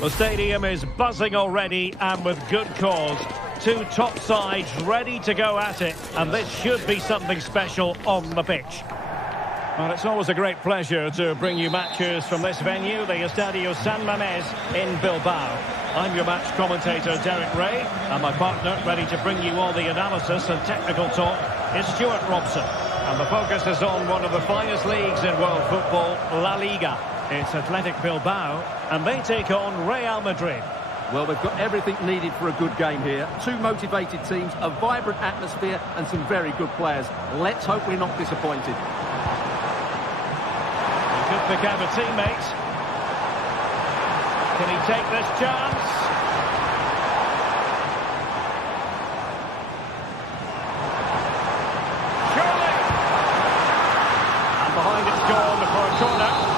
The stadium is buzzing already, and with good cause. Two top sides ready to go at it, and this should be something special on the pitch. Well, it's always a great pleasure to bring you matches from this venue, the Estadio San Mamés in Bilbao. I'm your match commentator, Derek Ray, and my partner, ready to bring you all the analysis and technical talk, is Stuart Robson. And the focus is on one of the finest leagues in world football, La Liga. It's Athletic Bilbao, and they take on Real Madrid. Well, they've got everything needed for a good game here. Two motivated teams, a vibrant atmosphere, and some very good players. Let's hope we're not disappointed. He could pick out a teammate. Can he take this chance? Surely! And behind it's gone for a corner.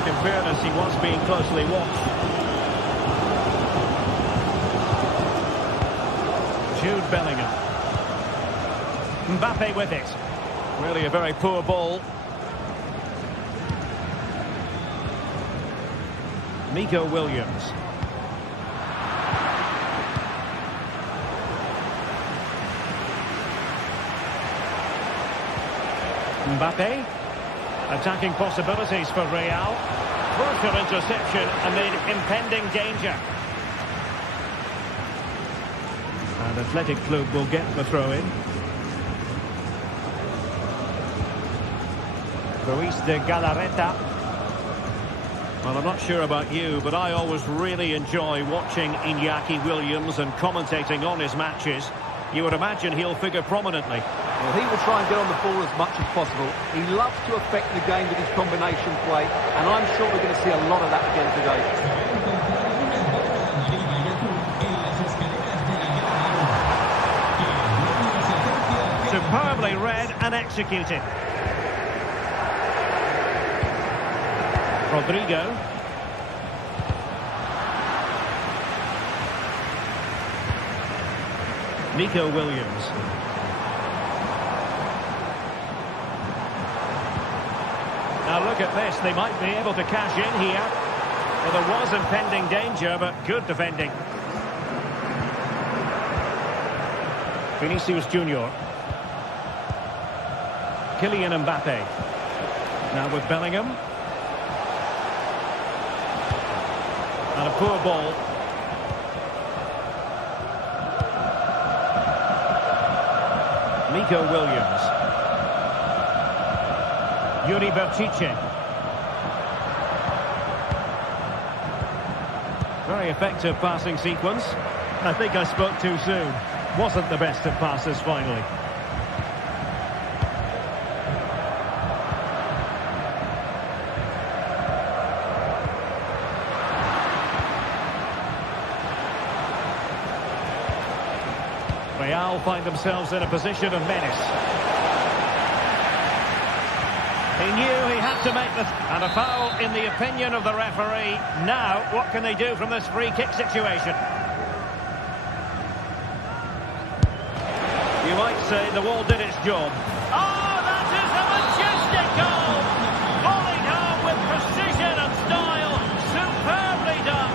In fairness, he was being closely watched. Jude Bellingham. Mbappe with it. Really a very poor ball. Nico Williams. Mbappe. Attacking possibilities for Real. Crucial interception amid impending danger. And Athletic Club will get the throw-in. Ruiz de Galarreta. Well, I'm not sure about you, but I always really enjoy watching Iñaki Williams and commentating on his matches. You would imagine he'll figure prominently. Well, he will try and get on the ball as much as possible. He loves to affect the game with his combination play, and I'm sure we're going to see a lot of that again today. Superbly read and executed. Rodrigo. Nico Williams. Now look at this, they might be able to cash in here. Well, there was impending danger, but good defending. Vinicius Junior. Kylian Mbappe. Now with Bellingham. And a poor ball. Nico Williams. Yuri Bertice. Very effective passing sequence. I think I spoke too soon. Wasn't the best of passes finally. Real find themselves in a position of menace. He knew he had to make this. And a foul in the opinion of the referee. Now, what can they do from this free kick situation? You might say the wall did its job. Oh, that is a majestic goal! Volleyed home with precision and style. Superbly done.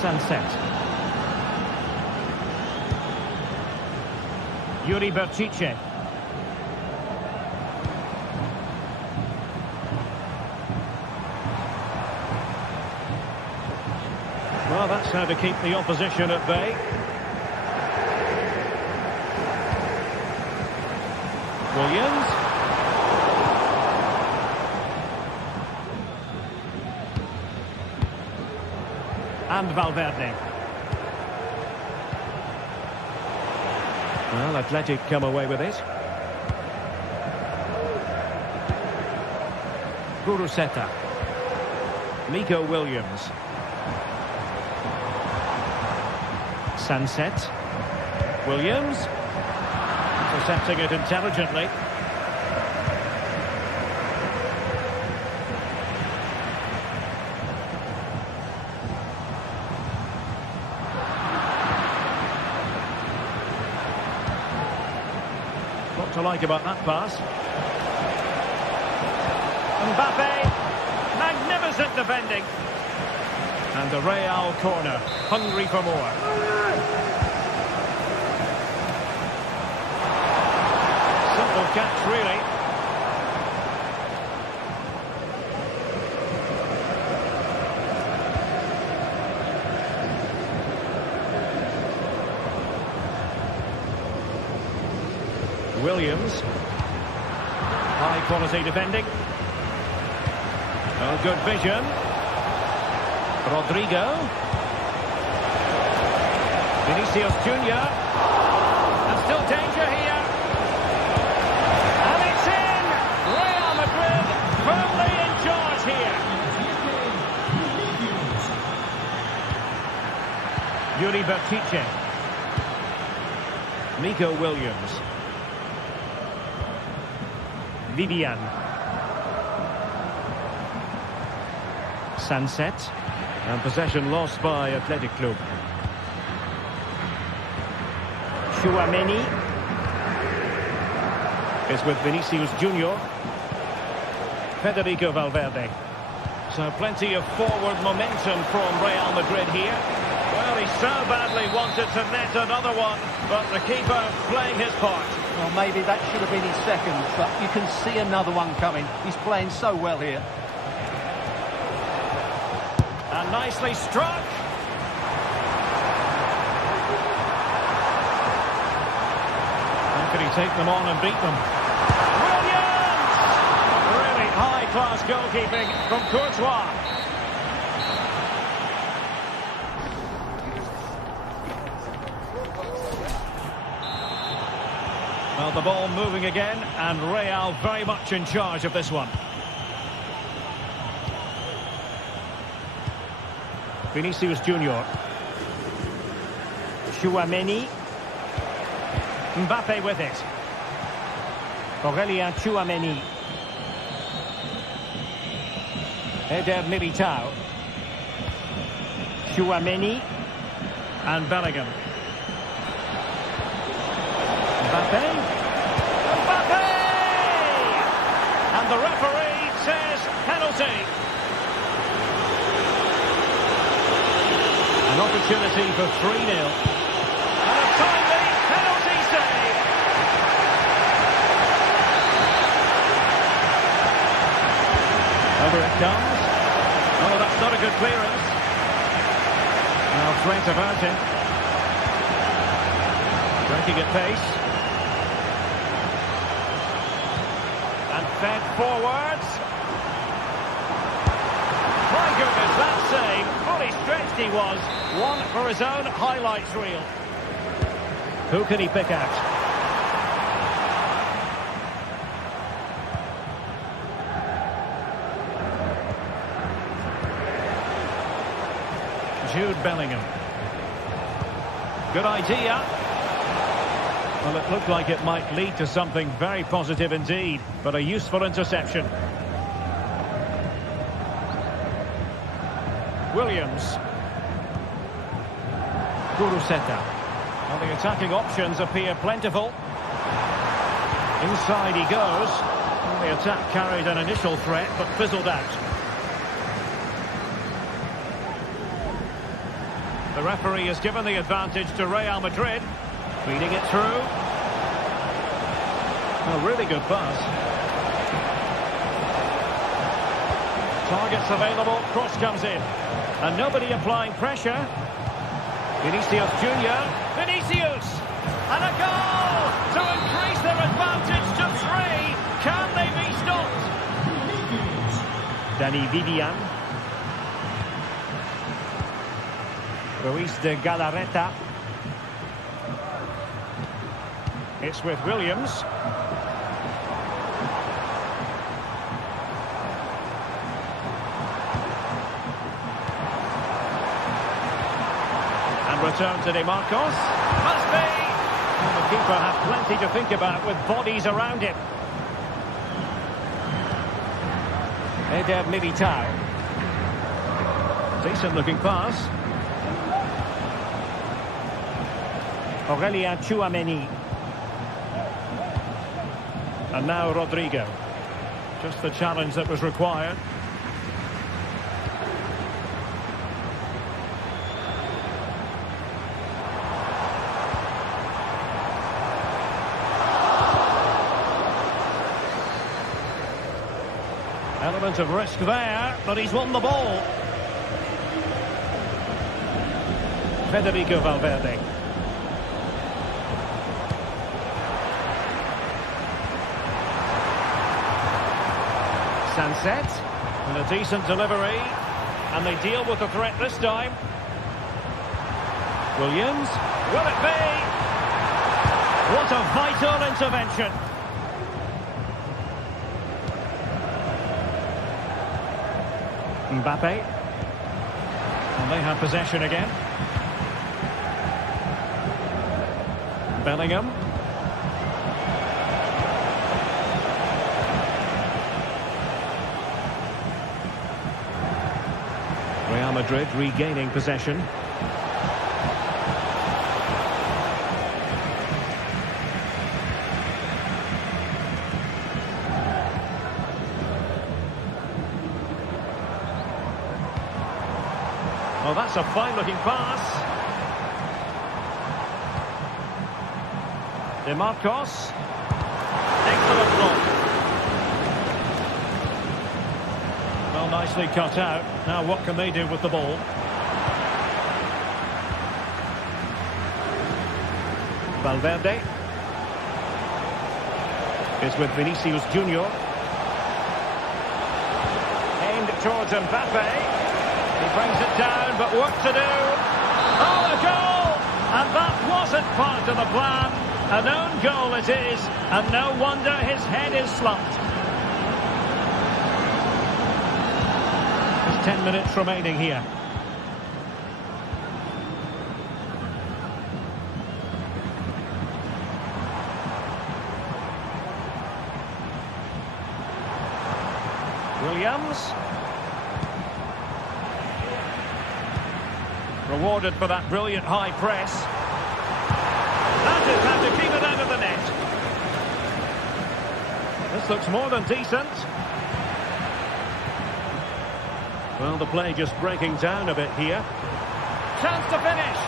Sunset. Yuri Bertice. Well, that's how to keep the opposition at bay. Williams. And Valverde. Well, Athletic come away with it. Guruseta. Nico Williams. Sunset. Williams. Intercepting it intelligently. to like about that pass. Mbappe. Magnificent defending. And the Real corner. Hungry for more. Simple catch, really. Williams. High quality defending. Oh, good vision. Rodrigo. Vinicius Junior. And still danger here. And it's in! Real Madrid firmly in charge here. Yuri Bertice. Nico Williams. Vivian. Sunset. And possession lost by Atletico. Tchouaméni is with Vinicius Junior. Federico Valverde. So plenty of forward momentum from Real Madrid here. Well, he so badly wanted to net another one, but the keeper playing his part. Well, maybe that should have been his second, but you can see another one coming. He's playing so well here. And nicely struck. How could he take them on and beat them? Williams! Really high-class goalkeeping from Courtois. Well, the ball moving again, and Real very much in charge of this one. Vinicius Junior. Tchouaméni. Mbappe with it. Aurelien Tchouaméni. Eder Militao. Tchouaméni. And Bellingham. Mbappe. Mbappe! And the referee says penalty. An opportunity for 3-0. And a timely penalty save. Over it comes. Oh, that's not a good clearance. Now threat averted. Breaking at pace. And fed forwards. My goodness, that save. Fully stretched he was. One for his own highlights reel. Who can he pick out? Jude Bellingham. Good idea. Well, it looked like it might lead to something very positive indeed, but a useful interception. Williams. Guruseta. Well, the attacking options appear plentiful. Inside he goes. Well, the attack carried an initial threat, but fizzled out. The referee has given the advantage to Real Madrid. Feeding it through. A really good pass. Targets available, cross comes in. And nobody applying pressure. Vinicius Junior. Vinicius! And a goal to increase their advantage to 3. Can they be stopped? Dani Vivian. Ruiz de Galarreta. It's with Williams. And return to De Marcos. Must be! And the keeper had plenty to think about with bodies around him. Eder Militao. Decent looking pass. Aurelien Tchouaméni. And now Rodrigo. Just the challenge that was required. Element of risk there, but he's won the ball. Federico Valverde. Sunset, and a decent delivery, and they deal with the threat this time. Williams, will it be? What a vital intervention. Mbappe, and they have possession again. Bellingham. Real Madrid regaining possession. Oh, that's a fine-looking pass. De Marcos. Excellent block. Well, nicely cut out. Now what can they do with the ball? Valverde is with Vinicius Junior. Aimed towards Mbappe. He brings it down, but work to do. Oh, a goal! And that wasn't part of the plan. An own goal it is, and no wonder his head is slumped. There's 10 minutes remaining here. Williams. Rewarded for that brilliant high press. That is how to keep it out of the net. This looks more than decent. Well, the play just breaking down a bit here. Chance to finish.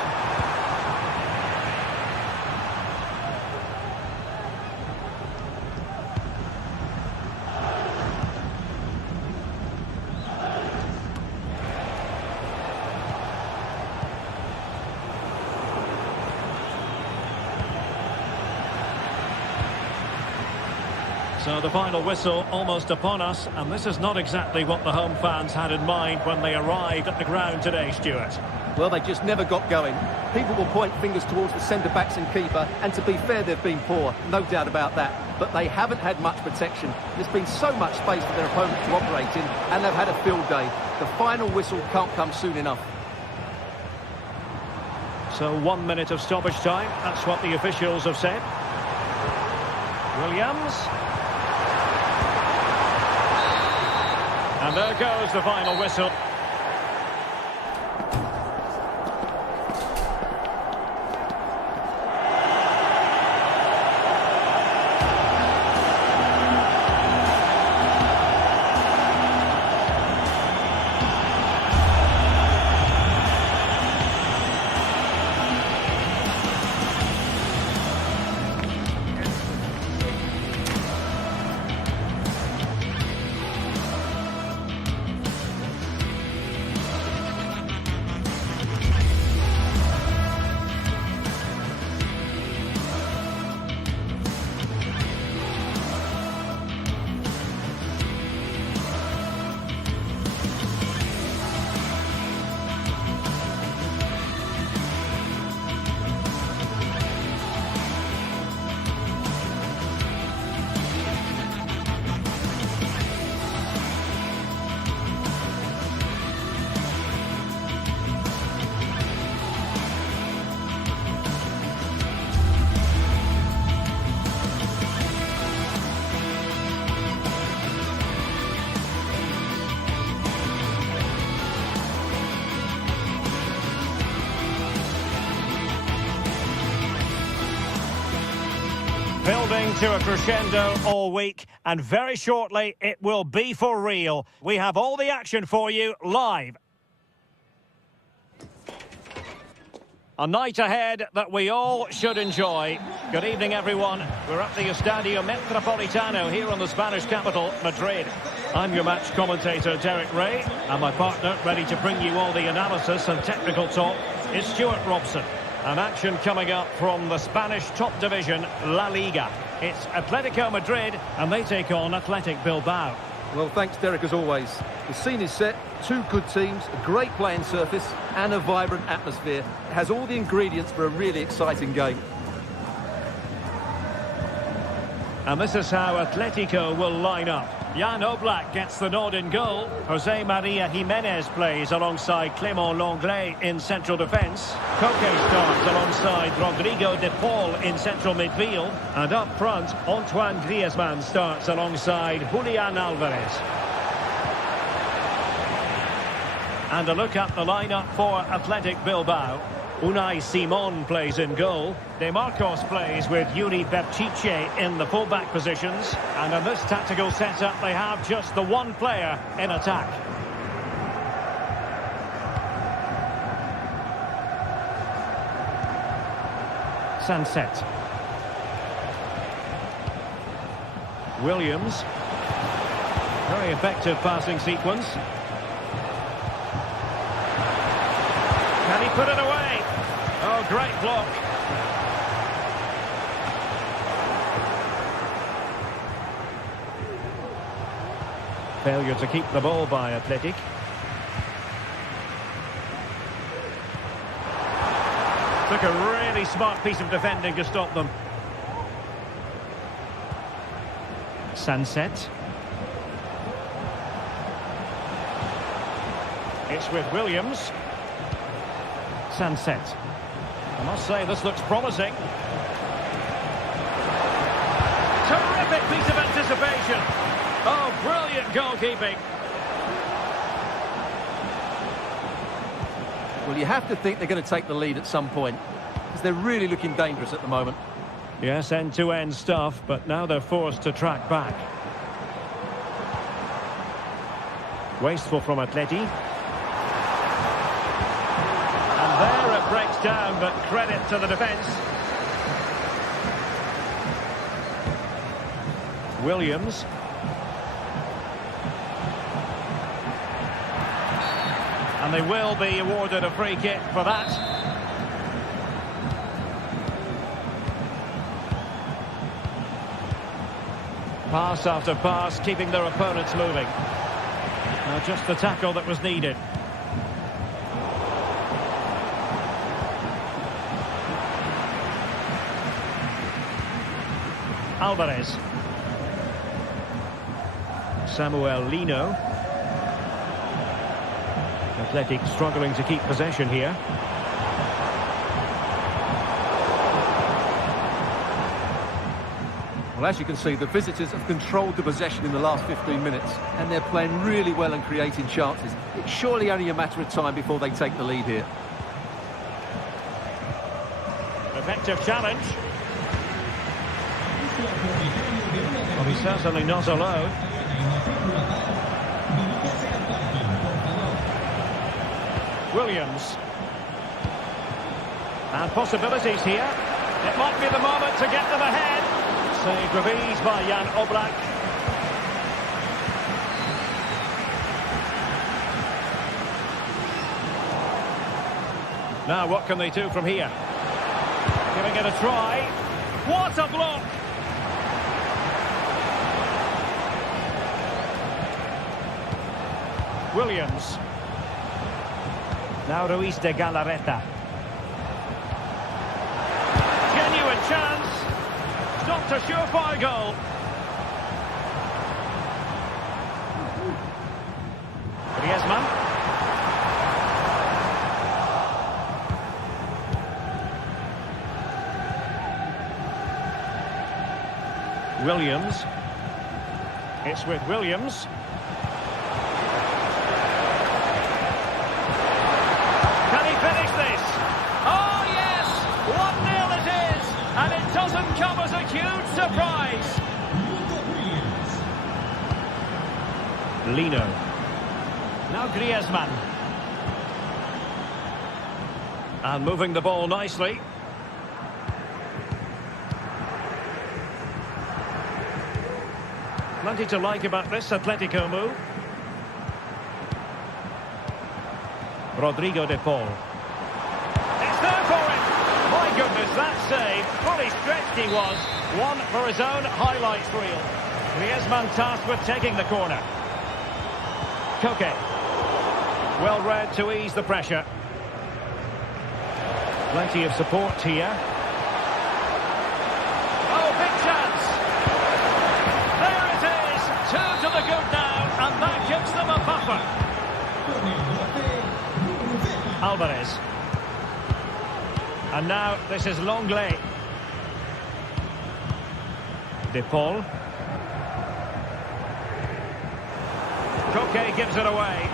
So the final whistle almost upon us, and this is not exactly what the home fans had in mind when they arrived at the ground today, Stuart. Well, they just never got going. People will point fingers towards the centre-backs and keeper, and to be fair, they've been poor, no doubt about that. But they haven't had much protection. There's been so much space for their opponent to operate in, and they've had a field day. The final whistle can't come soon enough. So 1 minute of stoppage time, that's what the officials have said. Williams. And there goes the final whistle. to a crescendo all week, and very shortly it will be for real. We have all the action for you live. A night ahead that we all should enjoy. Good evening, everyone. We're at the Estadio Metropolitano here in the Spanish capital, Madrid. I'm your match commentator, Derek Ray, and my partner, ready to bring you all the analysis and technical talk, is Stuart Robson. An action coming up from the Spanish top division, La Liga. It's Atletico Madrid, and they take on Athletic Bilbao. Well, thanks, Derek, as always. The scene is set, two good teams, a great playing surface and a vibrant atmosphere. It has all the ingredients for a really exciting game. And this is how Atletico will line up. Jan Oblak gets the nod in goal. Jose Maria Jimenez plays alongside Clément Lenglet in central defence. Koke starts alongside Rodrigo de Paul in central midfield. And up front, Antoine Griezmann starts alongside Julian Alvarez. And a look at the lineup for Athletic Bilbao. Unai Simon plays in goal. De Marcos plays with Yuri Berchiche in the fullback positions. And in this tactical setup, they have just the one player in attack. Sunset. Williams. Very effective passing sequence. Can he put it away? Oh, great block. Failure to keep the ball by Athletic. Took a really smart piece of defending to stop them. Sunset. It's with Williams. Sunset. I must say this looks promising. Terrific piece of anticipation. Oh, brilliant goalkeeping. Well, you have to think they're going to take the lead at some point, because they're really looking dangerous at the moment. Yes, end-to-end stuff, but now they're forced to track back. Wasteful from Atleti. There it breaks down, but credit to the defence. Williams. And they will be awarded a free kick for that. Pass after pass, keeping their opponents moving. Now just the tackle that was needed. Alvarez. Samuel Lino. Athletic struggling to keep possession here. Well, as you can see, the visitors have controlled the possession in the last 15 minutes, and they're playing really well and creating chances. It's surely only a matter of time before they take the lead here. Effective challenge. Well, he's certainly not alone. Williams. And possibilities here. It might be the moment to get them ahead. Saved with ease by Jan Oblak. Now what can they do from here? Giving it a try. What a block! Williams. Now Ruiz de Galarreta. Genuine chance. Stopped a surefire goal. Griezmann. Williams. It's with Williams. Can he finish this? Oh yes! 1-0 it is! And it doesn't come as a huge surprise. Lino. Now Griezmann. And moving the ball nicely. Plenty to like about this Atletico move. Rodrigo de Paul. It's there for him. My goodness, that save. Fully stretched he was. One for his own highlights reel. Griezmann tasked with taking the corner. Koke. Well read to ease the pressure. Plenty of support here. Oh, big chance. There it is. Two to the good now, and that gives them a buffer. Alvarez. And now this is Longley. De Paul. Koke gives it away.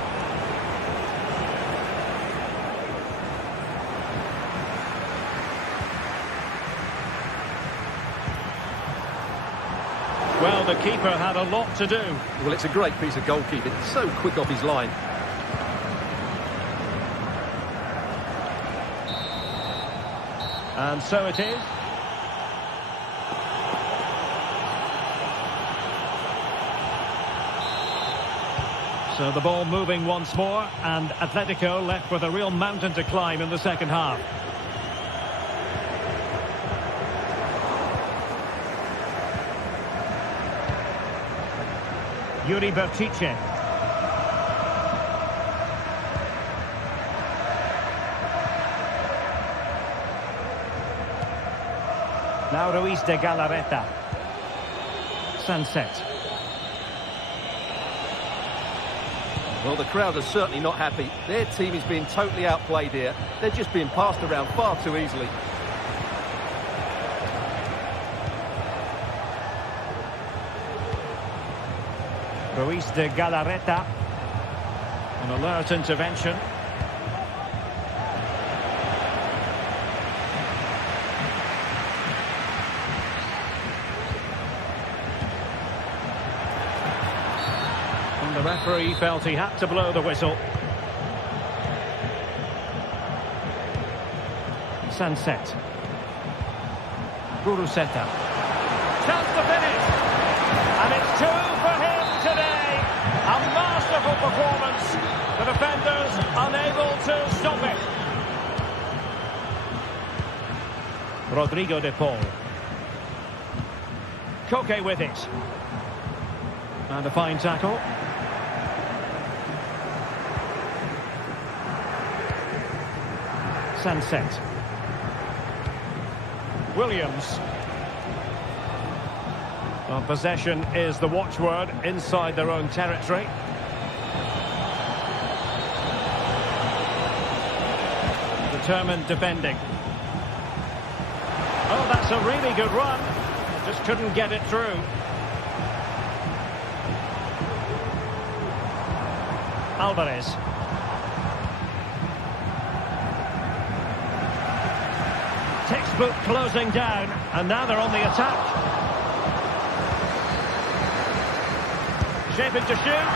Well, the keeper had a lot to do. Well, it's a great piece of goalkeeping. So quick off his line. And so it is. So the ball moving once more, and Atletico left with a real mountain to climb in the second half. Yuri Bertice. Now Ruiz de Galarreta. Sunset. Well, the crowd are certainly not happy. Their team is being totally outplayed here. They're just being passed around far too easily. Ruiz de Galarreta. An alert intervention. And the referee felt he had to blow the whistle. Sunset. Guruseta. Chance to finish. And it's two for him today. A masterful performance. The defenders unable to stop it. Rodrigo de Paul. Koke with it. And a fine tackle. Sunset. Williams. Well, possession is the watchword inside their own territory. Determined defending. Oh, that's a really good run. Just couldn't get it through. Alvarez. Textbook closing down, and now they're on the attack. Shaping to shoot.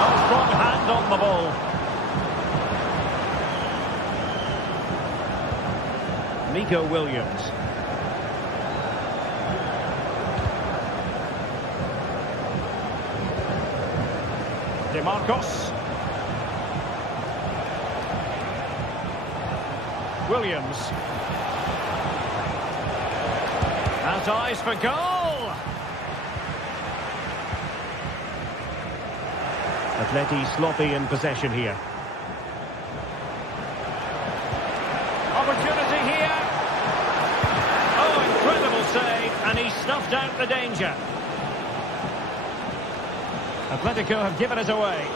Oh, strong hand on the ball. Nico Williams. DeMarcos. Williams. Has eyes for goal. Atleti sloppy in possession here. Opportunity here. Oh, incredible save, and he snuffed out the danger. Atletico have given it away.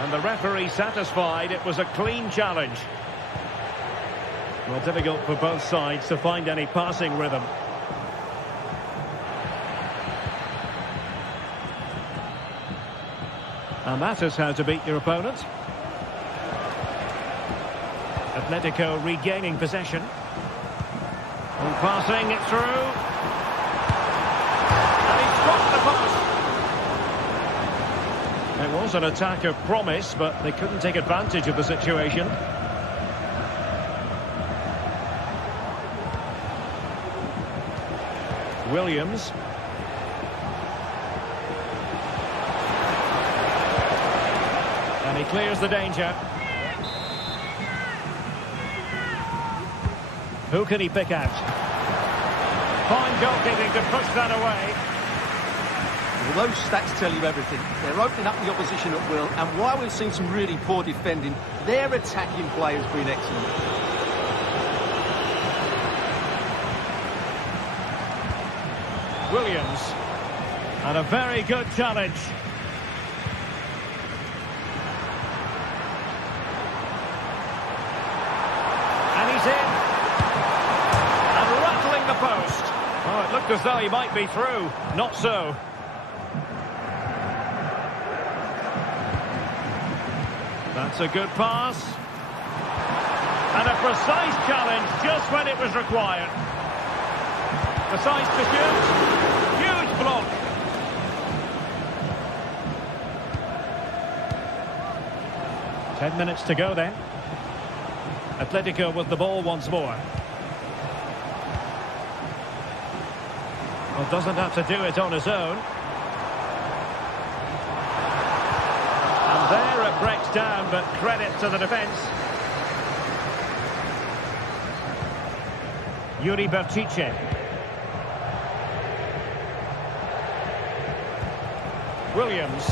And the referee satisfied it was a clean challenge. Well, difficult for both sides to find any passing rhythm. And that is how to beat your opponent. Atletico regaining possession. And passing it through. And he struck the post. It was an attack of promise, but they couldn't take advantage of the situation. Williams. And he clears the danger. Who can he pick out? Fine goalkeeping to push that away. Well, those stats tell you everything. They're opening up the opposition at will, and while we've seen some really poor defending, their attacking play has been excellent. Williams. And a very good challenge. And he's in. And rattling the post. Oh, it looked as though he might be through. Not so. That's a good pass. And a precise challenge just when it was required. Precise to shoot. Huge block. Ten minutes to go then. Atletico with the ball once more. Well, doesn't have to do it on his own. And there it breaks down, but credit to the defence. Yuri Bertice. Williams.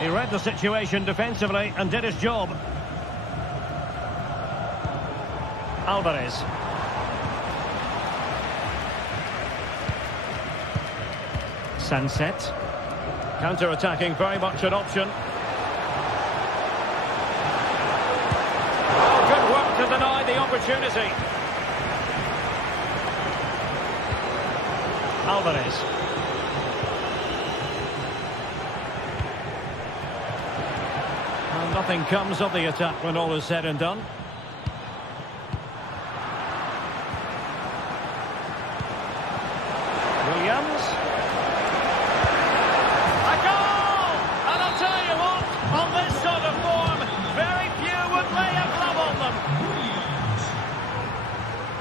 He read the situation defensively and did his job. Alvarez. Sunset. Counter-attacking, very much an option. Oh, good work to deny the opportunity. Alvarez. Well, nothing comes of the attack when all is said and done. Williams. A goal! And I'll tell you what, on this sort of form, very few would lay a glove on them.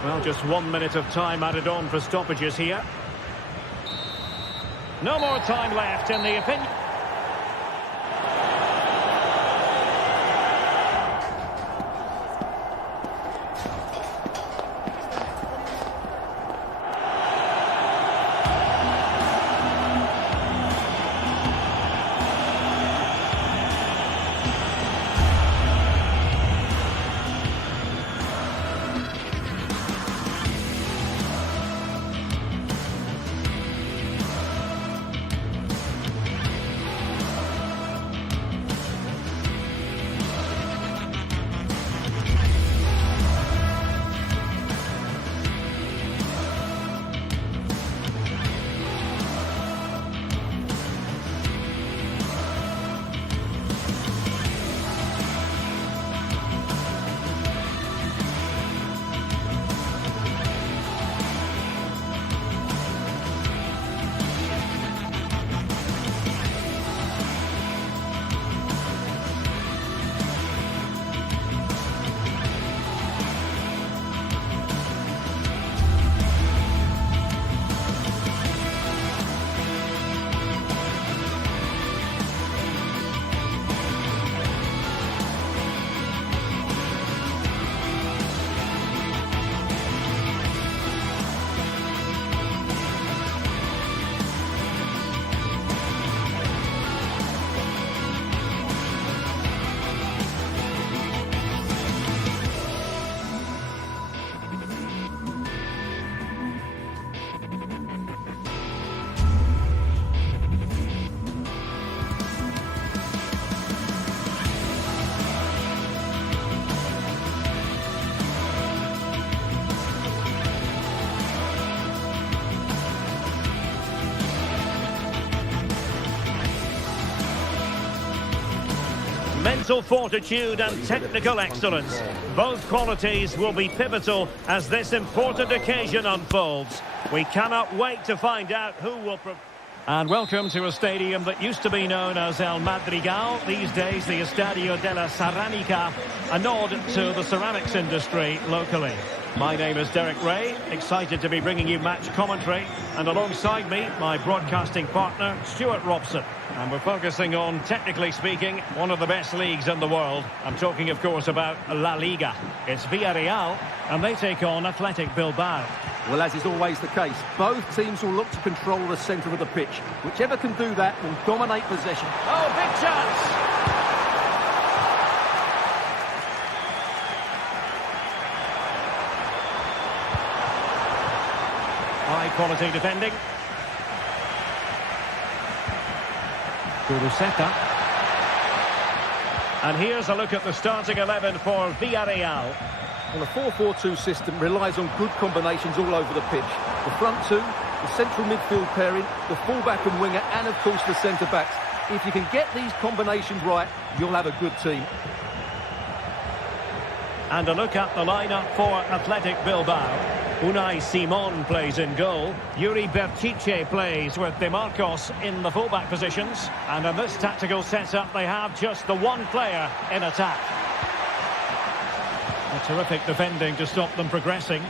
Well, just 1 minute of time added on for stoppages here. No more time left in the opinion. mental fortitude and technical excellence. Both qualities will be pivotal as this important occasion unfolds. We cannot wait to find out who will... And welcome to a stadium that used to be known as El Madrigal, these days the Estadio de la Ceramica, a nod to the ceramics industry locally. My name is Derek Ray, excited to be bringing you match commentary, and alongside me, my broadcasting partner, Stuart Robson. And we're focusing on, technically speaking, one of the best leagues in the world. I'm talking, of course, about La Liga. It's Villarreal, and they take on Athletic Bilbao. Well, as is always the case, both teams will look to control the centre of the pitch. Whichever can do that will dominate possession. Oh, big chance! High-quality defending. Kuruseta. And here's a look at the starting 11 for Villarreal. Well, a 4-4-2 system relies on good combinations all over the pitch. The front two, the central midfield pairing, the fullback and winger, and of course the centre-backs. If you can get these combinations right, you'll have a good team. And a look at the lineup for Athletic Bilbao. Unai Simon plays in goal. Yuri Bertice plays with De Marcos in the fullback positions. And in this tactical setup, they have just the one player in attack. A terrific defending to stop them progressing.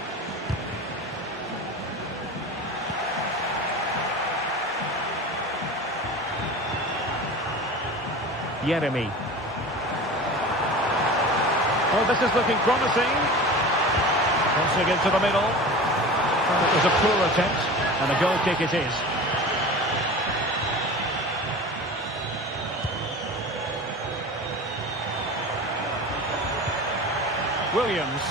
Yeremy. Oh, this is looking promising. Crossing into the middle. And it was a poor attempt, and a goal kick it is. Williams.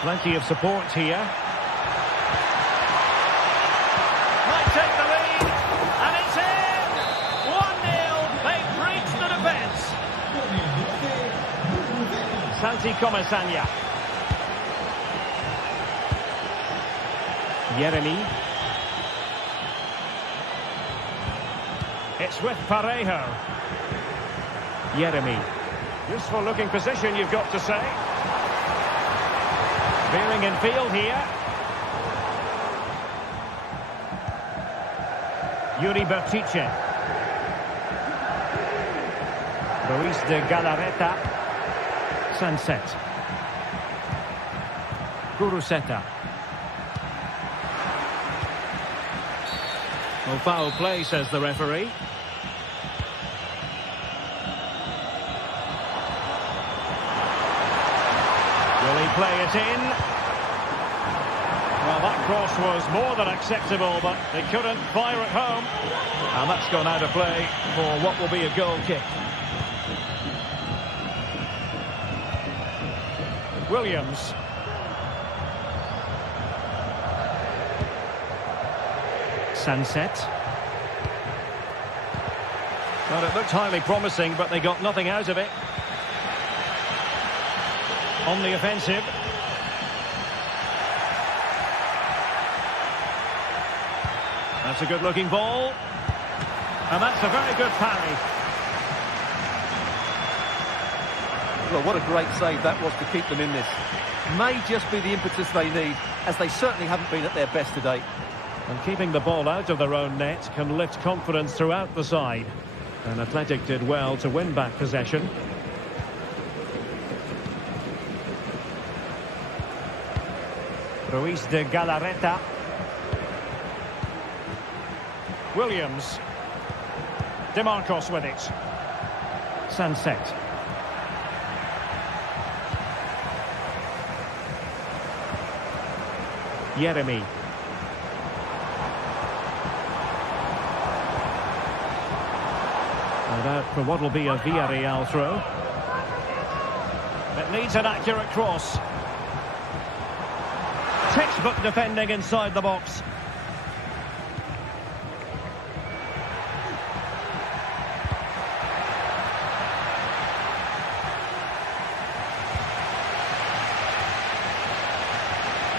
Plenty of support here. Might take the lead, and it's in! 1-0, they've breached the defence. Santi Comesaña. Yeremy. It's with Parejo. Yeremy. Useful looking position, you've got to say. Veering in field here. Yuri Bertice. Luis de Galarreta. Sunset. Kuruseta. Well, foul play, says the referee. Will he play it in? Well, that cross was more than acceptable, but they couldn't fire it home. And that's gone out of play for what will be a goal kick. Williams. Sunset. Well, it looked highly promising, but they got nothing out of it. On the offensive. That's a good-looking ball. And that's a very good parry. Well, what a great save that was to keep them in this. May just be the impetus they need, as they certainly haven't been at their best today. And keeping the ball out of their own net can lift confidence throughout the side. And Athletic did well to win back possession. Luis de Galarreta. Williams. De Marcos with it. Sunset. Yeremy. And out for what will be a Villarreal throw. It needs an accurate cross. Textbook defending inside the box.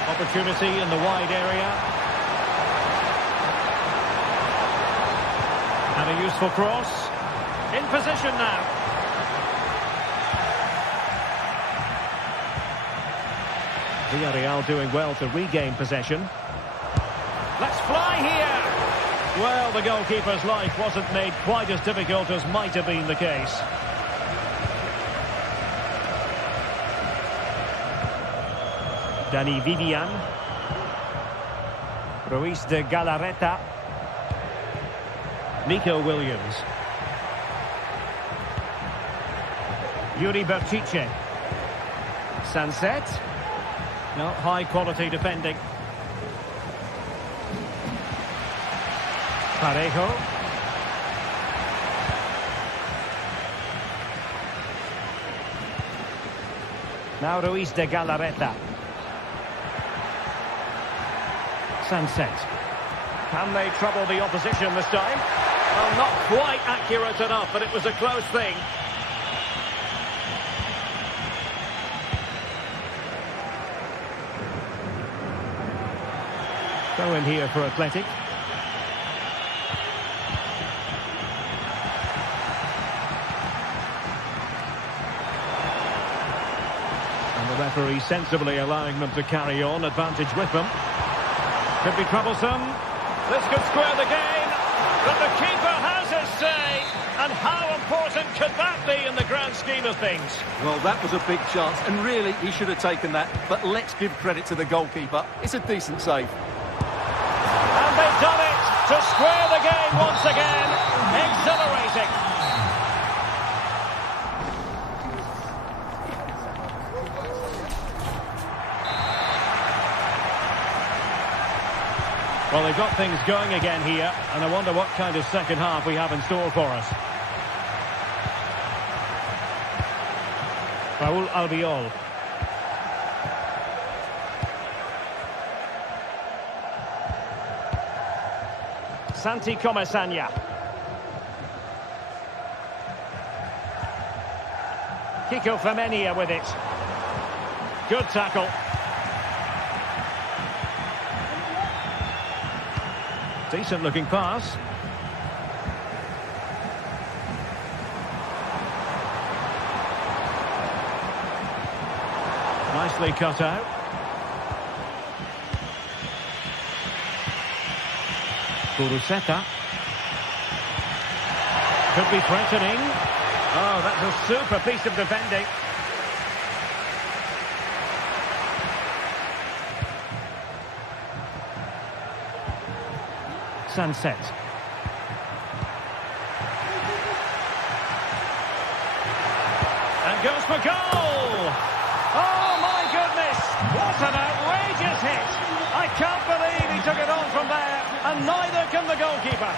Opportunity in the wide area. And a useful cross. In position now. Villarreal doing well to regain possession. Let's fly here! Well, the goalkeeper's life wasn't made quite as difficult as might have been the case. Dani Vivian. Ruiz de Galarreta. Nico Williams. Yuri Berchiche. Sunset. No, high quality defending. Parejo. Now Ruiz de Galarreta. Sunset. Can they trouble the opposition this time? Well, not quite accurate enough, but it was a close thing. Go in here for Athletic. And the referee sensibly allowing them to carry on, advantage with them. Could be troublesome. This could square the game, but the keeper has his say. And how important could that be in the grand scheme of things? Well, that was a big chance, and really, he should have taken that. But let's give credit to the goalkeeper. It's a decent save. And they've done it to square the game once again. Exhilarating. Well, they've got things going again here, and I wonder what kind of second half we have in store for us. Raúl Albiol. Santi Comesaña. Kiko Femenia with it. Good tackle. Decent looking pass. Nicely cut out. Kuruseta. Could be threatening. Oh, that's a super piece of defending. Sunset. And goes for goal! Oh, my goodness! What an outrageous hit! I can't believe he took it on from there, and neither can the goalkeeper.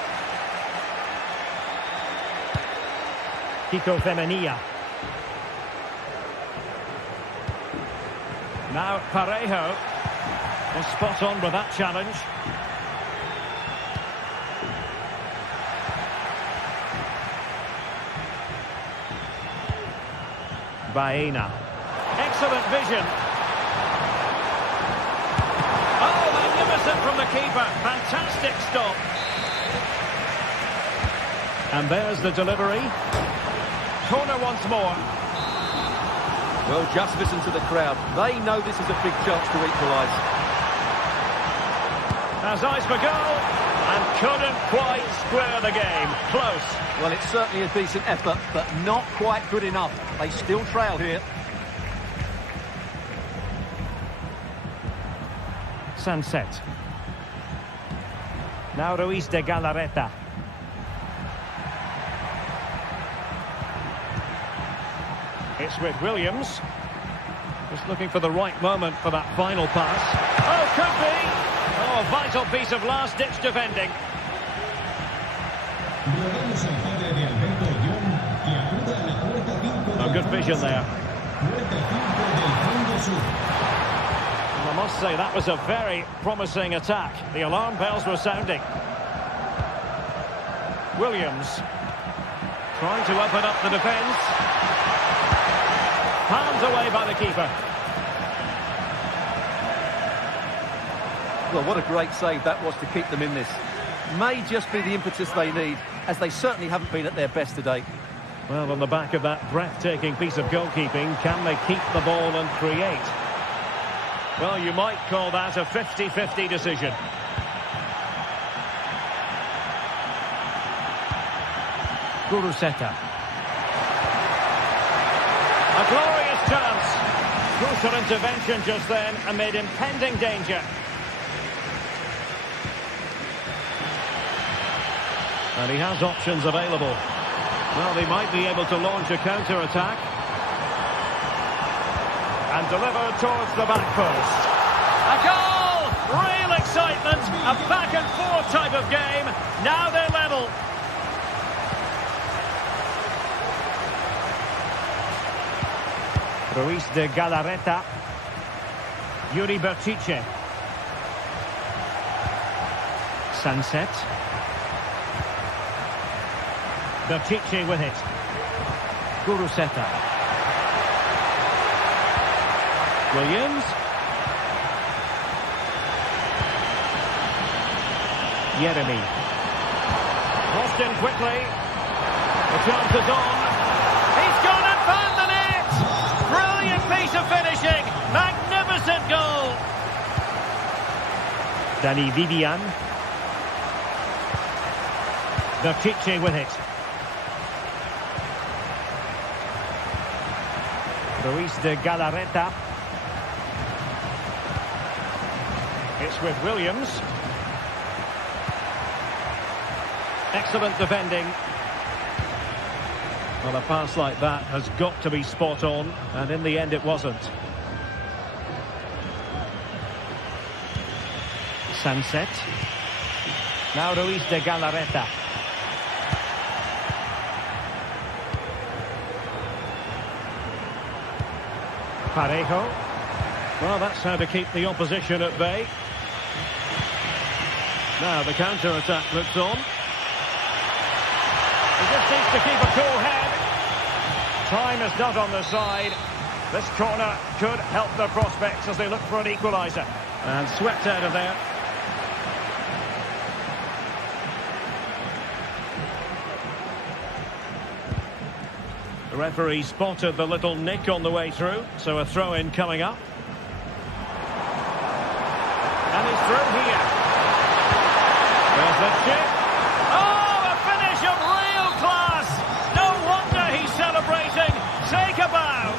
Kiko Femenia. Now Parejo was spot on with that challenge. Baena. Excellent vision. Oh, magnificent from the keeper. Fantastic stop. And there's the delivery. Corner once more. Well, just listen to the crowd. They know this is a big chance to equalise. Has eyes for goal. And couldn't quite square the game. Close. Well, it's certainly a decent effort, but not quite good enough. They still trail here. Sunset. Now Ruiz de Galarreta. It's with Williams. Just looking for the right moment for that final pass. Oh, could be! Oh, a vital piece of last-ditch defending. Oh, good vision there. And I must say, that was a very promising attack. The alarm bells were sounding. Williams trying to open up the defence. Palmed away by the keeper. Well, what a great save that was to keep them in this. May just be the impetus they need, as they certainly haven't been at their best today. Well, on the back of that breathtaking piece of goalkeeping, can they keep the ball and create? Well, you might call that a 50-50 decision. Guruseta. A glorious chance. Crucial intervention just then amid impending danger. And he has options available. Well, they might be able to launch a counter-attack. And deliver towards the back post. A goal! Real excitement. A back-and-forth type of game. Now they're level. Ruiz de Galarreta. Yuri Bertice. Sunset. Bertice with it. Guruseta. Williams. Yeremy. Crossed in quickly. The chance is on. He's gone and found the net! Brilliant piece of finishing. Magnificent goal. Dani Vivian. Bertice with it. Ruiz de Galarreta. It's with Williams. Excellent defending. Well, a pass like that has got to be spot on, and in the end it wasn't. Sunset. Now Ruiz de Galarreta. Parejo. Well, that's how to keep the opposition at bay. Now the counter-attack looks on. He just needs to keep a cool head. Time is not on their side. This corner could help their prospects as they look for an equaliser. And swept out of there. The referee spotted the little nick on the way through, so a throw-in coming up. And he's through here. There's the chip. Oh, a finish of real class. No wonder he's celebrating. Take a bow.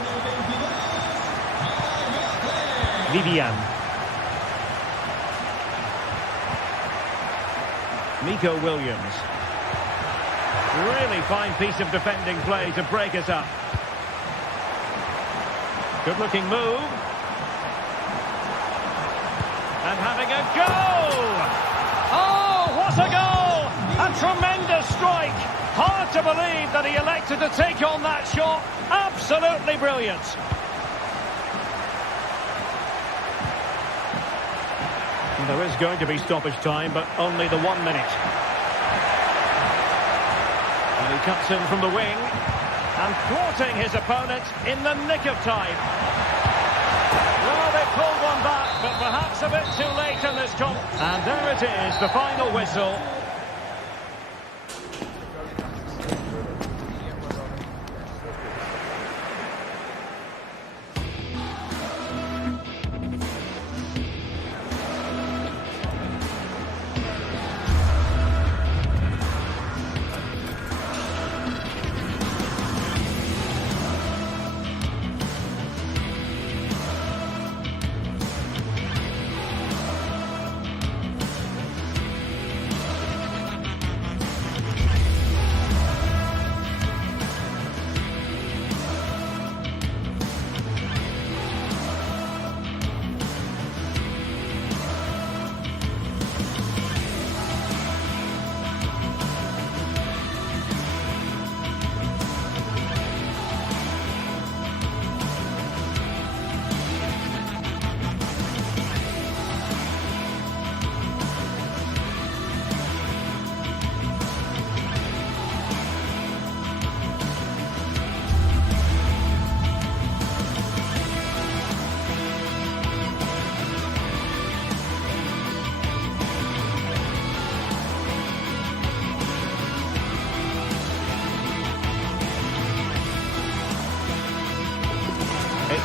Vivian. Nico Williams. Really fine piece of defending play to break us up. Good looking move. And having a go! Oh, what a goal! A tremendous strike. Hard to believe that he elected to take on that shot. Absolutely brilliant. And there is going to be stoppage time, but only the 1 minute. And he cuts in from the wing and thwarting his opponent in the nick of time. Well, they pulled one back, but perhaps a bit too late in this comp. And there it is, the final whistle.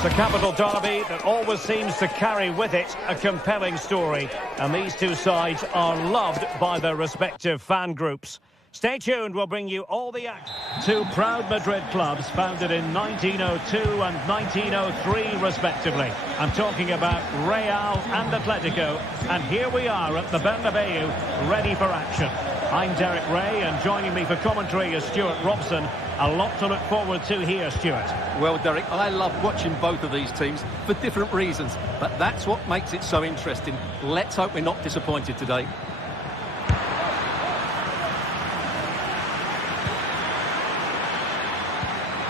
It's a capital derby that always seems to carry with it a compelling story. And these two sides are loved by their respective fan groups. Stay tuned, we'll bring you all the action. Two proud Madrid clubs founded in 1902 and 1903 respectively. I'm talking about Real and Atletico, and here we are at the Bernabeu, ready for action. I'm Derek Ray, and joining me for commentary is Stuart Robson. A lot to look forward to here, Stuart. Well, Derek, I love watching both of these teams for different reasons, but that's what makes it so interesting. Let's hope we're not disappointed today.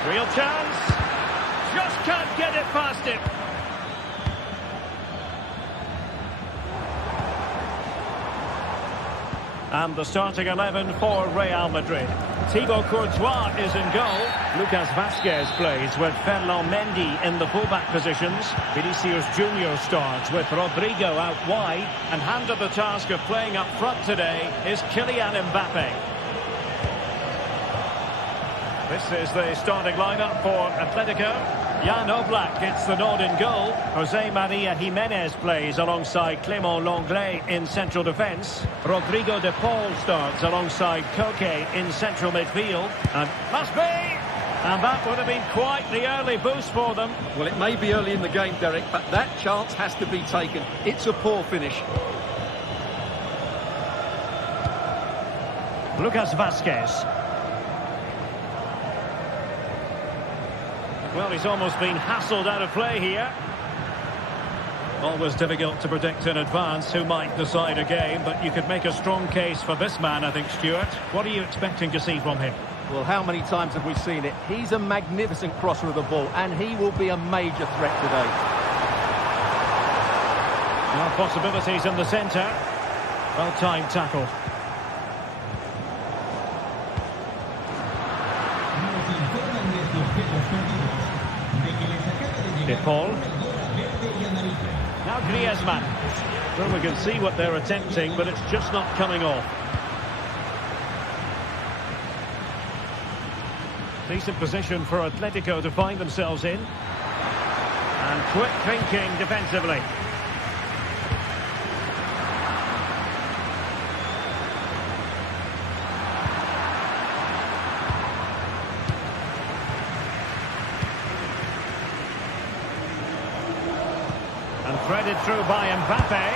Real chance. Just can't get it past him. And the starting 11 for Real Madrid. Thibaut Courtois is in goal. Lucas Vazquez plays with Ferland Mendy in the fullback positions. Vinicius Junior starts with Rodrigo out wide. And handed the task of playing up front today is Kylian Mbappe. This is the starting lineup for Atletico. Jan Oblak gets the nod in goal. Jose Maria Jimenez plays alongside Clément Lenglet in central defence. Rodrigo de Paul starts alongside Koke in central midfield. And must be! And that would have been quite the early boost for them. Well, it may be early in the game, Derek, but that chance has to be taken. It's a poor finish. Lucas Vazquez. Well, he's almost been hassled out of play here. Always difficult to predict in advance who might decide a game, but you could make a strong case for this man, I think, Stuart. What are you expecting to see from him? Well, how many times have we seen it? He's a magnificent crosser of the ball, and he will be a major threat today. Now possibilities in the centre. Well-timed tackle. De Paul. Now Griezmann. Well, we can see what they're attempting, but it's just not coming off. Decent position for Atletico to find themselves in. And quick thinking defensively. And threaded through by Mbappe.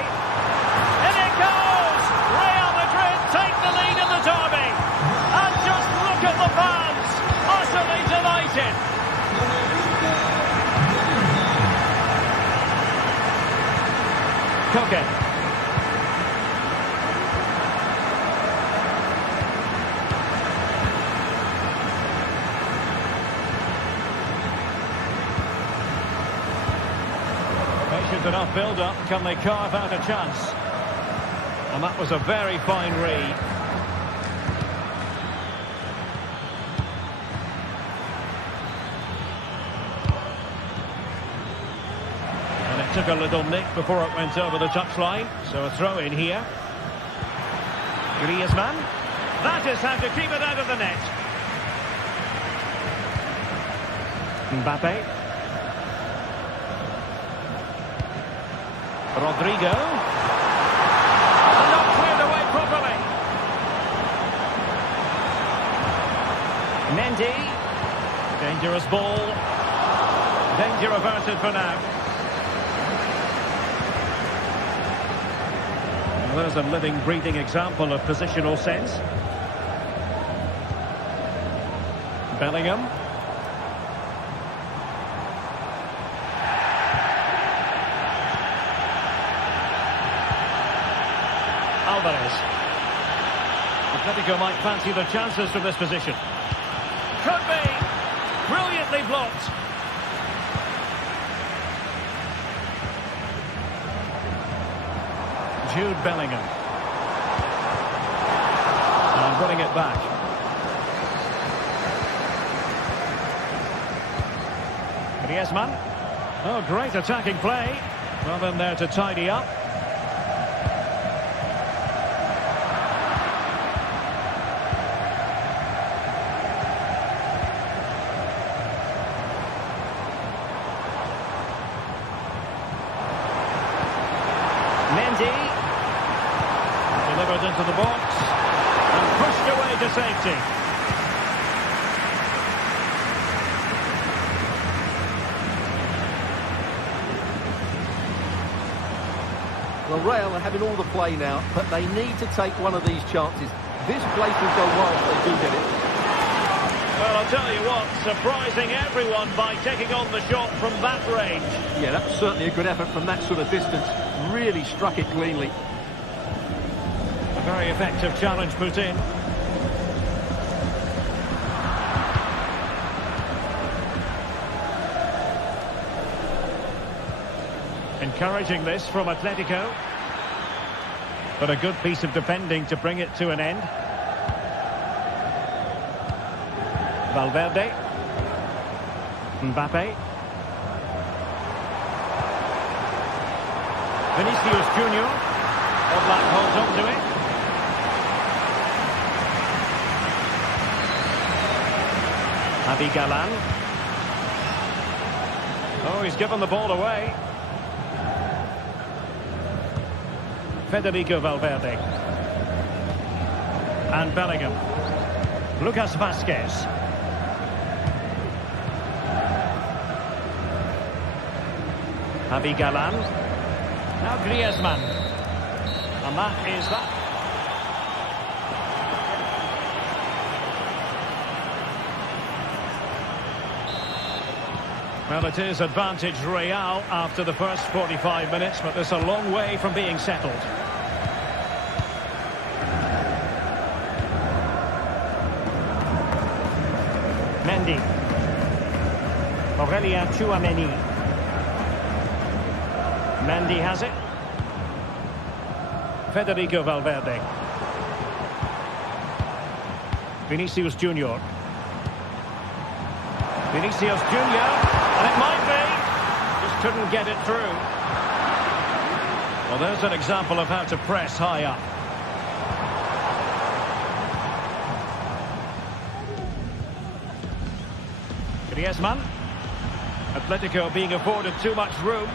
In it goes! Real Madrid take the lead in the derby. And just look at the fans. Utterly delighted. Koke. Patient enough build-up. Can they carve out a chance? And that was a very fine read. And it took a little nick before it went over the touchline. So a throw in here. Griezmann. That is how to keep it out of the net. Mbappe. Rodrigo. And not cleared away properly. Mendy. Dangerous ball. Danger averted for now. Well, there's a living, breathing example of positional sense. Bellingham. Alvarez. Atletico might fancy the chances from this position. Could be. Brilliantly blocked. Jude Bellingham. And winning it back. Griezmann. Oh, great attacking play. Well in there to tidy up. Mendy. Delivered into the box. And pushed away to safety. Well, Real are having all the play now, but they need to take one of these chances. This place will go wild if they do get it. Well, I'll tell you what, surprising everyone by taking on the shot from that range. Yeah, that was certainly a good effort from that sort of distance. Really struck it cleanly. A very effective challenge put in. Encouraging this from Atletico. But a good piece of defending to bring it to an end. Valverde. Mbappe. Vinicius Junior. Oblak holds on to it. Javi Galan. Oh, he's given the ball away. Federico Valverde. And Bellingham. Lucas Vazquez. Javi Galan. Now Griezmann. And that is that. Well, it is advantage Real after the first 45 minutes, but there's a long way from being settled. Mendy. Aurelien Tchouameni. Mendy has it. Federico Valverde. Vinicius Junior. Vinicius Junior. And it might be. Just couldn't get it through. Well, there's an example of how to press high up. Griezmann. Atletico being afforded too much room.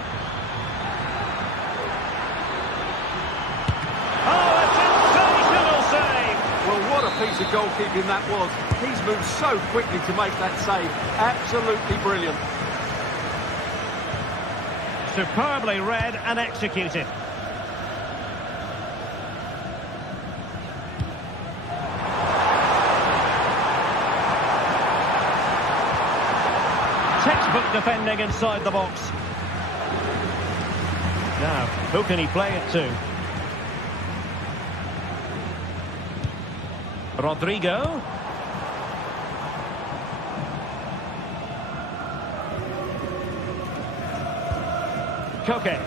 Oh, a sensational save! Well, what a piece of goalkeeping that was. He's moved so quickly to make that save. Absolutely brilliant. Superbly read and executed. Textbook defending inside the box. Now, who can he play it to? Rodrigo. Koke.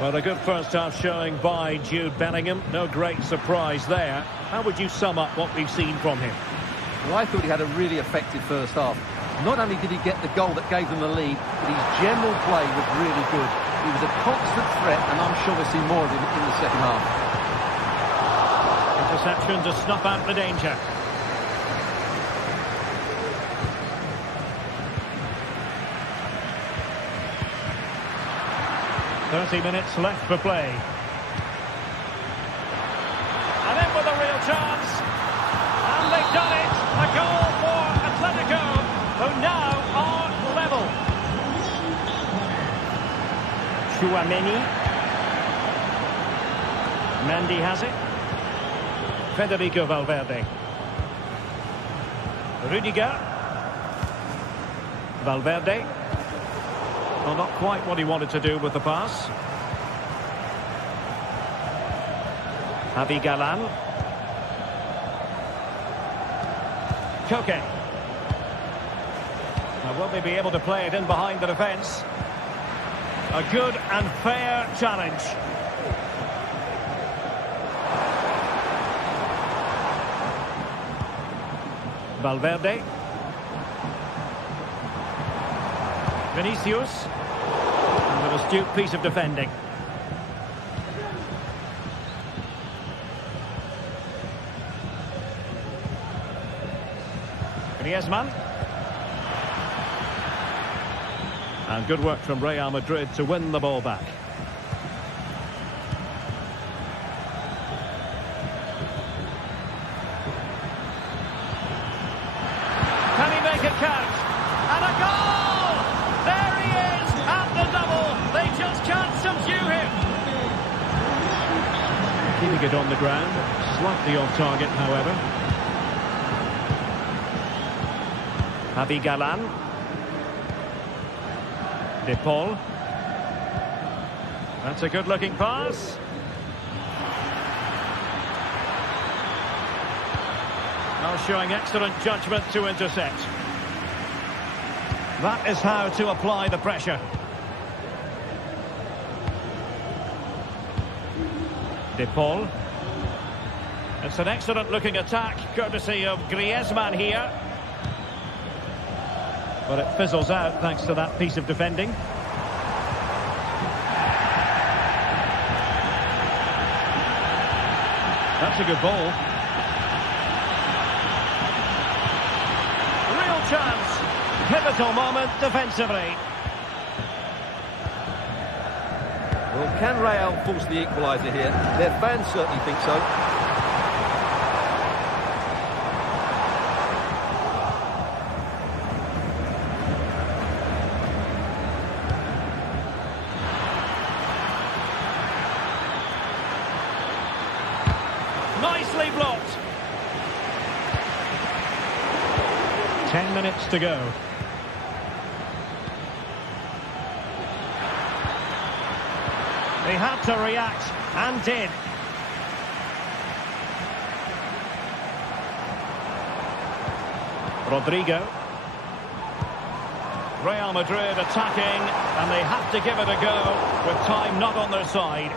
Well, a good first half showing by Jude Bellingham. No great surprise there. How would you sum up what we've seen from him? Well, I thought he had a really effective first half. Not only did he get the goal that gave them the lead, but his general play was really good. He was a constant threat, and I'm sure we'll see more of him in the second half. Interception to snuff out the danger. .30 minutes left for play. And in with a real chance. And they've done it. A goal for Atletico, who now are level. Tchouameni. Mendy has it. Federico Valverde. Rudiger. Valverde. Well, not quite what he wanted to do with the pass. Javi Galan. Koke. Now, will they be able to play it in behind the defence? A good and fair challenge. Valverde. Vinicius. And an astute piece of defending. Griezmann. And good work from Real Madrid to win the ball back. Can he make it count? And a goal! There he is at the double. They just can't subdue him. Keeping it on the ground. Slightly off target, however. Javi Galan. De Paul. That's a good-looking pass. Now showing excellent judgment to intercept. That is how to apply the pressure. De Paul. It's an excellent-looking attack, courtesy of Griezmann here. But it fizzles out thanks to that piece of defending. That's a good ball. Real chance. Pivotal moment defensively. Well, can Real force the equaliser here? Their fans certainly think so. Nicely blocked. 10 minutes to go. They had to react, and did. Rodrigo. Real Madrid attacking, and they have to give it a go, with time not on their side.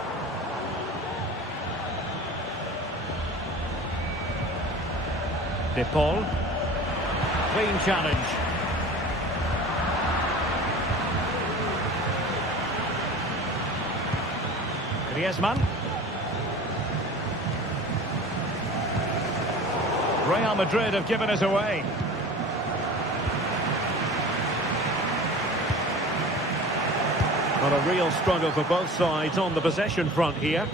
De Paul. Clean challenge. Griezmann. Real Madrid have given us away. But a real struggle for both sides on the possession front here.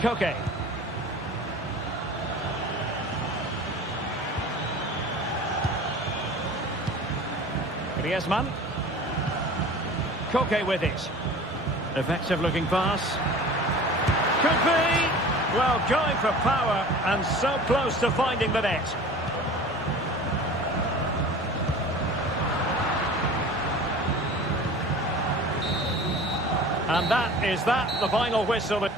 Koke. Griezmann. Koke with it. Effective looking pass. Could be. Well, going for power and so close to finding the net. And that is the final whistle.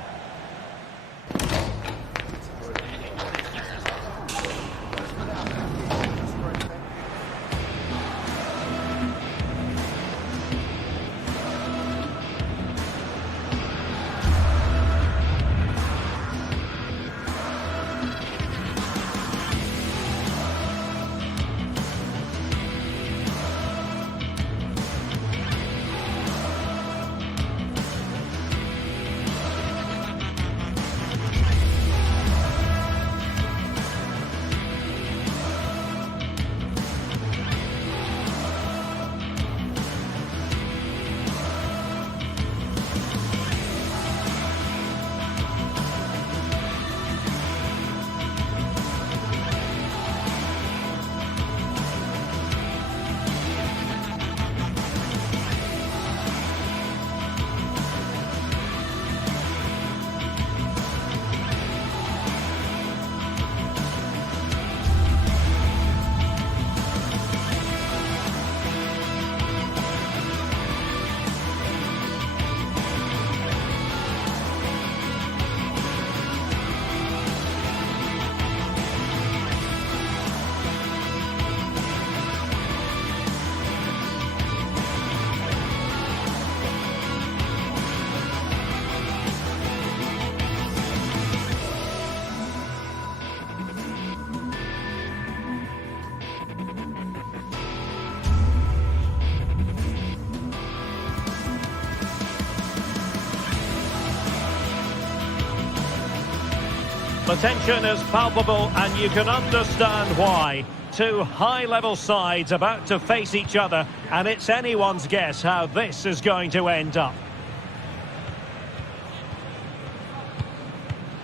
The tension is palpable, and you can understand why. two high-level sides about to face each other, and it's anyone's guess how this is going to end up.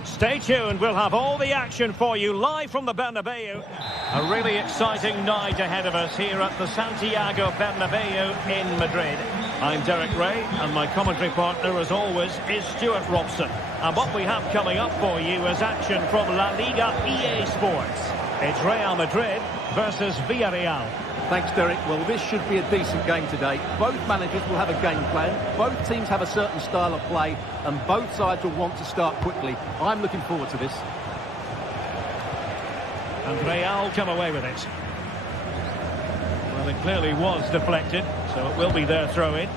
Stay tuned, we'll have all the action for you live from the Bernabeu. A really exciting night ahead of us here at the Santiago Bernabeu in Madrid. I'm Derek Ray, and my commentary partner, as always, is Stuart Robson. And what we have coming up for you is action from La Liga EA Sports. It's Real Madrid versus Villarreal. Thanks, Derek. Well, this should be a decent game today. Both managers will have a game plan. Both teams have a certain style of play, and both sides will want to start quickly. I'm looking forward to this. And Real come away with it. Well, it clearly was deflected, so it will be their throw-in.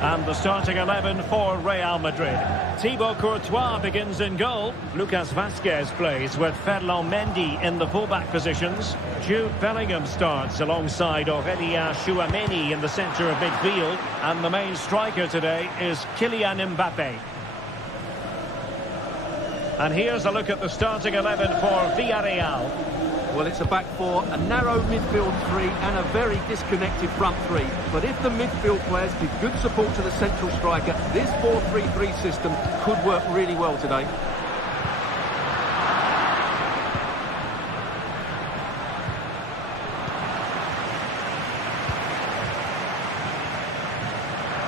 And the starting 11 for Real Madrid. Thibaut Courtois begins in goal. Lucas Vazquez plays with Ferland Mendy in the fullback positions. Jude Bellingham starts alongside Aurélien Tchouameni in the centre of midfield. And the main striker today is Kylian Mbappe. And here's a look at the starting 11 for Villarreal. Well, it's a back four, a narrow midfield three and a very disconnected front three. But if the midfield players give good support to the central striker, this 4-3-3 system could work really well today.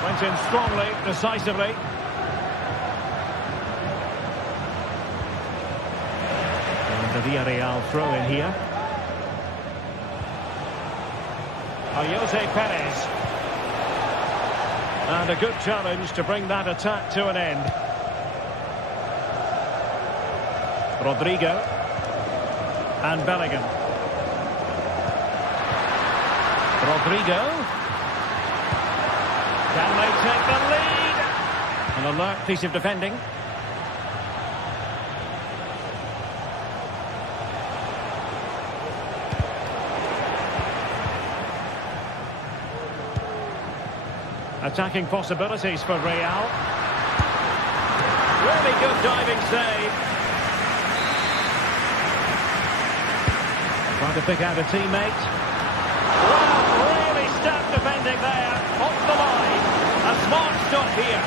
Went in strongly, decisively. The Villarreal throw in here. Jose Perez. And a good challenge to bring that attack to an end. Rodrigo. And Bellingham. Rodrigo. Can they take the lead? An alert piece of defending. Attacking possibilities for Real. Really good diving save. Trying to pick out a teammate. Well, really stout defending there. Off the line. A smart stop here.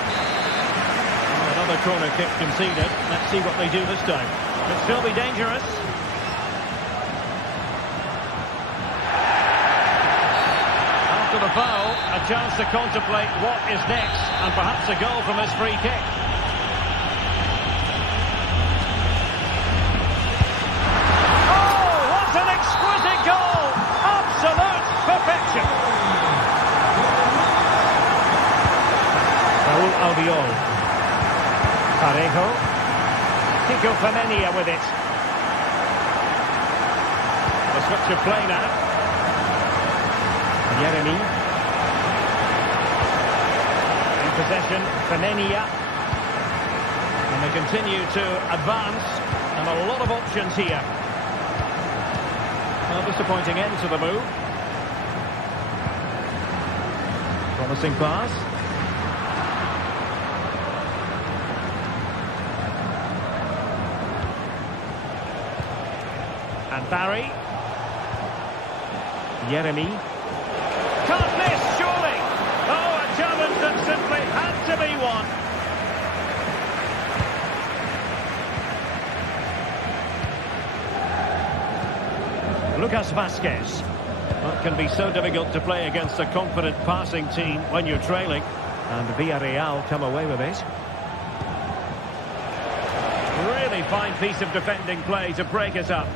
Oh, another corner kick conceded. Let's see what they do this time. Could still be dangerous. The foul, a chance to contemplate what is next, and perhaps a goal from his free kick. Oh, what an exquisite goal! Absolute perfection! Raúl Albiol. Parejo. Kiko Femenia with it. The switch of play now. Yeremy. In possession, Femenia. And they continue to advance. And a lot of options here. Well, disappointing end to the move. Promising pass. And Barry. Yeremy. Can't miss, surely! Oh, a challenge that simply had to be won. Lucas Vazquez. Well, it can be so difficult to play against a confident passing team when you're trailing. And Villarreal come away with it. Really fine piece of defending play to break it up.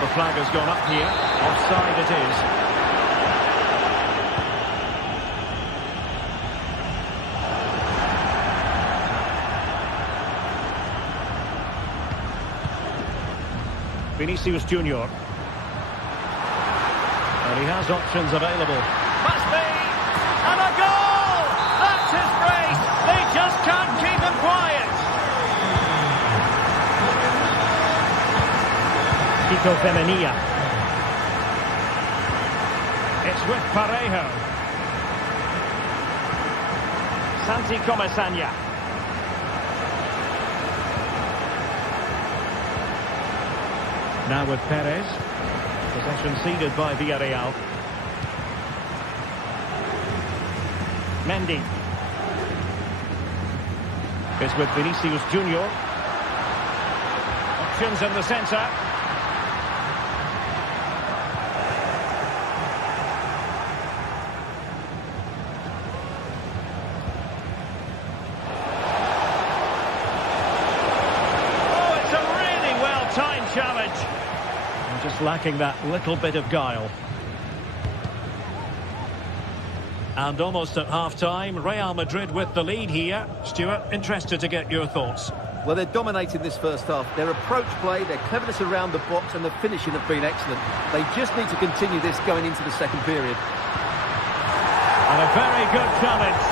The flag has gone up here. Offside it is. Vinicius Junior. And he has options available. Must be! And a goal! That's his brace! They just can't keep him quiet! Atletico Femenia. It's with Parejo. Santi Comesaña. Now with Perez. Possession ceded by Villarreal. Mendy. It's with Vinicius Junior. Options in the centre. Oh, it's a really well-timed challenge. And just lacking that little bit of guile. And almost at half-time, Real Madrid with the lead here. Stuart, interested to get your thoughts. Well, they're dominating this first half. Their approach play, their cleverness around the box and the finishing have been excellent. They just need to continue this going into the second period. And a very good challenge.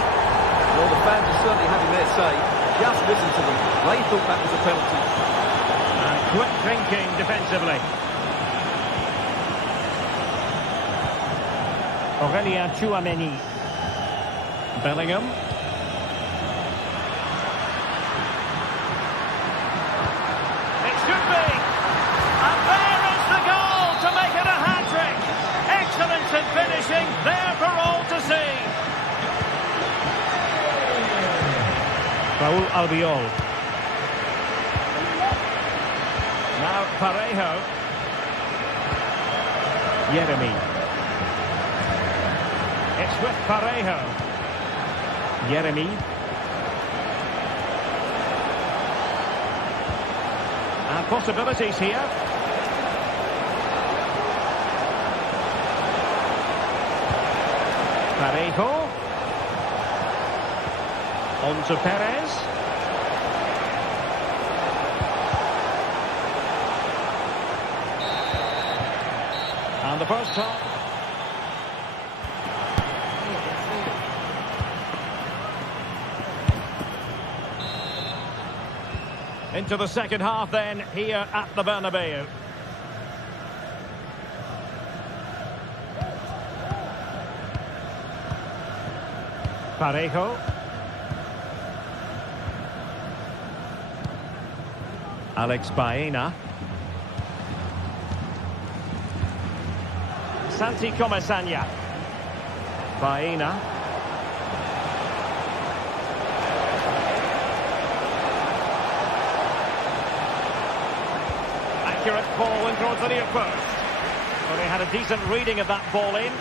Well, the fans are certainly having their say. Just listen to them. They thought that was a penalty. And quick thinking defensively. Aurélien Tchouaméni. Bellingham. It should be. And there is the goal to make it a hat-trick. Excellence in finishing, there for all to see. Raúl Albiol. Now Parejo. Yeremy. It's with Parejo. Yeremy. And possibilities here. Parejo. On to Perez. And the first half. Into the second half then, here at the Bernabeu. Parejo. Alex Baena. Santi Comesaña. Baena. Accurate ball in towards the near post. Well, they had a decent reading of that ball in.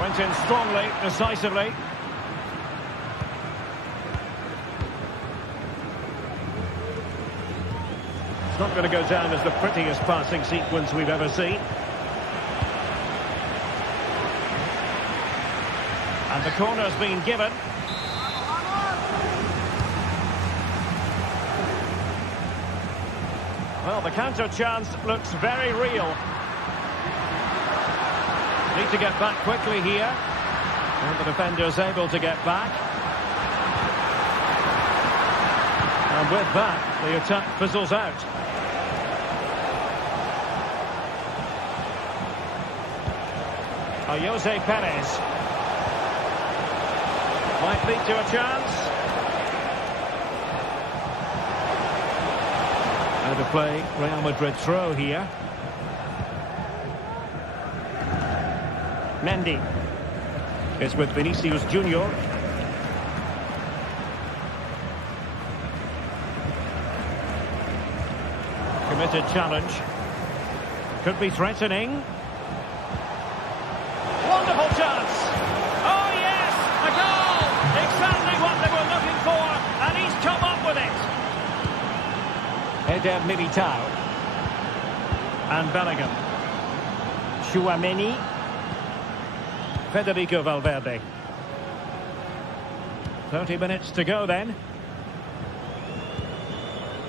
Went in strongly, decisively. It's not going to go down as the prettiest passing sequence we've ever seen. And the corner's been given. Well, the counter chance looks very real. Need to get back quickly here. And the defender's able to get back. And with that, the attack fizzles out. Jose Perez. Might lead to a chance. Out of play, Real Madrid throw here. Mendy. It's with Vinicius Junior. Committed challenge. Could be threatening. Wonderful chance. Oh yes, a goal. Exactly what they were looking for, and he's come up with it. Eder Militao. And Bellingham. Tchouaméni. Federico Valverde. 30 minutes to go then.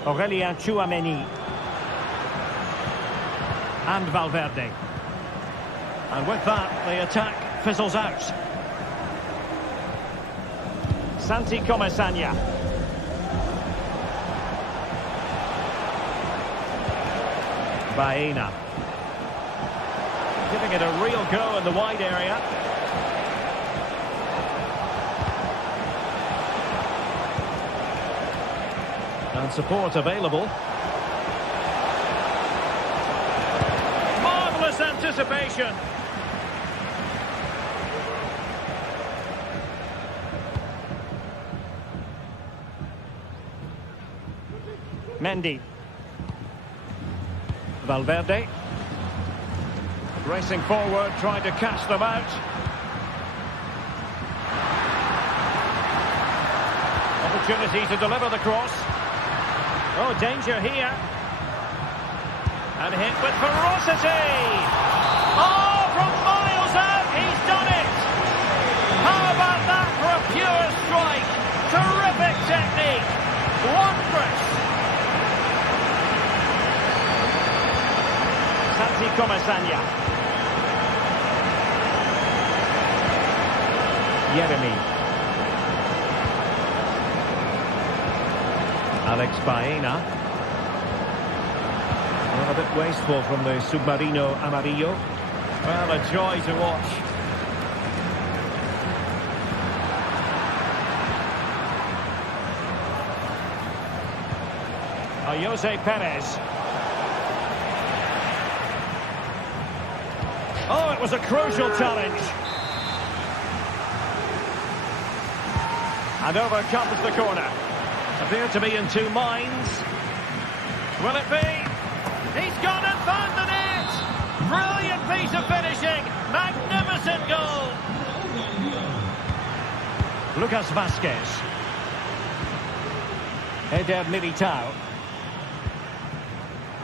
Aurélien Tchouaméni. And Valverde. And with that, the attack fizzles out. Santi Comesaña. Baena. Giving it a real go in the wide area. And support available. Marvellous anticipation. Mendy. Valverde. Racing forward, trying to catch them out. Opportunity to deliver the cross. Oh, danger here. And hit with ferocity. Oh, from miles out, he's done it. How about that for a pure strike? Terrific technique. Wondrous. Santi Comasagna. Yeremi. Alex Baena. Well, a bit wasteful from the Submarino Amarillo. Well, a joy to watch. Jose Perez. Oh, it was a crucial challenge. And over comes the corner. Appear to be in two minds. Will it be? He's gone and found the net! Brilliant piece of finishing! Magnificent goal! Lucas Vázquez. Eder Militao.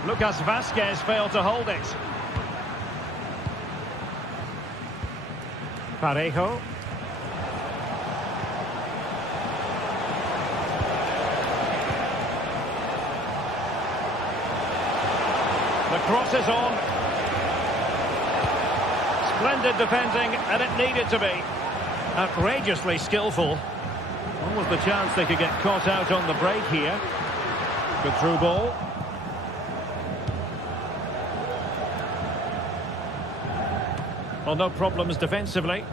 Lucas Vázquez failed to hold it. Parejo. The cross is on. Splendid defending, and it needed to be. Outrageously skillful. Almost the chance they could get caught out on the break here. Good through ball. Well, no problems defensively.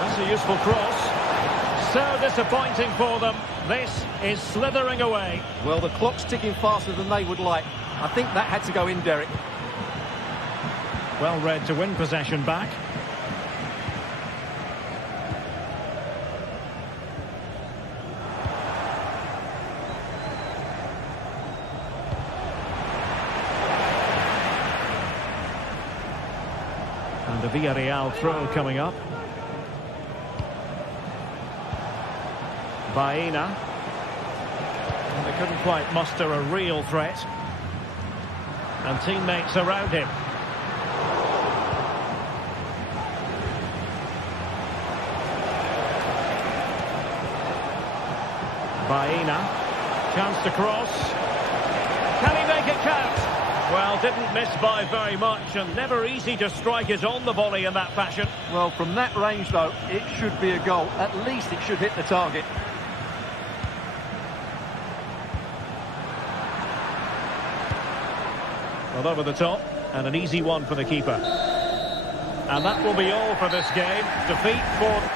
That's a useful cross. So disappointing for them. This is slithering away. Well, the clock's ticking faster than they would like. I think that had to go in, Derek. Well read to win possession back. And the Villarreal throw coming up. Baena. And they couldn't quite muster a real threat. And teammates around him. Baena. Chance to cross. Can he make it count? Well, didn't miss by very much, and never easy to strike it on the volley in that fashion. Well, from that range, though, it should be a goal. At least it should hit the target. Well, over the top, and an easy one for the keeper. And that will be all for this game. Defeat for...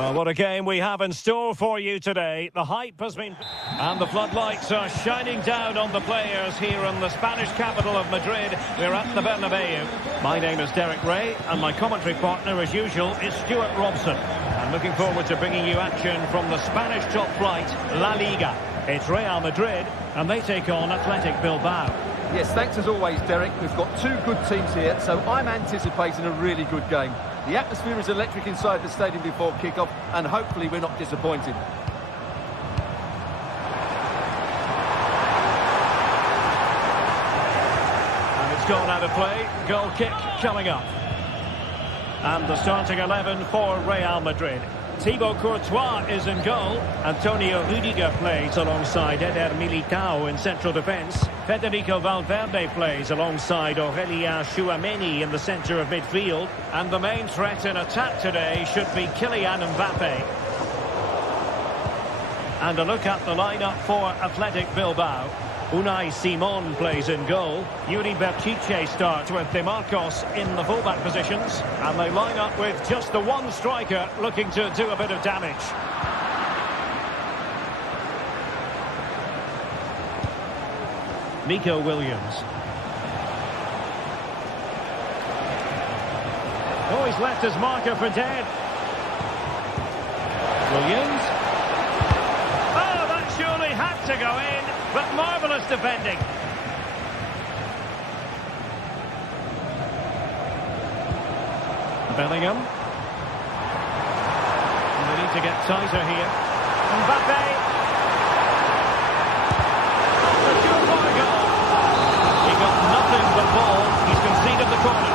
Well, what a game we have in store for you today. The hype has been... And the floodlights are shining down on the players here in the Spanish capital of Madrid. We're at the Bernabeu. My name is Derek Ray, and my commentary partner, as usual, is Stuart Robson. I'm looking forward to bringing you action from the Spanish top flight, La Liga. It's Real Madrid, and they take on Athletic Bilbao. Yes, thanks as always, Derek. We've got two good teams here, so I'm anticipating a really good game. The atmosphere is electric inside the stadium before kick-off, and hopefully we're not disappointed. And it's gone out of play. Goal kick coming up. And the starting 11 for Real Madrid. Thibaut Courtois is in goal. Antonio Rudiger plays alongside Inter Milan in central defence. Federico Valverde plays alongside Aurelien Tchouameni in the centre of midfield. And the main threat in attack today should be Kylian Mbappe. And a look at the lineup for Athletic Bilbao. Unai Simon plays in goal. Yuri Berchiche starts with De Marcos in the fullback positions. And they line up with just the one striker looking to do a bit of damage. Nico Williams. Oh, he's left his marker for dead. Williams. Oh, that surely had to go in. But marvellous defending. Bellingham. And they need to get tighter here. Mbappe. The surefire goal. He got nothing but ball. He's conceded the corner.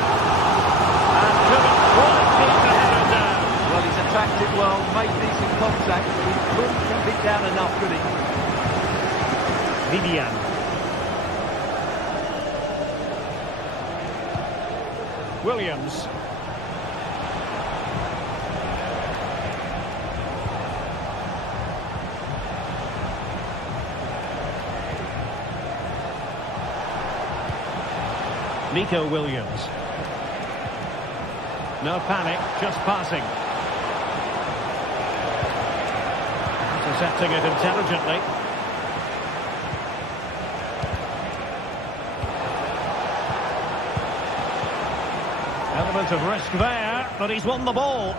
And couldn't quite keep the header down. Well, he's attacked it well, made decent contact, but he couldn't keep it down enough, could he? Vivian. Williams. Nico Williams. No panic, just passing. Intercepting it intelligently. Element of risk there, but he's won the ball.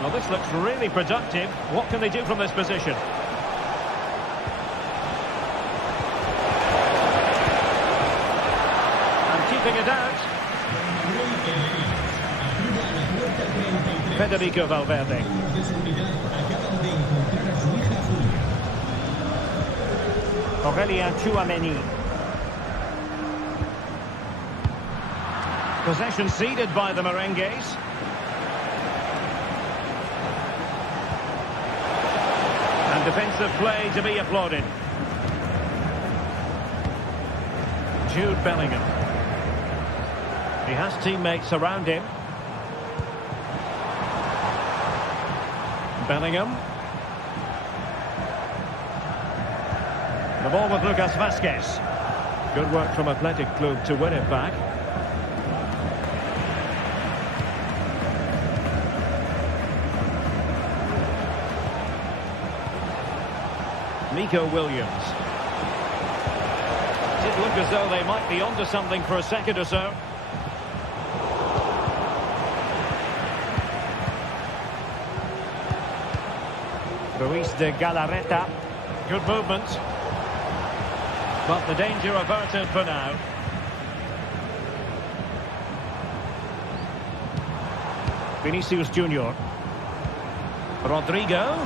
Well, this looks really productive. What can they do from this position? And keeping it out. Federico Valverde. Aurelien Tchouameni. Possession ceded by the Merengues. And defensive play to be applauded. Jude Bellingham. He has teammates around him. Bellingham. The ball with Lucas Vazquez. Good work from Athletic Club to win it back. Nico Williams. Did look as though they might be onto something for a second or so. Ruiz de Galarreta. Good movement. But the danger averted for now. Vinicius Junior. Rodrigo.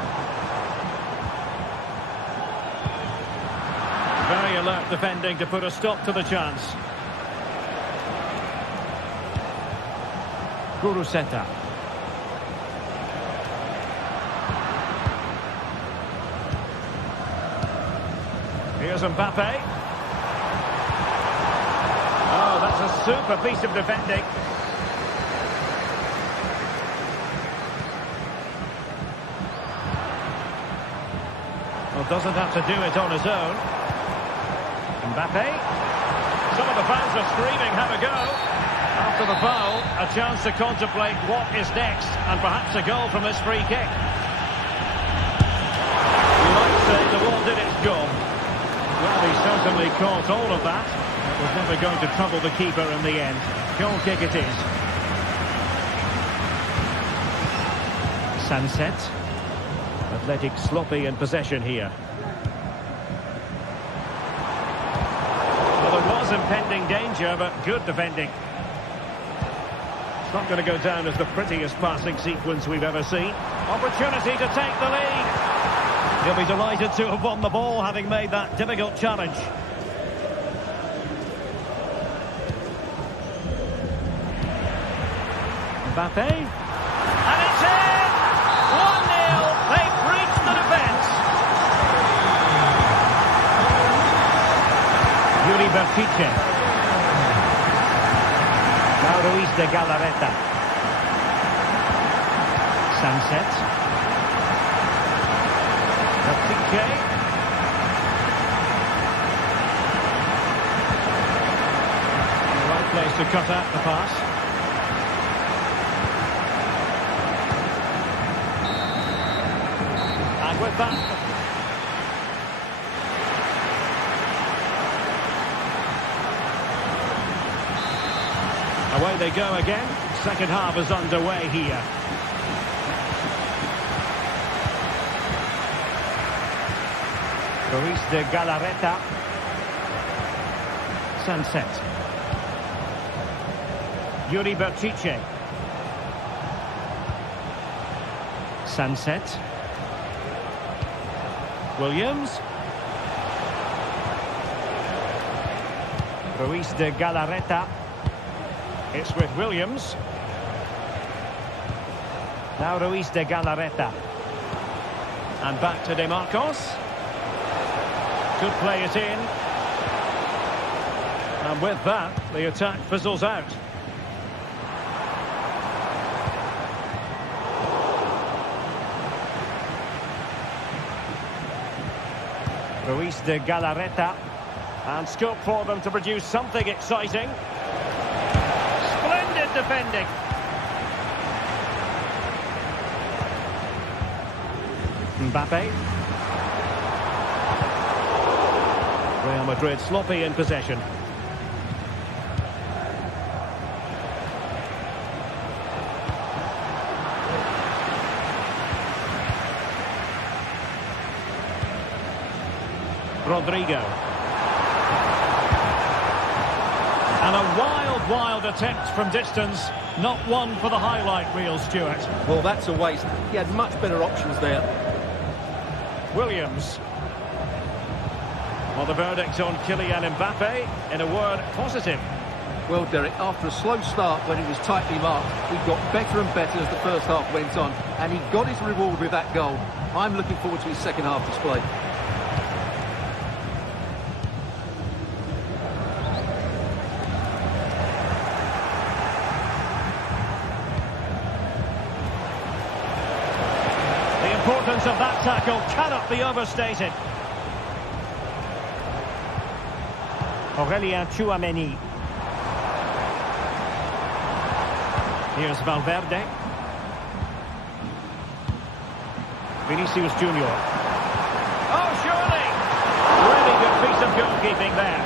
Very alert defending to put a stop to the chance. Guruseta. Here's Mbappe. Oh, that's a super piece of defending. doesn't have to do it on his own. Mbappe. Some of the fans are screaming, have a go. After the foul, a chance to contemplate what is next, and perhaps a goal from this free kick. You might say the ball did its job. Well, he certainly caught all of that. It was never going to trouble the keeper in the end. Goal kick it is. Sunset. Athletic sloppy in possession here. Well, there was impending danger, but good defending. It's not going to go down as the prettiest passing sequence we've ever seen. Opportunity to take the lead. He'll be delighted to have won the ball, having made that difficult challenge. Mbappe. And it's in! 1-0. They've breached the defence. Yuri Bertice. Now Ruiz de Galarreta. Sunset. Bertice. The right place to cut out the pass. And with that... Away they go again. Second half is underway here. Ruiz de Galarreta. Sunset. Yuri Bertice. Sunset. Williams. Ruiz de Galarreta. It's with Williams. Now Ruiz de Galarreta. And back to De Marcos. Could play it in. And with that, the attack fizzles out. Ruiz de Galarreta. And scope for them to produce something exciting. Splendid defending. Mbappe. Real Madrid sloppy in possession. Rodrigo. And a wild attempt from distance. Not one for the highlight reel, Stuart. Well, that's a waste. He had much better options there. Williams. Well, the verdict on Kylian Mbappe, in a word, positive. Well, Derek, after a slow start when he was tightly marked, he got better and better as the first half went on, and he got his reward with that goal. I'm looking forward to his second half display. The importance of that tackle cannot be overstated. Aurelien Tchouameni. Here's Valverde. Vinicius Junior. Oh, surely! Really good piece of goalkeeping there.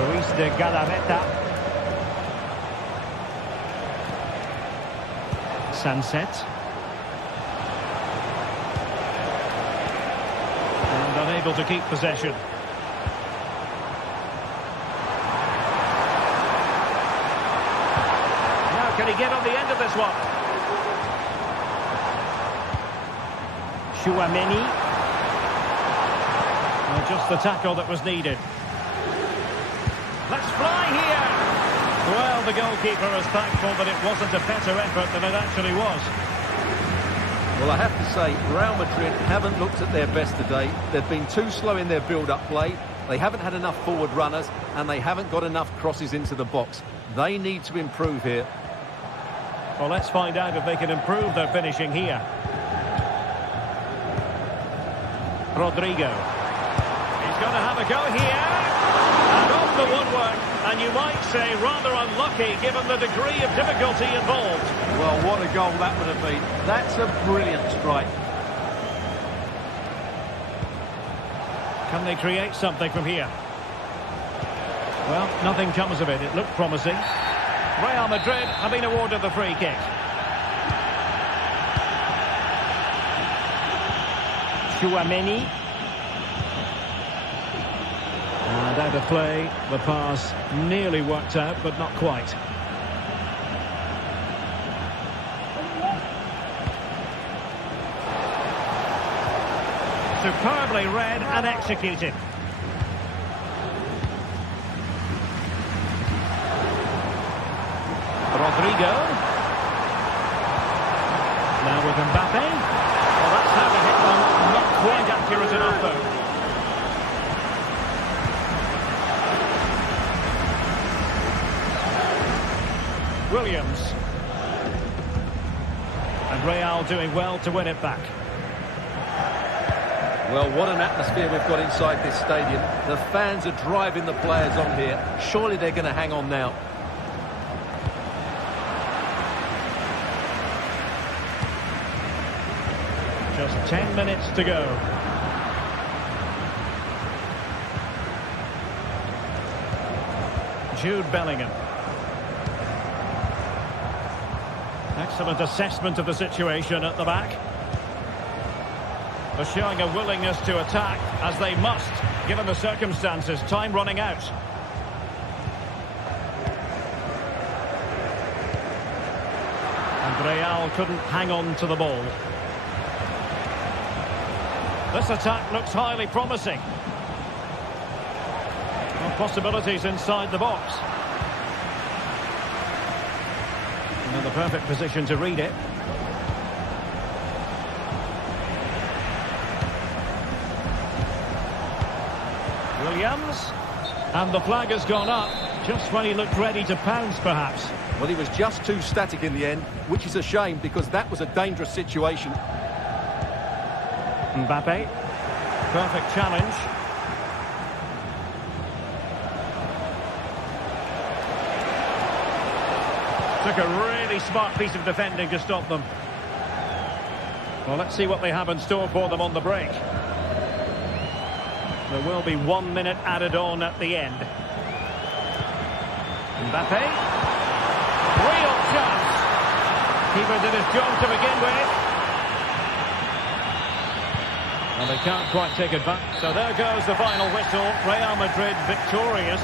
Ruiz de Galarreta. Sunset. And unable to keep possession. Can he get on the end of this one? Tchouameni. Well, just the tackle that was needed. Let's fly here! Well, the goalkeeper is thankful that it wasn't a better effort than it actually was. Well, I have to say, Real Madrid haven't looked at their best today. They've been too slow in their build-up play. They haven't had enough forward runners, and they haven't got enough crosses into the box. They need to improve here. Well, let's find out if they can improve their finishing here. Rodrigo. He's going to have a go here. And off the woodwork. And you might say rather unlucky given the degree of difficulty involved. Well, what a goal that would have been. That's a brilliant strike. Can they create something from here? Well, nothing comes of it. It looked promising. Real Madrid have been awarded the free kick. Chouameni. And out of play. The pass nearly worked out, but not quite. Superbly read and executed. Rodrigo. Now with Mbappe. Well, that's how to hit one. Not quite accurate enough, though. Williams. And Real doing well to win it back. Well, what an atmosphere we've got inside this stadium. The fans are driving the players on here. Surely they're going to hang on now. Just 10 minutes to go. Jude Bellingham. Excellent assessment of the situation at the back. They're showing a willingness to attack, as they must, given the circumstances. Time running out. And Real couldn't hang on to the ball. This attack looks highly promising. Well, possibilities inside the box. And in the perfect position to read it. Williams. And the flag has gone up, just when he looked ready to pounce, perhaps. Well, he was just too static in the end, which is a shame, because that was a dangerous situation. Mbappe. Perfect challenge. Took a really smart piece of defending to stop them. Well, let's see what they have in store for them on the break. There will be 1 minute added on at the end. Mbappe. Real chance. Keeper did his job to begin with. Well, they can't quite take it back. So there goes the final whistle. Real Madrid victorious.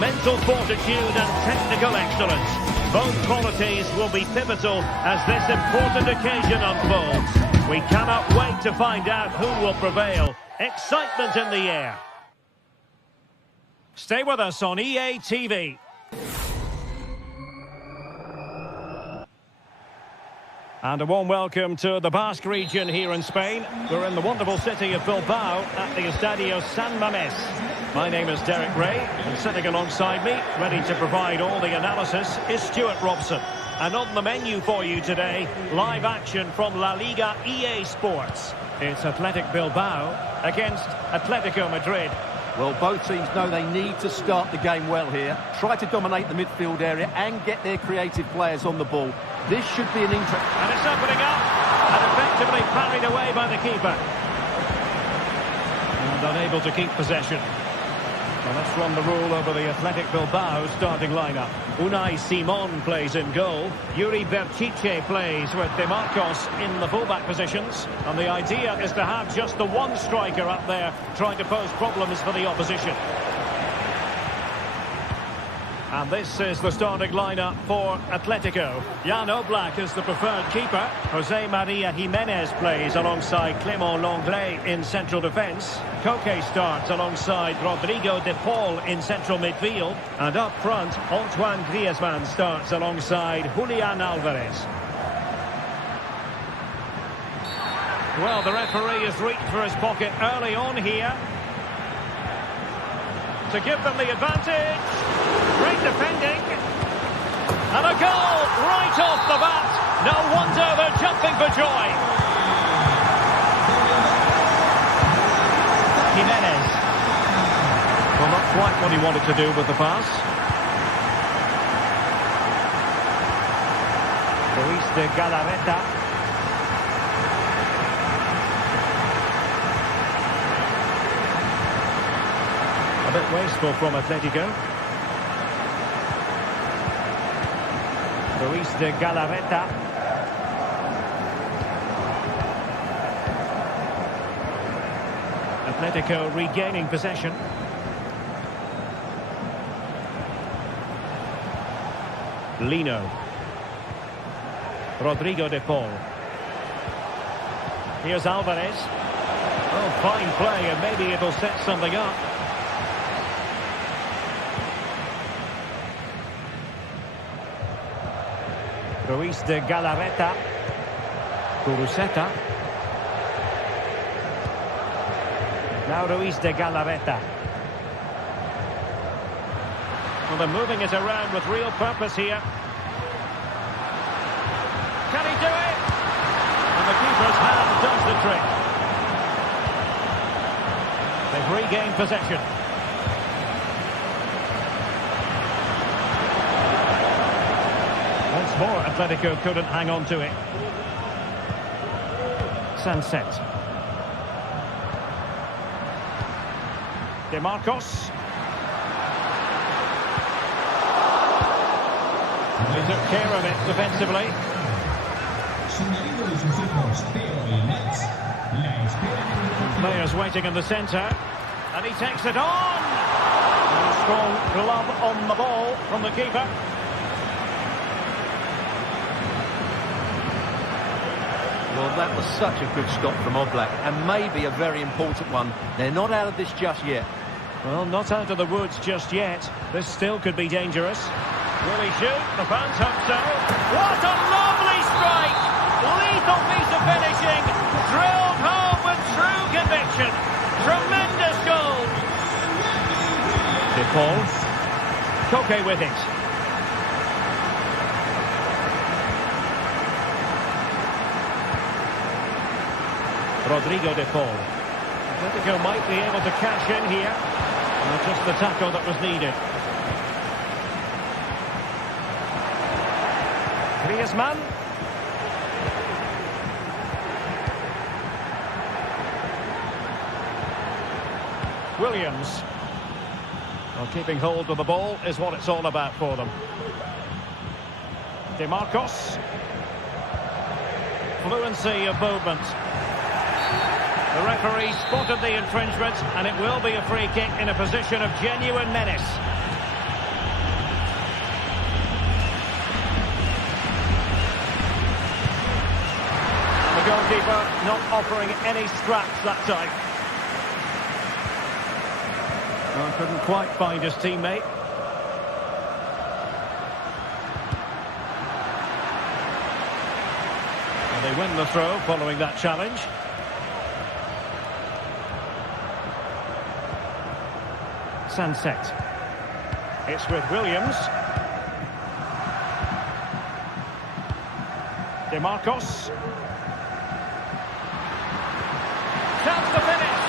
Mental fortitude and technical excellence. Both qualities will be pivotal as this important occasion unfolds. We cannot wait to find out who will prevail. Excitement in the air. Stay with us on EA TV. And a warm welcome to the Basque region here in Spain. We're in the wonderful city of Bilbao at the Estadio San Mamés. My name is Derek Ray, and sitting alongside me, ready to provide all the analysis, is Stuart Robson. And on the menu for you today, live action from La Liga EA Sports. It's Athletic Bilbao against Atletico Madrid. Well, both teams know they need to start the game well here. Try to dominate the midfield area and get their creative players on the ball. This should be an interest. And it's opening up and effectively parried away by the keeper. And unable to keep possession. Well, let's run the rule over the Athletic Bilbao starting lineup. Unai Simon plays in goal. Yuri Berchiche plays with De Marcos in the fullback positions. And the idea is to have just the one striker up there trying to pose problems for the opposition. And this is the starting lineup for Atletico. Jan Oblak is the preferred keeper. Jose Maria Jimenez plays alongside Clément Lenglet in central defence. Koke starts alongside Rodrigo de Paul in central midfield. And up front, Antoine Griezmann starts alongside Julian Alvarez. Well, the referee has reached for his pocket early on here to give them the advantage. Great defending. And a goal right off the bat. No wonder they're jumping for joy. Jimenez. Well, not quite what he wanted to do with the pass. Luis de Galarreta. A bit wasteful from Atletico. Luis de Galarreta. Atletico regaining possession. Lino. Rodrigo de Paul. Here's Alvarez. Oh, fine play, and maybe it'll set something up. Luis de Galarreta. Kuruseta. Now Luis de Galarreta. Well, they're moving it around with real purpose here. Can he do it? And the keeper's hand does the trick. They've regained possession. Once more, Atletico couldn't hang on to it. Sunset. De Marcos. He took care of it defensively. Players waiting in the centre. And he takes it on. And a strong glove on the ball from the keeper. Well, that was such a good stop from Oblak, and maybe a very important one. They're not out of this just yet. Well, not out of the woods just yet. This still could be dangerous. Will he shoot? The fans hope so. What a lovely strike! Lethal piece of finishing. Drilled home with true conviction. Tremendous goal. De Paul. Koke with it. Rodrigo de Paul. Atletico might be able to cash in here. Just the tackle that was needed. Griezmann. Williams. Well, keeping hold of the ball is what it's all about for them. De Marcos. Fluency of movement. The referee spotted the infringement, and it will be a free kick in a position of genuine menace. The goalkeeper not offering any scraps that time. Well, couldn't quite find his teammate. They win the throw following that challenge. Sunset. It's with Williams. DeMarcos. Chance to finish.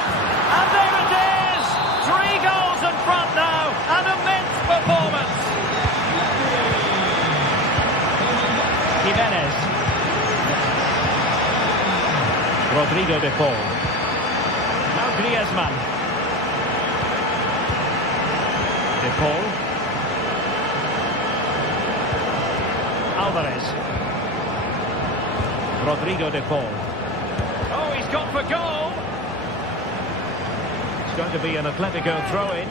And there it is! 3 goals in front now. An immense performance. Jimenez. Rodrigo de Paul. Now Griezmann. De Paul. Alvarez. Rodrigo de Paul. Oh, he's gone for goal. It's going to be an Atletico throw-in.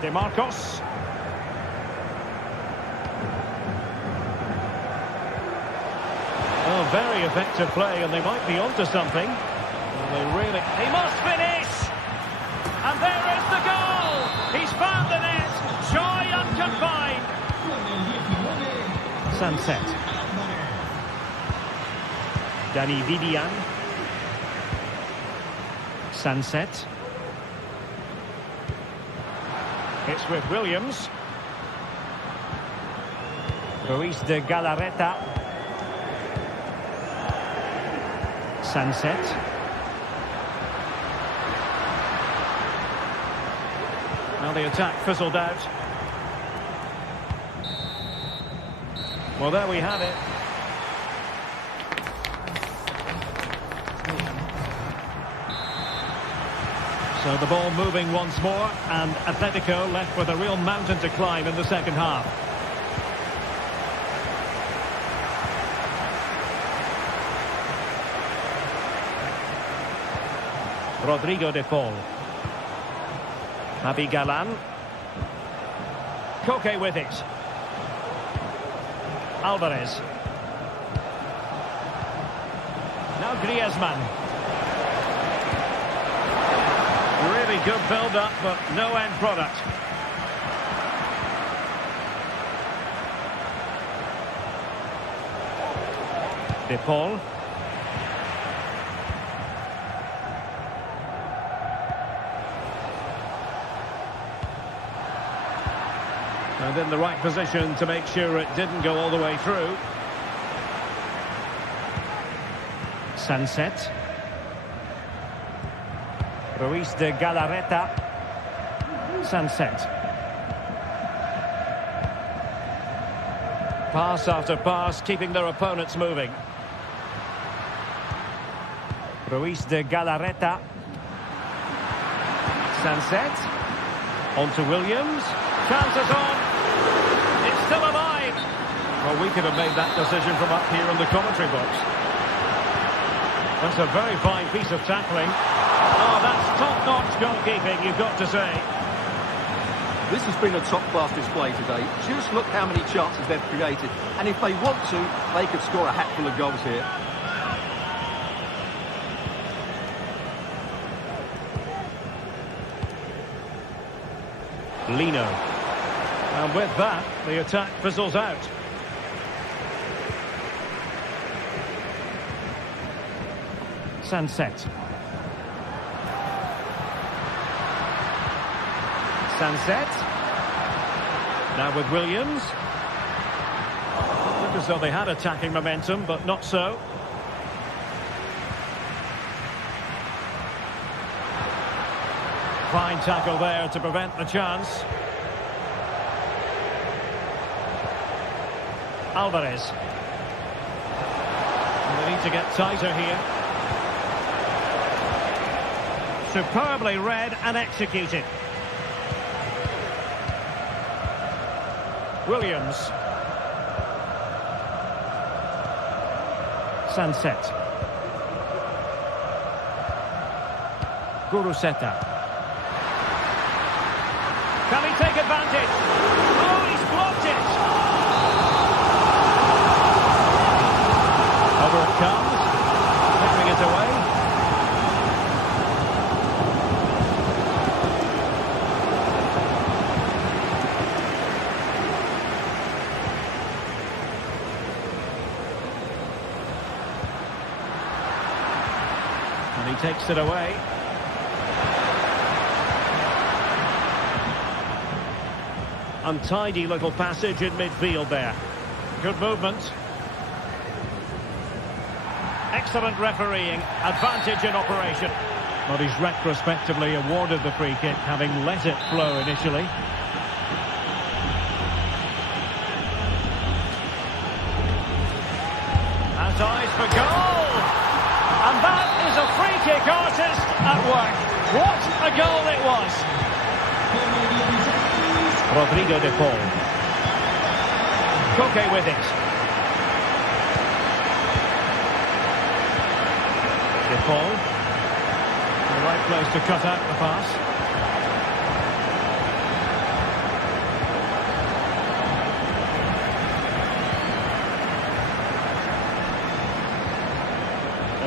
DeMarcos. Oh, very effective play, and they might be onto something. Well, they really... He must finish! And there is the goal! He's found the net! Joy unconfined! Sunset. Danny Vivian. Sunset. It's with Williams. Ruiz de Galarreta. Sunset. Now the attack fizzled out. Well, there we have it. So the ball moving once more, and Atletico left with a real mountain to climb in the second half. Rodrigo de Paul. Javi Galan. Koke with it. Alvarez. Now Griezmann. Really good build-up, but no end product. De Paul. And in the right position to make sure it didn't go all the way through. Sunset. Ruiz de Galarreta. Sunset. Pass after pass, keeping their opponents moving. Ruiz de Galarreta. Sunset. On to Williams. Chances on. It's still alive. Well, we could have made that decision from up here in the commentary box. That's a very fine piece of tackling. Oh, that's top-notch goalkeeping, you've got to say. This has been a top-class display today. Just look how many chances they've created. And if they want to, they could score a hatful of goals here. Lino. And with that, the attack fizzles out. Sunset. Sunset. Now with Williams. Looked as though they had attacking momentum, but not so. Fine tackle there to prevent the chance. Alvarez. And they need to get tighter here. Superbly read and executed. Williams. Sunset. Guruseta. Can he take advantage? Oh, he's blocked it! Over it comes. Tapping it away. takes it away. Untidy little passage in midfield there. Good movement. Excellent refereeing. Advantage in operation. Well, he's retrospectively awarded the free kick, having let it flow initially. Has eyes for goal! And that is a free kick artist at work. What a goal it was! Rodrigo de Paul. Koke with it. De Paul. The right place to cut out the pass.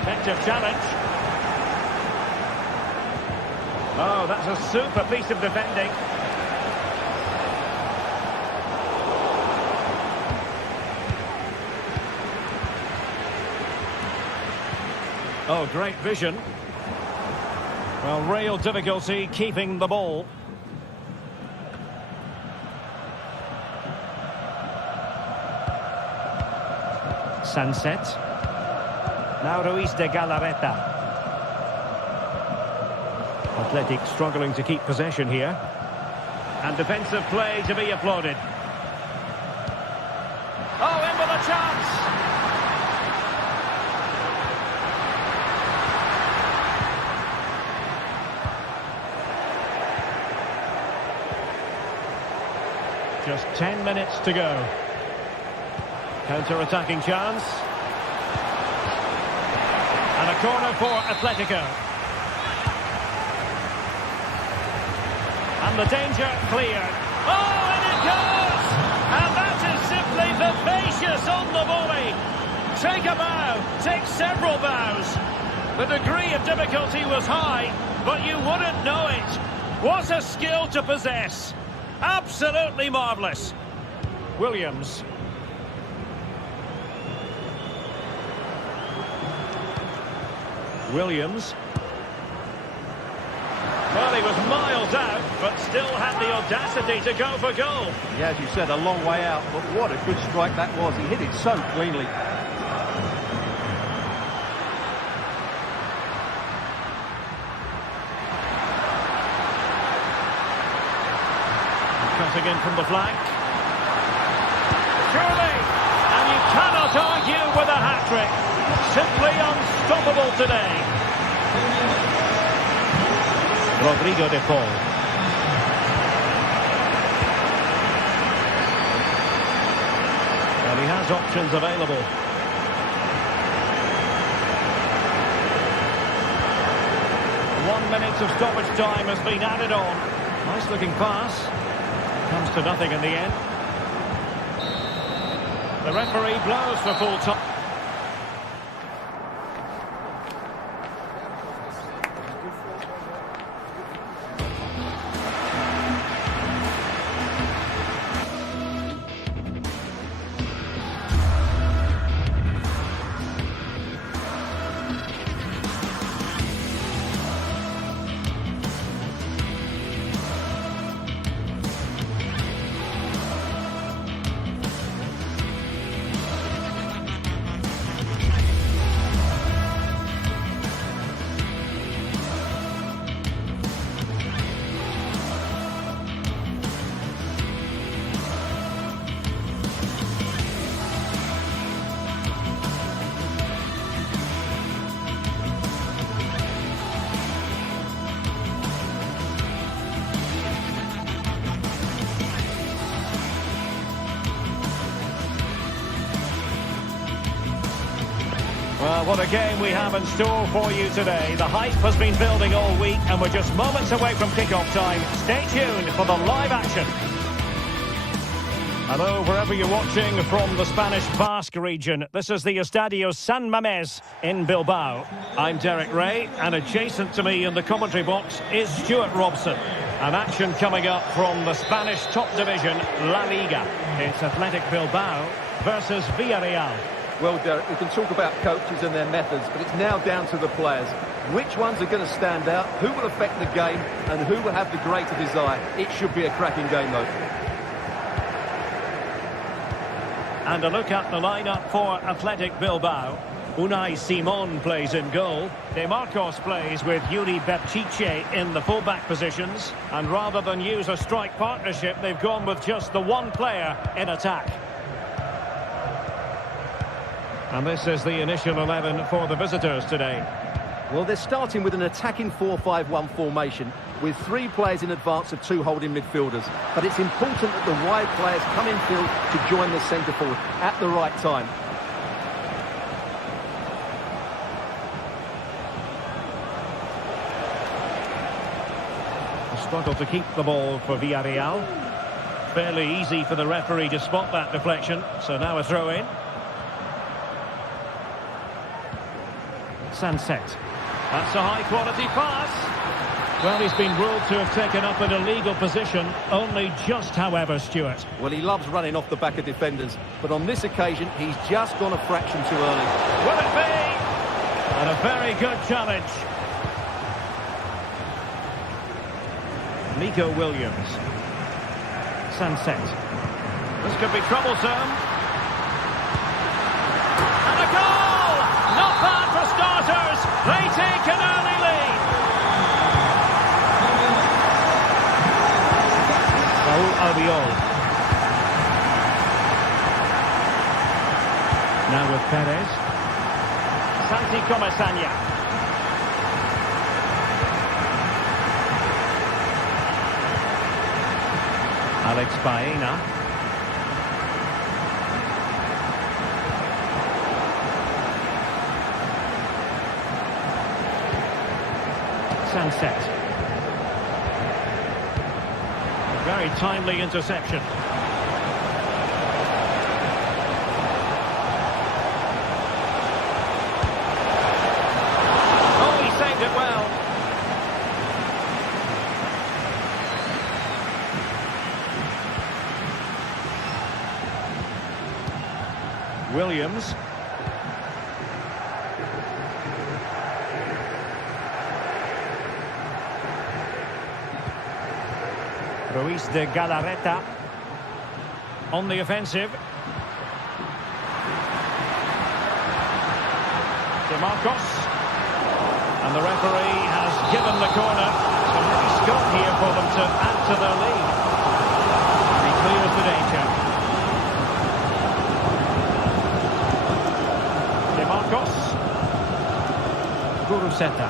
Effective challenge. Oh, that's a super piece of defending. Oh, great vision. Well, real difficulty keeping the ball. Sunset. Now Ruiz de Galarreta. Athletic struggling to keep possession here. And defensive play to be applauded. Oh, in with a chance! Just 10 minutes to go. Counter-attacking chance. And a corner for Atletico. And the danger cleared. Oh, and it goes! And that is simply vivacious on the volley. Take a bow, take several bows. The degree of difficulty was high, but you wouldn't know it. What a skill to possess. Absolutely marvellous. Williams. Williams. Well, he was miles out, but still had the audacity to go for goal. Yeah, as you said, a long way out, but what a good strike that was. He hit it so cleanly. Cutting in from the flank. Surely! And you cannot argue with a hat-trick. Simply unstoppable today. Rodrigo de Paul. And he has options available. One minute of stoppage time has been added on. Nice looking pass. Comes to nothing in the end. The referee blows for full time. Well, what a game we have in store for you today. The hype has been building all week and we're just moments away from kick-off time. Stay tuned for the live action. Hello, wherever you're watching from the Spanish Basque region. This is the Estadio San Mamés in Bilbao. I'm Derek Ray, and adjacent to me in the commentary box is Stuart Robson. An action coming up from the Spanish top division, La Liga. It's Athletic Bilbao versus Villarreal. Well, Derek, we can talk about coaches and their methods, but it's now down to the players. Which ones are going to stand out, who will affect the game, and who will have the greater desire? It should be a cracking game, though. And a look at the lineup for Athletic Bilbao. Unai Simon plays in goal. De Marcos plays with Yuri Berchiche in the fullback positions. And rather than use a strike partnership, they've gone with just the one player in attack. And this is the initial 11 for the visitors today. Well, they're starting with an attacking 4-5-1 formation with 3 players in advance of 2 holding midfielders. But it's important that the wide players come in field to join the centre forward at the right time. A struggle to keep the ball for Villarreal. Fairly easy for the referee to spot that deflection. So now a throw-in. Sunset. That's a high-quality pass. Well, he's been ruled to have taken up an illegal position. Only just, however, Stuart. Well, he loves running off the back of defenders. But on this occasion, he's just gone a fraction too early. Will it be? And a very good challenge. Nico Williams. Sunset. This could be troublesome. And a goal! Not bad for starters. They take an early lead. Raul Albiol. Now with Perez. Santi Comasagna. Alex Baena. Sunset. Very timely interception. Oh, he saved it well. Williams. Ruiz de Galarreta on the offensive. De Marcos. And the referee has given the corner. So maybe scope here for them to add to their lead. And he clears the danger. De Marcos. Guruseta.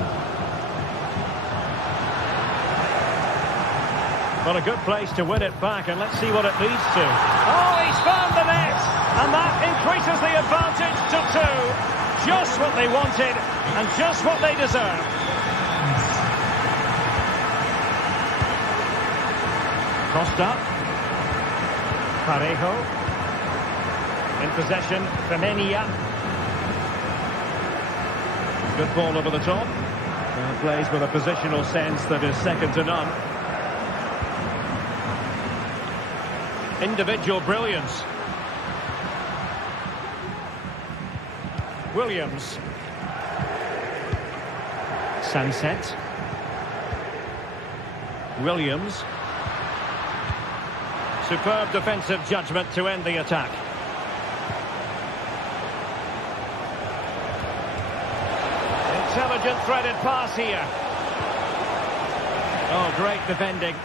Well, a good place to win it back, and let's see what it leads to. Oh, he's found the net! And that increases the advantage to 2. Just what they wanted, and just what they deserve. Costa. Parejo. In possession, Femenia. Good ball over the top. And plays with a positional sense that is second to none. Individual brilliance. Williams. Sunset. Williams. Superb defensive judgment to end the attack. Intelligent threaded pass here. Oh, great defending.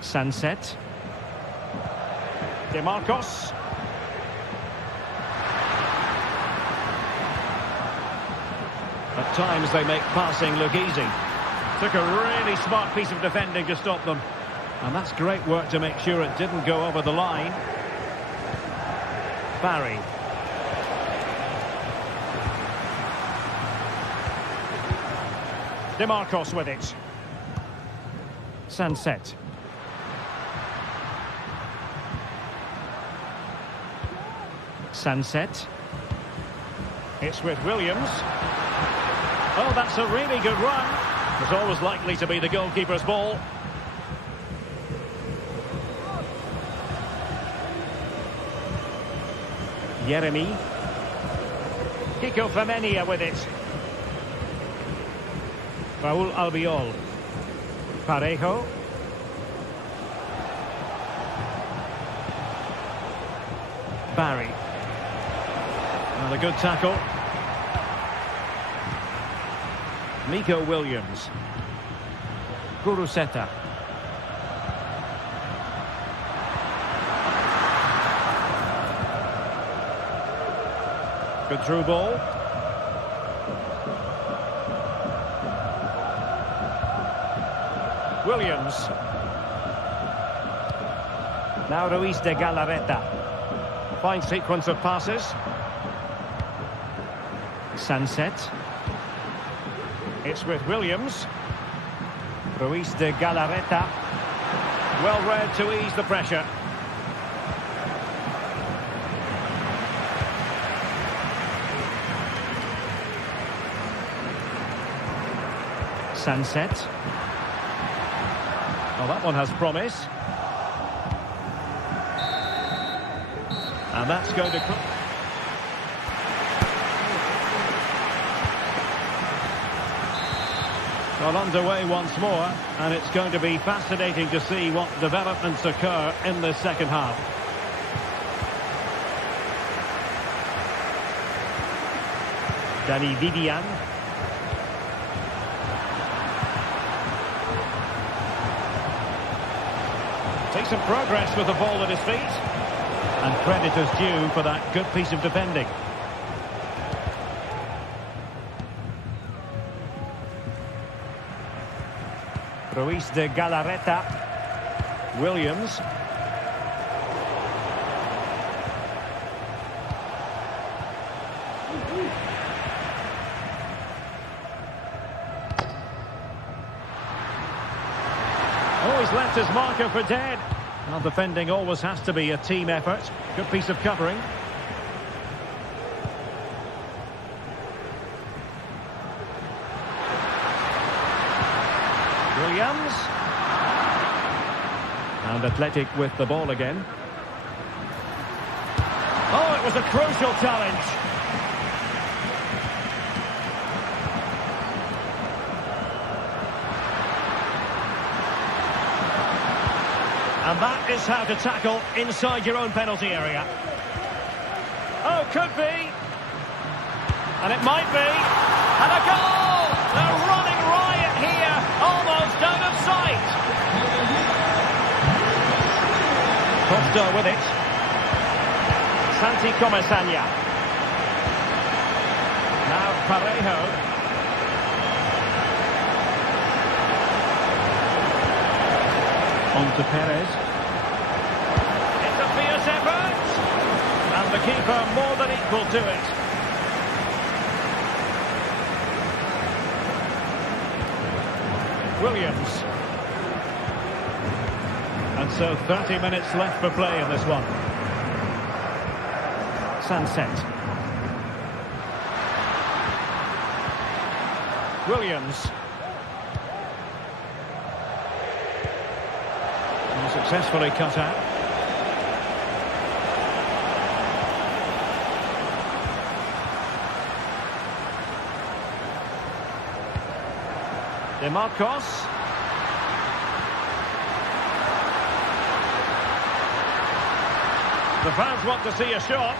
Sunset. De Marcos. At times they make passing look easy. Took a really smart piece of defending to stop them. And that's great work to make sure it didn't go over the line. Barry. De Marcos with it. Sunset. Sunset. It's with Williams. Oh, that's a really good run. It's always likely to be the goalkeeper's ball. Jeremy. Kiko Femenia with it. Raul Albiol. Parejo. Barry. Another good tackle. Nico Williams. Guruseta. Good through ball. Williams. Now Ruiz de Galarreta. Fine sequence of passes. Sunset. It's with Williams. Ruiz de Galarreta. Well read to ease the pressure. Sunset. Well, that one has promise. And that's going to... Well, underway once more, and it's going to be fascinating to see what developments occur in the second half. Danny Vivian. Decent progress with the ball at his feet. And credit is due for that good piece of defending. Ruiz de Galarreta. Williams. Oh, he's left his marker for dead. Well, defending always has to be a team effort. Good piece of covering. Williams. And Athletic with the ball again. Oh, it was a crucial challenge. And that is how to tackle inside your own penalty area. Oh, could be. And it might be. And a goal! They're running riot here, almost out of sight. Costa with it. Santi Comesaña. Now Parejo. On to Perez. It's a fierce effort. And the keeper more than equal to it. Williams. And so 30 minutes left for play in this one. Sunset. Williams. Successfully cut out. DeMarcos. The fans want to see a shot.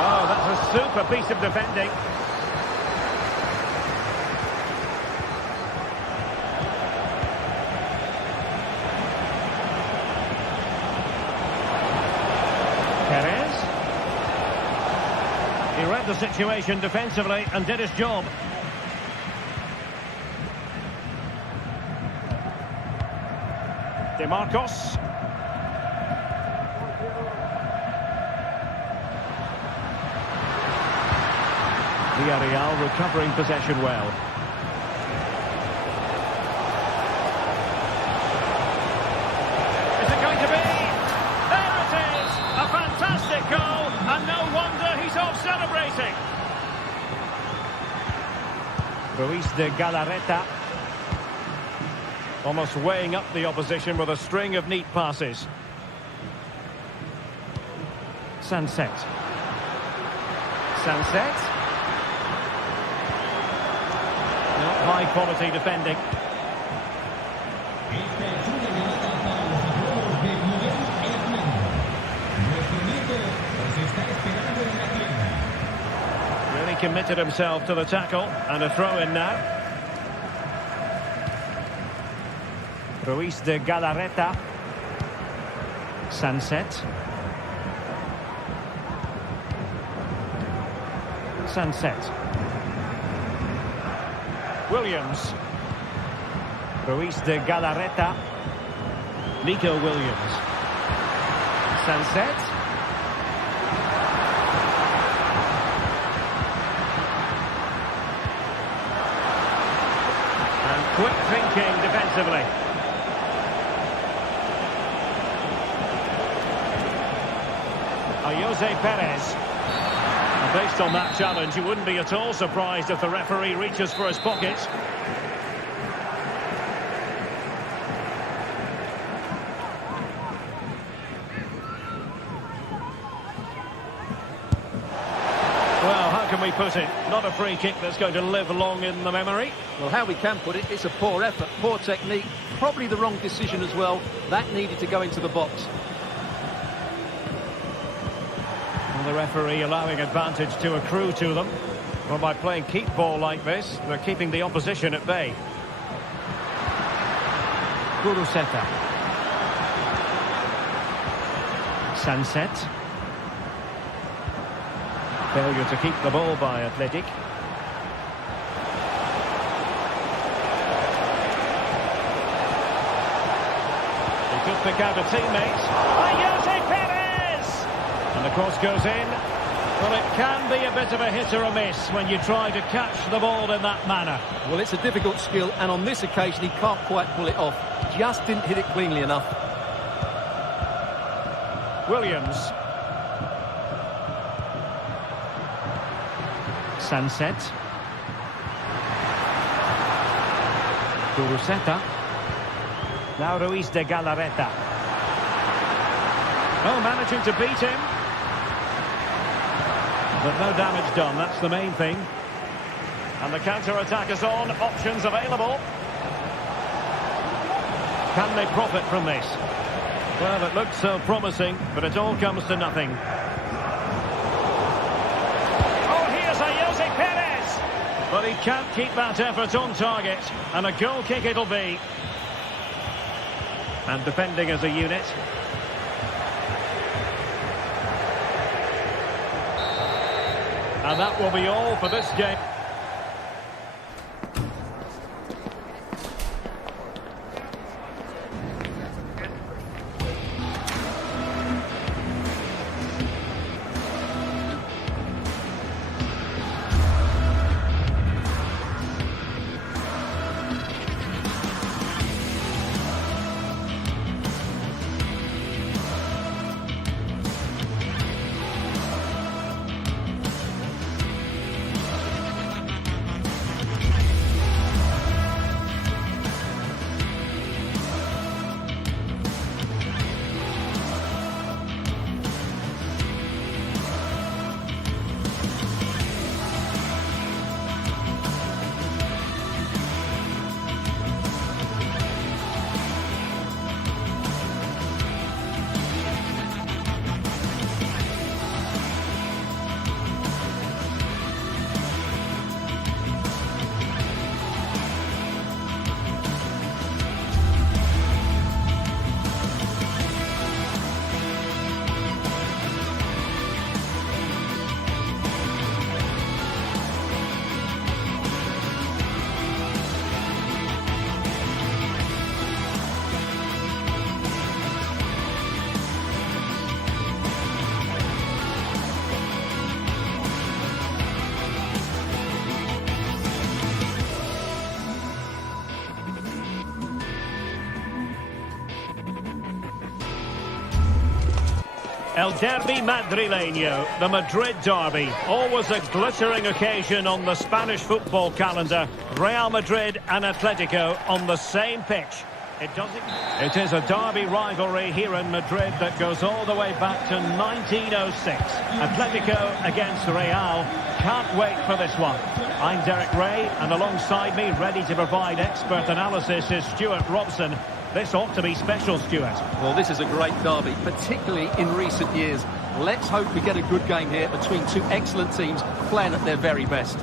Oh, that's a super piece of defending. He read the situation defensively and did his job. DeMarcos. Villarreal recovering possession well. Is it going to be? There it is! A fantastic goal, and no wonder he's off celebrating. Ruiz de Galarreta. Almost weighing up the opposition with a string of neat passes. Sunset. Sunset. Not high quality defending. Really committed himself to the tackle, and a throw in now. Ruiz de Galarreta. Sunset. Sunset. Williams. Ruiz de Galarreta. Nico Williams. Sunset. And quick thinking defensively. Jose Perez. And based on that challenge, you wouldn't be at all surprised if the referee reaches for his pocket. Well, how can we put it? Not a free kick that's going to live long in the memory. Well, how we can put it, it's a poor effort, poor technique, probably the wrong decision as well. That needed to go into the box. The referee allowing advantage to accrue to them. Well, by playing keep ball like this, they're keeping the opposition at bay. Kuruseta. Sunset. Failure to keep the ball by Athletic. He could pick out a teammate. Jose Perez! And the cross goes in. Well, it can be a bit of a hit or a miss when you try to catch the ball in that manner. Well, it's a difficult skill, and on this occasion he can't quite pull it off. Just didn't hit it cleanly enough. Williams. Sunset. Kuruseta. Now Ruiz de Galarreta. Oh, managing to beat him. But no damage done, that's the main thing. And the counter-attack is on, options available. Can they profit from this? Well, it looked so promising, but it all comes to nothing. Oh, here's a Jose Perez! But he can't keep that effort on target, and a goal kick it'll be. And defending as a unit. And that will be all for this game. El Derby Madrileño, the Madrid derby. Always a glittering occasion on the Spanish football calendar. Real Madrid and Atletico on the same pitch. It doesn't. It is a derby rivalry here in Madrid that goes all the way back to 1906. Atletico against Real. Can't wait for this one. I'm Derek Ray, and alongside me, ready to provide expert analysis, is Stuart Robson. This ought to be special, Stuart. Well, this is a great derby, particularly in recent years. Let's hope we get a good game here between two excellent teams playing at their very best.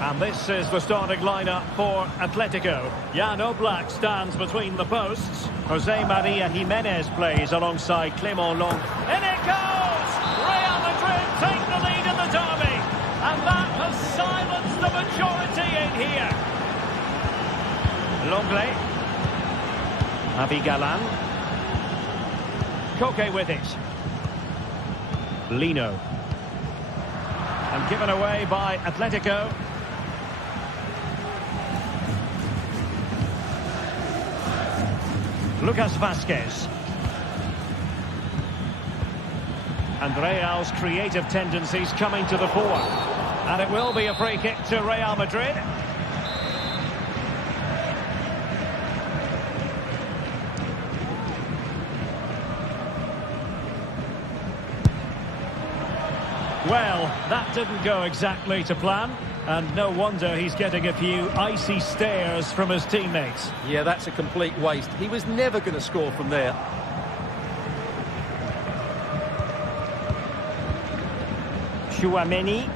And this is the starting lineup for Atletico. Jan Oblak stands between the posts. Jose Maria Jimenez plays alongside Clément Long. In it goes! Real Madrid take the lead in the derby. And that has silenced the majority in here. Longley. Abigalan. Koke with it. Lino. And given away by Atletico. Lucas Vázquez. And Real's creative tendencies coming to the fore. And it will be a free kick to Real Madrid. Well, that didn't go exactly to plan. And no wonder he's getting a few icy stares from his teammates. Yeah, that's a complete waste. He was never going to score from there. Chouameni.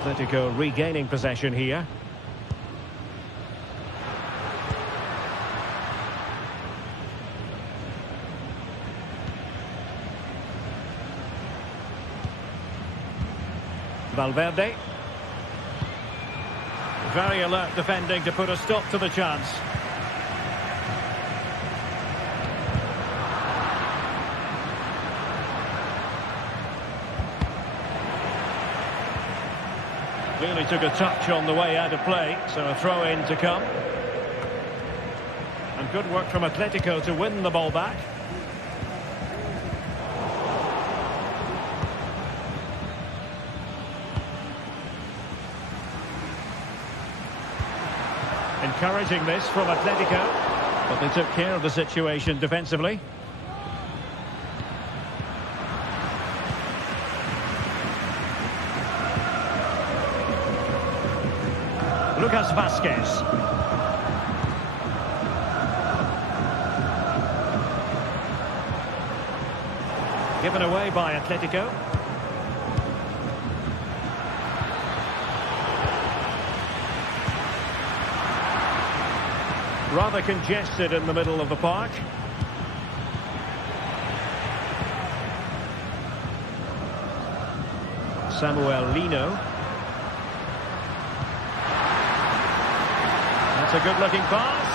Atletico regaining possession here. Valverde. Very alert defending to put a stop to the chance. Really took a touch on the way out of play, so a throw-in to come. And good work from Atletico to win the ball back. Encouraging this from Atletico, but they took care of the situation defensively. Lucas Vázquez. Given away by Atletico. Rather congested in the middle of the park. Samuel Lino. That's a good-looking pass.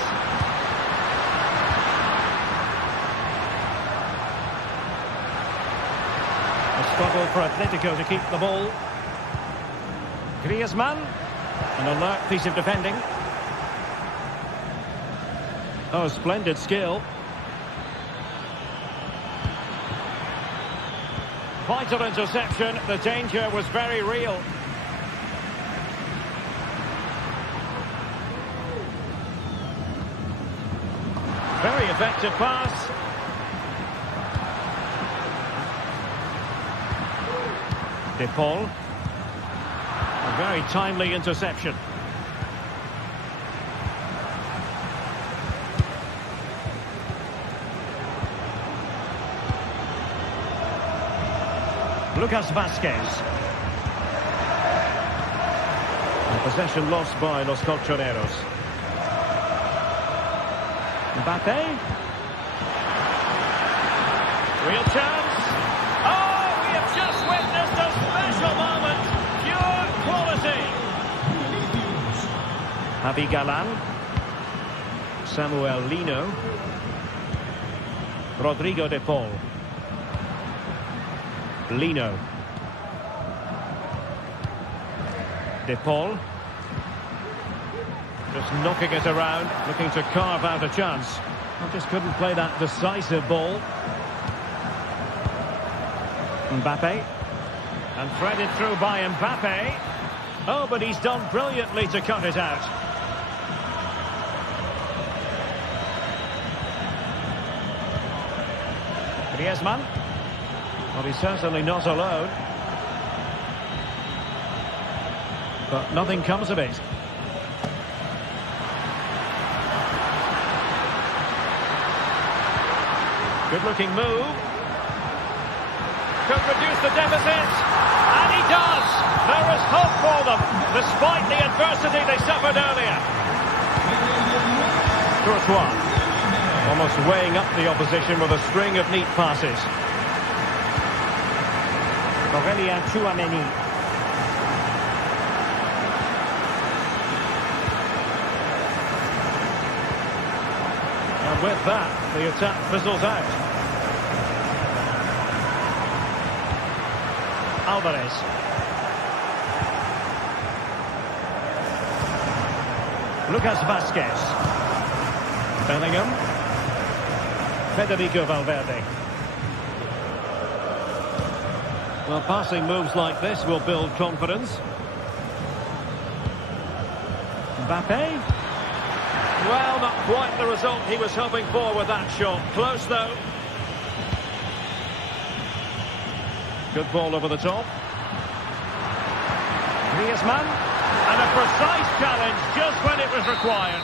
A struggle for Atletico to keep the ball. Griezmann. An alert piece of defending. Oh, splendid skill. Vital interception. The danger was very real. Very effective pass. De Paul. A very timely interception. Lucas Vázquez. And possession lost by Los Colchoneros. Mbappe. Real chance. Oh, we have just witnessed a special moment. Pure quality. Abigalan. Samuel Lino. Rodrigo de Paul. Lino. De Paul. Just knocking it around, looking to carve out a chance. I just couldn't play that decisive ball. Mbappe. And threaded through by Mbappe. Oh, but he's done brilliantly to cut it out. Griezmann. Well, he's certainly not alone. But nothing comes of it. Good-looking move. Could reduce the deficit. And he does. There is hope for them, despite the adversity they suffered earlier. Courtois. Almost weighing up the opposition with a string of neat passes. Aurelien Tchouameni. And with that, the attack fizzles out. Alvarez. Lucas Vazquez. Bellingham. Federico Valverde. Well, passing moves like this will build confidence. Mbappe. Well, not quite the result he was hoping for with that shot. Close, though. Good ball over the top. Griezmann. And a precise challenge just when it was required.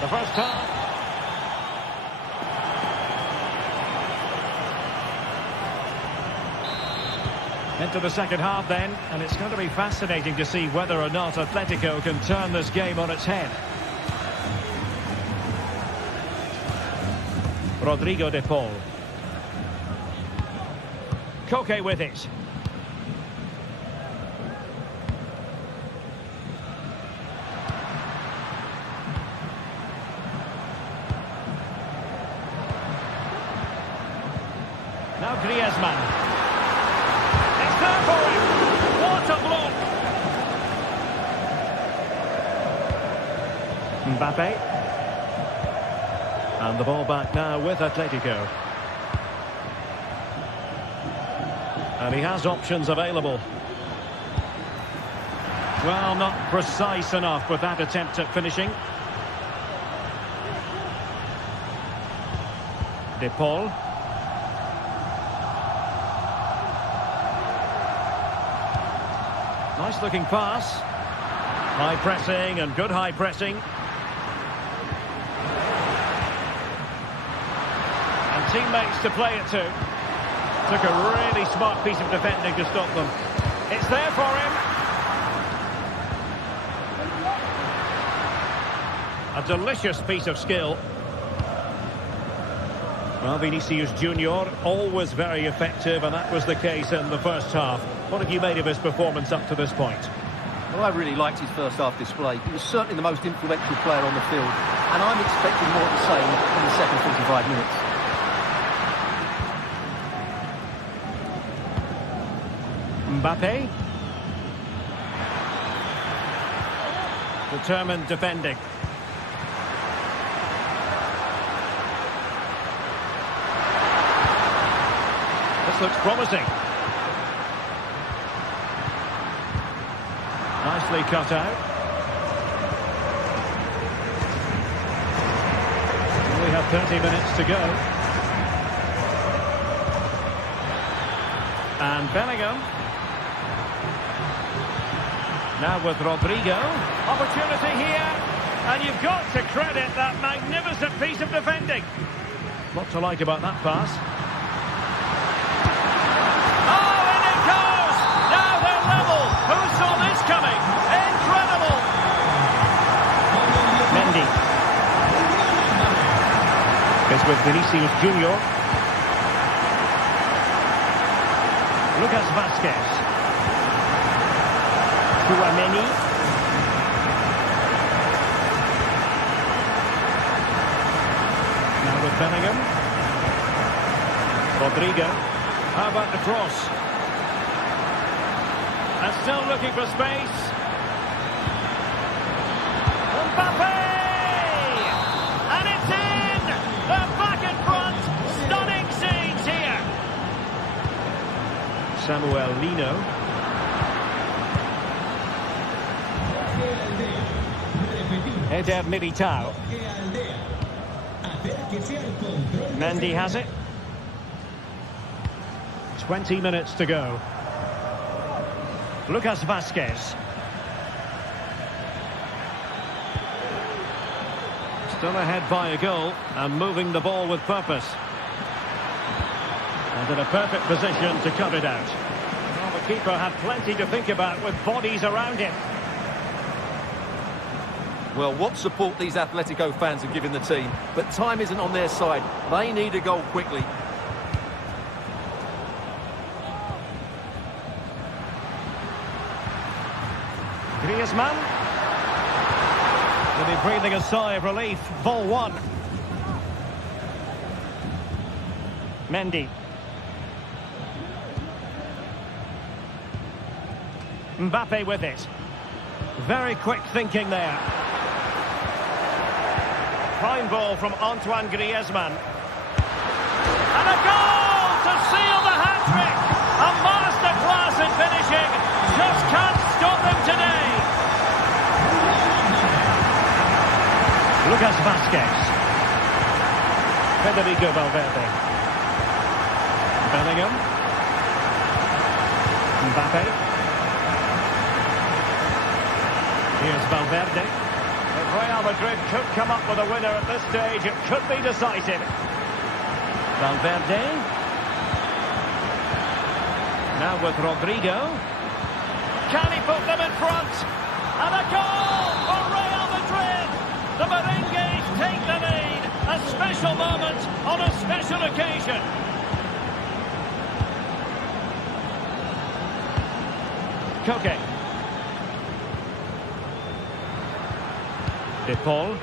The first half. Into the second half then, and it's going to be fascinating to see whether or not Atletico can turn this game on its head. Rodrigo de Paul. Koke with it. Now Griezmann. It's there for him. What a block. Mbappe. And the ball back now with Atletico. And he has options available. Well, not precise enough with that attempt at finishing. De Paul. Nice looking pass. High pressing and good high pressing. And teammates to play it to. Took a really smart piece of defending to stop them. It's there for him. A delicious piece of skill. Well, Vinicius Junior, always very effective, and that was the case in the first half. What have you made of his performance up to this point? Well, I really liked his first half display. He was certainly the most influential player on the field, and I'm expecting more of the same in the second 45 minutes. Mbappe. Determined defending. This looks promising. Nicely cut out. We have 30 minutes to go. And Bellingham. Now with Rodrigo. Opportunity here. And you've got to credit that magnificent piece of defending. Lot to like about that pass. Oh, in it goes! Now they're level. Who saw this coming? Incredible! Mendy. It's with Vinicius Junior. Lucas Vazquez. Tchouameni. Now with Bellingham. Rodrigo. How about the cross? And still looking for space. Mbappe! And it's in! They're back in front! Stunning scenes here! Lino. Eder Militao. Mendy has it. 20 minutes to go. Lucas Vazquez. Still ahead by a goal and moving the ball with purpose. And in a perfect position to cut it out. Well, the keeper had plenty to think about with bodies around him. Well, what support these Atletico fans are giving the team. But time isn't on their side. They need a goal quickly. Griezmann. Will be breathing a sigh of relief. Ball one. Mendy. Mbappe with it. Very quick thinking there. Fine ball from Antoine Griezmann. And a goal to seal the hat-trick! A masterclass in finishing. Just can't stop them today. Lucas Vazquez. Federico Valverde. Bellingham. Mbappe. Here's Valverde. If Real Madrid could come up with a winner at this stage, it could be decisive. Valverde. Now with Rodrigo. Can he put them in front? And a goal for Real Madrid! The Merengues take the lead. A special moment on a special occasion. Koke. De Paul.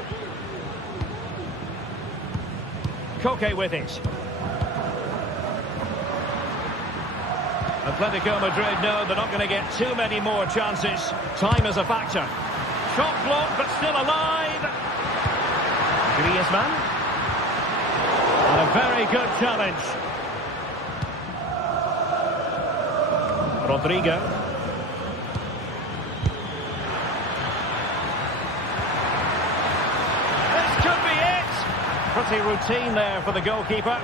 Koke with it. Atletico Madrid know they're not going to get too many more chances. Time is a factor. Shot blocked, but still alive. Griezmann. And a very good challenge. Rodrigo. Pretty routine there for the goalkeeper.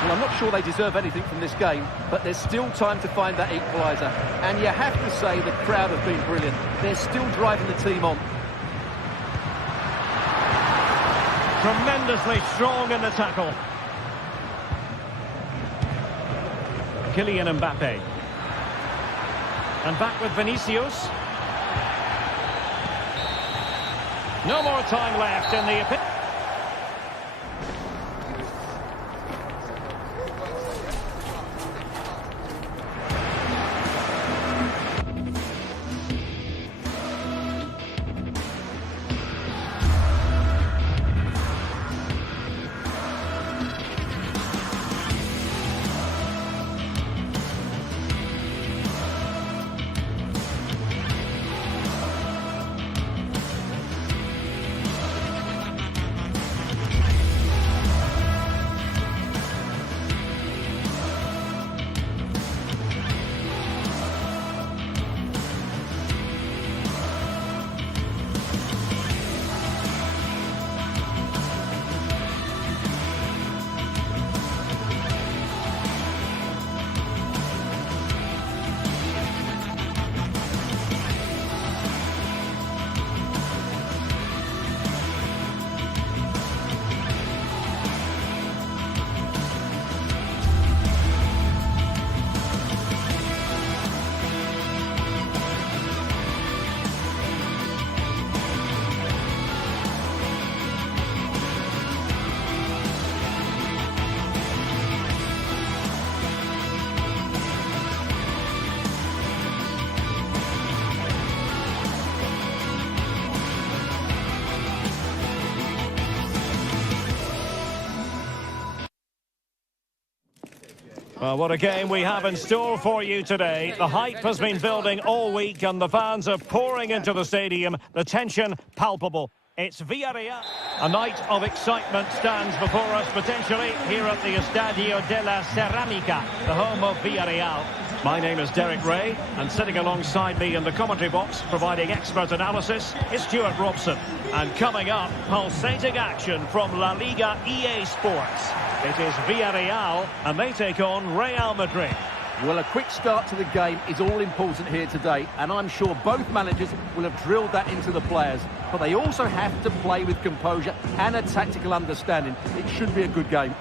Well, I'm not sure they deserve anything from this game, but there's still time to find that equaliser. And you have to say the crowd have been brilliant. They're still driving the team on. Tremendously strong in the tackle. Kylian Mbappe. And back with Vinicius. No more time left in the... Well, what a game we have in store for you today. The hype has been building all week and the fans are pouring into the stadium. The tension palpable. It's Villarreal. A night of excitement stands before us potentially here at the Estadio de la Ceramica, the home of Villarreal. My name is Derek Ray, and sitting alongside me in the commentary box, providing expert analysis, is Stuart Robson. And coming up, pulsating action from La Liga EA Sports. It is Villarreal, and they take on Real Madrid. Well, a quick start to the game is all important here today, and I'm sure both managers will have drilled that into the players. But they also have to play with composure and a tactical understanding. It should be a good game.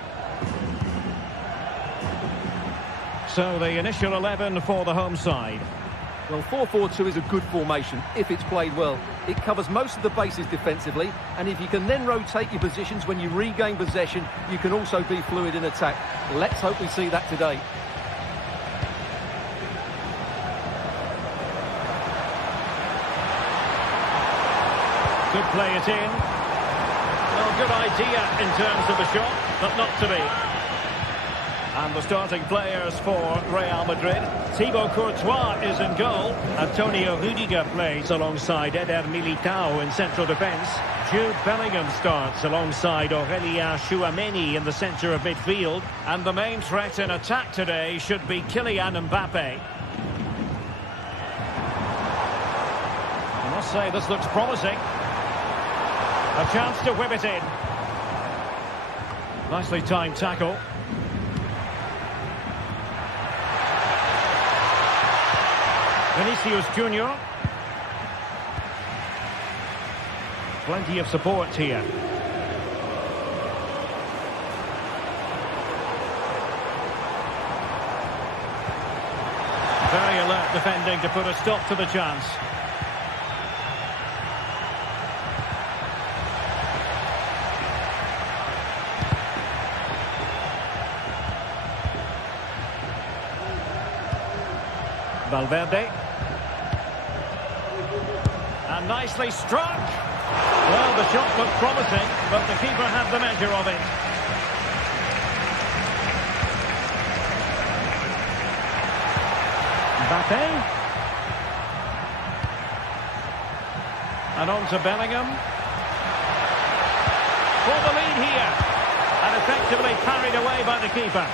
So the initial 11 for the home side. Well, 4-4-2 is a good formation if it's played well. It covers most of the bases defensively, and if you can then rotate your positions when you regain possession, you can also be fluid in attack. Let's hope we see that today. Could play it in. Well, good idea in terms of the shot, but not to be. And the starting players for Real Madrid. Thibaut Courtois is in goal. Antonio Rudiger plays alongside Eder Militao in central defence. Jude Bellingham starts alongside Aurelien Tchouameni in the centre of midfield. And the main threat in attack today should be Kylian Mbappe. I must say this looks promising. A chance to whip it in. Nicely timed tackle. Vinicius Junior. Plenty of support here. Very alert defending to put a stop to the chance. Valverde. And nicely struck. Well, the shot looked promising, but the keeper had the measure of it. Mbappe. And on to Bellingham. For the lead here. And effectively carried away by the keeper.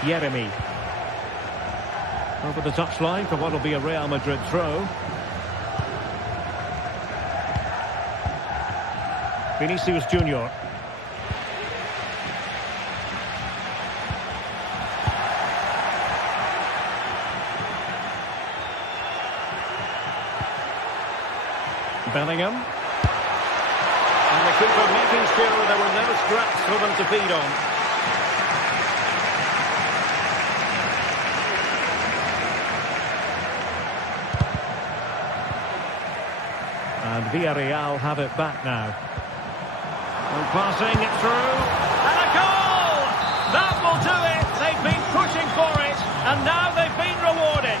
Yeremy. Over the touchline for what will be a Real Madrid throw. Vinicius Junior. Bellingham. And the keeper making sure there were no scraps for them to feed on. And Villarreal have it back now. And passing it through. And a goal! That will do it. They've been pushing for it. And now they've been rewarded.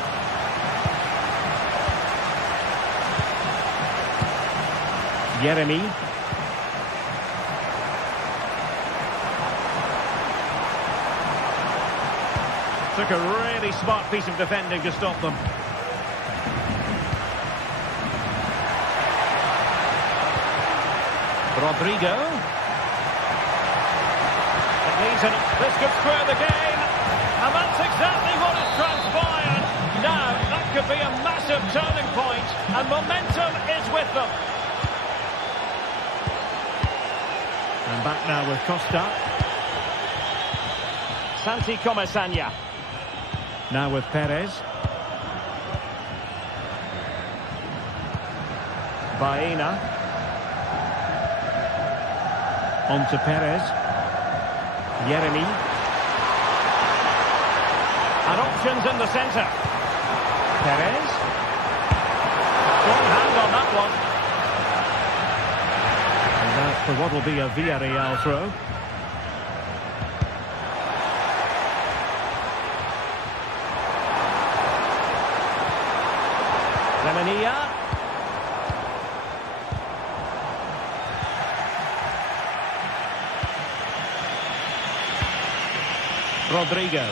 Yeremy. Took a really smart piece of defending to stop them. Rodrigo. It needs this could square the game. And that's exactly what has transpired. Now, that could be a massive turning point. And momentum is with them. And back now with Costa. Santi Comesaña. Now with Perez. Baena. On to Perez. Yeremy. And options in the centre. Perez. Strong hand on that one. And that for what will be a Villarreal throw. Lemania. Rodrigo.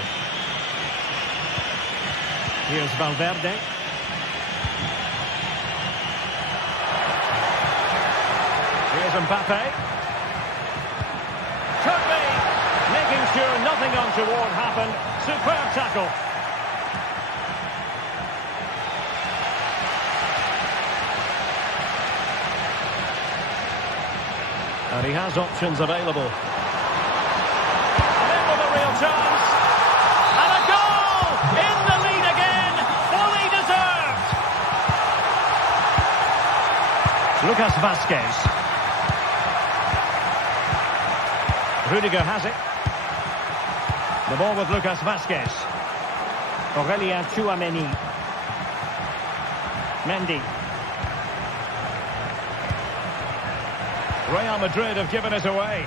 Here's Valverde. Here's Mbappe. Could be. Making sure nothing untoward happened. Superb tackle. And he has options available. And in with a real chance. And a goal! In the lead again! Fully deserved! Lucas Vazquez. Rudiger has it. The ball with Lucas Vazquez. Aurelien Tchouameni. Mendy. Real Madrid have given it away.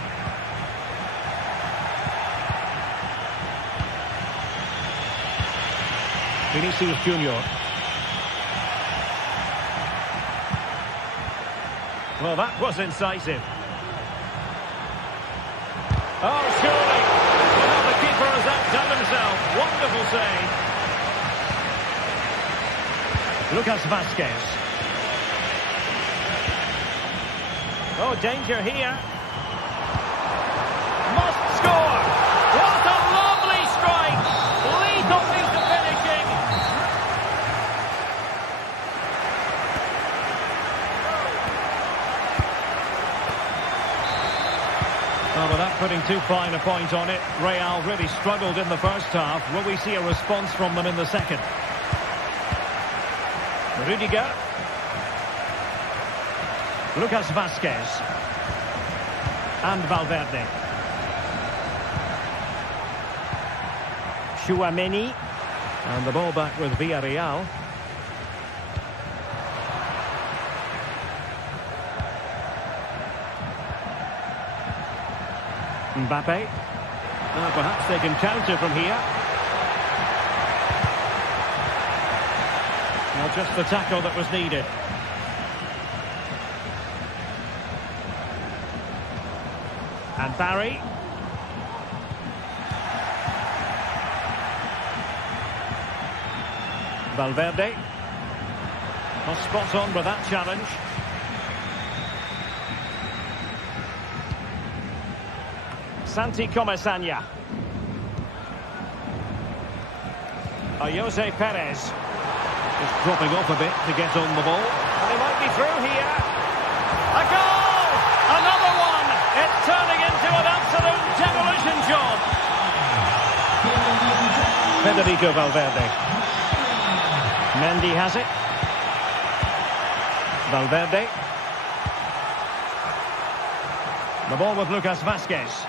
Vinicius Junior. Well, that was incisive. Oh, surely. Well, the keeper has outdone himself. Wonderful save. Lucas Vazquez. Oh, danger here. Must score. What a lovely strike. Lethal piece of finishing. Oh, without putting too fine a point on it, Real really struggled in the first half. Will we see a response from them in the second? Rudiger. Lucas Vazquez. And Valverde. Tchouameni. And the ball back with Villarreal. Mbappe. Perhaps they can counter from here. Well, just the tackle that was needed. And Barry. Valverde. Well, spot on with that challenge. Santi Comesaña. Jose Perez. Just dropping off a bit to get on the ball. And he might be through here. A goal! Another one! It's turning into an absolute demolition job. Federico Valverde. Mendy has it. Valverde. The ball with Lucas Vazquez.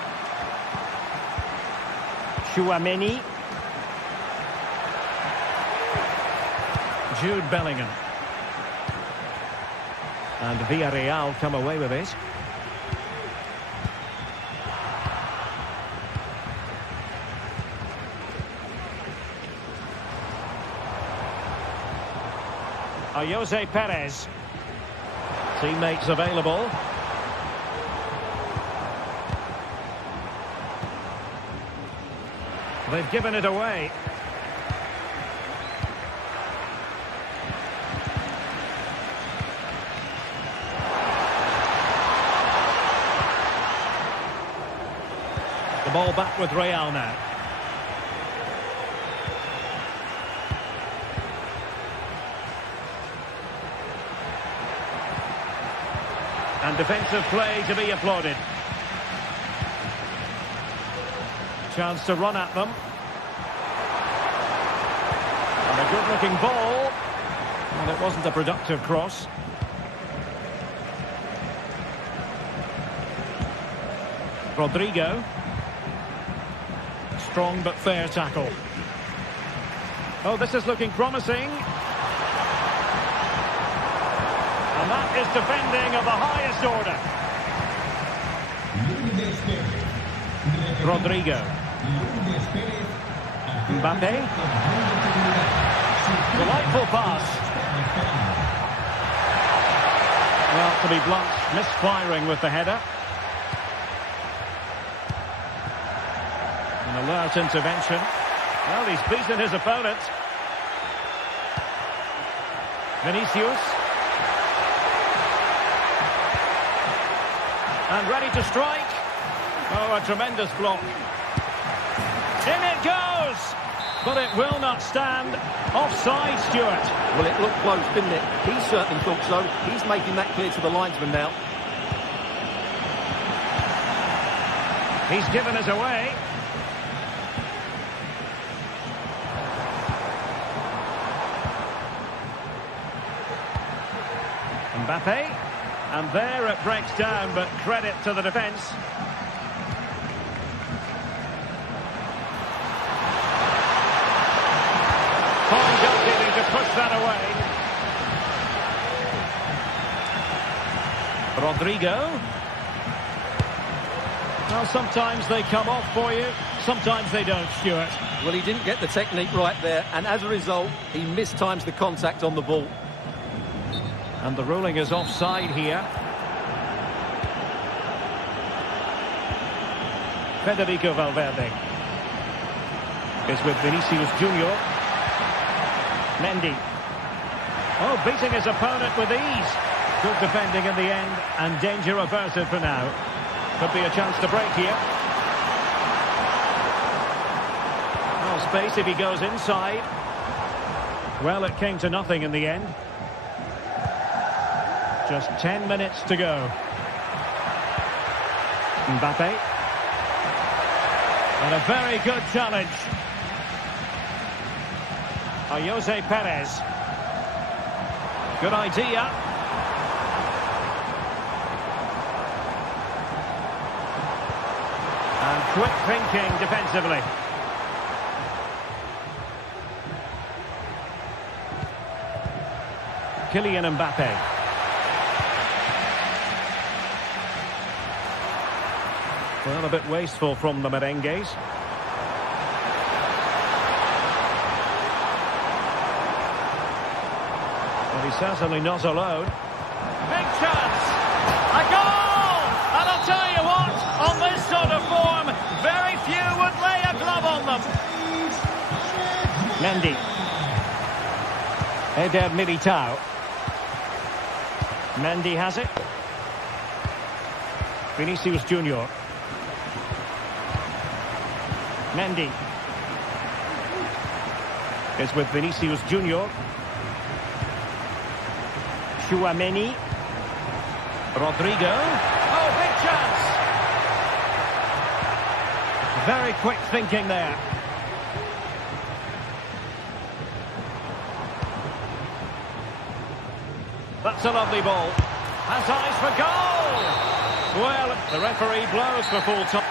Tchouameni. Jude Bellingham. And Villarreal come away with it. Jose Perez. Teammates available. They've given it away. The ball back with Real now. And defensive play to be applauded. Chance to run at them. And a good-looking ball. And it wasn't a productive cross. Rodrigo. Strong but fair tackle. Oh, this is looking promising. And that is defending of the highest order. Rodrigo. Mbappe. Delightful pass. Well, to be blunt, misfiring with the header. An alert intervention. Well, he's beaten his opponent. Vinicius. And ready to strike. Oh, a tremendous block. In it goes! But it will not stand. Offside, Stuart. Well, it looked close, didn't it? He certainly thought so. He's making that clear to the linesman now. He's given us away. Mbappe. And there it breaks down, but credit to the defence. Fine goalkeeping to push that away. Rodrigo. Well, sometimes they come off for you, sometimes they don't, Stuart. Well, he didn't get the technique right there, and as a result, he mistimes the contact on the ball. And the ruling is offside here. Federico Valverde is with Vinicius Junior. Mendy. Oh, beating his opponent with ease. Good defending in the end, and danger averted for now. Could be a chance to break here. Well, space if he goes inside. Well, it came to nothing in the end. Just 10 minutes to go. Mbappe. And a very good challenge. Jose Perez. Good idea. And quick thinking defensively. Kylian Mbappe. Well, a bit wasteful from the merengues. But he's certainly not alone. Big chance! A goal! And I'll tell you what, on this sort of form, very few would lay a glove on them. Mendy. Eder Militao. Mendy has it. Vinicius Junior. Mendy is with Vinicius Junior. Chouameni. Rodrigo. Oh, big chance! Very quick thinking there. That's a lovely ball. Has eyes for goal! Well, the referee blows for full time.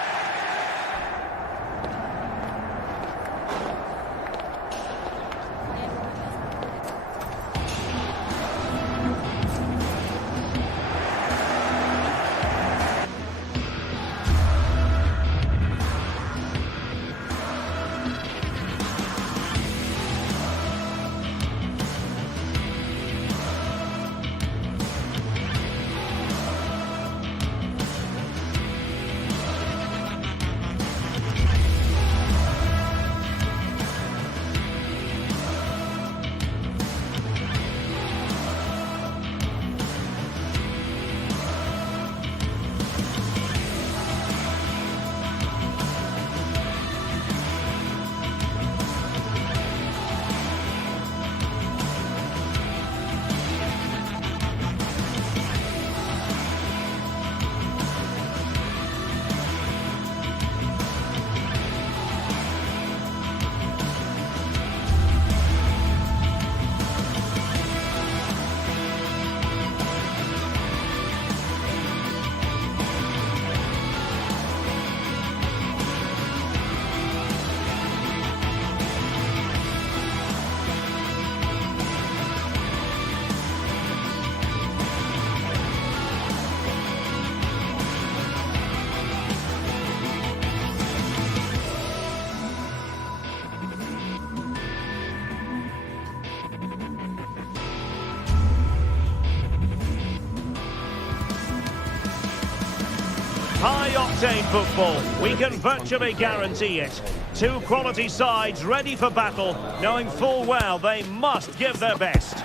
High-octane football, we can virtually guarantee it. Two quality sides ready for battle, knowing full well they must give their best.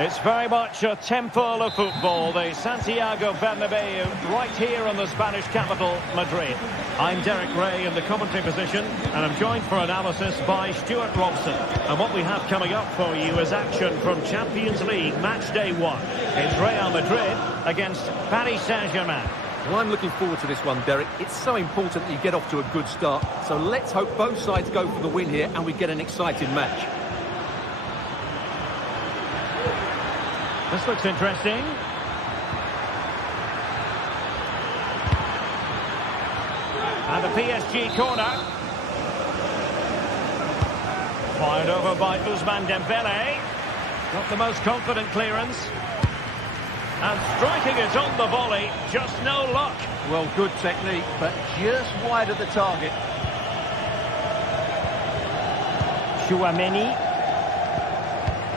It's very much a temple of football, the Santiago Bernabeu, right here in the Spanish capital, Madrid. I'm Derek Ray in the commentary position, and I'm joined for analysis by Stuart Robson. And what we have coming up for you is action from Champions League match day 1. It's Real Madrid against Paris Saint-Germain. Well, I'm looking forward to this one, Derek. It's so important that you get off to a good start. So let's hope both sides go for the win here and we get an exciting match. This looks interesting. And a PSG corner. Fired over by Ousmane Dembele. Not the most confident clearance. And striking it on the volley, just no luck. Well, good technique, but just wide of the target. Chouameni.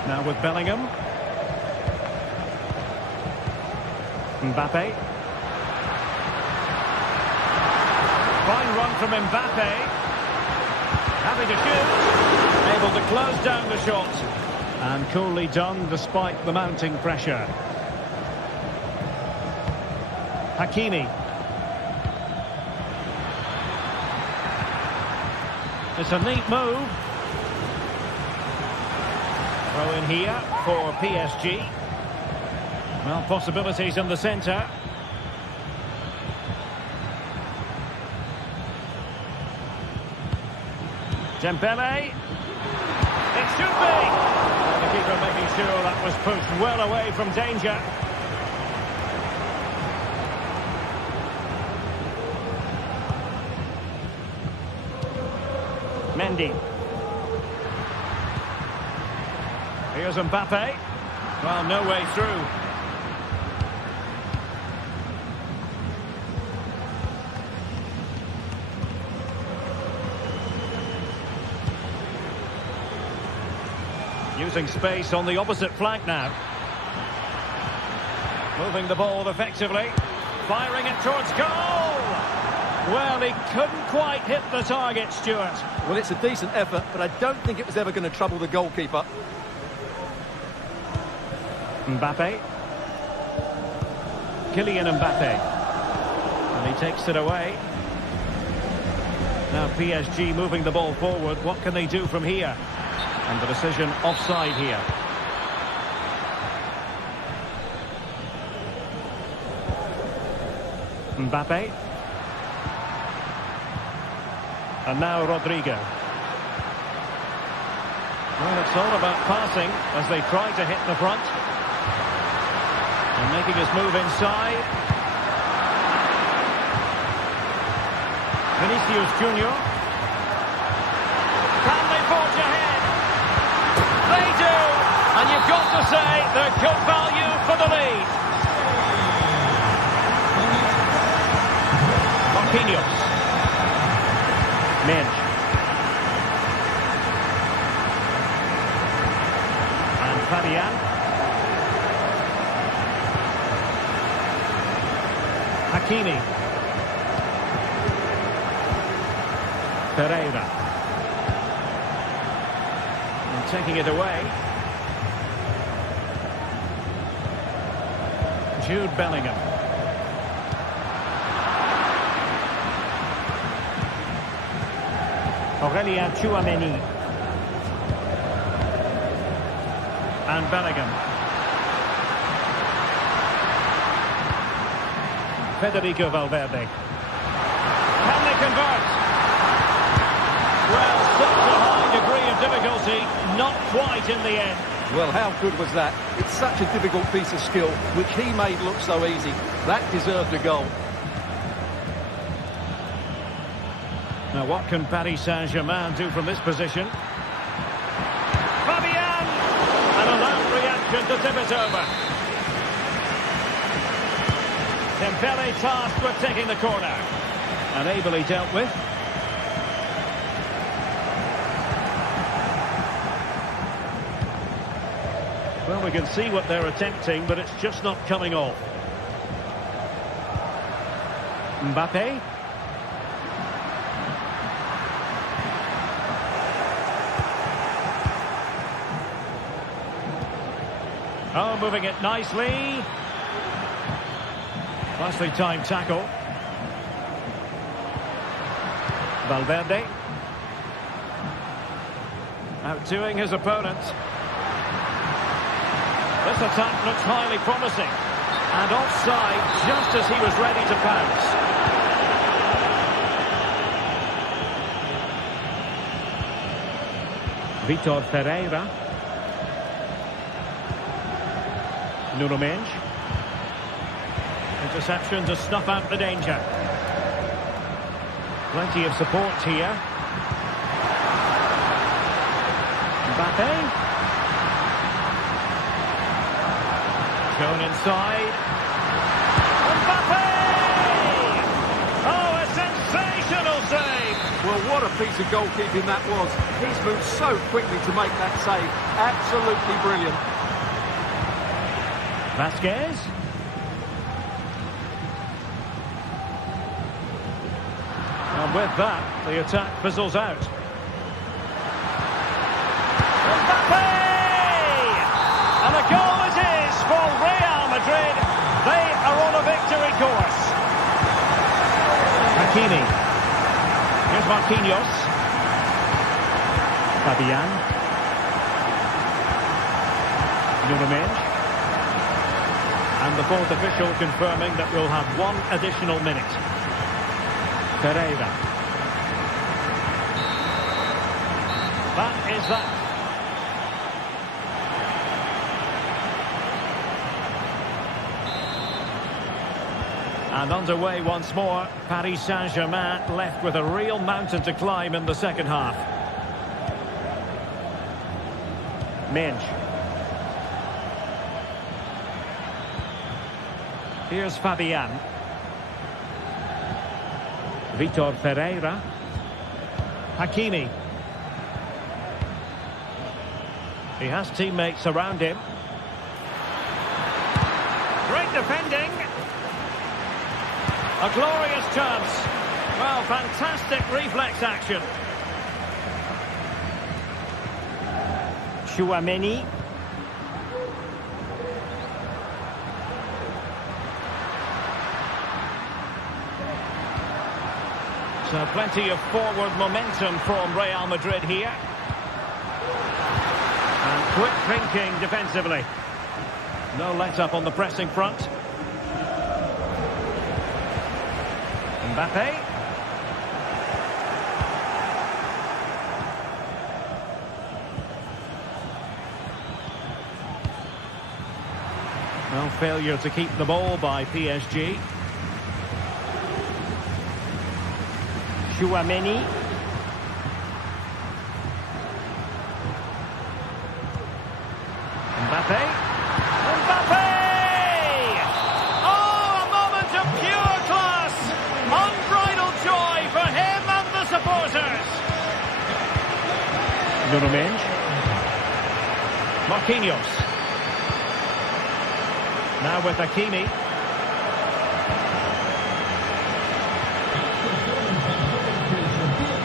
Now with Bellingham. Mbappe. Fine run from Mbappe. Happy to shoot. Able to close down the shot. And coolly done despite the mounting pressure. Hakimi. It's a neat move. Throw in here for PSG. Well, possibilities in the centre. Dembele. It should be. The keeper making sure that was pushed well away from danger. Mendy. Here's Mbappe. Well, no way through. Using space on the opposite flank now. Moving the ball effectively. Firing it towards goal! Well, he couldn't quite hit the target, Stuart. Well, it's a decent effort, but I don't think it was ever going to trouble the goalkeeper. Mbappe. Kylian Mbappe. And he takes it away. Now PSG moving the ball forward. What can they do from here? And the decision offside here. Mbappe. And now Rodrigo. Well, it's all about passing as they try to hit the front. And making his move inside. Vinicius Junior. Can they forge ahead? They do! And you've got to say they're good value for the lead. Marquinhos. Minch. And Fabian. Hakimi. Pereira. And taking it away. Jude Bellingham. Aurelien Chouameni. And Bellingham. Federico Valverde. Can they convert? Well, such a high degree of difficulty, not quite in the end. Well, how good was that? It's such a difficult piece of skill, which he made look so easy. That deserved a goal. Now, what can Paris Saint-Germain do from this position? Fabian! And a loud reaction to tip it over. Dembele tasked with taking the corner. And ably dealt with. Well, we can see what they're attempting, but it's just not coming off. Mbappe. Oh, moving it nicely. Nicely timed tackle. Valverde. Outdoing his opponent. This attack looks highly promising. And offside just as he was ready to pounce. Vitor Ferreira. Nuno Mendes. Interception to snuff out the danger. Plenty of support here. Mbappe. Shown inside. Mbappe! Oh, a sensational save! Well, what a piece of goalkeeping that was. He's moved so quickly to make that save. Absolutely brilliant. Vasquez. And with that, the attack fizzles out. Mbappe! And a goal it is for Real Madrid. They are on a victory course. Hakimi. Here's Marquinhos. Fabian. Nuno Mendes. And the fourth official confirming that we'll have one additional minute. Pereira. That is that. And underway once more. Paris Saint-Germain left with a real mountain to climb in the second half. Mendes. Here's Fabian. Vitor Ferreira. Hakimi. He has teammates around him. Great defending. A glorious chance. Well, fantastic reflex action. Chouameni. So plenty of forward momentum from Real Madrid here. And quick thinking defensively. No let-up on the pressing front. Mbappe. No failure to keep the ball by PSG. Chouameni. Mbappe. Mbappe! Oh, a moment of pure class! Unbridled joy for him and the supporters! Nuno Mendes. Marquinhos. Now with Hakimi.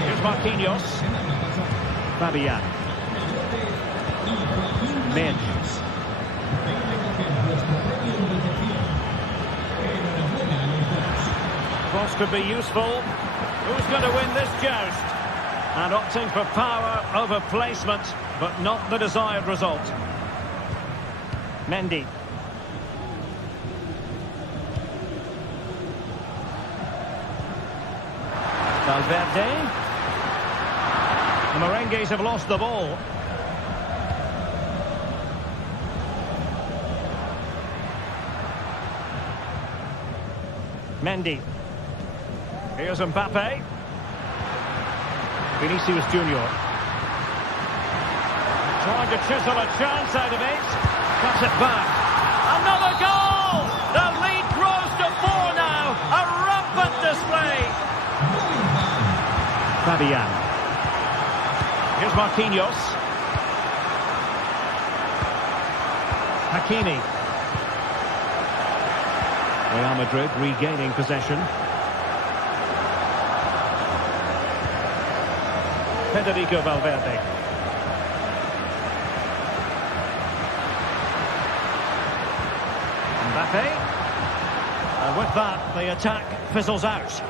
Here's Marquinhos. Fabian. Mendes. Cross could be useful. Who's going to win this joust? And opting for power over placement, but not the desired result. Mendy. Valverde. The Merengues have lost the ball. Mendy. Here's Mbappe. Vinicius Junior. Trying to chisel a chance out of it. Cuts it back. Another goal! The lead grows to 4 now. A rampant display. Fabian. Here's Marquinhos. Hakimi. Real Madrid regaining possession. Federico Valverde. Mbappe. And with that, the attack fizzles out.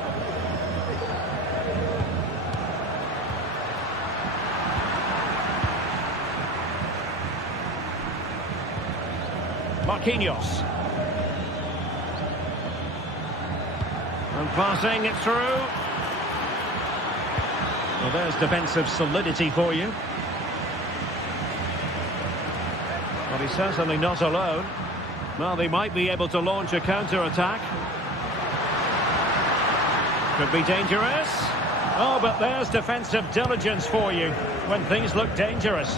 Marquinhos. And passing it through. Well, there's defensive solidity for you. But he's certainly not alone. Well, they might be able to launch a counter-attack. Could be dangerous. Oh, but there's defensive diligence for you when things look dangerous.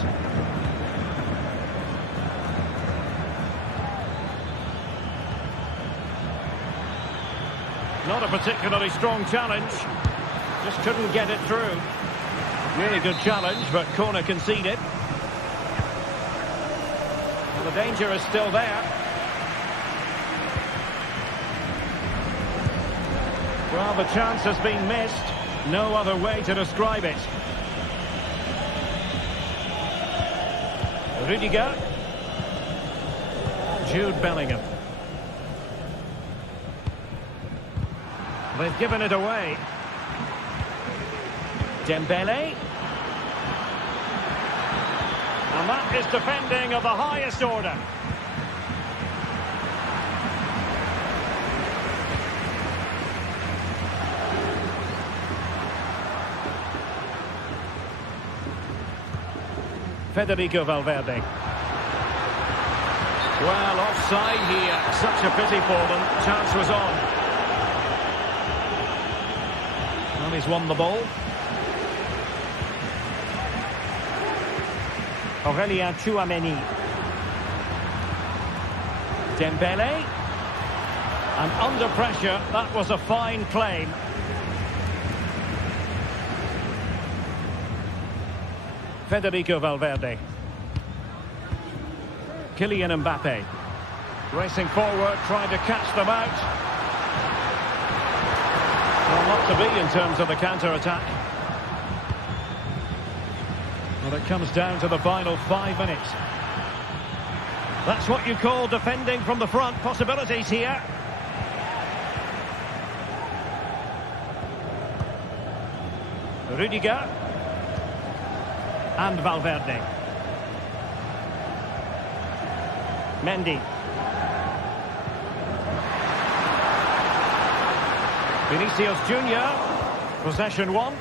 Not a particularly strong challenge. Just couldn't get it through. Really good challenge, but corner conceded. Well, the danger is still there. Well, the chance has been missed. No other way to describe it. Rudiger. Jude Bellingham. They've given it away. Dembele. And that is defending of the highest order. Federico Valverde. Well, offside here. Such a pity for them. Chance was on. And he's won the ball. Aurelien Tchouameni. Dembele. And under pressure, that was a fine claim. Federico Valverde. Kylian Mbappe. Racing forward, trying to catch them out. Well, not to be in terms of the counter-attack. Well, it comes down to the final 5 minutes. That's what you call defending from the front. Possibilities here. Rudiger. And Valverde. Mendy. Vinicius Junior. Possession one.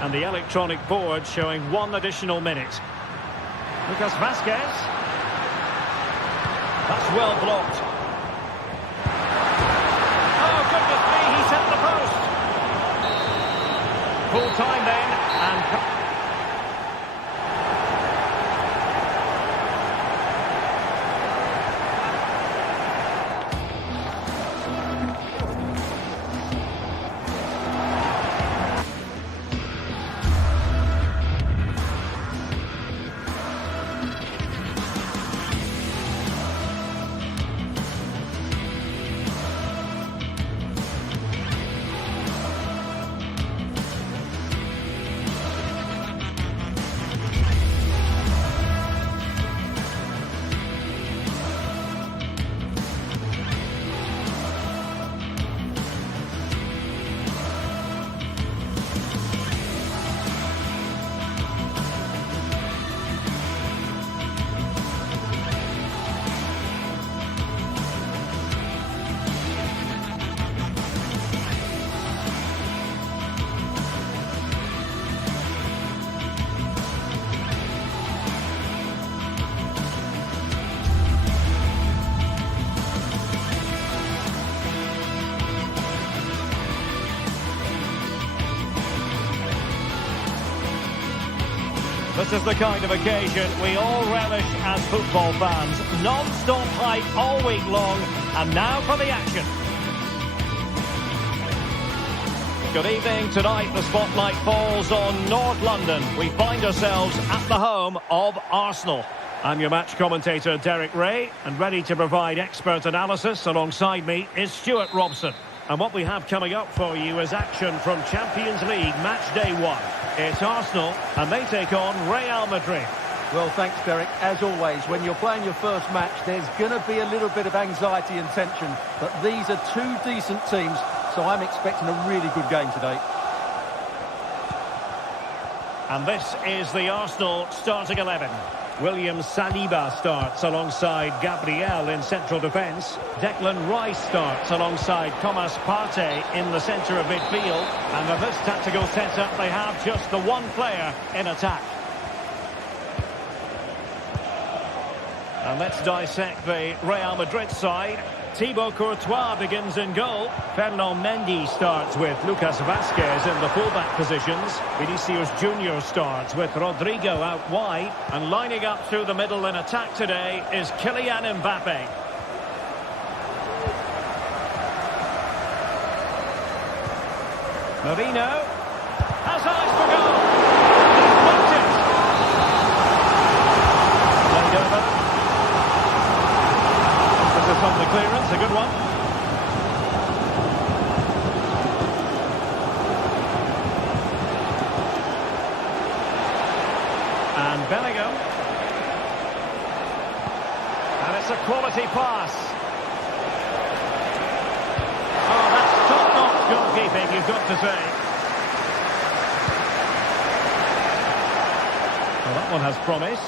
And the electronic board showing 1 additional minute. Lucas Vazquez. That's well blocked. Oh, goodness me, he set the post. Full time then, and... This is the kind of occasion we all relish as football fans. Non-stop hype all week long, and now for the action. Good evening. Tonight the spotlight falls on North London. We find ourselves at the home of Arsenal. I'm your match commentator Derek Ray, and ready to provide expert analysis alongside me is Stuart Robson. And what we have coming up for you is action from Champions League match day 1. It's Arsenal, and they take on Real Madrid. Well, thanks, Derek. As always, when you're playing your first match, there's going to be a little bit of anxiety and tension. But these are two decent teams, so I'm expecting a really good game today. And this is the Arsenal starting 11. William Saliba starts alongside Gabriel in central defence. Declan Rice starts alongside Thomas Partey in the centre of midfield. And with this tactical setup, they have just the one player in attack. And let's dissect the Real Madrid side. Thibaut Courtois begins in goal. Fernand Mendy starts with Lucas Vazquez in the fullback positions. Vinicius Junior starts with Rodrigo out wide. And lining up through the middle in attack today is Kylian Mbappe. Marino has eyes for goal. Played over. On the clearance, a good one. And Bellingham. And it's a quality pass. Oh, that's top-notch goalkeeping, you've got to say. Well, that one has promise.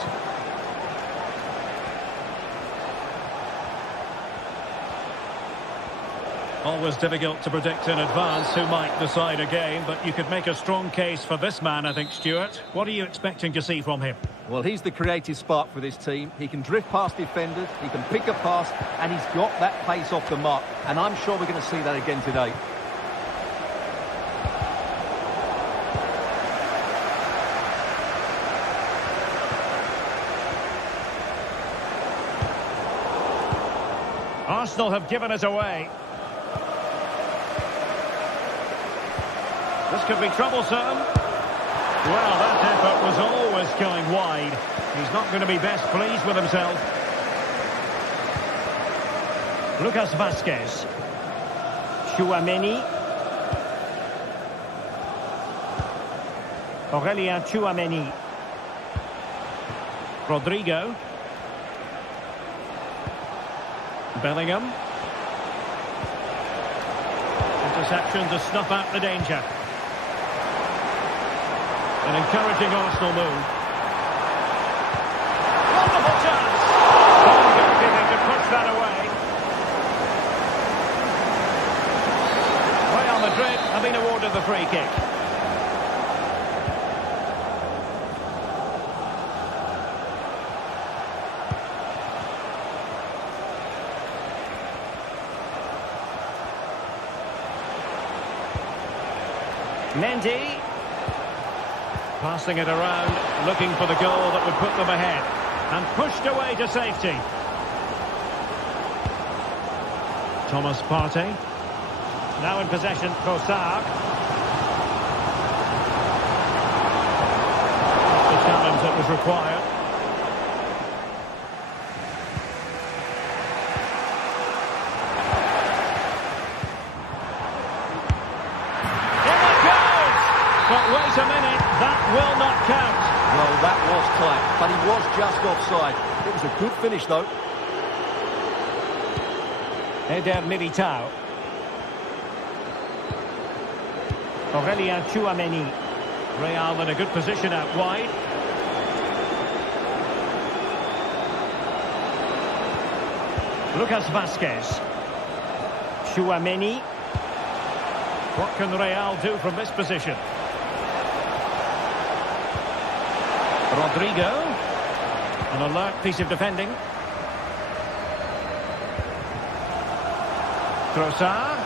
Always difficult to predict in advance who might decide a game, but you could make a strong case for this man, I think, Stuart. What are you expecting to see from him? Well, he's the creative spark for this team. He can drift past defenders, he can pick a pass, and he's got that pace off the mark. And I'm sure we're going to see that again today. Arsenal have given it away. This could be troublesome. Well, that effort was always going wide. He's not going to be best pleased with himself. Lucas Vazquez. Tchouaméni. Aurélien Tchouaméni. Rodrigo. Bellingham. Interception to snuff out the danger. An encouraging Arsenal move. Wonderful chance! Goalkeeping to push that away. Real Madrid have been awarded the free kick. Mendy. Passing it around, looking for the goal that would put them ahead. And pushed away to safety. Thomas Partey. Now in possession, Trossard. The challenge that was required. But wait a minute, that will not count. Well, that was tight, but he was just offside. It was a good finish, though. Eder Militao. Aurélien Tchouaméni. Real in a good position out wide. Lucas Vazquez. Tchouaméni. What can Real do from this position? Rodrigo. An alert piece of defending. Trossard.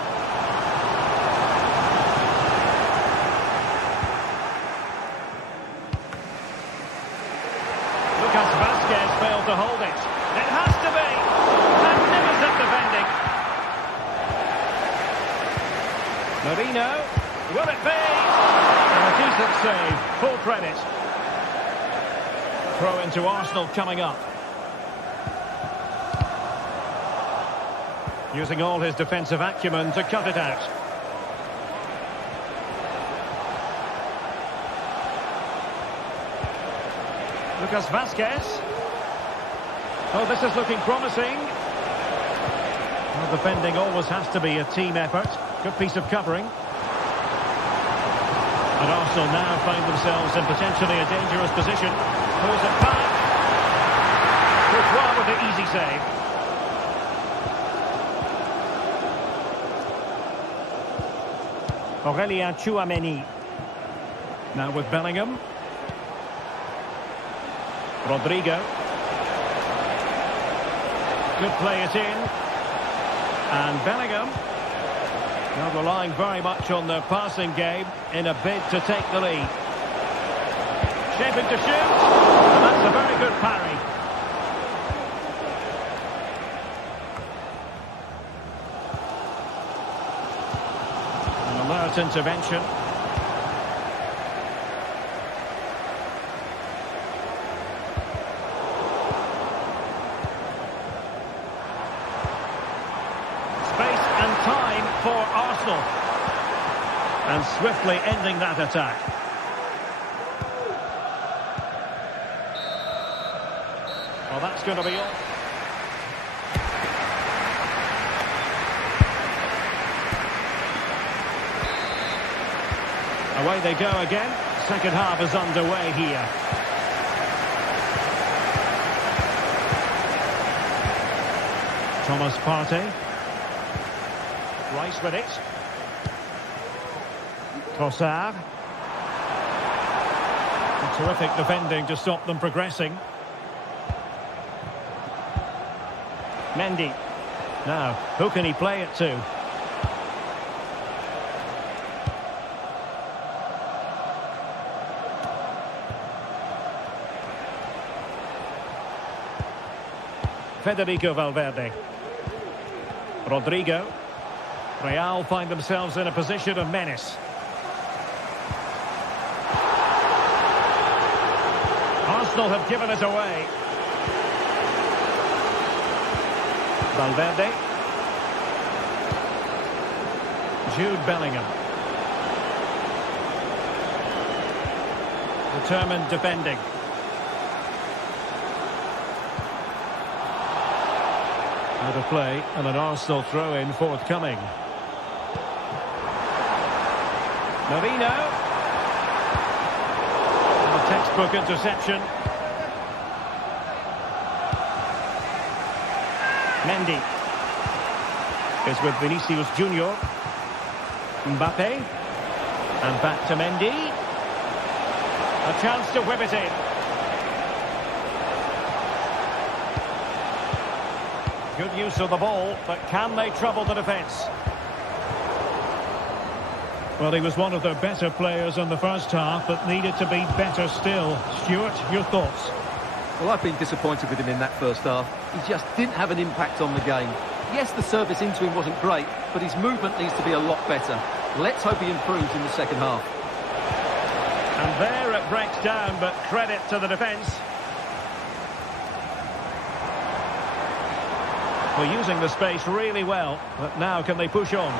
Lucas Vazquez failed to hold it. It has to be. Magnificent defending. Marino. Will it be? And a decent save. Full credit. Throw into Arsenal coming up. Using all his defensive acumen to cut it out. Lucas Vazquez. Oh, this is looking promising. Well, defending always has to be a team effort. Good piece of covering. And Arsenal now find themselves in potentially a dangerous position. Pulls it back. Courtois with the easy save. Aurelien Tchouameni. Now with Bellingham. Rodrigo. Good play it in. And Bellingham. Now relying very much on their passing game in a bid to take the lead. Shaping to shoot. And that's a very good parry. An alert intervention. Time for Arsenal. And swiftly ending that attack. Well, that's going to be all. Away they go again. Second half is underway here. Thomas Partey. Rice with it. Trossard. Terrific defending to stop them progressing. Mendy. Now, who can he play it to? Federico Valverde. Rodrigo. Real find themselves in a position of menace. Arsenal have given it away. Valverde. Jude Bellingham. Determined defending. Out of play and an Arsenal throw-in forthcoming. Marino. And a textbook interception. Mendy is with Vinicius Junior. Mbappe. And back to Mendy. A chance to whip it in. Good use of the ball, but can they trouble the defence? Well, he was one of their better players in the first half, but needed to be better still. Stuart, your thoughts? Well, I've been disappointed with him in that first half. He just didn't have an impact on the game. Yes, the service into him wasn't great, but his movement needs to be a lot better. Let's hope he improves in the second half. And there it breaks down, but credit to the defence. Well, using the space really well, but now can they push on?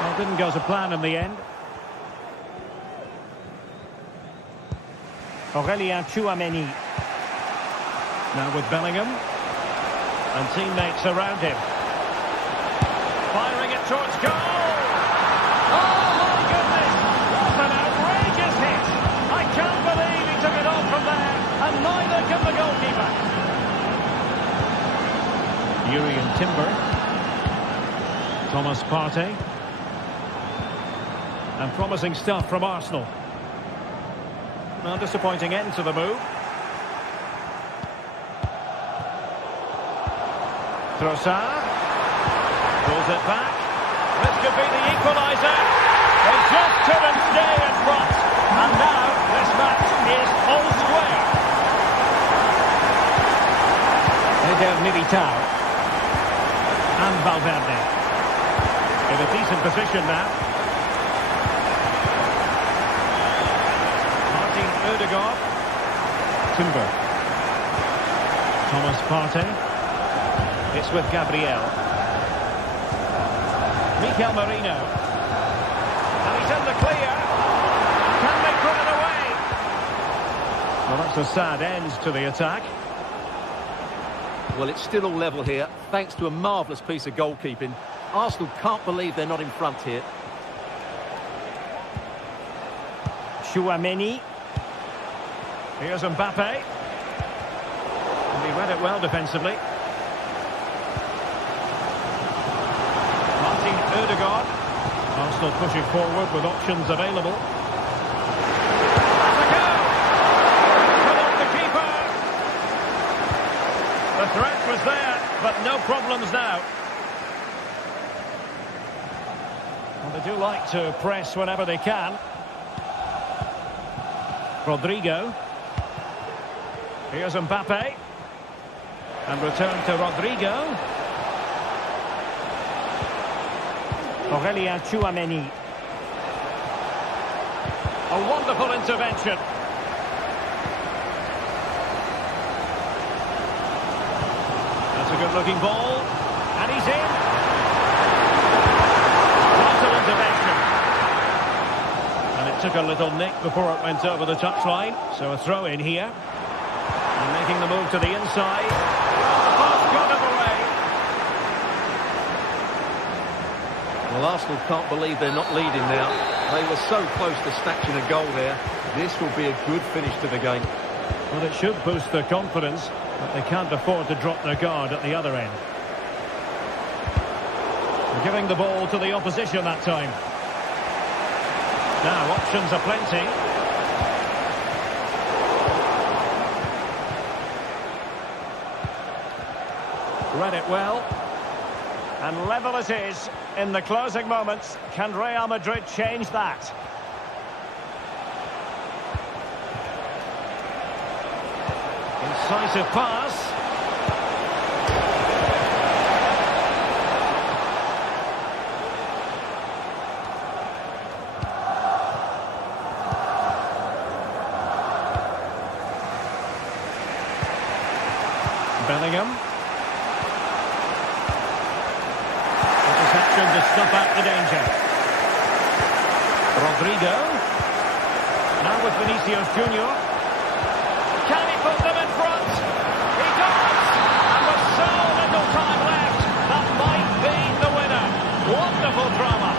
Well, didn't go to plan in the end. Aurelien Tchouameni. Now with Bellingham. And teammates around him. Firing it towards goal! Oh, my goodness! What an outrageous hit! I can't believe he took it off from there, and neither can the goalkeeper. Urian Timber. Thomas Partey. And promising stuff from Arsenal. Well, disappointing end to the move. Trossard. Pulls it back. This could be the equaliser. They just couldn't stay in front. And now this match is all square. Eder Militao. And Valverde. In a decent position now. Odegaard. Timber. Thomas Partey. It's with Gabriel. Mikel Merino. And he's in the clear. Can they put it away? Well, that's a sad end to the attack. Well, it's still all level here, thanks to a marvellous piece of goalkeeping. Arsenal can't believe they're not in front here. Chouameni. Here's Mbappe. And he read it well defensively. Martin Ødegaard. Arsenal pushing forward with options available. That's a goal! Come on, the keeper! The threat was there, but no problems now. Well, they do like to press whenever they can. Rodrigo. Here's Mbappe. And return to Rodrigo. Aurélien Tchouameni. A wonderful intervention. That's a good-looking ball. And he's in. Vital intervention. And it took a little nick before it went over the touchline. So a throw in here. And making the move to the inside. Oh, got it away. Well, Arsenal can't believe they're not leading now. They were so close to snatching a goal there. This will be a good finish to the game. Well, it should boost their confidence, but they can't afford to drop their guard at the other end. They're giving the ball to the opposition that time. Now, options are plenty. Read it well. And level it is in the closing moments. Can Real Madrid change that? Incisive pass. Bellingham. Interception to snuff out the danger. Rodrigo. Now with Vinicius Junior. Can he put them in front? He does! And with so little time left, that might be the winner. Wonderful drama.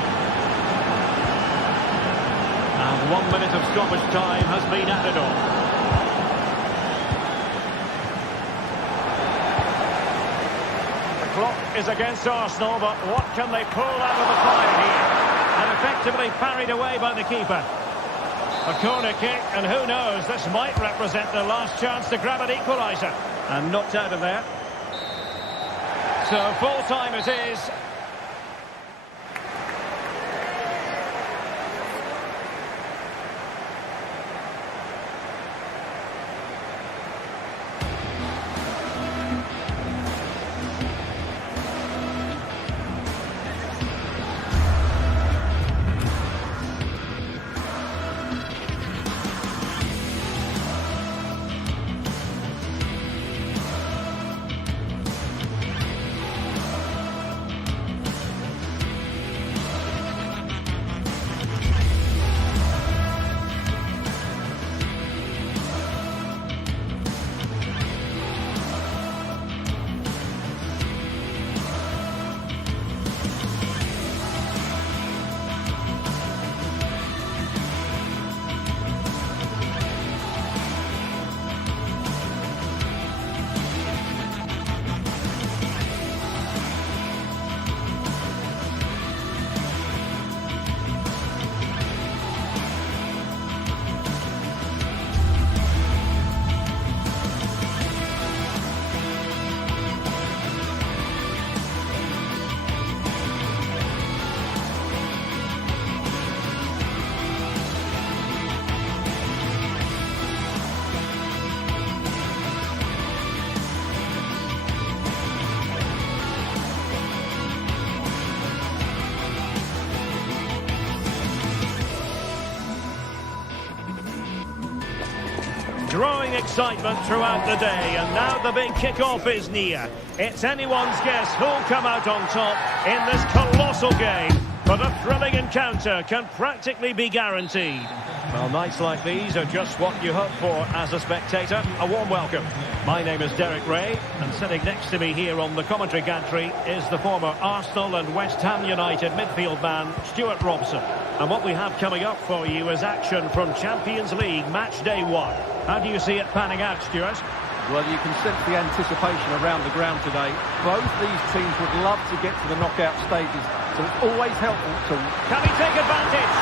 And 1 minute of stoppage time has been added on. Clock is against Arsenal, but what can they pull out of the fire here? And effectively parried away by the keeper. A corner kick, and who knows, this might represent their last chance to grab an equaliser. And knocked out of there. So full time it is. Building excitement throughout the day, and now the big kick-off is near. It's anyone's guess who'll come out on top in this colossal game, but a thrilling encounter can practically be guaranteed. Well, nights like these are just what you hope for as a spectator. A warm welcome. My name is Derek Ray, and sitting next to me here on the commentary gantry is the former Arsenal and West Ham United midfield man, Stuart Robson. And what we have coming up for you is action from Champions League match day 1. How do you see it panning out, Stuart? Well, you can sense the anticipation around the ground today. Both these teams would love to get to the knockout stages, so it's always helpful to... Can he take advantage?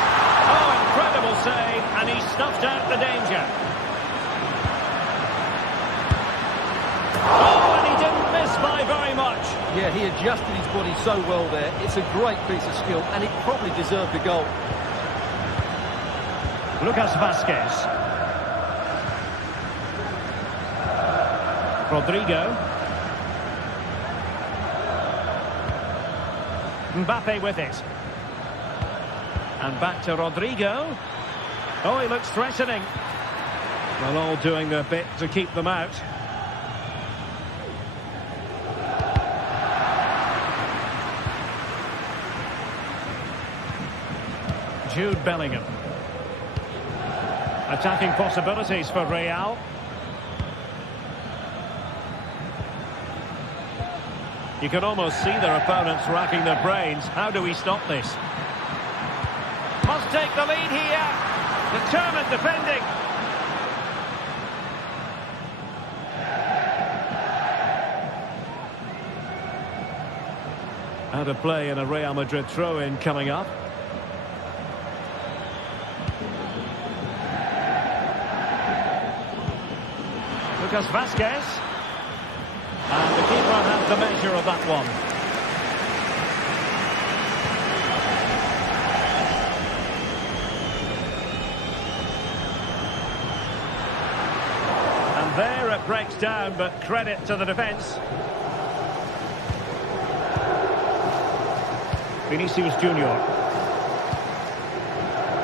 Oh, incredible save, and he snuffed out the danger. Oh, and he didn't miss by very much. Yeah, he adjusted his body so well there. It's a great piece of skill, and it probably deserved a goal. Lucas Vazquez. Rodrigo. Mbappe with it. And back to Rodrigo. Oh, he looks threatening. Well, all doing their bit to keep them out. Jude Bellingham. Attacking possibilities for Real. You can almost see their opponents racking their brains. How do we stop this? Must take the lead here. Determined defending. Out of play in a Real Madrid throw-in coming up. Lucas Vazquez. And the keeper has the measure of that one. And there it breaks down, but credit to the defence. Vinicius Junior.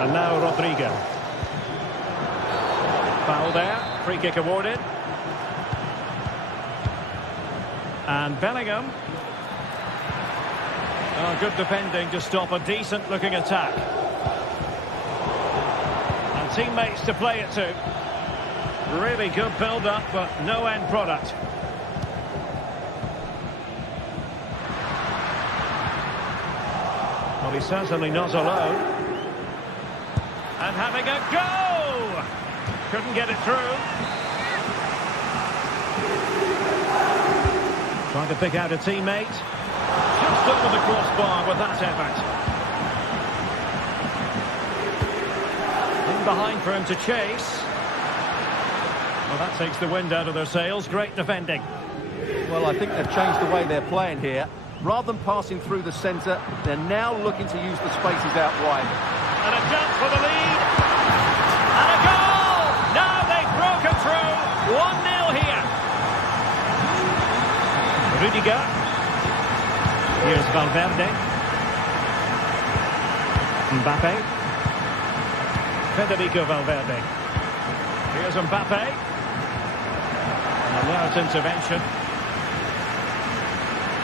And now Rodrigo. Foul there. Free kick awarded. And Bellingham. Oh, good defending to stop a decent-looking attack. And teammates to play it to. Really good build-up, but no end product. Well, he's certainly not alone. And having a go! Couldn't get it through. Trying to pick out a teammate. Just over the crossbar with that effort. In behind for him to chase. Well, that takes the wind out of their sails. Great defending. Well, I think they've changed the way they're playing here. Rather than passing through the centre, they're now looking to use the spaces out wide. And a jump for the lead. And a goal! Now they've broken through. 1-0 here. Rudiger. Here's Valverde. Mbappe. Federico Valverde. Here's Mbappe. And now it's intervention.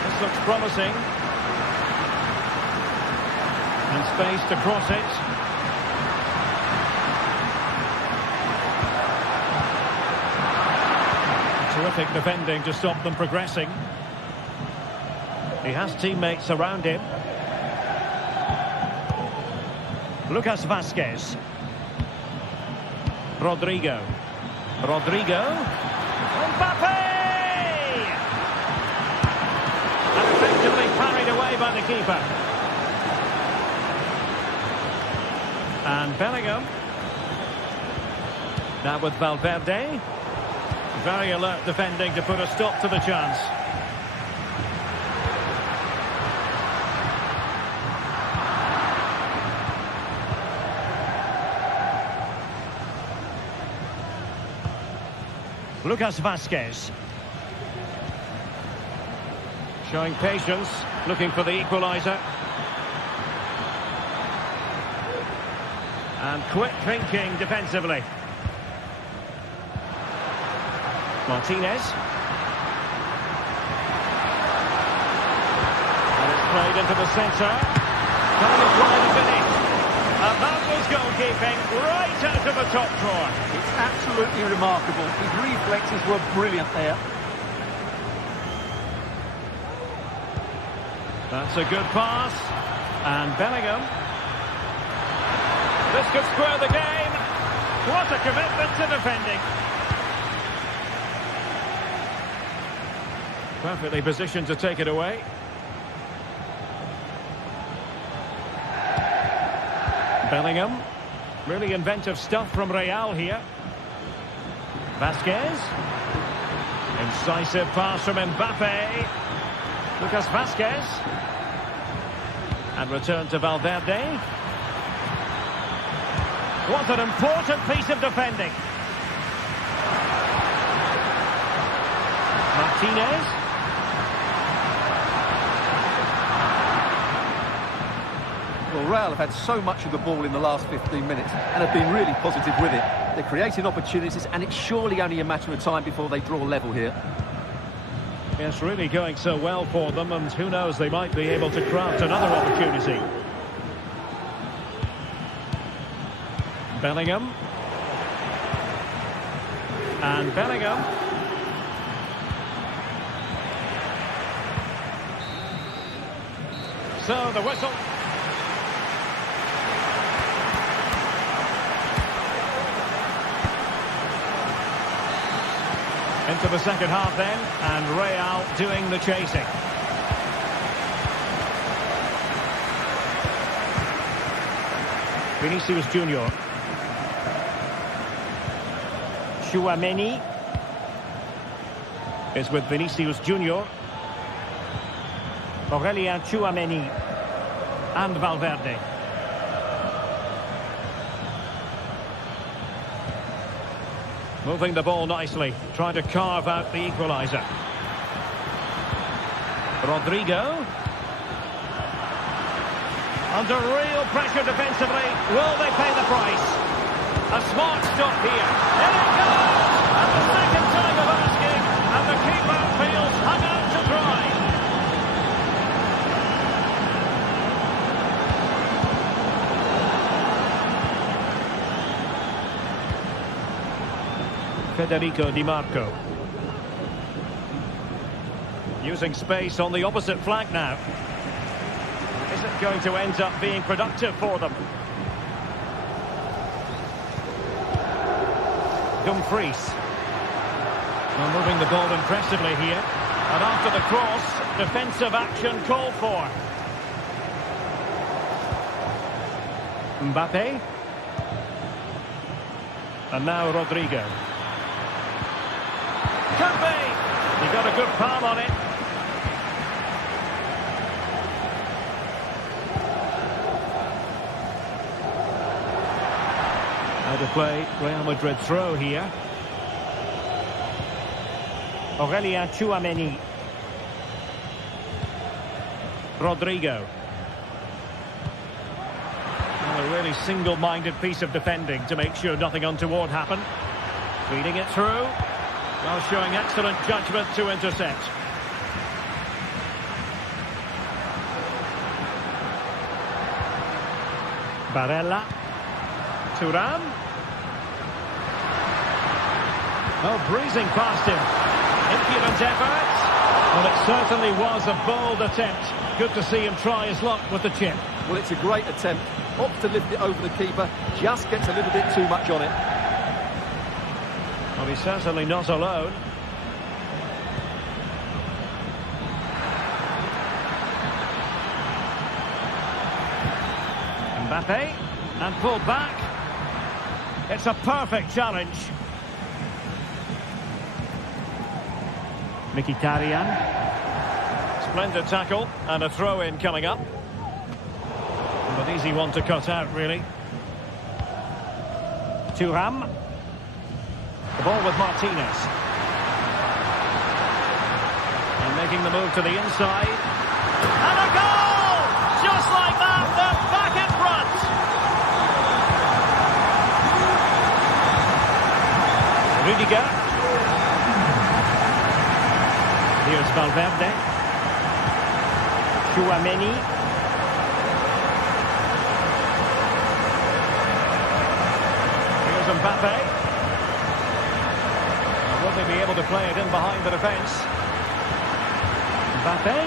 This looks promising. And space to cross it. Terrific defending to stop them progressing. He has teammates around him. Lucas Vazquez. Rodrigo. Rodrigo. Mbappe! And effectively carried away by the keeper. And Bellingham. Now with Valverde. Very alert defending to put a stop to the chance. Lucas Vazquez. Showing patience, looking for the equaliser. And quick thinking defensively. Martinez. And it's played into the centre. Can he try to finish? And that was goalkeeping right out of the top drawer. It's absolutely remarkable. His reflexes were brilliant there. That's a good pass. And Bellingham. This could square the game. What a commitment to defending. Perfectly positioned to take it away. Bellingham. Really inventive stuff from Real here. Vasquez. Incisive pass from Mbappe. Lucas Vasquez. And return to Valverde. What an important piece of defending. Martinez. Well, Real have had so much of the ball in the last 15 minutes and have been really positive with it. They're creating opportunities, and it's surely only a matter of time before they draw level here. It's really going so well for them, and who knows, they might be able to craft another opportunity. Bellingham. And Bellingham. So the whistle. Into the second half then, and Real doing the chasing. Vinicius Junior. Tchouaméni is with Vinicius Junior. Aurélien Tchouaméni and Valverde. Moving the ball nicely, trying to carve out the equaliser. Rodrigo. Under real pressure defensively. Will they pay the price? A smart stop here. There it goes! And the second time of asking, and the keeper feels hung out to dry. Federico Di Marco. Using space on the opposite flank now. Is it going to end up being productive for them? Dumfries. Well, moving the ball impressively here. And after the cross, defensive action called for. Mbappe. And now Rodrigo. Could be. He got a good palm on it. How to play Real Madrid throw here. Aurélien Tchouaméni. Rodrigo. Well, a really single-minded piece of defending to make sure nothing untoward happened. Feeding it through. While showing excellent judgment to intercept. Barella. Thuram. Oh, breezing past him. Impudent effort. Well, it certainly was a bold attempt. Good to see him try his luck with the chip. Well, it's a great attempt. Opts to lift it over the keeper. Just gets a little bit too much on it. Well, he's certainly not alone. Mbappe. And pulled back. It's a perfect challenge. Mkhitaryan. Splendid tackle and a throw-in coming up. An easy one to cut out, really. Thuram. The ball with Martinez. And making the move to the inside. And a goal! Just like that, they're back in front. Rudiger. Valverde. Tchouaméni. Here's Mbappe. Will they be able to play it in behind the defence? Mbappe.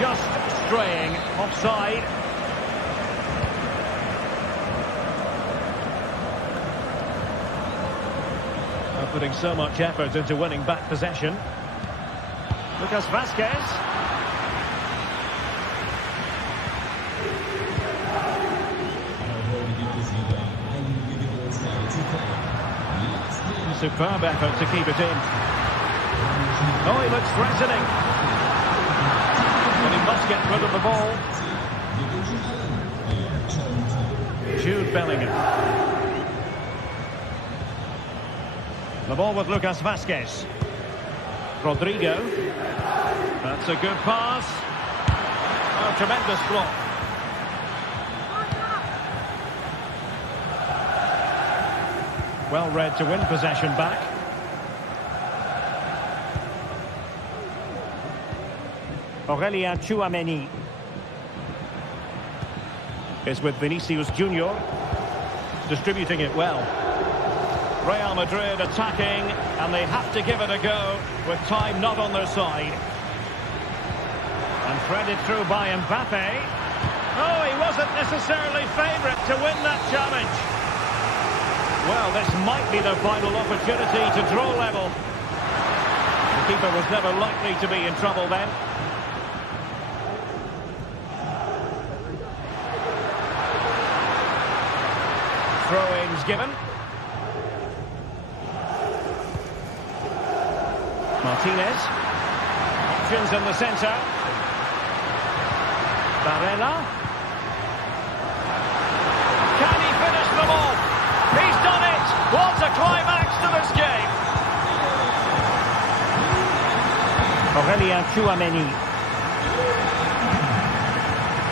Just straying offside. They're putting so much effort into winning back possession. Lucas Vazquez. Superb effort to keep it in. Oh, he looks threatening. But he must get rid of the ball. Jude Bellingham. The ball with Lucas Vazquez. Rodrigo. That's a good pass. Oh, tremendous block. Well read to win possession back. Aurelien Tchouaméni is with Vinicius Junior, distributing it well. Real Madrid attacking, and they have to give it a go with time not on their side. And threaded through by Mbappe. Oh, he wasn't necessarily favourite to win that challenge. Well, this might be their final opportunity to draw level. The keeper was never likely to be in trouble then. Throw-ins given. Martinez. Options in the centre. Barella. Can he finish them off? He's done it! What a climax to this game! Aurelien Tchouaméni.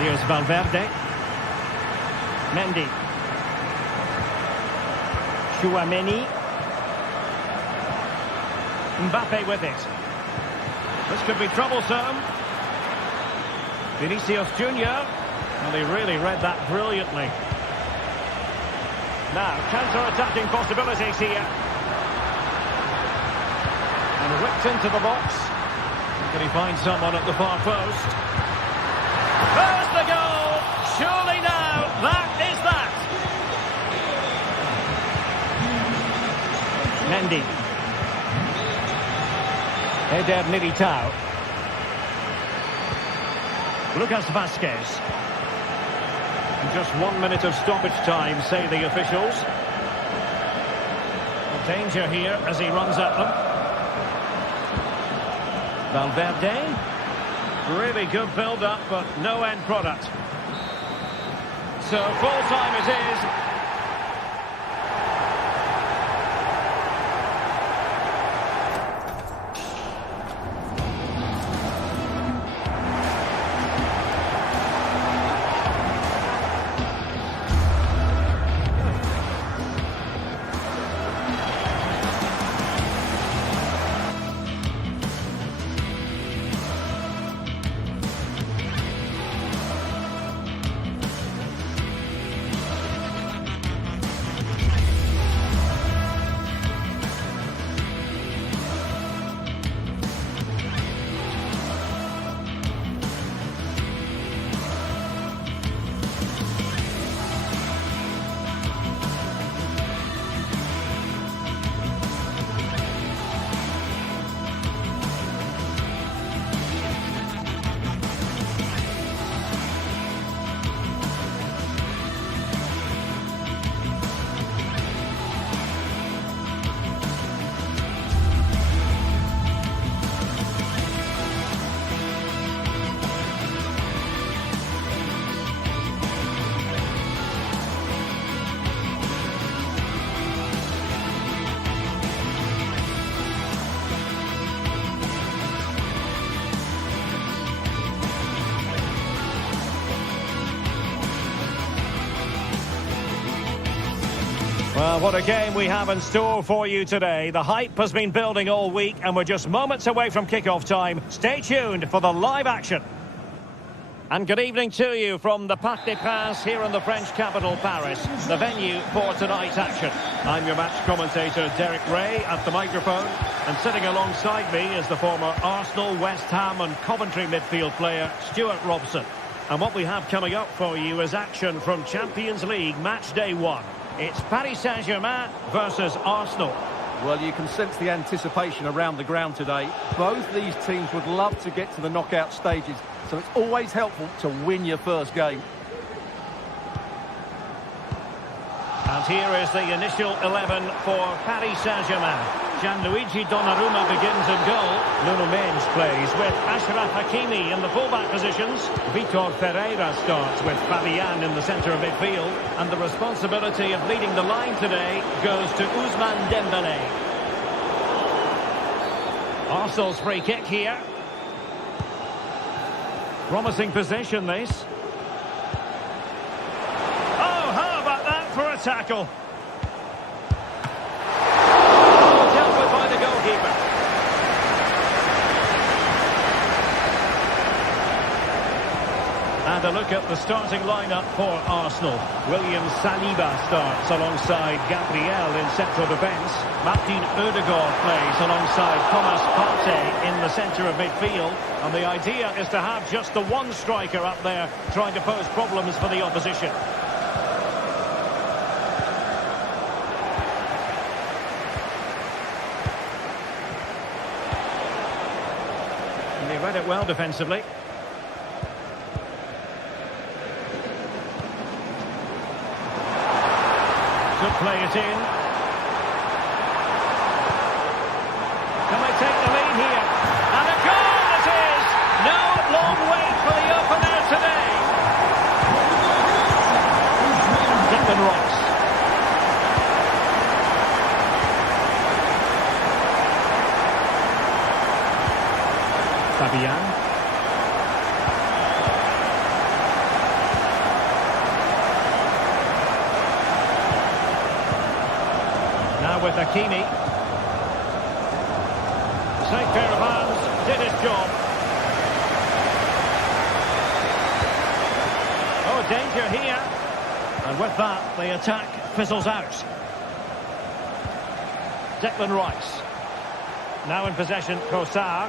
Here's Valverde. Mendy. Tchouaméni. Mbappe with it. This could be troublesome. Vinicius Junior. Well, he really read that brilliantly. Now, counter-attacking possibilities here. And whipped into the box. Can he find someone at the far post? There's the goal! Surely now, that is that! Mendy. Eder Militao. Lucas Vazquez. Just 1 minute of stoppage time, say the officials. Danger here as he runs at them. Valverde. Really good build-up, but no end product. So full time it is. Well, what a game we have in store for you today. The hype has been building all week and we're just moments away from kickoff time. Stay tuned for the live action. And good evening to you from the Parc des Princes here in the French capital, Paris, the venue for tonight's action. I'm your match commentator, Derek Ray, at the microphone. And sitting alongside me is the former Arsenal, West Ham and Coventry midfield player, Stuart Robson. And what we have coming up for you is action from Champions League match day 1. It's Paris Saint-Germain versus Arsenal. Well, you can sense the anticipation around the ground today. Both these teams would love to get to the knockout stages, so it's always helpful to win your first game. And here is the initial 11 for Paris Saint-Germain. Gianluigi Donnarumma begins in goal. Nuno Mendes plays with Achraf Hakimi in the fullback positions. Vitor Ferreira starts with Fabian in the centre of midfield. And the responsibility of leading the line today goes to Ousmane Dembélé. Arsenal's free kick here. Promising position, this. Oh, how about that for a tackle? Dealt with by the goalkeeper. And a look at the starting lineup for Arsenal. William Saliba starts alongside Gabriel in central defence. Martin Odegaard plays alongside Thomas Partey in the centre of midfield. And the idea is to have just the one striker up there trying to pose problems for the opposition. And they read it well defensively. Could play it in. Can they take the lead here? And a goal it is! No long wait for the opener today. Declan Rice. Fabian. Now with Hakimi. Safe pair of hands, did his job. Oh, danger here. And with that, the attack fizzles out. Declan Rice. Now in possession, Kossar.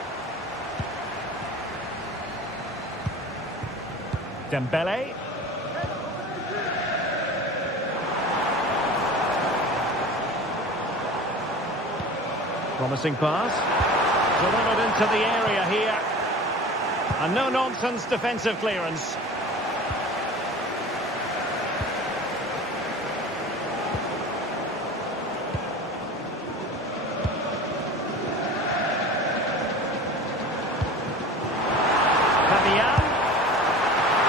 Dembele. Promising pass. Delivered into the area here. And no-nonsense defensive clearance. Fabian.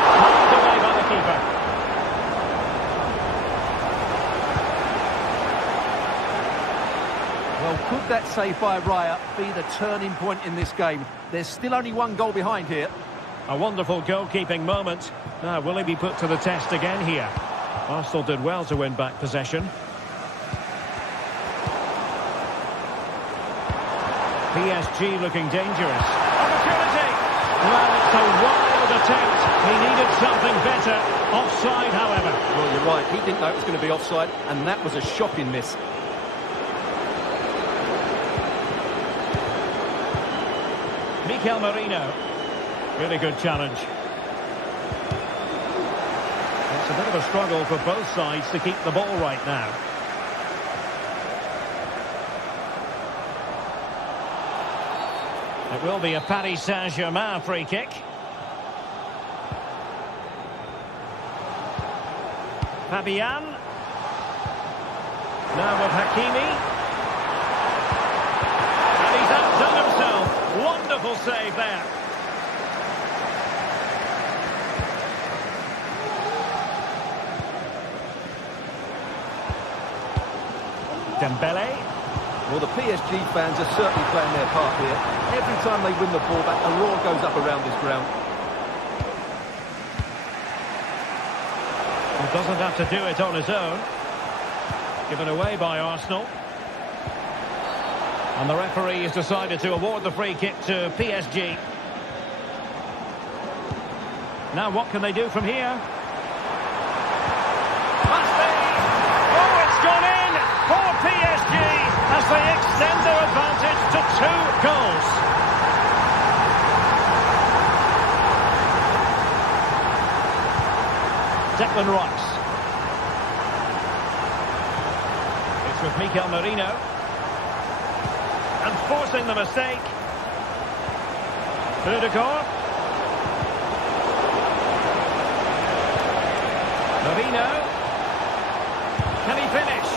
Knocked away by the keeper. Well, could that save by Raya be the turning point in this game? There's still only one goal behind here. A wonderful goalkeeping moment. Now, will he be put to the test again here? Arsenal did well to win back possession. PSG looking dangerous. Opportunity! Well, it's a wild attempt. He needed something better. Offside, however. Well, you're right. He didn't know it was going to be offside, and that was a shocking miss. Mikel Merino. Really good challenge. It's a bit of a struggle for both sides to keep the ball right now. It will be a Paris Saint-Germain free kick. Fabian. Now with Hakimi. And he's outdone himself. Wonderful save there. Dembele. Well, the PSG fans are certainly playing their part here. Every time they win the ball back, a roar goes up around this ground. He doesn't have to do it on his own. Given away by Arsenal. And the referee has decided to award the free kick to PSG. Now what can they do from here? Must be! Oh, it's gone in for PSG as they extend their advantage to 2 goals. Declan Rice. It's with Mikel Merino. And forcing the mistake. Ødegaard. Merino. Can he finish?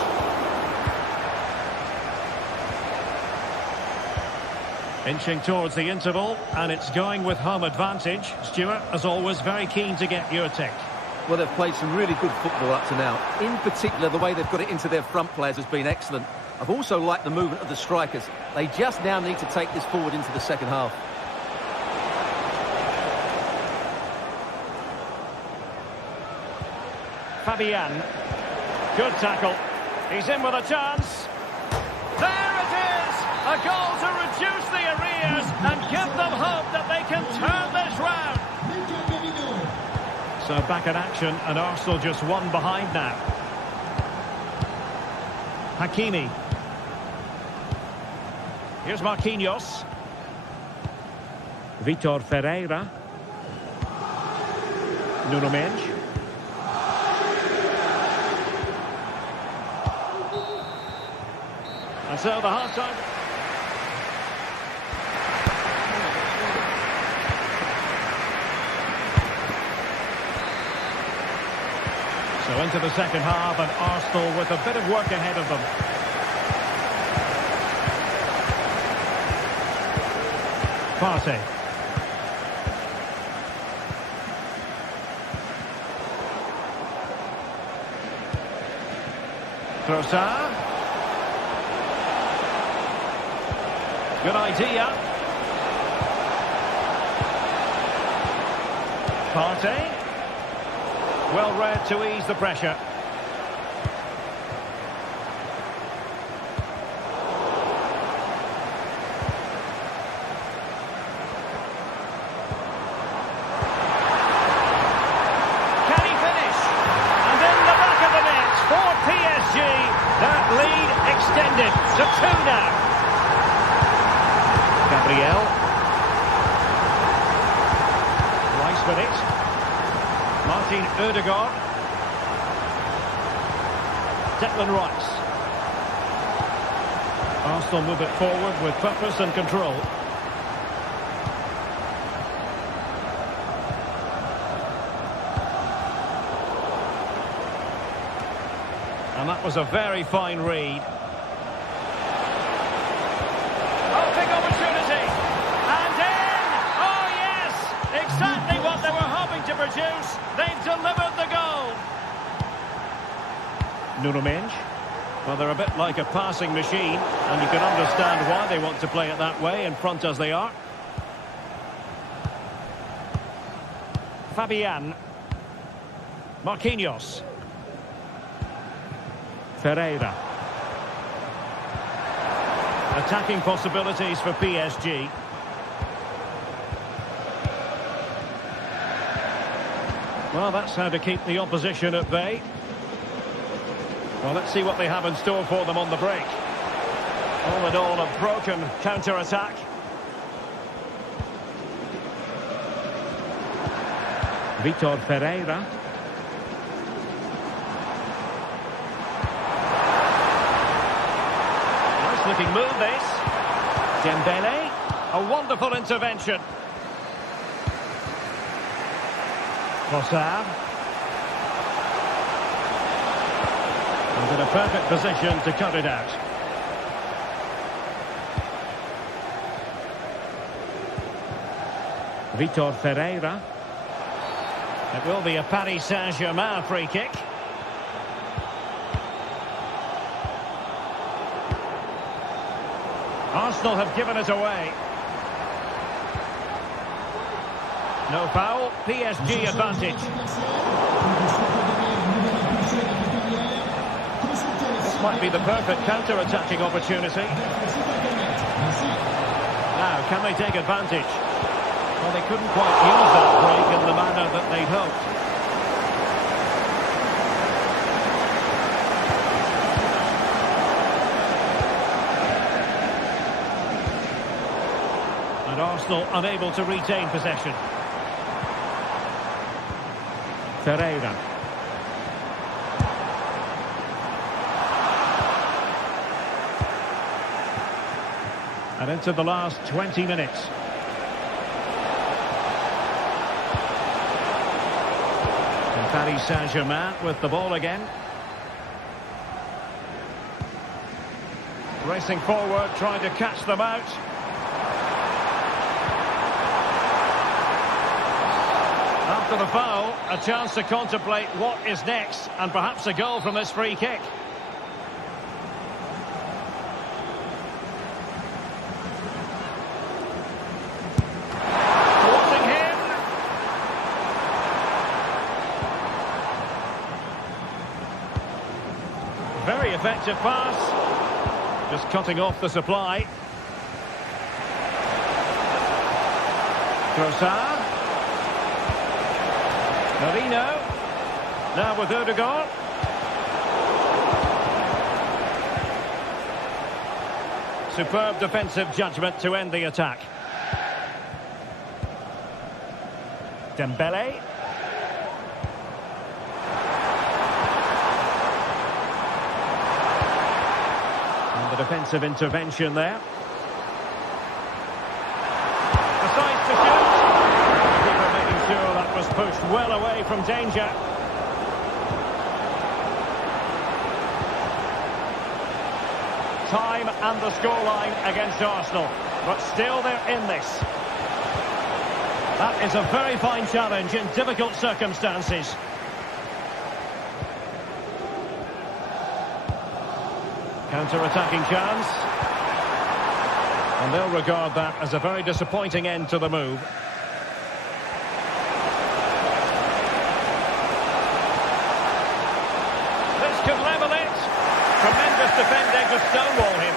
Inching towards the interval, and it's going with home advantage. Stuart, as always, very keen to get your take. Well, they've played some really good football up to now. In particular, the way they've got it into their front players has been excellent. I've also liked the movement of the strikers. They just now need to take this forward into the second half. Fabian. Good tackle. He's in with a chance. There it is! A goal to reduce the arrears and give them hope that they can turn this round. So back in action, and Arsenal just one behind now. Hakimi. Here's Marquinhos. Vitor Ferreira. Nuno Mendes. And so the half-time. So into the second half, and Arsenal with a bit of work ahead of them. Partey. Trossard. Good idea. Partey. Well read to ease the pressure. Can he finish? And in the back of the net for PSG. That lead extended to 2 now. Gabriel. Rice with it. Martin Ødegaard. Declan Rice. Arsenal move it forward with purpose and control. And that was a very fine read. Oh, big opportunity. And in! Oh, yes! Exactly what they were hoping to produce. They've delivered the goal. Nuno Mendes. Well, they're a bit like a passing machine, and you can understand why they want to play it that way, in front as they are. Fabian. Marquinhos. Ferreira. Attacking possibilities for PSG. Well, that's how to keep the opposition at bay. Well, let's see what they have in store for them on the break. All in all, a broken counter-attack. Vitor Ferreira. Nice looking move, this. Dembele. A wonderful intervention. Trossard. And in a perfect position to cut it out. Vitor Ferreira. It will be a Paris Saint-Germain free kick. Arsenal have given it away. No foul, PSG advantage. might be the perfect counter-attacking opportunity. Now, can they take advantage? Well, they couldn't quite use that break in the manner that they'd hoped. And Arsenal unable to retain possession. Ferreira. And into the last 20 minutes. And Paris Saint-Germain with the ball again. Racing forward, trying to catch them out. After the foul, a chance to contemplate what is next, and perhaps a goal from this free kick. Forcing him. Very effective pass. Just cutting off the supply. Trossard. Marino, now with Odegaard. Superb defensive judgment to end the attack. Dembele. And the defensive intervention there. Decides to shoot. Sure, that was pushed well away from danger. Time and the scoreline against Arsenal, but still they're in this. That is a very fine challenge in difficult circumstances. Counter-attacking chance. And they'll regard that as a very disappointing end to the move. Could level it. Tremendous defending to stonewall him.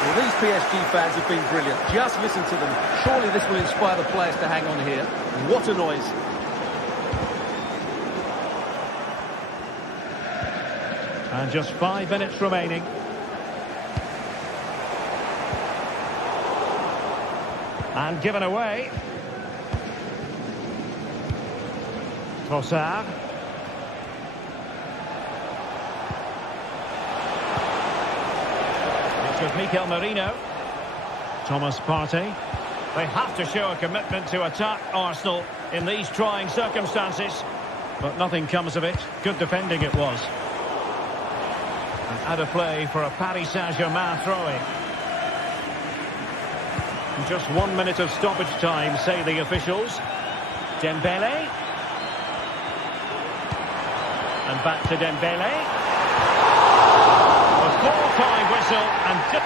Well, these PSG fans have been brilliant. Just listen to them. Surely this will inspire the players to hang on here. What a noise. And just 5 minutes remaining. And given away. Trossard. With Mikel Merino. Thomas Partey. They have to show a commitment to attack Arsenal in these trying circumstances. But nothing comes of it. Good defending it was. And out of play for a Paris Saint-Germain throw-in. Just 1 minute of stoppage time, say the officials. Dembele. And back to Dembele. Full-time whistle and...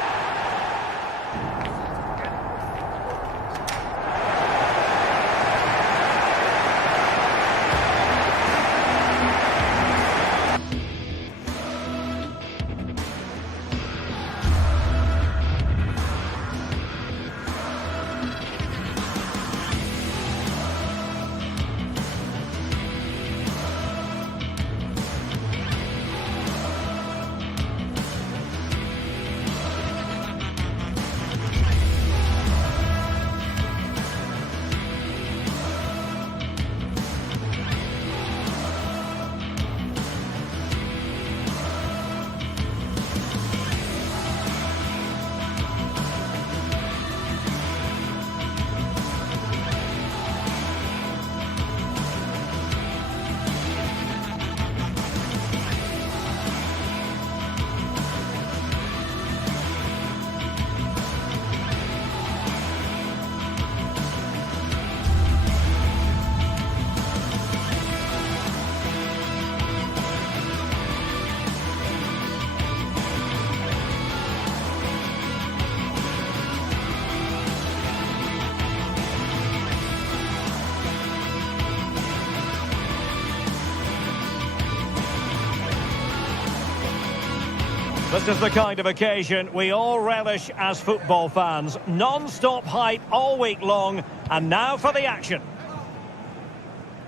This is the kind of occasion we all relish as football fans. Non-stop hype all week long, and now for the action.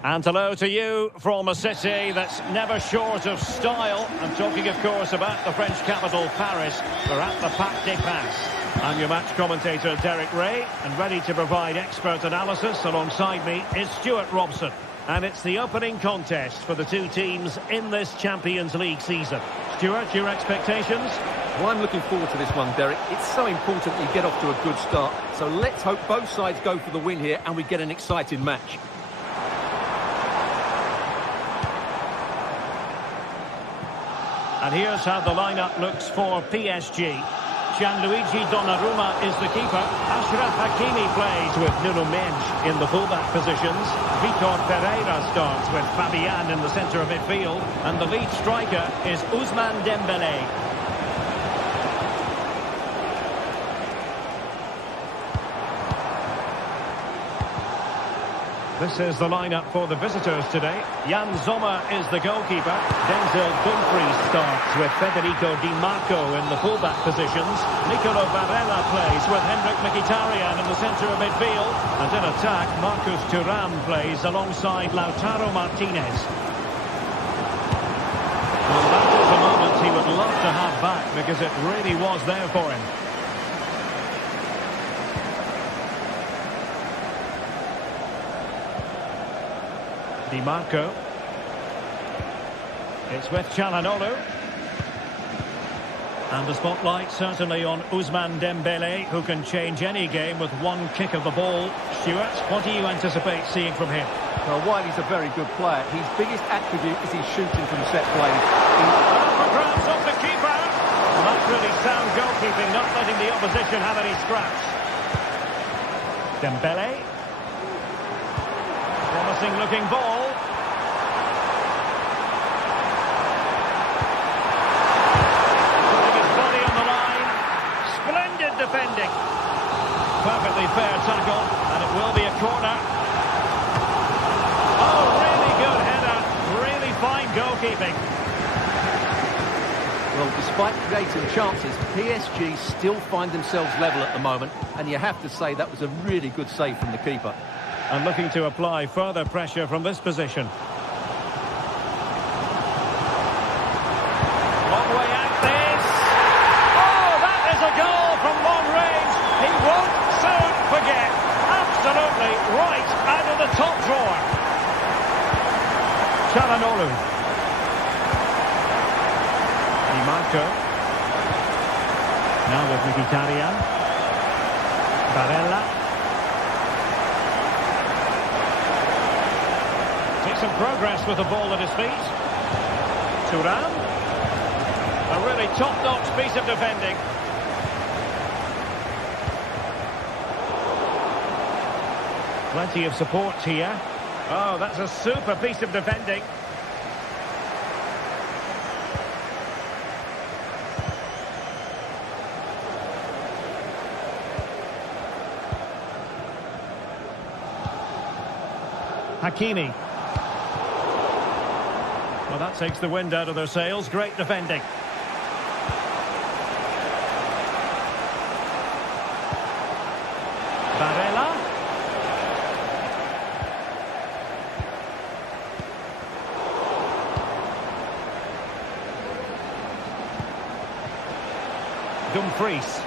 And hello to you from a city that's never short of style. I'm talking, of course, about the French capital, Paris. We're at the Parc des Princes. I'm your match commentator, Derek Ray, and ready to provide expert analysis alongside me is Stuart Robson. And it's the opening contest for the two teams in this Champions League season. Stuart, your expectations? Well, I'm looking forward to this one, Derek. It's so important we get off to a good start. So let's hope both sides go for the win here and we get an exciting match. And here's how the lineup looks for PSG. Gianluigi Donnarumma is the keeper. Achraf Hakimi plays with Nuno Mendes in the fullback positions. Vitor Pereira starts with Fabian in the centre of midfield. And the lead striker is Ousmane Dembélé. This is the lineup for the visitors today. Jan Sommer is the goalkeeper. Denzel Dumfries starts with Federico Di Marco in the fullback positions. Nicolo Barella plays with Henrik Mkhitaryan in the centre of midfield. And in attack, Marcus Thuram plays alongside Lautaro Martinez. Well, that is a moment he would love to have back because it really was there for him. Di Marco. It's with Çalhanoğlu. And the spotlight certainly on Ousmane Dembélé, who can change any game with one kick of the ball. Stuart, what do you anticipate seeing from him? Well, while he's a very good player, his biggest attribute is his shooting from set plays. For grabs off the keeper. Well, that's really sound goalkeeping, not letting the opposition have any scraps. Dembélé. Promising looking ball. Putting his body on the line. Splendid defending. Perfectly fair tackle, and it will be a corner. Oh, really good header. Really fine goalkeeping. Well, despite creating chances, PSG still find themselves level at the moment, and you have to say that was a really good save from the keeper. And looking to apply further pressure from this position. Long way out this. Oh, that is a goal from long range. He won't soon forget. Absolutely right out of the top drawer. Çalhanoğlu. Di Marco. Now with Mkhitaryan. Barella. Some progress with the ball at his feet. Thuram. A really top-notch piece of defending. Plenty of support here. Oh, that's a super piece of defending. Hakimi. Well, that takes the wind out of their sails. Great defending. Barella. Dumfries.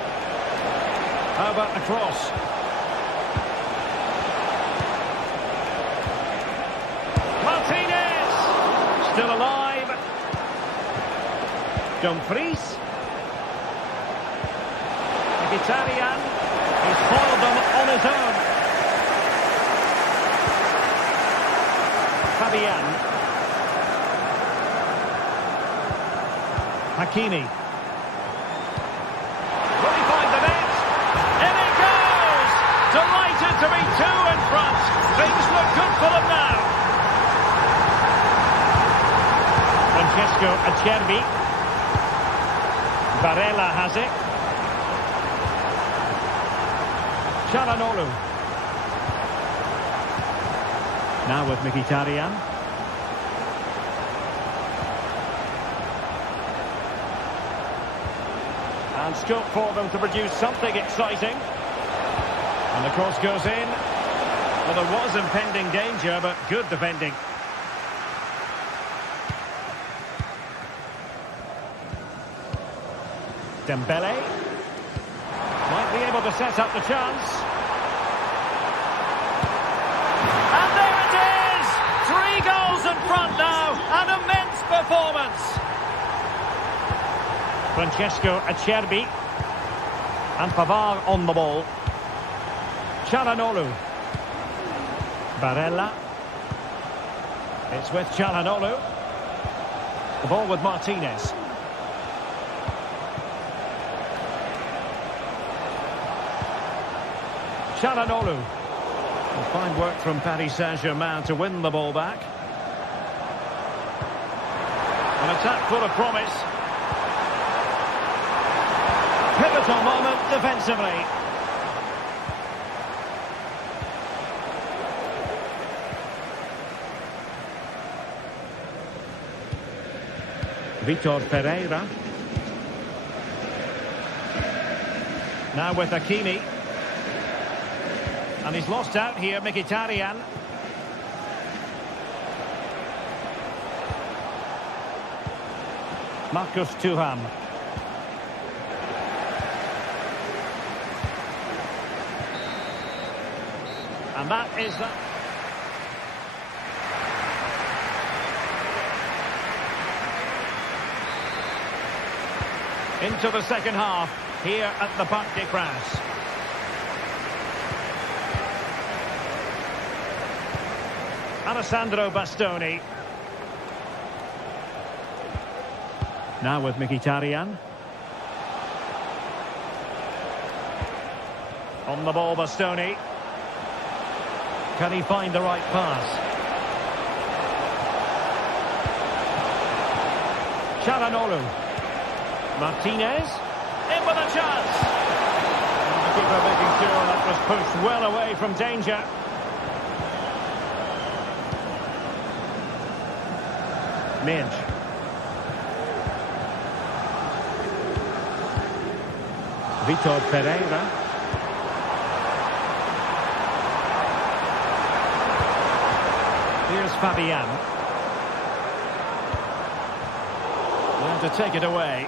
How about the cross? Still alive. Dumfries. Mkhitaryan. He's foiled them on his own. Fabian. Hakimi. Will he find the net? In he goes! Delighted to be two in front. Things look good for them now. Francesco Acerbi. Barella has it. Çalhanoğlu. Now with Mkhitaryan. And scope for them to produce something exciting. And the cross goes in. Well, there was impending danger, but good defending. Dembele. Might be able to set up the chance. And there it is! 3 goals in front now. An immense performance. Francesco Acerbi. And Pavard on the ball. Çalhanoğlu. Barella. It's with Çalhanoğlu. The ball with Martinez. Çalhanoğlu. Fine work from Paris Saint-Germain to win the ball back. An attack full of promise. Pivotal moment defensively. Vitor Pereira. Now with Hakimi. And he's lost out here, Mkhitaryan. Marcus Thuram. And that is that. Into the second half, here at the Parc des Princes. Alessandro Bastoni. Now with Mkhitaryan. On the ball, Bastoni. Can he find the right pass? Çalhanoğlu. Martinez. In with a chance. And the keeper making sure that was pushed well away from danger. Minge. Vitor Pereira. Here's Fabian. Going to take it away.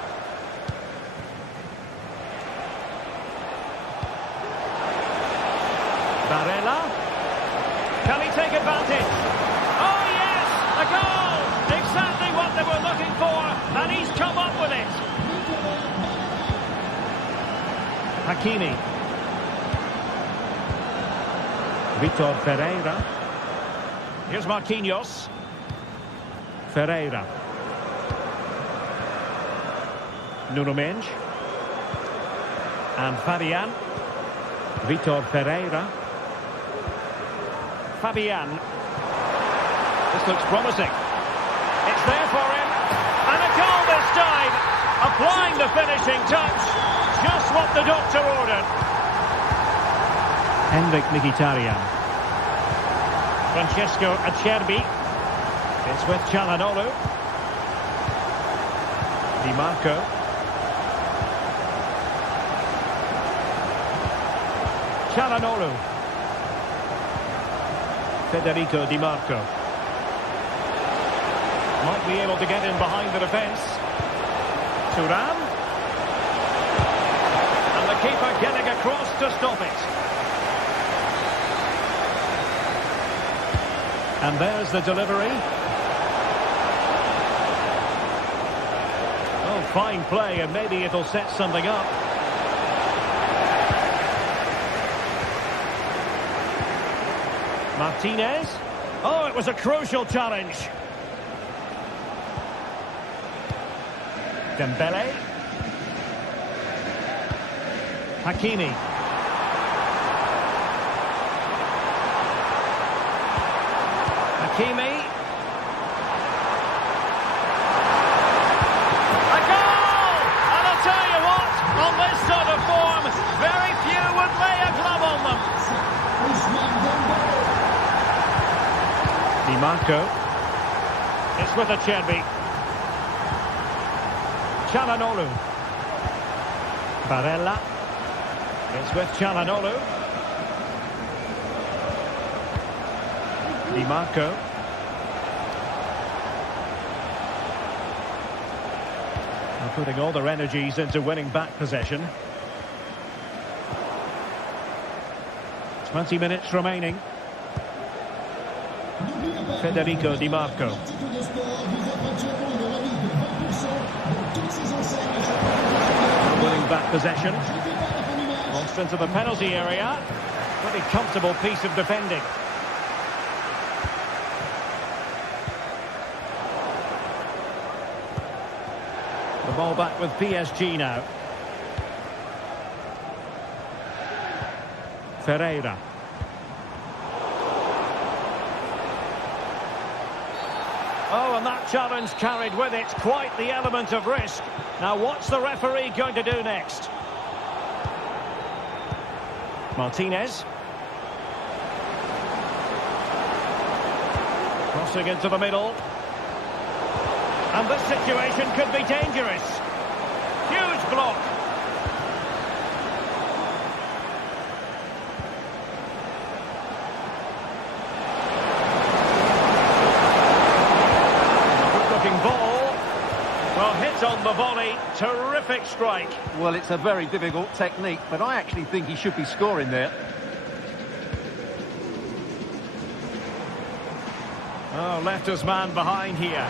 Barella. Can he take advantage? Oh yes! A goal! Exactly what they were looking for, and he's come up with it. Hakimi. Vitor Pereira. Here's Marquinhos. Ferreira. Nuno Mendes. And Fabian. Vitor Pereira. Fabian. This looks promising. It's there for him. And a goal this time. Applying the finishing touch. Just what the doctor ordered. Henrik Mkhitaryan. Francesco Acerbi. It's with Çalhanoğlu. Di Marco. Çalhanoğlu. Federico Di Marco. Might be able to get in behind the defence. Thuram. And the keeper getting across to stop it. And there's the delivery. Oh, fine play, and maybe it'll set something up. Martinez. Oh, it was a crucial challenge. Dembele. Hakimi. Hakimi. A goal! And I'll tell you what, on this sort of form, very few would lay a glove on them. Di Marco. It's with Acerbi. Çalhanoğlu. Barella. It's with Çalhanoğlu. Di Marco. They're putting all their energies into winning back possession. 20 minutes remaining. Federico Di Marco. Winning back possession. Lost into the penalty area. Pretty comfortable piece of defending. The ball back with PSG now. Ferreira. Oh, and that challenge carried with it quite the element of risk. Now, what's the referee going to do next? Martinez. Crossing into the middle. And this situation could be dangerous. Huge block. Good-looking ball. Well, hit on the volley. Terrific strike. Well, it's a very difficult technique, but I actually think he should be scoring there. Oh, left his man behind here.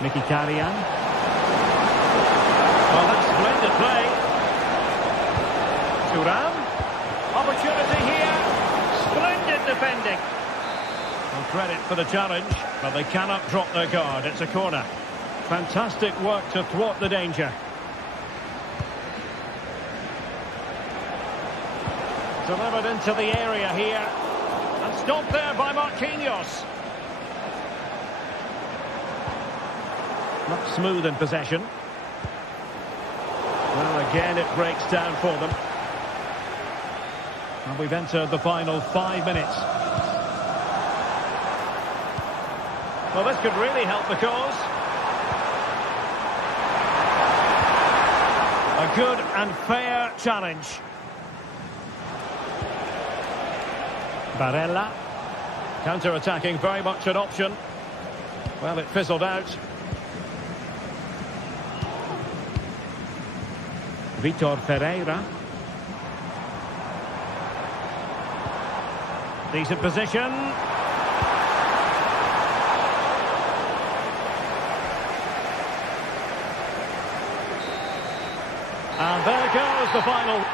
Mkhitaryan. Well, that's splendid play. Thuram. Opportunity here. Splendid defending. Well, credit for the challenge, but they cannot drop their guard. It's a corner. Fantastic work to thwart the danger. Delivered into the area here. And stopped there by Marquinhos. Not smooth in possession. Well, again, it breaks down for them. And we've entered the final 5 minutes. Well, this could really help the cause. A good and fair challenge. Barella. Counter-attacking, very much an option. Well, it fizzled out. Vitor Ferreira. Decent position. And there goes the final.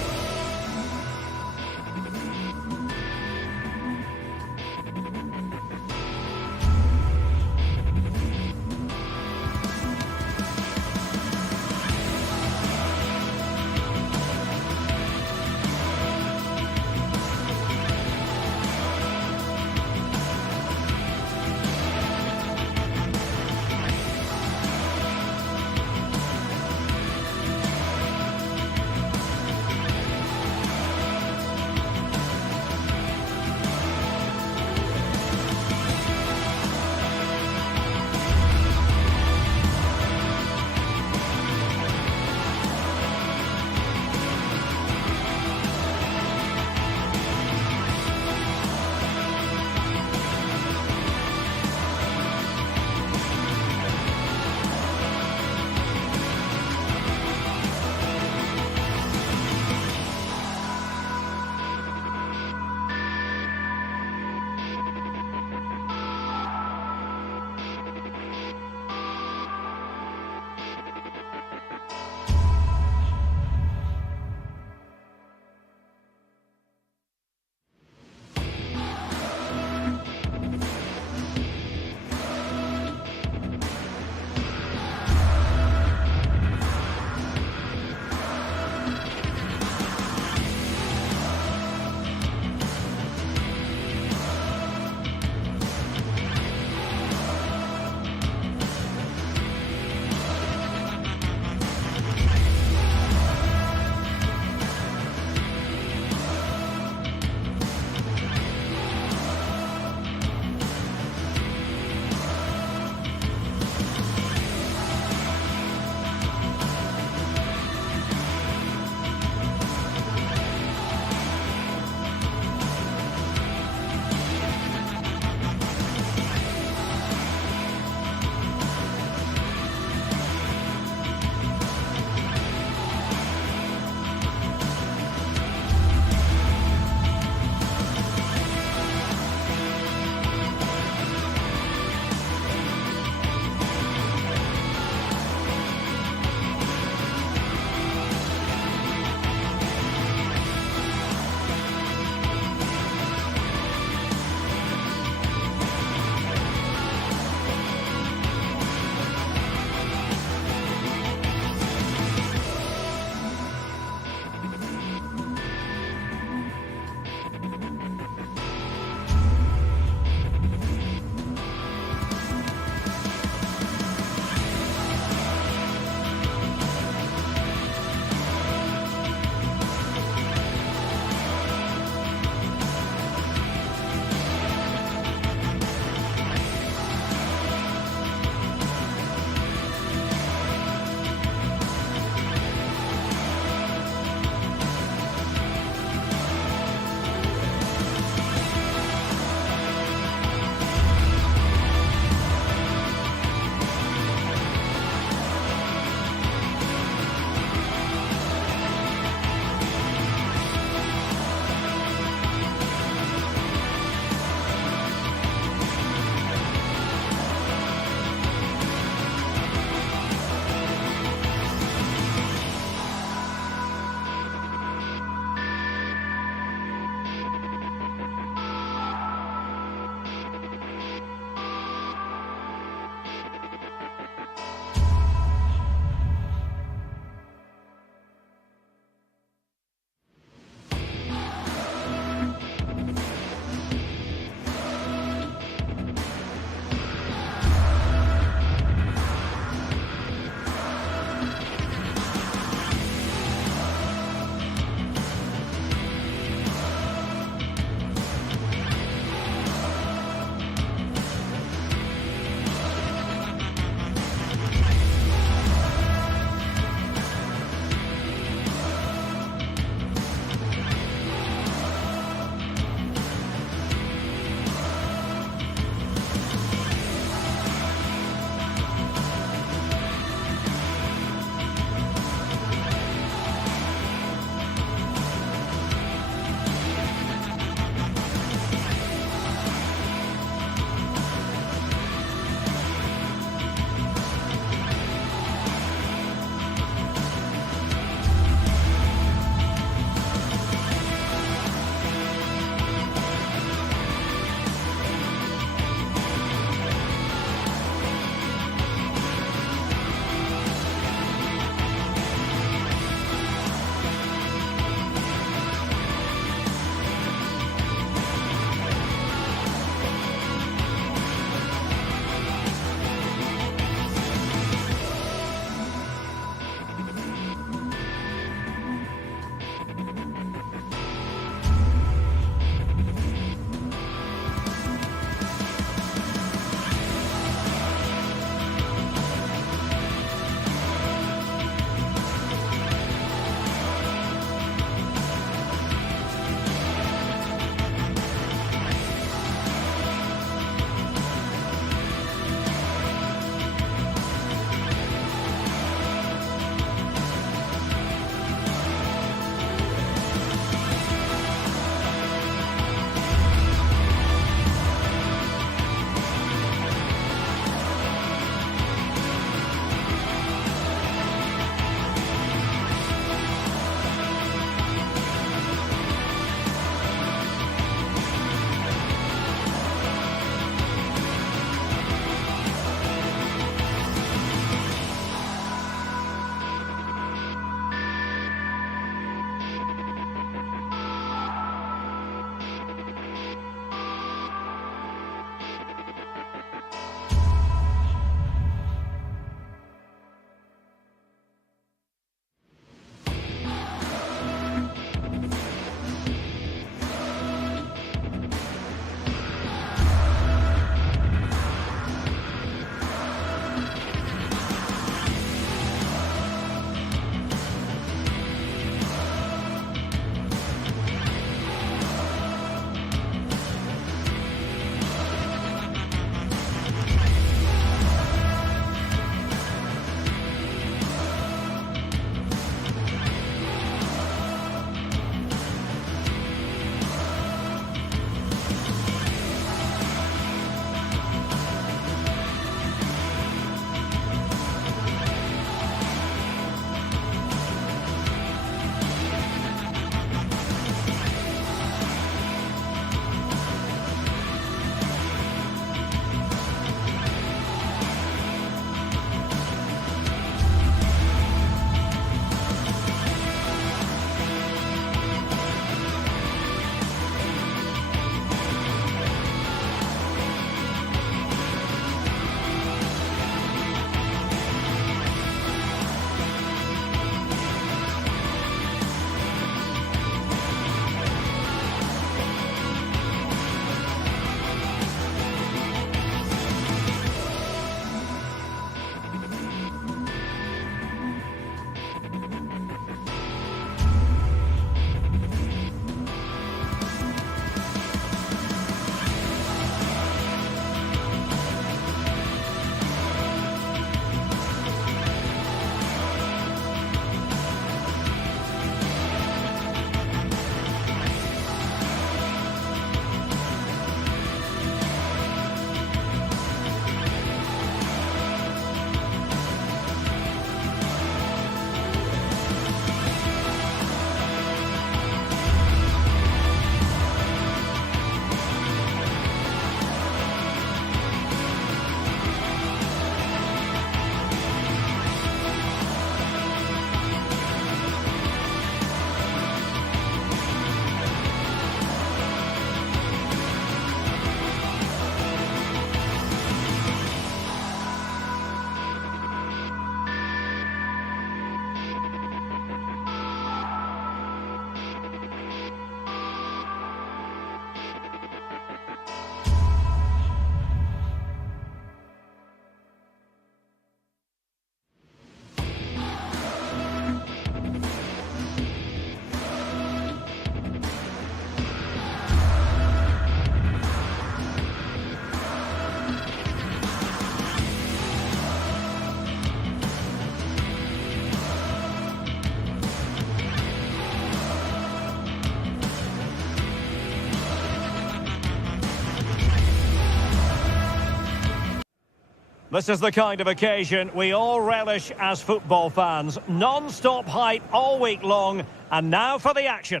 This is the kind of occasion we all relish as football fans. Non-stop hype all week long, and now for the action.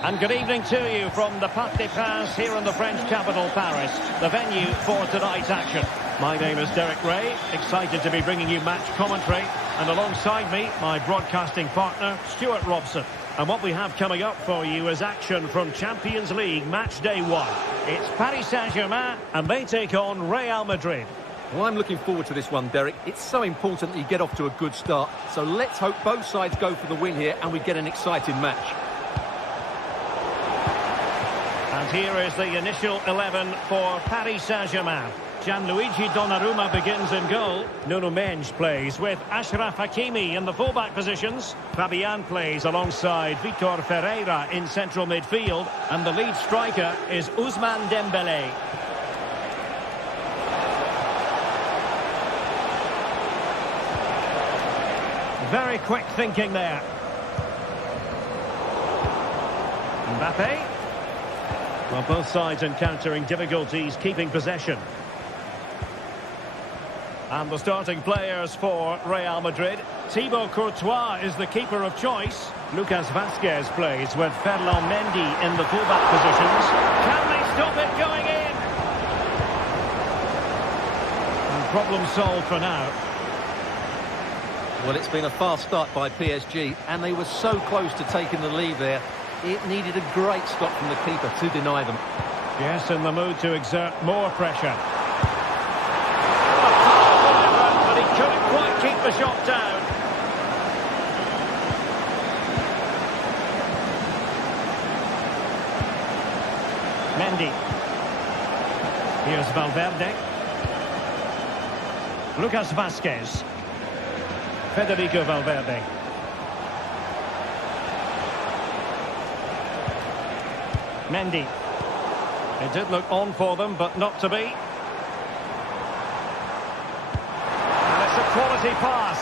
And good evening to you from the Parc des Princes here in the French capital, Paris, the venue for tonight's action. My name is Derek Ray, excited to be bringing you match commentary, and alongside me, my broadcasting partner, Stuart Robson. And what we have coming up for you is action from Champions League match day 1. It's Paris Saint-Germain, and they take on Real Madrid. Well, I'm looking forward to this one, Derek. It's so important that you get off to a good start. So let's hope both sides go for the win here and we get an exciting match. And here is the initial 11 for Paris Saint-Germain. Gianluigi Donnarumma begins in goal. Nuno Mendes plays with Achraf Hakimi in the fullback positions. Fabian plays alongside Vitor Ferreira in central midfield. And the lead striker is Ousmane Dembélé. Very quick thinking there. Mbappe. Well, both sides encountering difficulties keeping possession. And the starting players for Real Madrid. Thibaut Courtois is the keeper of choice. Lucas Vazquez plays with Ferland Mendy in the fullback positions. Can they stop it going in? And problem solved for now. Well, it's been a fast start by PSG, and they were so close to taking the lead there. It needed a great stop from the keeper to deny them. Yes, in the mood to exert more pressure. But he couldn't quite keep the shot down. Mendy. Here's Valverde. Lucas Vazquez. Federico Valverde. Mendy. It did look on for them, but not to be. And it's a quality pass.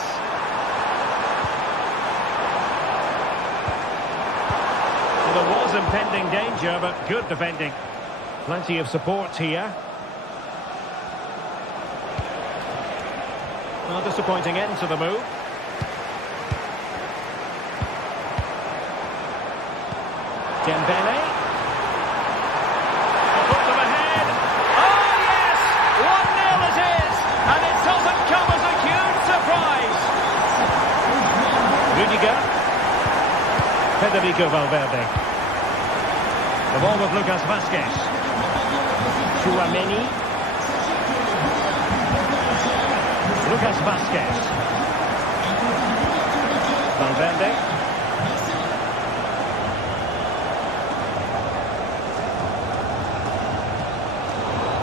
Well, there was impending danger, but good defending. Plenty of support here. Well, disappointing end to the move. Dembélé. Put them ahead. Oh, yes! 1-0 it is! And it doesn't come as a huge surprise. Rudiger. Federico Valverde. The ball with Lucas Vazquez. Tchouameni. Lucas Vazquez. Valverde.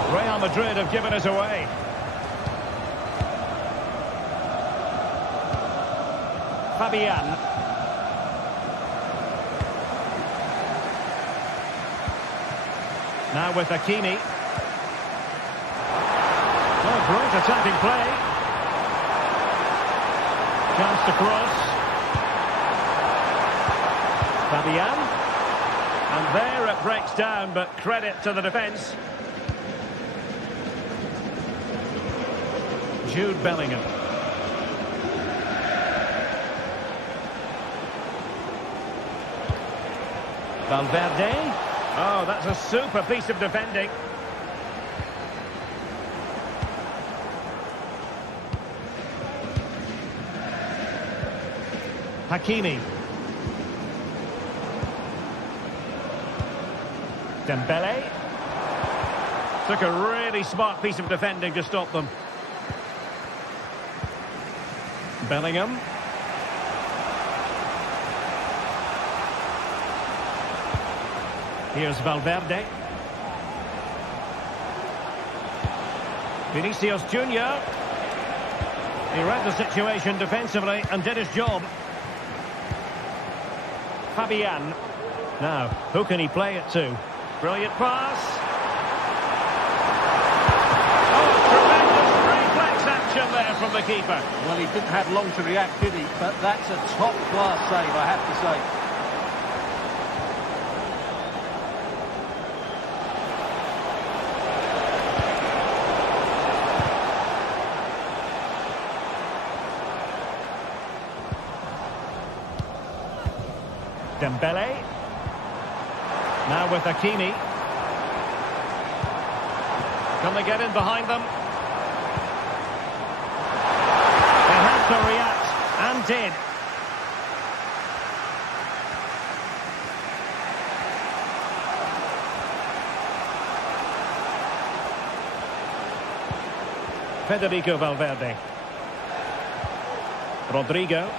Real Madrid have given it away. Fabian. Now with Hakimi. Oh, great attacking play. Chance to cross. Fabian. And there it breaks down, but credit to the defence. Jude Bellingham. Valverde. Oh, that's a super piece of defending. Hakimi. Dembélé. Took a really smart piece of defending to stop them. Bellingham. Here's Valverde. Vinicius Junior. He read the situation defensively and did his job. Fabian. Now, who can he play it to? Brilliant pass. There from the keeper. Well, he didn't have long to react, did he? But that's a top-class save, I have to say. Dembele. Now with Hakimi. Can they get in behind them? They had to react, and did. Federico Valverde. Rodrigo.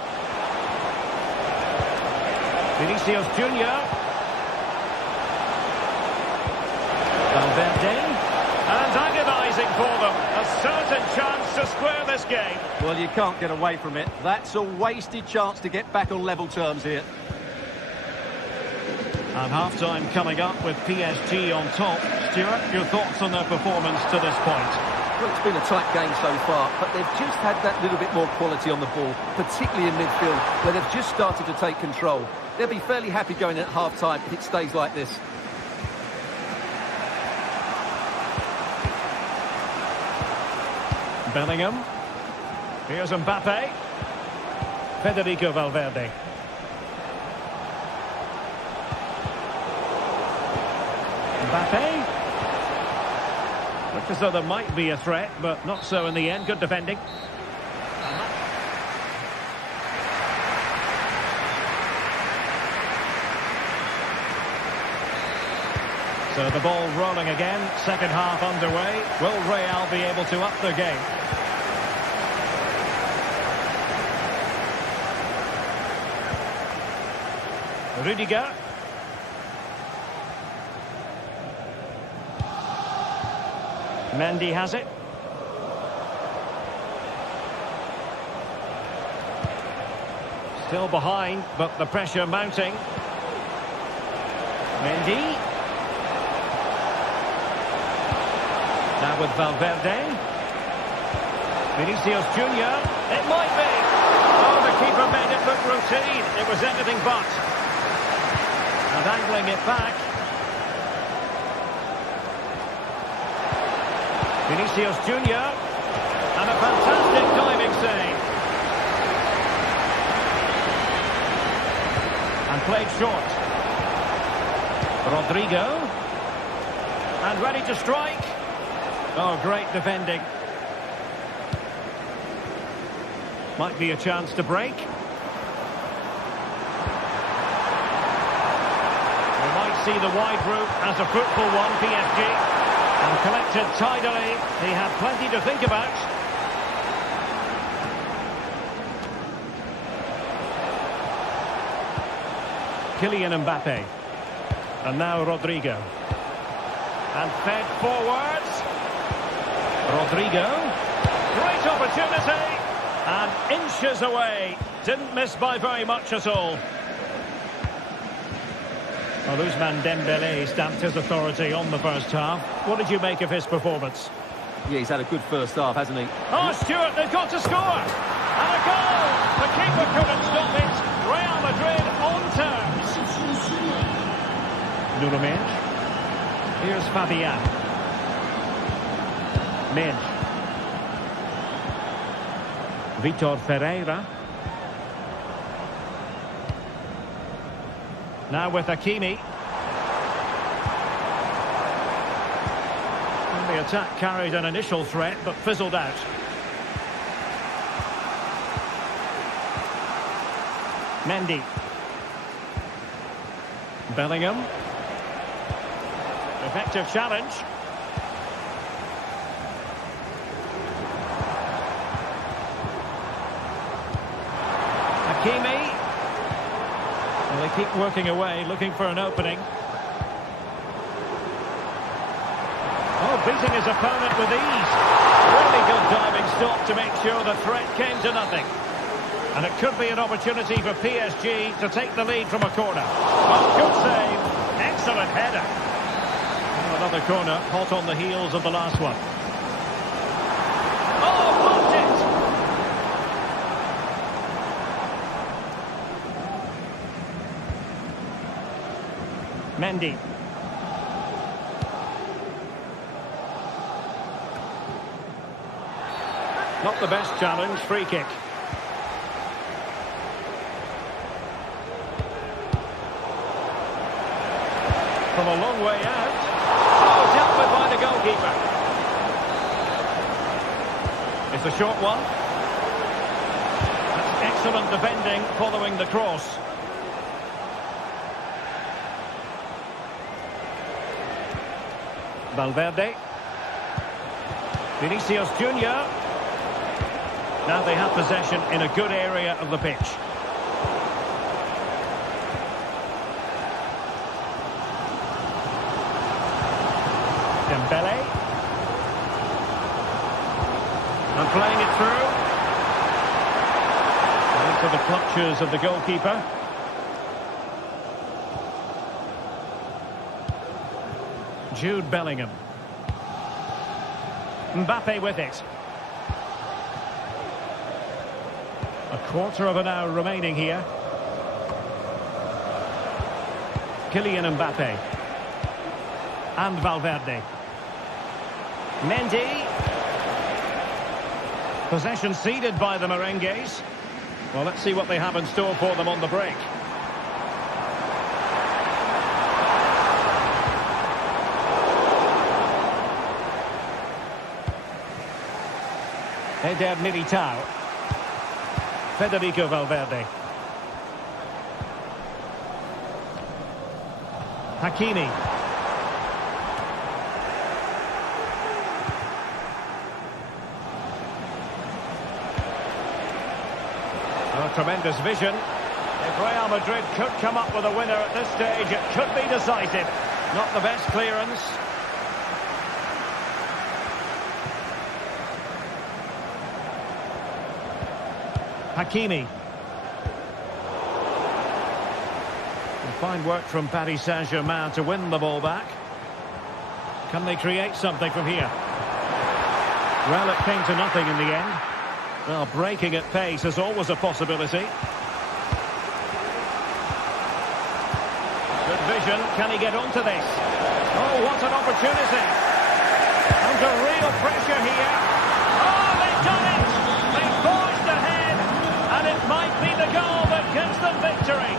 Vinicius Junior. Valverde. And agonising for them. A certain chance to square this game. Well, you can't get away from it. That's a wasted chance to get back on level terms here. And half-time coming up with PSG on top. Stuart, your thoughts on their performance to this point? Well, it's been a tight game so far, but they've just had that little bit more quality on the ball, particularly in midfield, where they've just started to take control. They'll be fairly happy going at half-time if it stays like this. Bellingham. Here's Mbappe. Federico Valverde. Mbappe. Looked as though there might be a threat, but not so in the end. Good defending. So the ball rolling again. Second half underway. Will Real be able to up their game? Rudiger. Mendy has it. Still behind, but the pressure mounting. Mendy. Now with Valverde. Vinicius Junior. It might be. Oh, the keeper made it look routine. It was anything but. And angling it back. Vinicius Junior. And a fantastic diving save. And played short. Rodrigo. And ready to strike. Oh, great defending. Might be a chance to break. We might see the wide route as a fruitful one, PSG. And collected tidily. He had plenty to think about. Kylian Mbappe. And now Rodrigo. And fed forwards. Rodrigo. Great opportunity. And inches away. Didn't miss by very much at all. Well, Ousmane Dembele stamped his authority on the first half. What did you make of his performance? Yeah, he's had a good first half, hasn't he? Oh, Stuart, they've got to score! And a goal! The keeper couldn't stop it. Real Madrid on terms. Nuno Mendes. Here's Fabian. Mendes. Vitor Ferreira. Now with Hakimi. And the attack carried an initial threat, but fizzled out. Mendy. Bellingham. Effective challenge. Hakimi. Well, they keep working away, looking for an opening. Oh, beating his opponent with ease. Really good diving stop to make sure the threat came to nothing. And it could be an opportunity for PSG to take the lead from a corner. Oh, good save. Excellent header. Oh, another corner, hot on the heels of the last one. Oh, blocked it. Mendy. Not the best challenge, free kick. from a long way out. Oh, dealt with by the goalkeeper. It's a short one. That's excellent defending following the cross. Valverde. Vinicius Junior. Now they have possession in a good area of the pitch. Dembele. And playing it through. Into the clutches of the goalkeeper. Jude Bellingham. Mbappe with it. A quarter of an hour remaining here. Kylian Mbappe. And Valverde. Mendy. Possession ceded by the Merengues. Well, let's see what they have in store for them on the break. Eder Militao. Federico Valverde. Hakimi. Oh, tremendous vision. If Real Madrid could come up with a winner at this stage, it could be decisive. Not the best clearance. Hakimi. And fine work from Paris Saint-Germain to win the ball back. Can they create something from here? Well, it came to nothing in the end. Well, breaking at pace is always a possibility. Good vision. Can he get onto this? Oh, what an opportunity. Under real pressure here. Oh, they've done it! They forged ahead, and it might be the goal that gives them victory.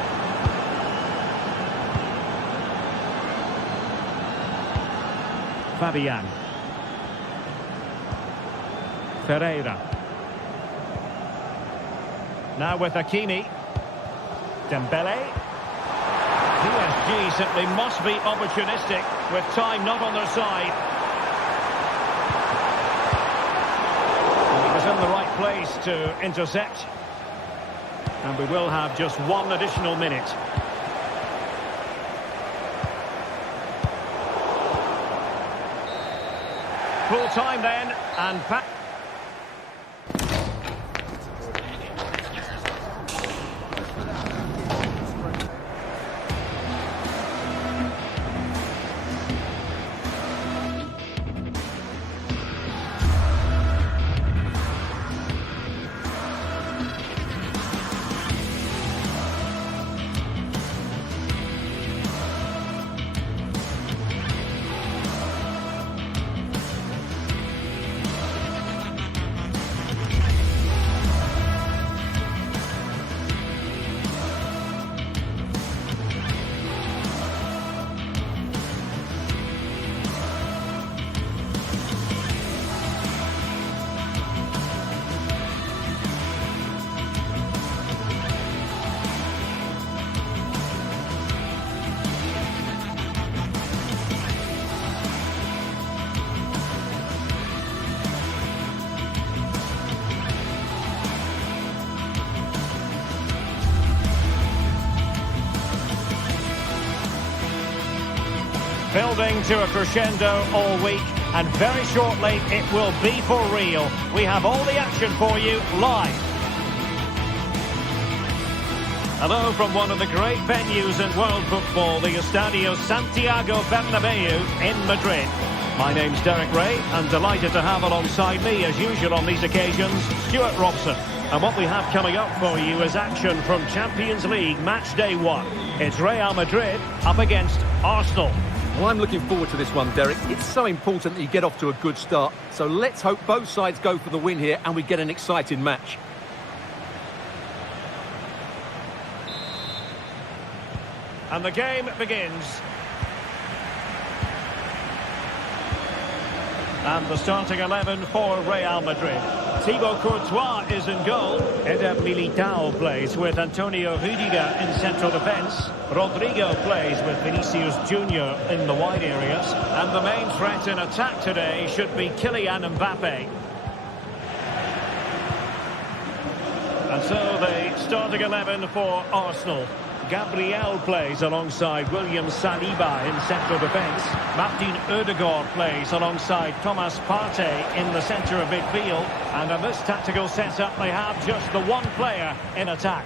Fabian. Ferreira. Now with Hakimi. Dembele. PSG simply must be opportunistic with time not on their side. And he was in the right place to intercept. And we will have just one additional minute. Full time then, and building to a crescendo all week, and very shortly it will be for real. We have all the action for you live. Hello from one of the great venues in world football, the Estadio Santiago Bernabeu in Madrid. My name's Derek Ray, and delighted to have alongside me, as usual on these occasions, Stuart Robson. And what we have coming up for you is action from Champions League Match Day 1. It's Real Madrid up against Arsenal. Well, I'm looking forward to this one, Derek. It's so important that you get off to a good start. So let's hope both sides go for the win here and we get an exciting match. And the game begins. And the starting 11 for Real Madrid. Thibaut Courtois is in goal. Eder Militao plays with Antonio Rudiger in central defence. Rodrigo plays with Vinicius Junior in the wide areas. And the main threat in attack today should be Kylian Mbappe. And so the starting 11 for Arsenal. Gabriel plays alongside William Saliba in central defence. Martin Ødegaard plays alongside Thomas Partey in the centre of midfield. And in this tactical setup, they have just the one player in attack.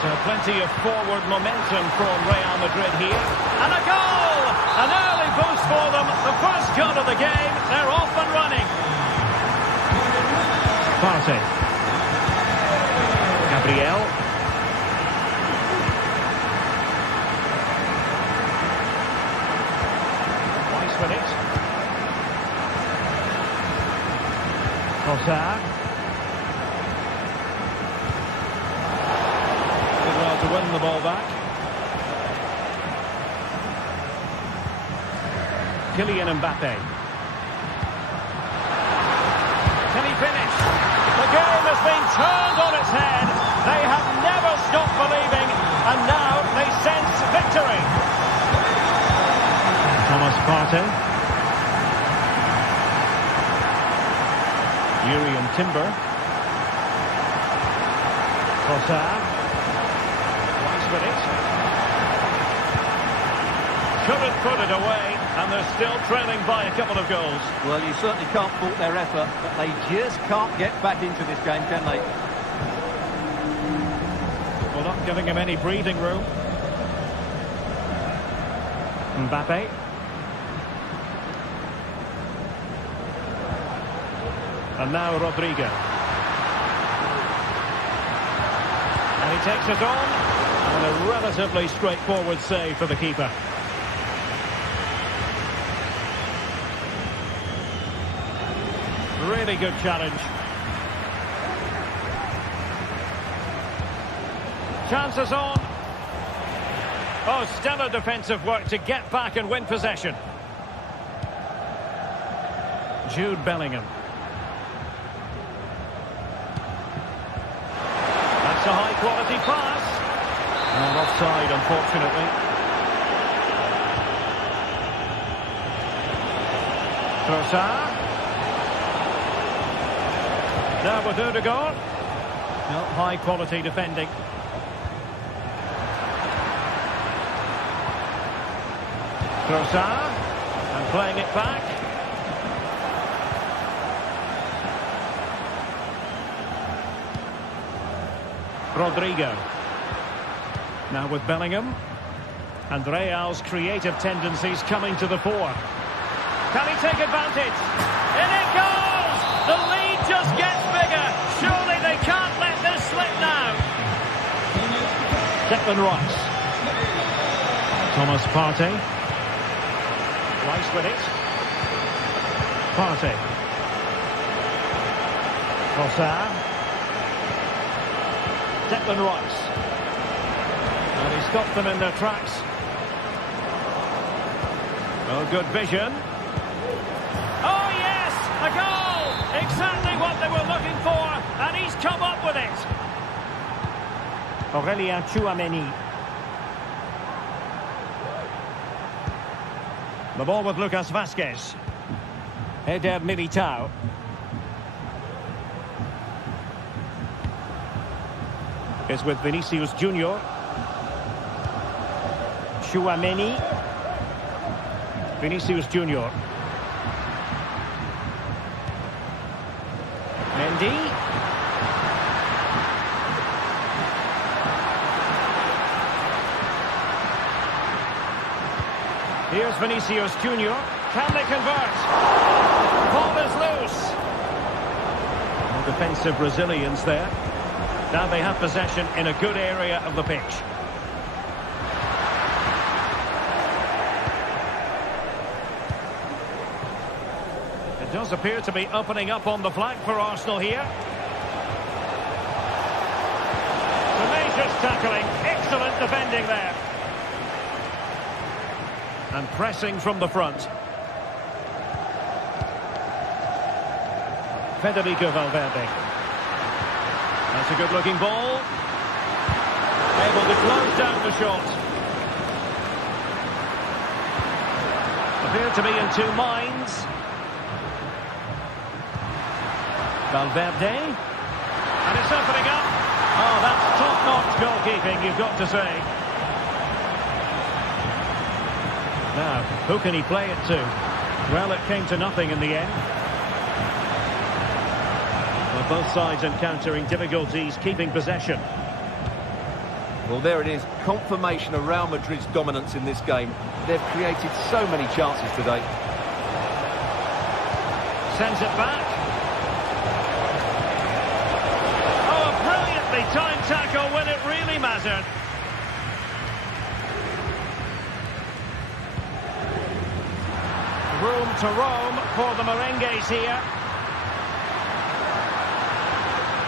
So plenty of forward momentum from Real Madrid here. And a goal! An early boost for them. The first goal of the game. They're off and running. Partey. Gabriel. Nice with it. Trossard. Did well to win the ball back. Kylian Mbappe. Can he finish? The game has been turned on its head. They have never stopped believing, and now they sense victory. Thomas Partey. Urian Timber. Trossard. Nice with it. Couldn't put it away, and they're still trailing by a couple of goals. Well, you certainly can't fault their effort, but they just can't get back into this game, can they? Well, not giving him any breathing room. Mbappe. And now Rodrigo. And he takes it on. And a relatively straightforward save for the keeper. Really good challenge. Chances on. Oh, stellar defensive work to get back and win possession. Jude Bellingham. That's a high-quality pass. And offside, unfortunately. Trossard. Now with Ødegaard. No, high-quality defending. Trossard. And playing it back. Rodrigo. Now with Bellingham. And Real's creative tendencies coming to the fore. Can he take advantage? In it goes! The lead just gets bigger. Surely they can't let this slip now. Declan Rice. Thomas Partey. Rice with it. Partey. Trossard. Declan Rice. And he stopped them in their tracks. Oh, good vision. Oh, yes! A goal! Exactly what they were looking for, and he's come up with it. Aurélien Tchouaméni. The ball with Lucas Vázquez. Eder Militao. Is with Vinicius Junior. Tchouaméni. Vinicius Junior. Mendy. Here's Vinicius Junior. Can they convert? Ball is loose. No defensive resilience there. Now they have possession in a good area of the pitch. It does appear to be opening up on the flank for Arsenal here. Tenacious tackling, excellent defending there. And pressing from the front. Federico Valverde. That's a good-looking ball. Able to close down the shot. Appear to be in two minds. Valverde. And it's opening up. Oh, that's top-notch goalkeeping, you've got to say. Now, who can he play it to? Well, it came to nothing in the end. Well, both sides encountering difficulties keeping possession. Well, there it is. Confirmation of Real Madrid's dominance in this game. They've created so many chances today. Sends it back. Oh, a brilliantly timed tackle when it really mattered. Room to roam for the Merengues here.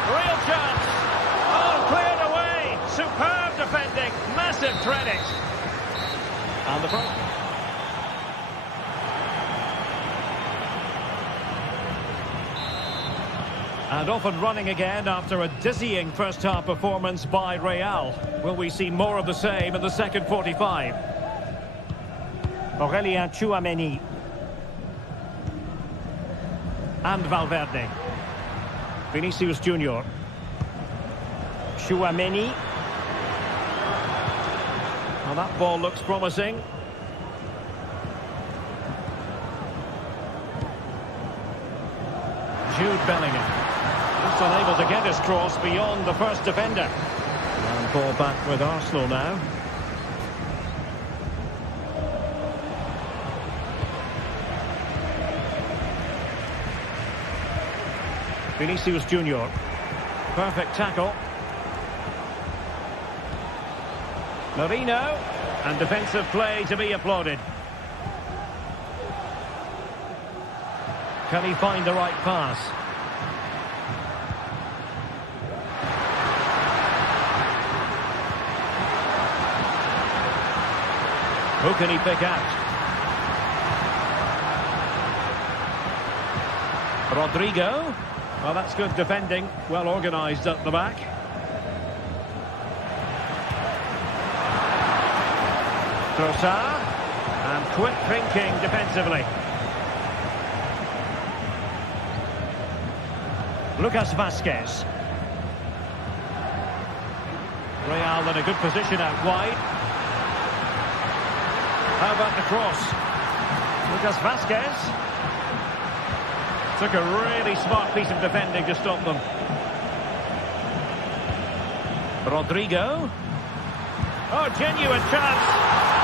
Real chance. Oh, cleared away. Superb defending. Massive credit. And the front. And off and running again after a dizzying first-half performance by Real. Will we see more of the same in the second 45? Aurelien Tchouameni. And Valverde. Vinicius Junior. Tchouameni. Well, that ball looks promising. Jude Bellingham. Just unable to get his cross beyond the first defender. And ball back with Arsenal now. Vinicius Junior. Perfect tackle. Marino. And defensive play to be applauded. Can he find the right pass? Who can he pick out? Rodrigo. Well, that's good defending. Well organised at the back. Trossard. And quick thinking defensively. Lucas Vazquez. Real in a good position out wide. How about the cross? Lucas Vazquez. Took a really smart piece of defending to stop them. Rodrigo. Oh, genuine chance.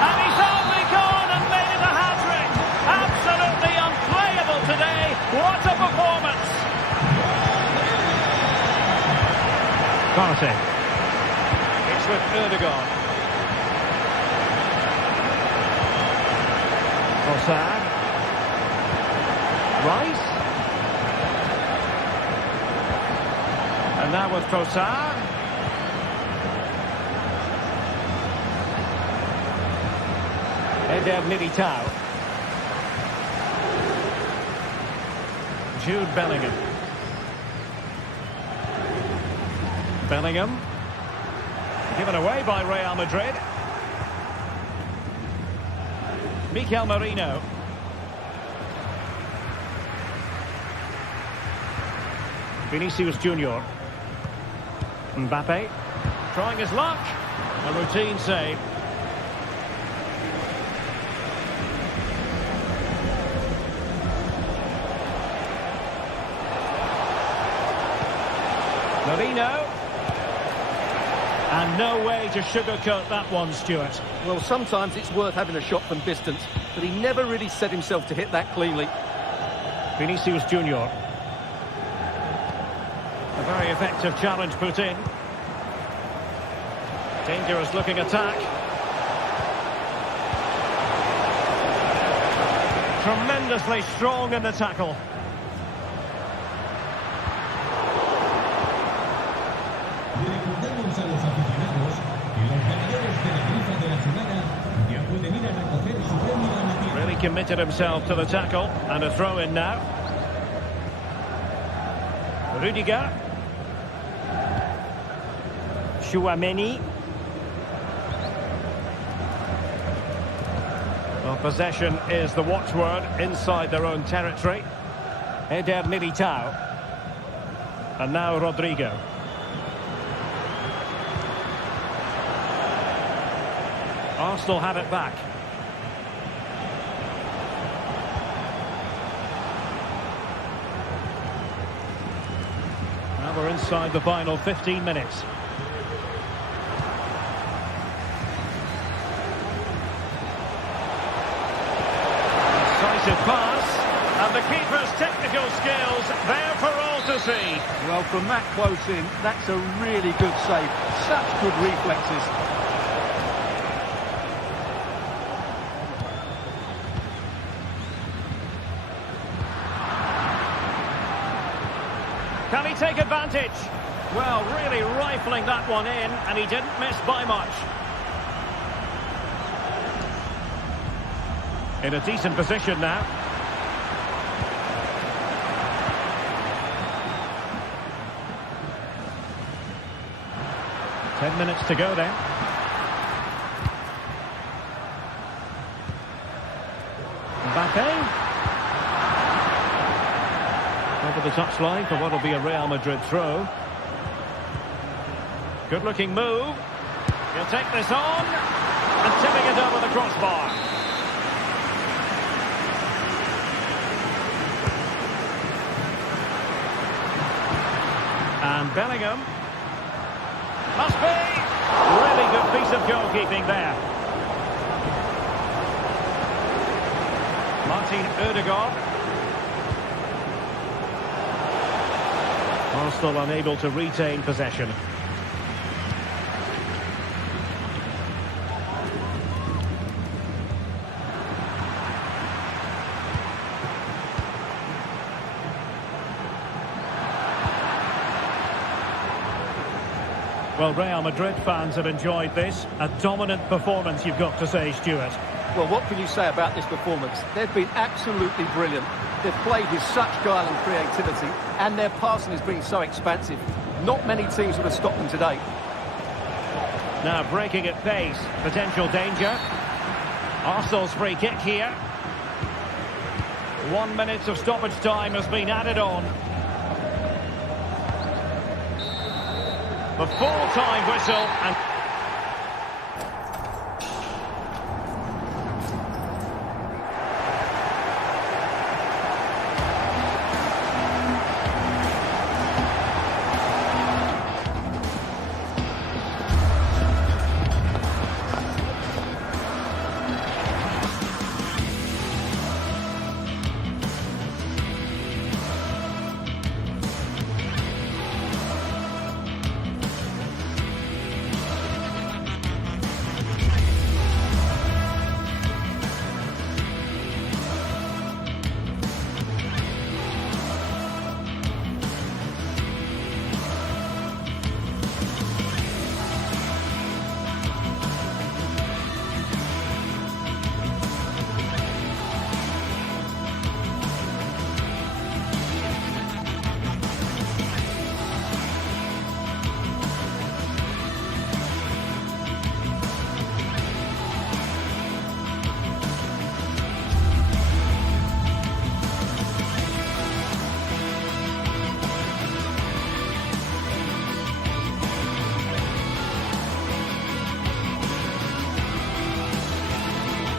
And he's only gone and made it a hat-trick. Absolutely unplayable today. What a performance. Partey. It's with Erdogan. Trossard. Rice. And now with Trossard. Eder Militao. Jude Bellingham. Bellingham. Given away by Real Madrid. Mikel Merino. Vinicius Junior. Mbappe. Trying his luck. A routine save. Marino. And no way to sugarcoat that one, Stuart. Well, sometimes it's worth having a shot from distance, but he never really set himself to hit that cleanly. Vinicius Junior. A very effective challenge put in. Dangerous looking attack. Tremendously strong in the tackle. Recordamos a los aficionados que los ganadores de la rifa de la semana ya pueden ir a recoger su premio committed himself to the tackle, and a throw in now. Rudiger. Chouameni. Well, possession is the watchword inside their own territory. Eder Militao. And now Rodrigo. Arsenal have it back. Now we're inside the final 15 minutes. Decisive pass, and the keeper's technical skills there for all to see. Well, from that close in, that's a really good save. Such good reflexes. Can he take advantage? Well, really rifling that one in, and he didn't miss by much. In a decent position now. Ten minutes to go then. Mbappe. Over the touchline for what will be a Real Madrid throw. Good looking move. He'll take this on. And tipping it over the crossbar. And Bellingham. Must be. Really good piece of goalkeeping there. Martin Ødegaard. Arsenal unable to retain possession. Well, Real Madrid fans have enjoyed this. A dominant performance, you've got to say, Stuart. Well, what can you say about this performance? They've been absolutely brilliant. They've played with such guile and creativity, and their passing has been so expansive. Not many teams would have stopped them today. Now breaking at pace, potential danger. Arsenal's free kick here. 1 minute of stoppage time has been added on. The full-time whistle and...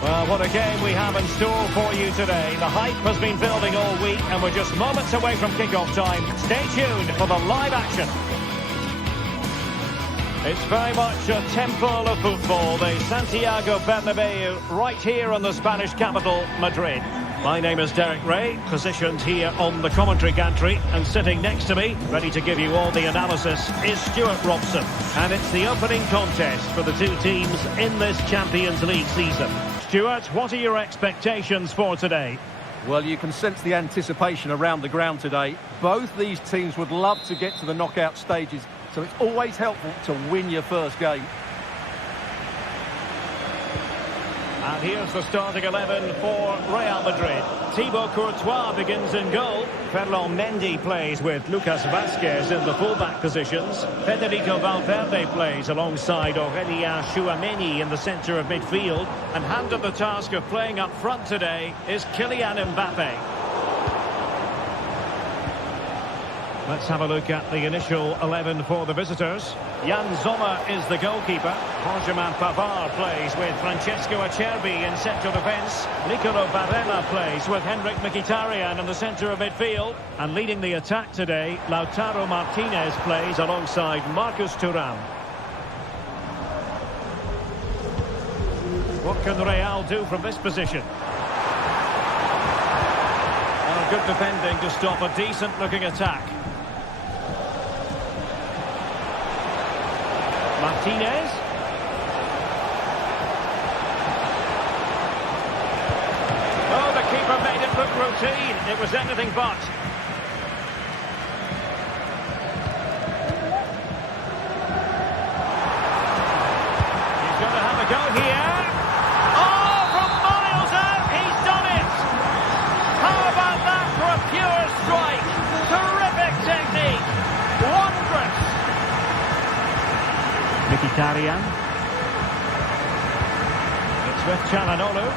Well, what a game we have in store for you today. The hype has been building all week, and we're just moments away from kick-off time. Stay tuned for the live action. It's very much a temple of football, the Santiago Bernabeu, right here in the Spanish capital, Madrid. My name is Derek Ray, positioned here on the commentary gantry, and sitting next to me, ready to give you all the analysis, is Stuart Robson. And it's the opening contest for the two teams in this Champions League season. Stuart, what are your expectations for today? Well, you can sense the anticipation around the ground today. Both these teams would love to get to the knockout stages, so it's always helpful to win your first game. And here's the starting 11 for Real Madrid. Thibaut Courtois begins in goal. Ferland Mendy plays with Lucas Vazquez in the fullback positions. Federico Valverde plays alongside Aurélien Tchouaméni in the centre of midfield. And handed the task of playing up front today is Kylian Mbappe. Let's have a look at the initial 11 for the visitors. Jan Sommer is the goalkeeper. Benjamin Pavard plays with Francesco Acerbi in central defence. Nicolo Barella plays with Henrik Mkhitaryan in the centre of midfield. And leading the attack today, Lautaro Martinez plays alongside Marcus Thuram. What can Real do from this position? Oh, good defending to stop a decent-looking attack. Martinez. Oh, the keeper made it look routine. It was anything but. He's going to have a go here. Oh, from miles out, he's done it. How about that for a pure strike? Terrific technique. Wondrous. Mkhitaryan. It's with Çalhanoğlu.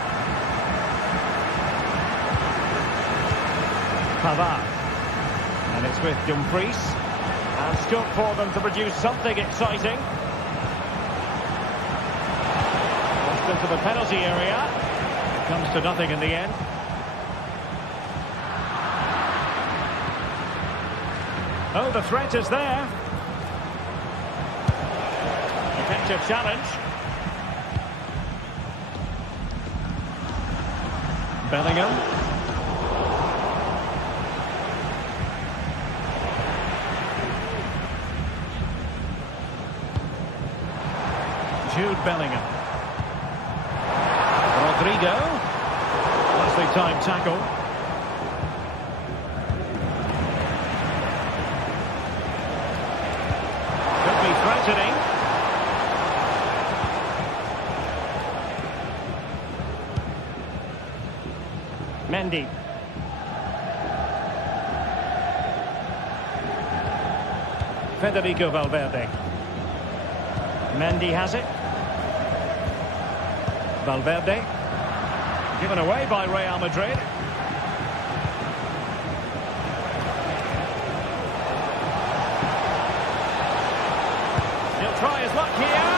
Pavard. And it's with Dumfries. And scope for them to produce something exciting. Just into the penalty area. It comes to nothing in the end. Oh, the threat is there. Effective challenge. Bellingham. Jude Bellingham. Rodrigo. Nicely timed tackle. Could be threatening. Mendy. Federico Valverde. Mendy has it. Valverde. Given away by Real Madrid. He'll try his luck here.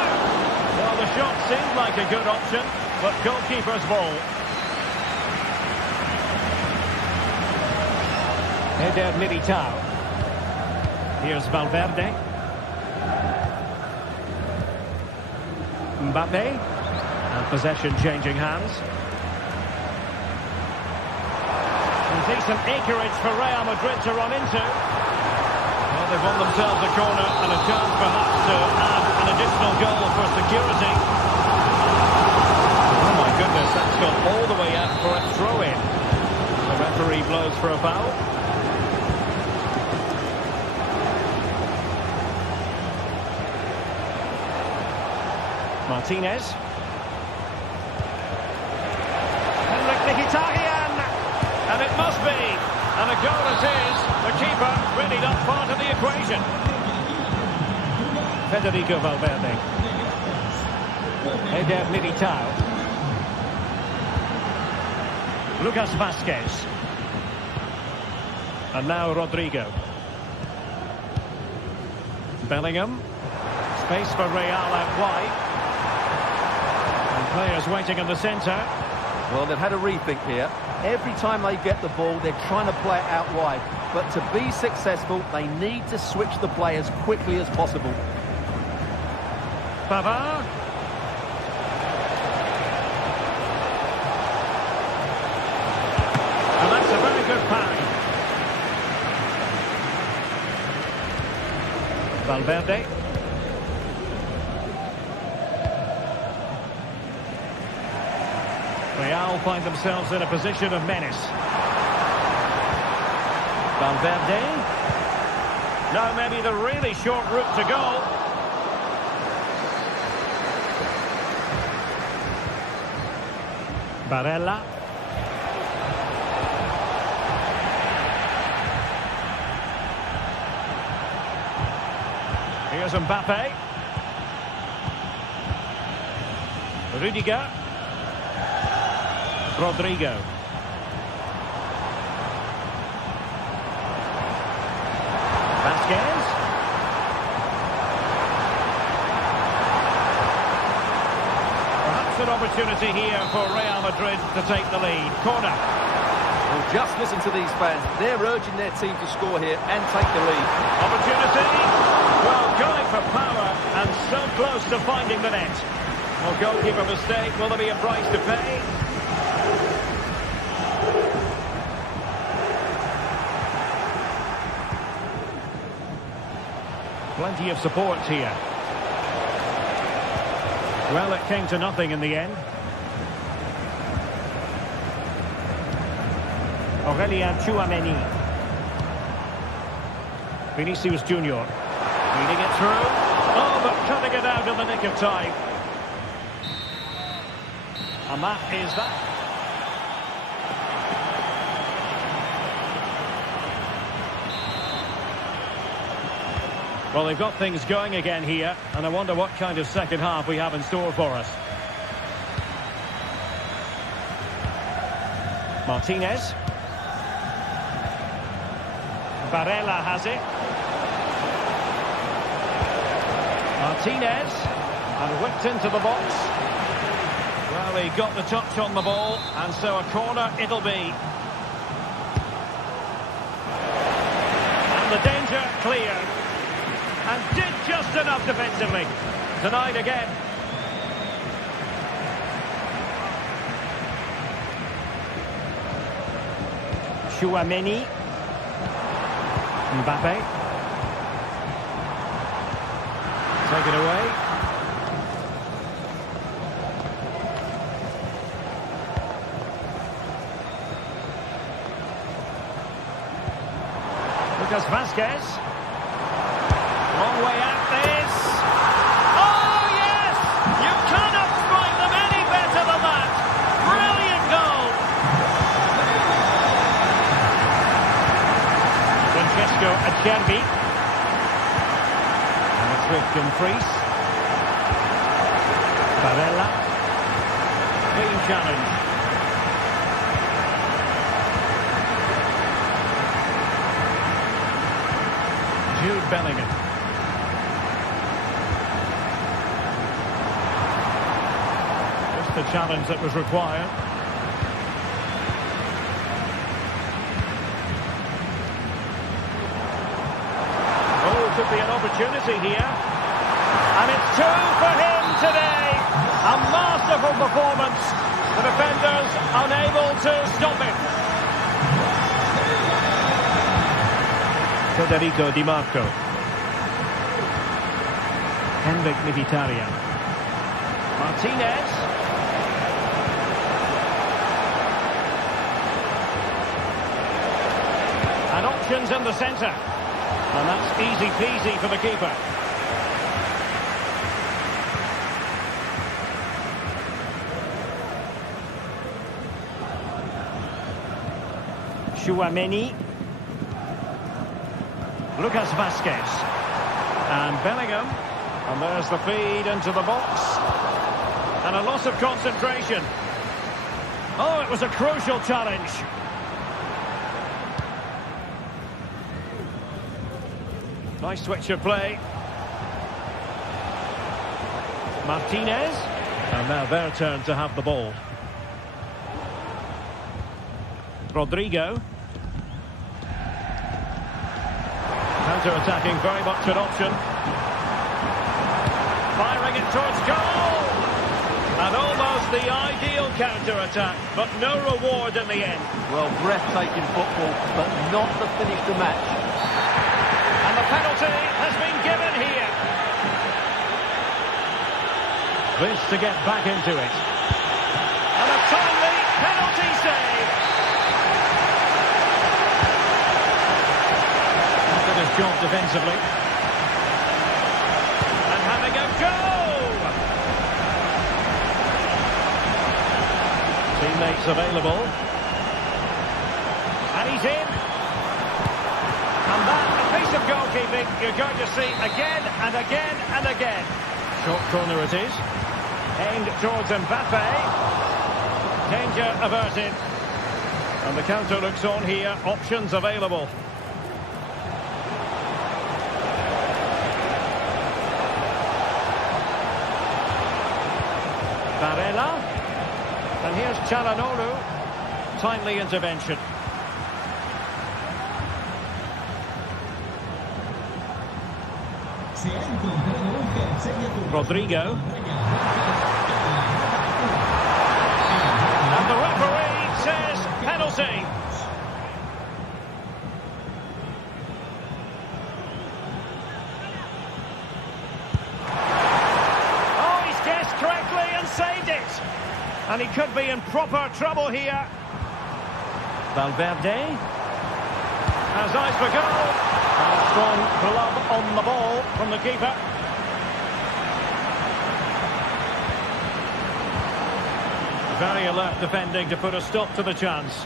Well, the shot seemed like a good option, but goalkeeper's ball. Eder Militao. Here's Valverde. Mbappe. And possession changing hands. And decent acreage for Real Madrid to run into. Well, they've won themselves a corner and a chance perhaps to add an additional goal for security. Oh my goodness, that's gone all the way out for a throw-in. The referee blows for a foul. Martinez. Henrik Mkhitaryan. And it must be. And a goal it is. The keeper really not part of the equation. Federico Valverde. Eder Militao. Lucas Vazquez. And now Rodrigo. Bellingham. Space for Real out wide. Players waiting in the centre. Well, they've had a rethink here. Every time they get the ball, they're trying to play it out wide. But to be successful, they need to switch the play as quickly as possible. Pavard. And that's a very good parry. Valverde. Real find themselves in a position of menace. Valverde. Now maybe the really short route to goal. Barella. Here's Mbappe. Rudiger. Rodrigo. Vasquez. Perhaps an opportunity here for Real Madrid to take the lead. Corner. Well, just listen to these fans. They're urging their team to score here and take the lead. Opportunity. Well, going for power and so close to finding the net. Well, goalkeeper mistake. Will there be a price to pay? Plenty of support here. Well, it came to nothing in the end. Aurelien Tchouameni. Vinicius Junior. Feeding it through. Oh, but cutting it out in the nick of time. And that is that. Well, they've got things going again here, and I wonder what kind of second half we have in store for us. Martinez. Barella has it. Martinez. And whipped into the box. Well, he got the touch on the ball, and so a corner it'll be. And the danger cleared. And did just enough defensively. Denied again. Tchouameni. Mbappe. Take it away. Lucas Vasquez. Long way out this. Oh, yes! You cannot strike them any better than that. Brilliant goal. Francesco Acerbi. And it's with Dumfries. Barella. Clean challenge. Jude Bellingham. The challenge that was required. Oh, could be an opportunity here. And it's two for him today. A masterful performance. The defenders unable to stop it. Federico Di Marco. Henrik Mkhitaryan. Martinez. And options in the centre. And that's easy peasy for the keeper. Tchouameni. Lucas Vasquez. And Bellingham. And there's the feed into the box. And a loss of concentration. Oh, it was a crucial challenge. Nice switch of play. Martinez. And now their turn to have the ball. Rodrigo. Counter-attacking, very much an option. Firing it towards goal. And almost the ideal counter-attack, but no reward in the end. Well, breathtaking football, but not the finish to match. And the penalty has been given here. This to get back into it. And a timely penalty save. Did his job defensively. And having a go. Team teammates available. And he's in. And that, a piece of goalkeeping you're going to see again and again and again. Short corner it is. Aimed towards Mbappe. Danger averted. And the counter looks on here. Options available. Barella. And here's Çalhanoğlu. Timely intervention. Rodrigo. And the referee says penalty. Oh, he's guessed correctly and saved it. And he could be in proper trouble here. Valverde has eyes for goal. And a strong glove on the ball from the keeper. Very alert defending to put a stop to the chance.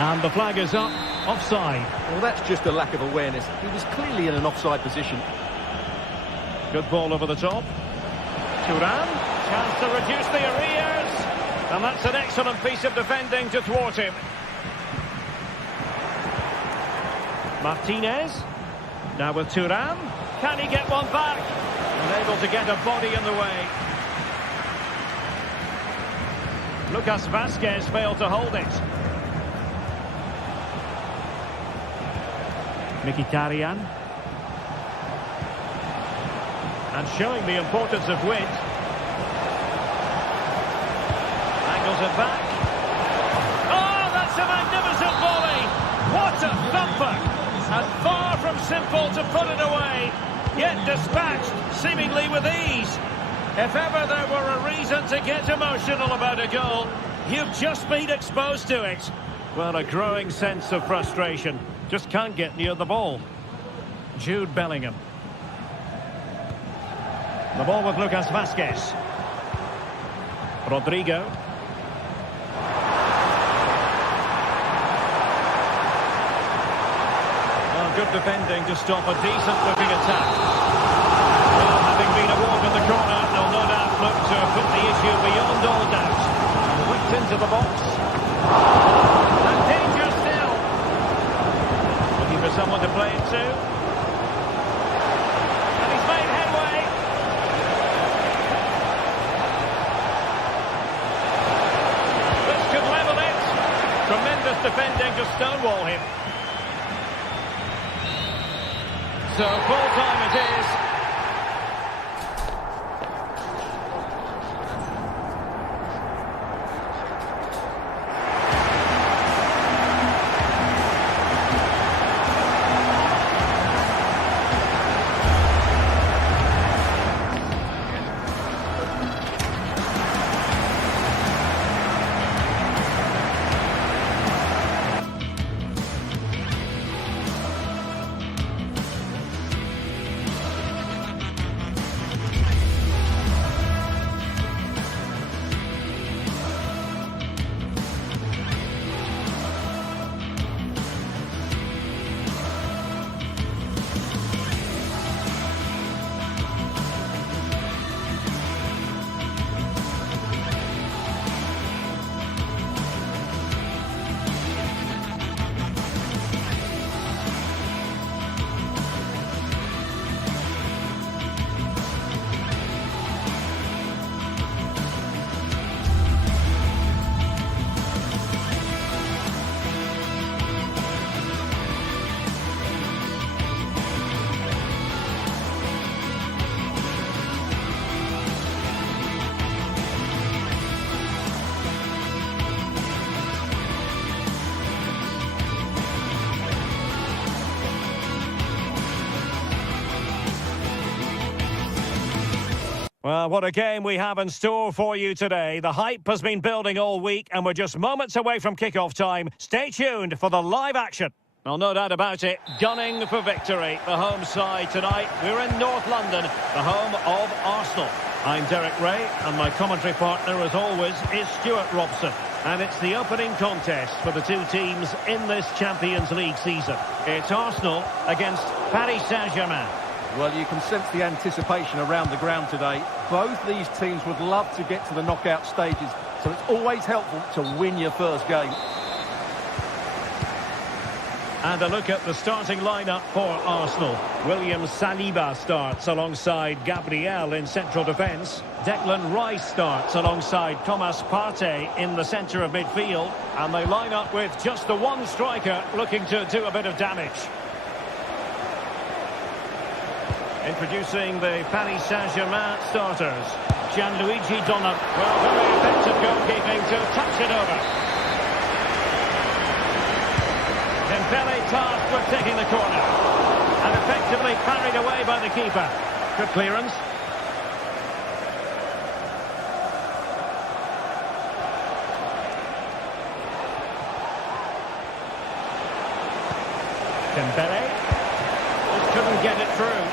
And the flag is up. Offside. Well, that's just a lack of awareness. He was clearly in an offside position. Good ball over the top. Thuram. Chance to reduce the arrears. And that's an excellent piece of defending to thwart him. Martinez. Now with Thuram. Can he get one back? Unable to get a body in the way. Lucas Vazquez failed to hold it. Mkhitaryan. And showing the importance of width. Angles it back. Oh, that's a magnificent volley! What a thumper! And far from simple to put it away. Yet dispatched, seemingly with ease. If ever there were a reason to get emotional about a goal, you've just been exposed to it. Well, a growing sense of frustration. Just can't get near the ball. Jude Bellingham. The ball with Lucas Vazquez. Rodrigo. Good defending to stop a decent-looking attack. Well, having been a walk in the corner, they'll no doubt look to put the issue beyond all doubt. Whipped into the box. And danger still. Looking for someone to play it to. And he's made headway. This could level it. Tremendous defending to stonewall him. So full time it is. Well, what a game we have in store for you today. The hype has been building all week and we're just moments away from kickoff time. Stay tuned for the live action. Well, no doubt about it, gunning for victory. The home side tonight. We're in North London, the home of Arsenal. I'm Derek Ray, and my commentary partner, as always, is Stuart Robson. And it's the opening contest for the two teams in this Champions League season. It's Arsenal against Paris Saint-Germain. Well, you can sense the anticipation around the ground today. Both these teams would love to get to the knockout stages, so it's always helpful to win your first game. And a look at the starting lineup for Arsenal. William Saliba starts alongside Gabriel in central defence. Declan Rice starts alongside Thomas Partey in the centre of midfield. And they line up with just the one striker looking to do a bit of damage. Introducing the Paris Saint-Germain starters. Gianluigi Donnarumma. Well, very effective goalkeeping to touch it over. Dembele tasked with taking the corner. And effectively carried away by the keeper. Good clearance. Dembele. Just couldn't get it through.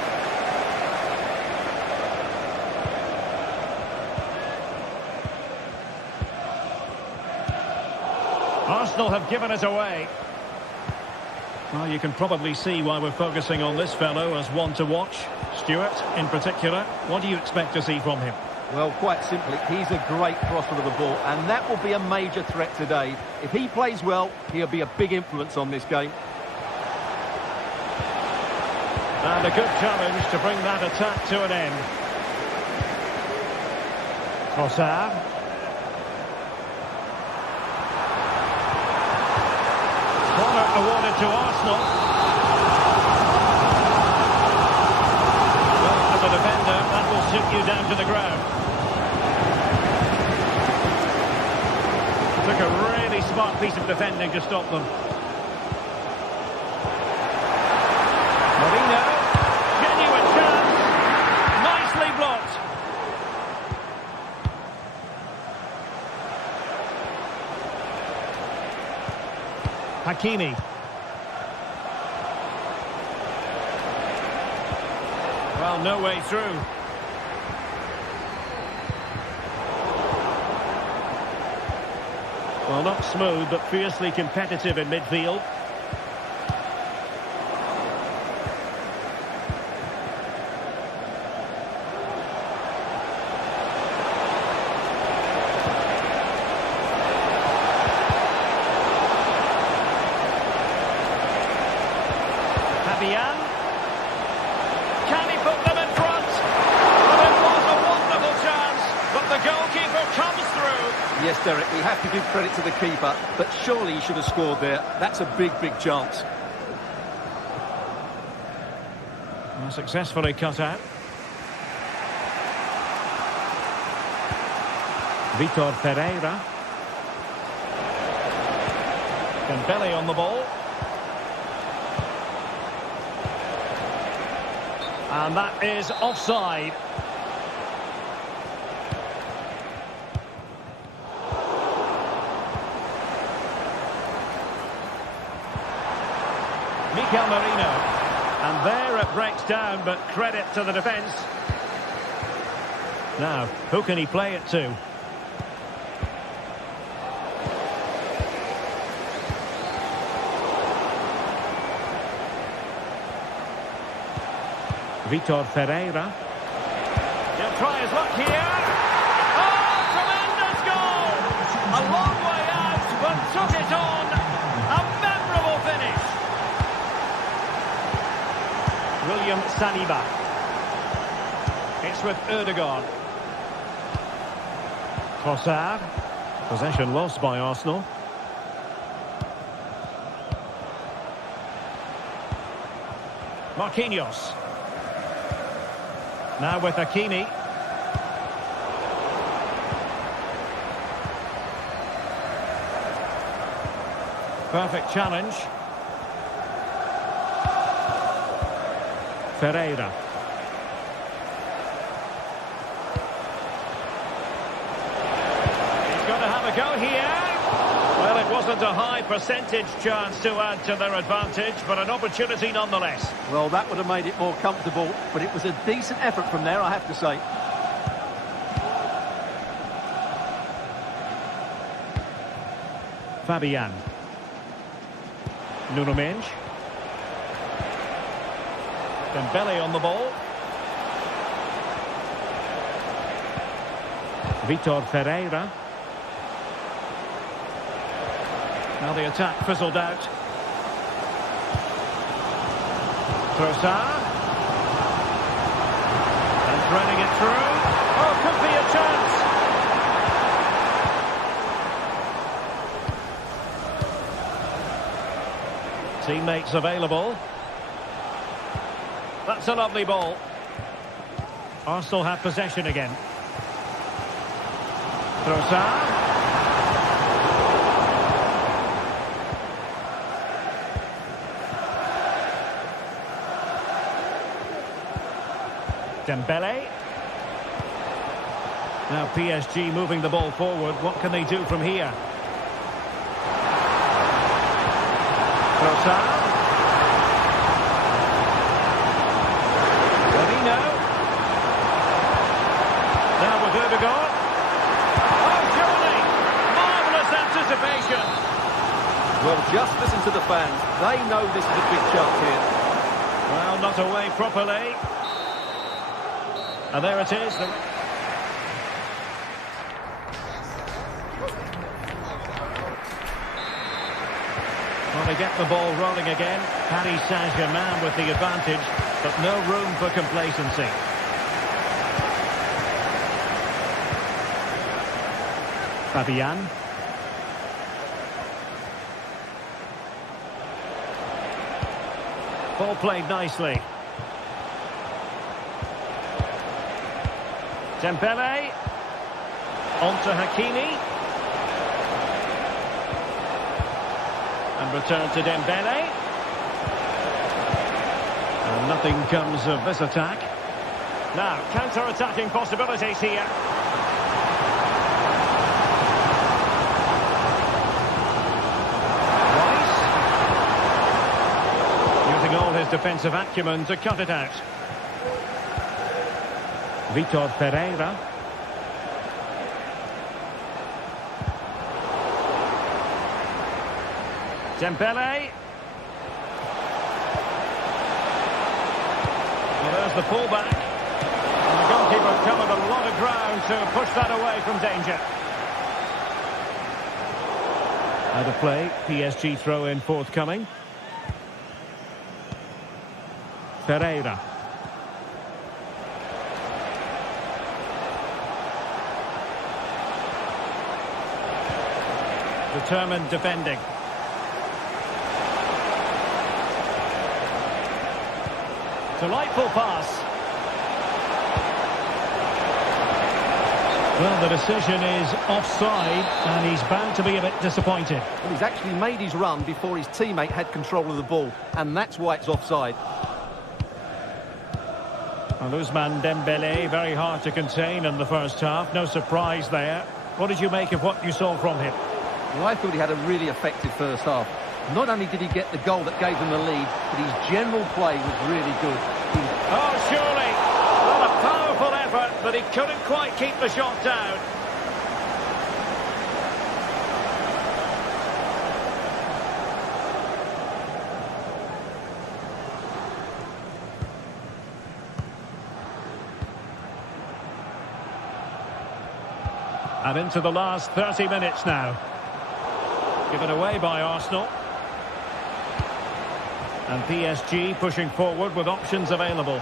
Arsenal have given it away. Well, you can probably see why we're focusing on this fellow as one to watch. Stuart, in particular, what do you expect to see from him? Well, quite simply, he's a great crosser of the ball, and that will be a major threat today. If he plays well, he'll be a big influence on this game. And a good challenge to bring that attack to an end. Trossard. Corner awarded to Arsenal. Well, as a defender, that will suit you down to the ground. Took a really smart piece of defending to stop them. Marino, genuine chance, nicely blocked. Hakimi. Well, no way through. Well, not smooth, but fiercely competitive in midfield. Can he put them in front? Well, it was a wonderful chance, but the goalkeeper comes through. Yes, Derek, we have to give credit to the keeper, but surely he should have scored there. That's a big, big chance. Well, successfully cut out. Vitor Pereira. Dembele on the ball. And that is offside. Mikel Merino. And there it breaks down, but credit to the defence. Now, who can he play it to? Vitor Pereira. He'll try his luck here. Oh, tremendous goal! A long way out, but took it on. A memorable finish. William Saliba. It's with Ødegaard. Trossard. Possession lost by Arsenal. Marquinhos. Now with Hakimi. Perfect challenge. Ferreira. He's going to have a go here. Well, it wasn't a high percentage chance to add to their advantage, but an opportunity nonetheless. Well, that would have made it more comfortable, but it was a decent effort from there, I have to say. Fabian. Nuno Mendes. Dembele on the ball. Vitor Ferreira. Now the attack fizzled out. Trossard. And threading it through. Oh, could be a chance. Teammates available. That's a lovely ball. Arsenal have possession again. Trossard. Dembele. Now PSG moving the ball forward. What can they do from here? Trossard. Rovino. Now with Odegaard. Oh, surely! Marvellous anticipation. Well, just listen to the fans. They know this is a big chance here. Well, not away properly. And there it is. Well, they get the ball rolling again. Paris Saint-Germain with the advantage, but no room for complacency. Fabian. Ball played nicely. Dembele. On to Hakimi. And return to Dembele. And nothing comes of this attack. Now, counter-attacking possibilities here. Rice. Using all his defensive acumen to cut it out. Vitor Ferreira. Dembele. Well, there's the pullback. And the goalkeeper covered a lot of ground to push that away from danger. Out of play, PSG throw-in forthcoming. Ferreira. Determined defending. Delightful pass. Well, the decision is offside, and he's bound to be a bit disappointed. Well, he's actually made his run before his teammate had control of the ball, and that's why it's offside. Well, Ousmane Dembele, very hard to contain in the first half. No surprise there. What did you make of what you saw from him? Well, I thought he had a really effective first half. Not only did he get the goal that gave them the lead, but his general play was really good. Oh, surely! Well, a powerful effort, but he couldn't quite keep the shot down. And into the last 30 minutes now. Given away by Arsenal. And PSG pushing forward with options available.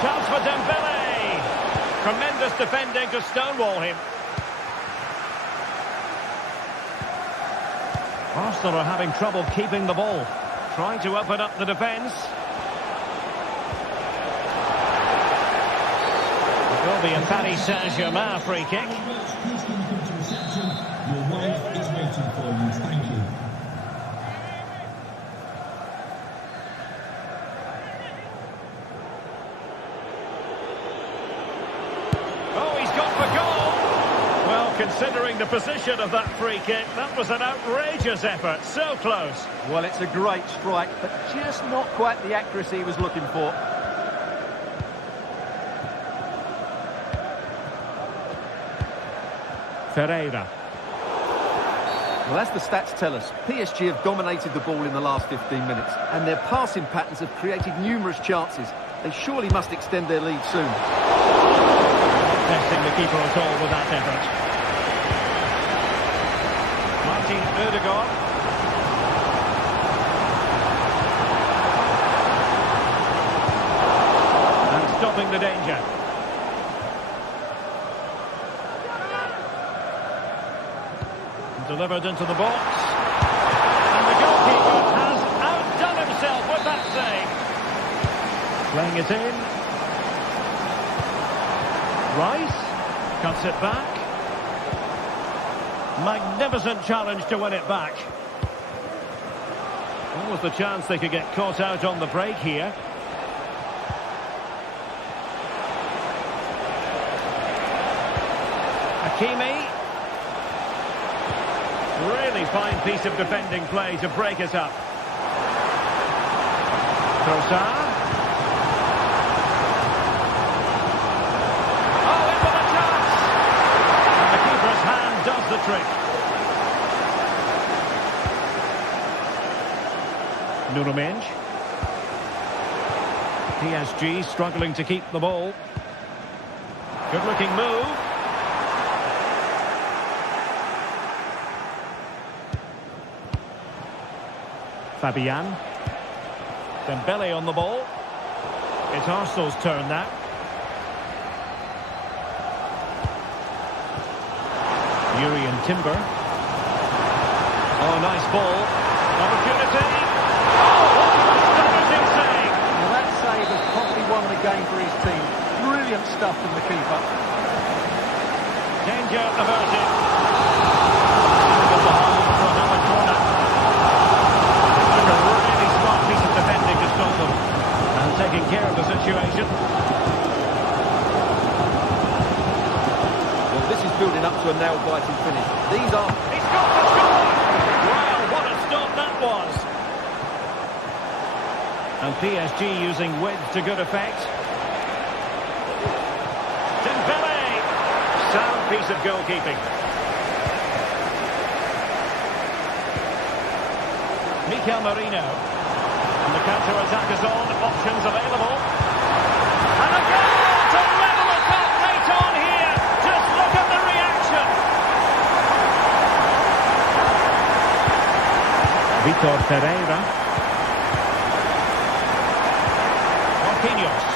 Chance for Dembele. Tremendous defending to stonewall him. Arsenal are having trouble keeping the ball. Trying to open up the defence. It will be a Paris Saint-Germain free kick. Your wife is waiting for you. Thank you. Oh, he's gone for goal. considering the position of that free kick, that was an outrageous effort. So close. Well, it's a great strike, but just not quite the accuracy he was looking for. Ferreira. Well, as the stats tell us, PSG have dominated the ball in the last 15 minutes, and their passing patterns have created numerous chances. They surely must extend their lead soon. Testing the keeper at all with that effort. Martin Ødegaard. And stopping the danger. Delivered into the box. And the goalkeeper has outdone himself with that save. Playing it in. Rice cuts it back. Magnificent challenge to win it back. What was the chance they could get caught out on the break here? Hakimi. Really fine piece of defending play to break it up. Trossard. Oh, in with a chance! And the keeper's hand does the trick. Nuno Mendes. PSG struggling to keep the ball. Good-looking move. Fabian. Dembele on the ball. It's Arsenal's turn now. Yuri and Timber. Oh, nice ball. Opportunity. Oh, what a stunning save. Now that save has probably won the game for his team. Brilliant stuff from the keeper. Danger averted. For another corner. A really smart piece of defending to stop them. And taking care of the situation. Well, this is building up to a nail-biting finish. These are... He's got the score! Wow, what a stop that was. And PSG using width to good effect. Dembele! Sound piece of goalkeeping. Mikel Merino. And the counter-attack is on. Options available. And a goal to level us up late on here. Just look at the reaction. Vitor Ferreira. Marquinhos.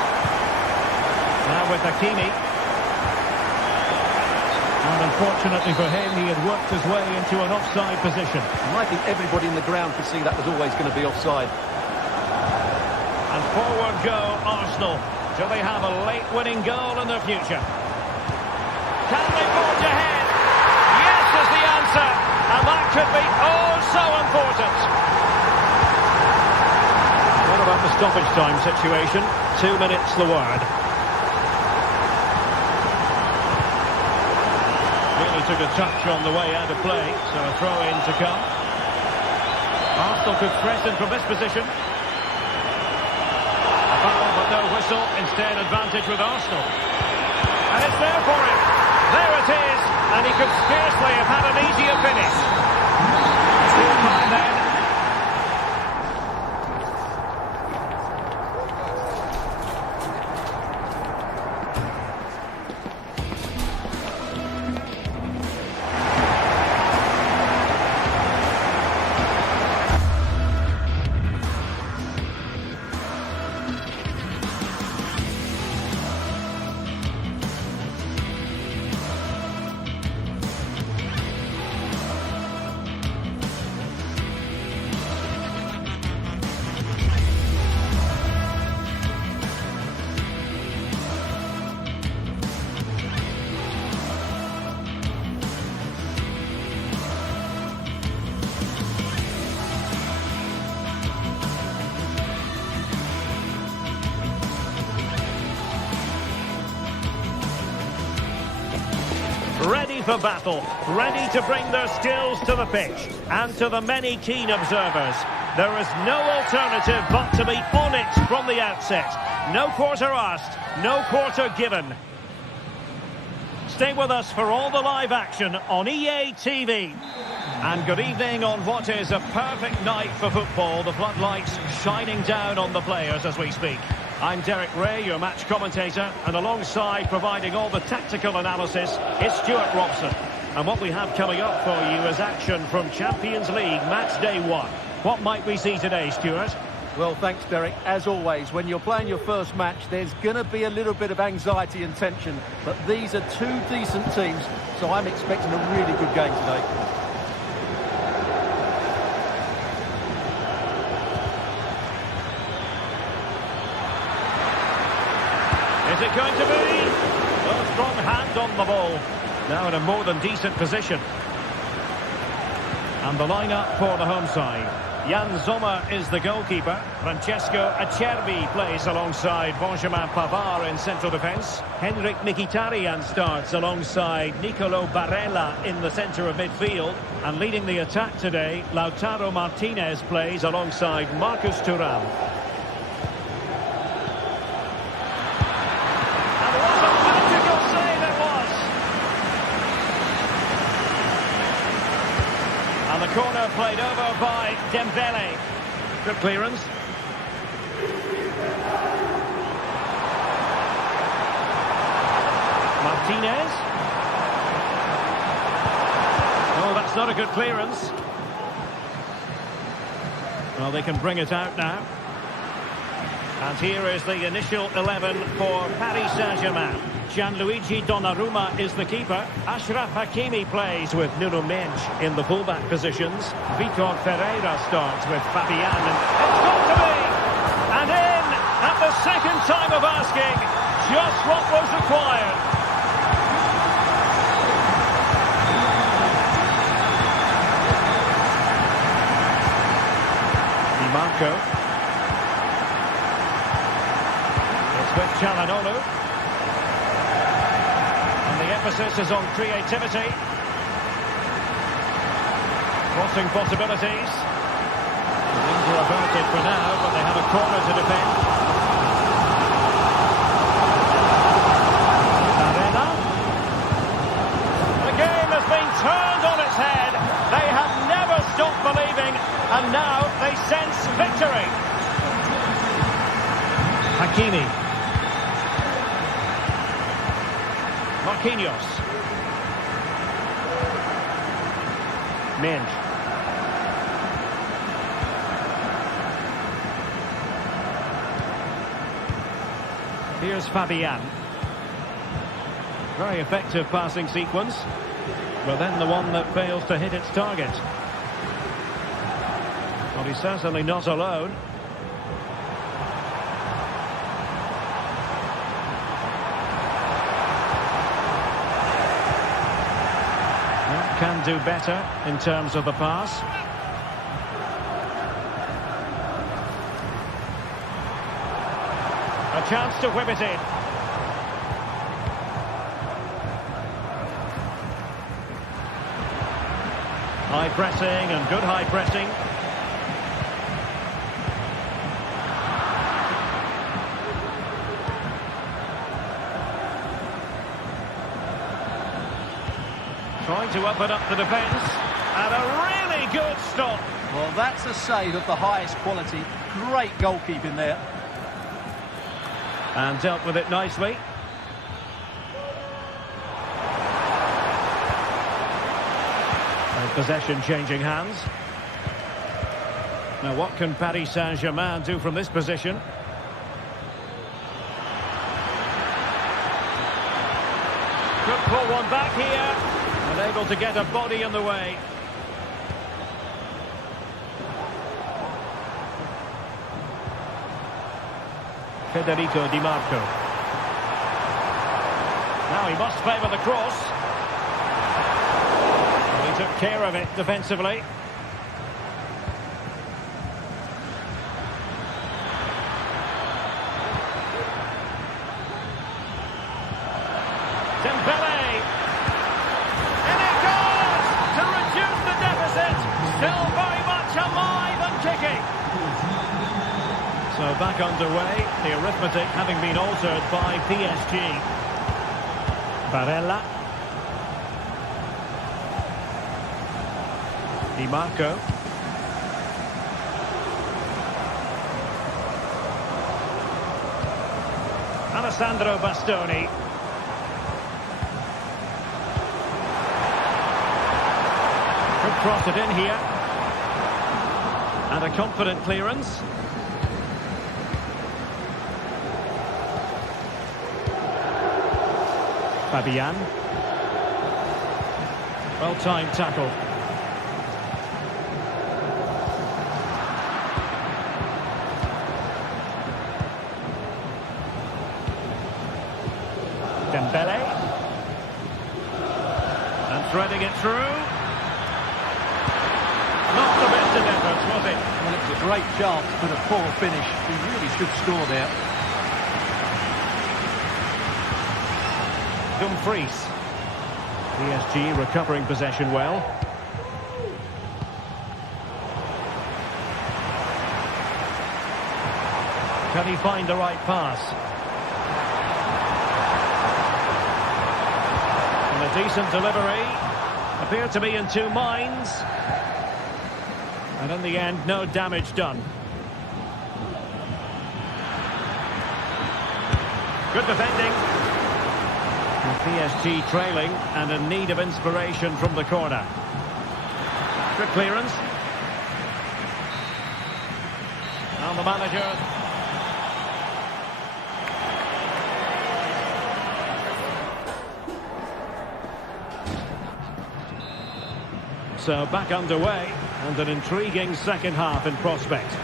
Now with Hakimi. And unfortunately for him, he had worked his way into an offside position. And I think everybody in the ground could see that was always going to be offside. And forward go Arsenal. Do they have a late winning goal in their future? Can they forge ahead? Yes is the answer. And that could be oh so important. What about the stoppage time situation? 2 minutes the word. Really took a touch on the way out of play, so a throw in to come. Arsenal could threaten from this position. Foul, but no whistle. Instead, advantage with Arsenal. And it's there for him. There it is. And he could scarcely have had an easier finish. Still time then. for battle, ready to bring their skills to the pitch. And to the many keen observers, there is no alternative but to be on it from the outset. No quarter asked, no quarter given. Stay with us for all the live action on EA TV. And good evening on what is a perfect night for football. The floodlights shining down on the players as we speak. I'm Derek Ray, your match commentator, and alongside providing all the tactical analysis is Stuart Robson. And what we have coming up for you is action from Champions League match day 1. What might we see today, Stuart? Well, thanks, Derek. As always, when you're playing your first match, there's going to be a little bit of anxiety and tension. But these are two decent teams, so I'm expecting a really good game today. Is it going to be? A strong hand on the ball. Now in a more than decent position. And the lineup for the home side. Jan Sommer is the goalkeeper. Francesco Acerbi plays alongside Benjamin Pavard in central defence. Henrik Mkhitaryan starts alongside Nicolo Barella in the centre of midfield. And leading the attack today, Lautaro Martinez plays alongside Marcus Thuram. And what a magical save it was! And the corner played over by Dembele. Good clearance. Martinez. Oh, that's not a good clearance. Well, they can bring it out now. And here is the initial 11 for Paris Saint-Germain. Gianluigi Donnarumma is the keeper. Achraf Hakimi plays with Nuno Mendes in the fullback positions. Vitor Ferreira starts with Fabian. And it's got to be! And in at the second time of asking, just what was required. Di Marco. It's with Çalhanoğlu. The emphasis is on creativity. Crossing possibilities. Things are averted for now, but they have a corner to defend. Barella. The game has been turned on its head. They have never stopped believing, and now they sense victory. Hakimi. Marquinhos. Mendes. Here's Fabian. Very effective passing sequence, but then the one that fails to hit its target. Well, he's certainly not alone. Can do better in terms of the pass. A chance to whip it in. High pressing and good high pressing. Trying to open up the defence, and a really good stop. Well, that's a save of the highest quality. Great goalkeeping there. And dealt with it nicely. And possession changing hands. Now what can Paris Saint-Germain do from this position? Could pull one back here. Unable to get a body in the way. Federico Di Marco. Now he must favour the cross. Well, he took care of it defensively. Dembele. back underway. The arithmetic having been altered by PSG. Barella. Di Marco. Alessandro Bastoni. Could cross it in here. And a confident clearance. Fabian. Well-timed tackle. Dembele. And threading it through. Not the best of efforts, was it? Well, it was a great chance, but a poor finish. He really should score there. Dumfries. PSG recovering possession well. Can he find the right pass? And a decent delivery. Appeared to be in two minds. And in the end, no damage done. Good defending. And PSG trailing and in need of inspiration from the corner. Good clearance. And the manager. So back underway. And an intriguing second half in prospect.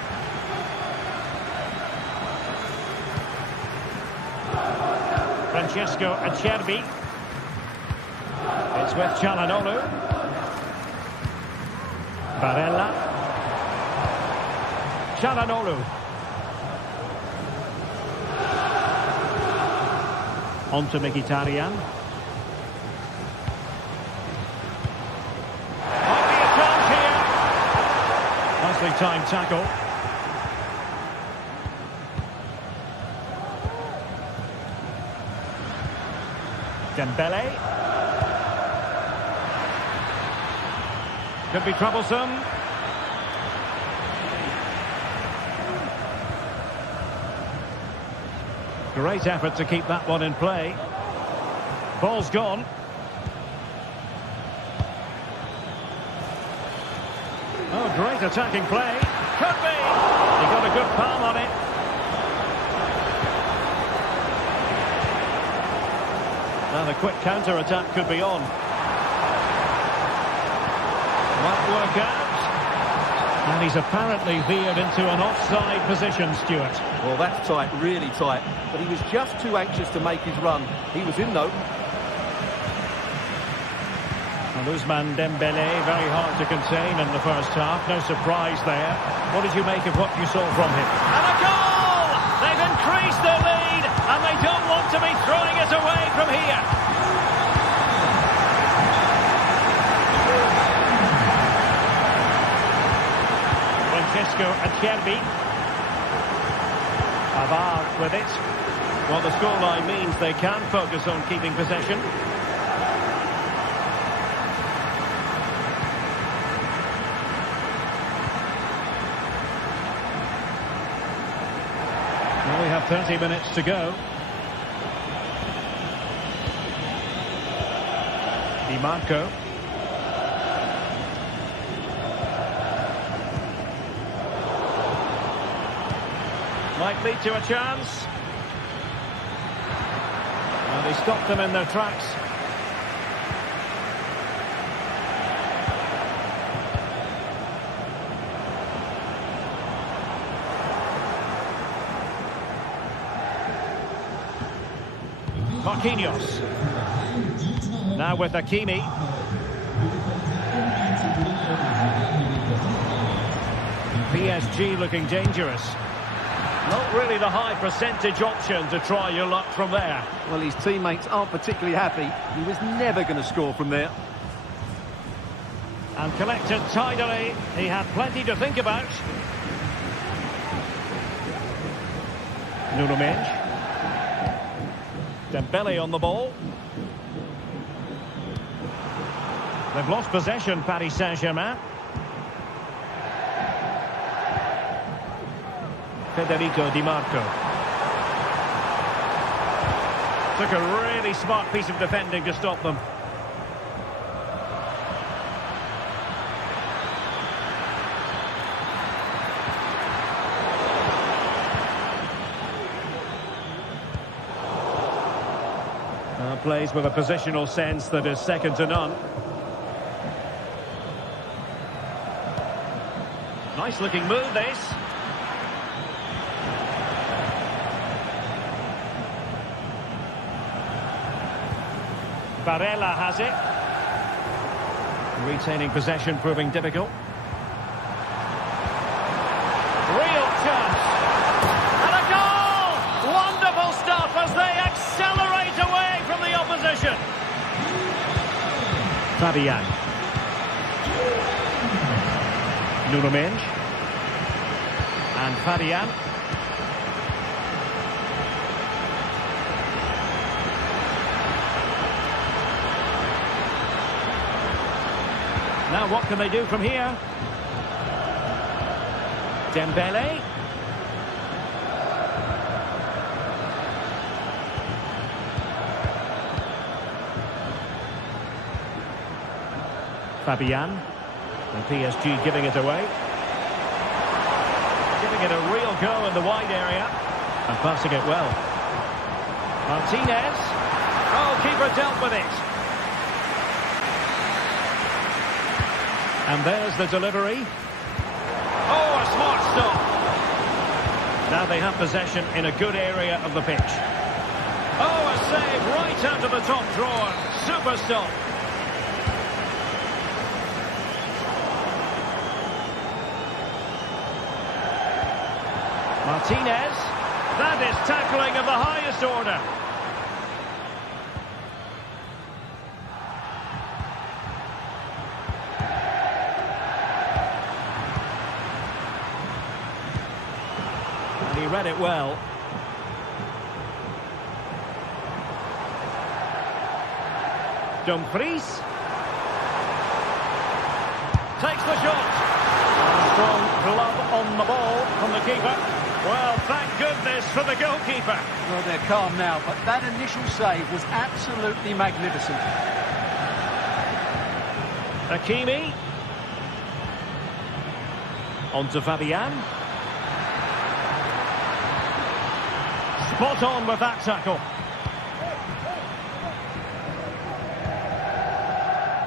Francesco Acerbi. It's with Çalhanoğlu. Barella. Çalhanoğlu. On to Mkhitaryan. Nicely timed tackle. Dembele. Could be troublesome. Great effort to keep that one in play. Ball's gone. Oh, great attacking play. Could be. He got a good palm on it. Now the quick counter-attack could be on. Might work out. And he's apparently veered into an offside position, Stuart. Well, that's tight, really tight. But he was just too anxious to make his run. He was in, though. And Ousmane Dembele, very hard to contain in the first half. No surprise there. What did you make of what you saw from him? And a goal! They've increased their lead, and they don't want to be throwing it away from here. Francesco Acerbi. Pavard with it. Well, the scoreline means they can focus on keeping possession. Well, we have 30 minutes to go. Di Marco. Might lead to a chance. Well, they stopped them in their tracks. Marquinhos. Now with Hakimi. PSG looking dangerous. Not really the high percentage option to try your luck from there. Well, his teammates aren't particularly happy. He was never going to score from there. And collected tidily. He had plenty to think about. Nuno Mendes. Dembele on the ball. They've lost possession, Paris Saint-Germain. Federico Di Marco. Took a really smart piece of defending to stop them. Plays with a positional sense that is second to none. Nice looking move, this. Barella has it. Retaining possession proving difficult. Real chance. And a goal! Wonderful stuff as they accelerate away from the opposition. Fabian. Nuno Mendes. And Fabian. Now what can they do from here? Dembele. Fabian. And PSG giving it away. Giving it a real go in the wide area. And passing it well. Martinez. Oh, keeper dealt with it. And there's the delivery. Oh, a smart stop. Now they have possession in a good area of the pitch. Oh, a save right out of the top drawer. Super stop. Martinez. That is tackling of the highest order. And he read it well. Dumfries. Takes the shot. A strong glove on the ball from the keeper. Well, thank goodness for the goalkeeper. Well, they're calm now, but that initial save was absolutely magnificent. Hakimi. On to Fabian. Spot on with that tackle.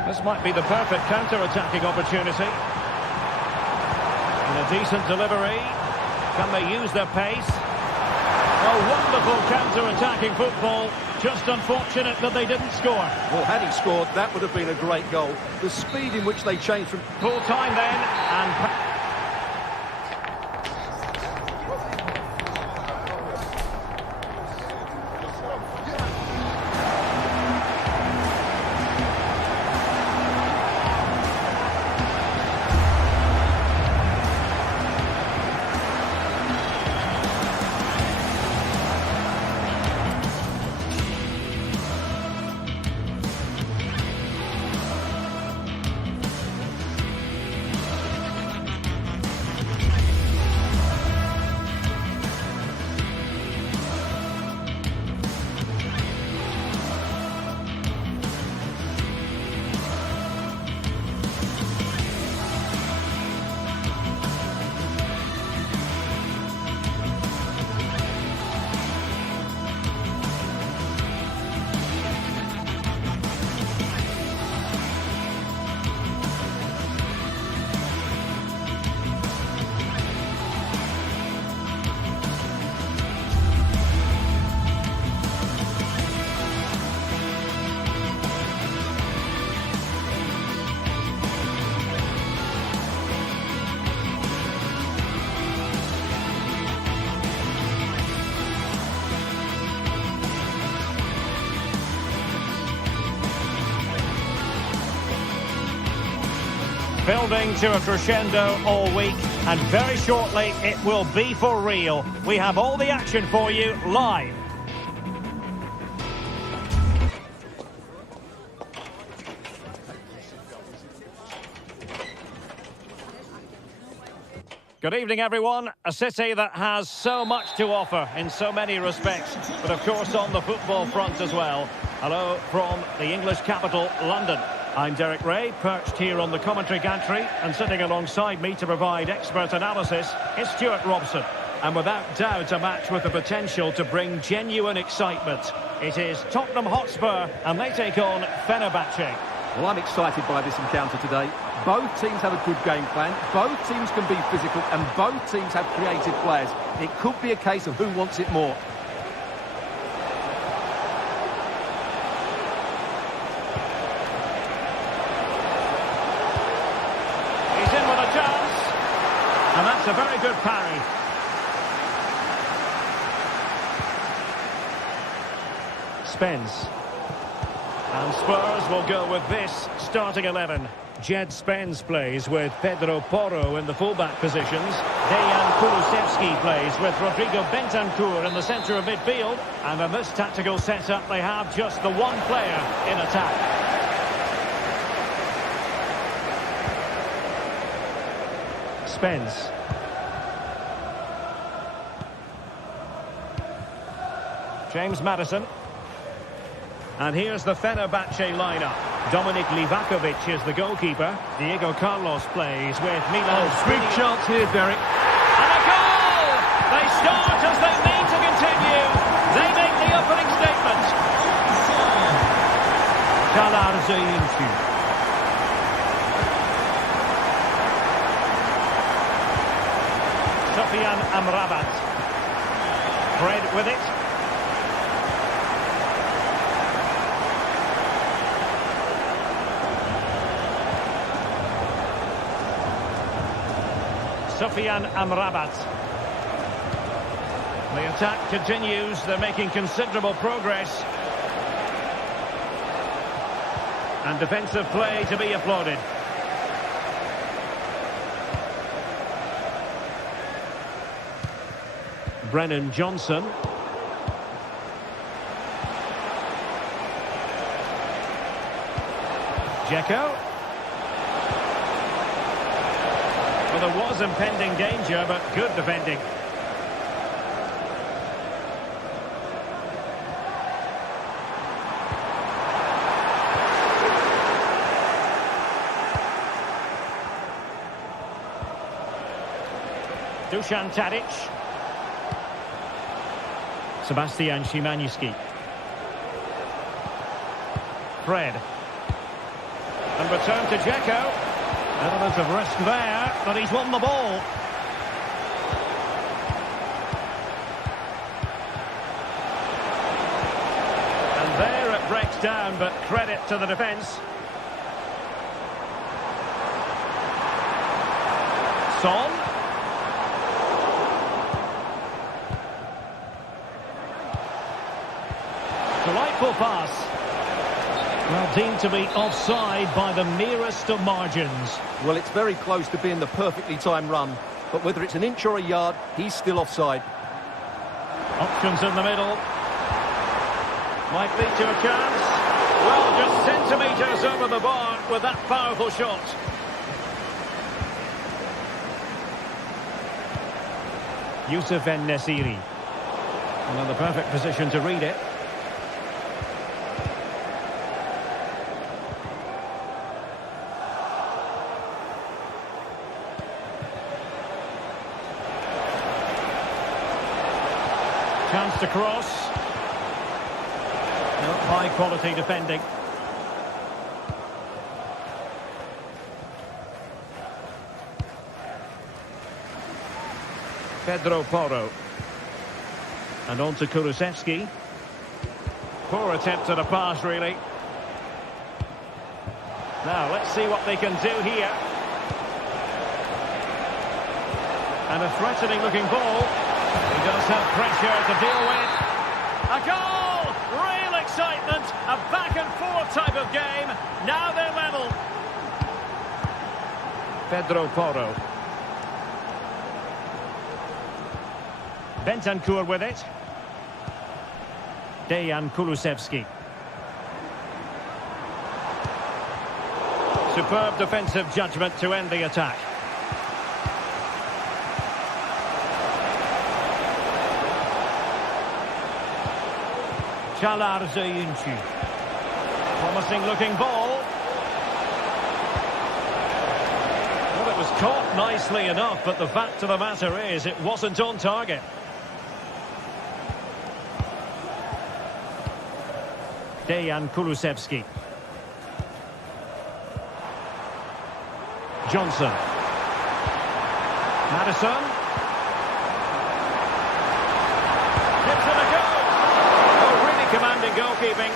This might be the perfect counter-attacking opportunity. And a decent delivery. Can they use their pace? Oh, wonderful counter-attacking football. Just unfortunate that they didn't score. Well, had he scored, that would have been a great goal. The speed in which they changed from... Full time then, and... Building to a crescendo all week, and very shortly it will be for real. We have all the action for you live. Good evening, everyone. A city that has so much to offer in so many respects, but of course on the football front as well. Hello from the English capital, London. I'm Derek Ray, perched here on the commentary gantry, and sitting alongside me to provide expert analysis is Stuart Robson. And without doubt, a match with the potential to bring genuine excitement. It is Tottenham Hotspur, and they take on Fenerbahce. Well, I'm excited by this encounter today. Both teams have a good game plan, both teams can be physical, and both teams have creative players. It could be a case of who wants it more. He's in with a chance, and that's a very good parry. Spence. And Spurs will go with this starting 11. Jed Spence plays with Pedro Porro in the fullback positions. Dejan Kulusevski plays with Rodrigo Bentancur in the centre of midfield. And in this tactical setup, they have just the one player in attack. Spence. James Maddison. And here's the Fenerbahce lineup. Dominic Livakovic is the goalkeeper. Diego Carlos plays with Milan. Big chance here, Derek. And a goal! They start as they mean to continue. They make the opening statement. Çağlar Söyüncü. Sofian Amrabat. Fred with it. Sofian Amrabat. The attack continues. They're making considerable progress. And defensive play to be applauded. Brennan Johnson. Dzeko. Well, there was impending danger, but good defending. Dusan Tadic. Sebastian Szymański. Fred. And return to Dzeko. Element of risk there, but he's won the ball. And there it breaks down, but credit to the defence. Son. Delightful pass. Well, deemed to be offside by the merest of margins. Well, it's very close to being the perfectly timed run, but whether it's an inch or a yard, he's still offside. Options in the middle. Might lead to a chance. Well, just centimetres over the bar with that powerful shot. Youssef En-Nesyri. Well, in the perfect position to read it. Chance to cross. High quality defending. Pedro Porro. And on to Kulusevski. Poor attempt at a pass, really. Now, let's see what they can do here. And a threatening-looking ball. He does have pressure to deal with. A goal! Real excitement. A back-and-forth type of game. Now they're level. Pedro Porro. Bentancur with it. Dejan Kulusevski. Superb defensive judgment to end the attack. Çağlar Söyüncü. Promising looking ball. Well, it was caught nicely enough, but the fact of the matter is it wasn't on target. Dejan Kulusevski. Johnson. Madison. Gives it a go. Oh, really commanding goalkeeping.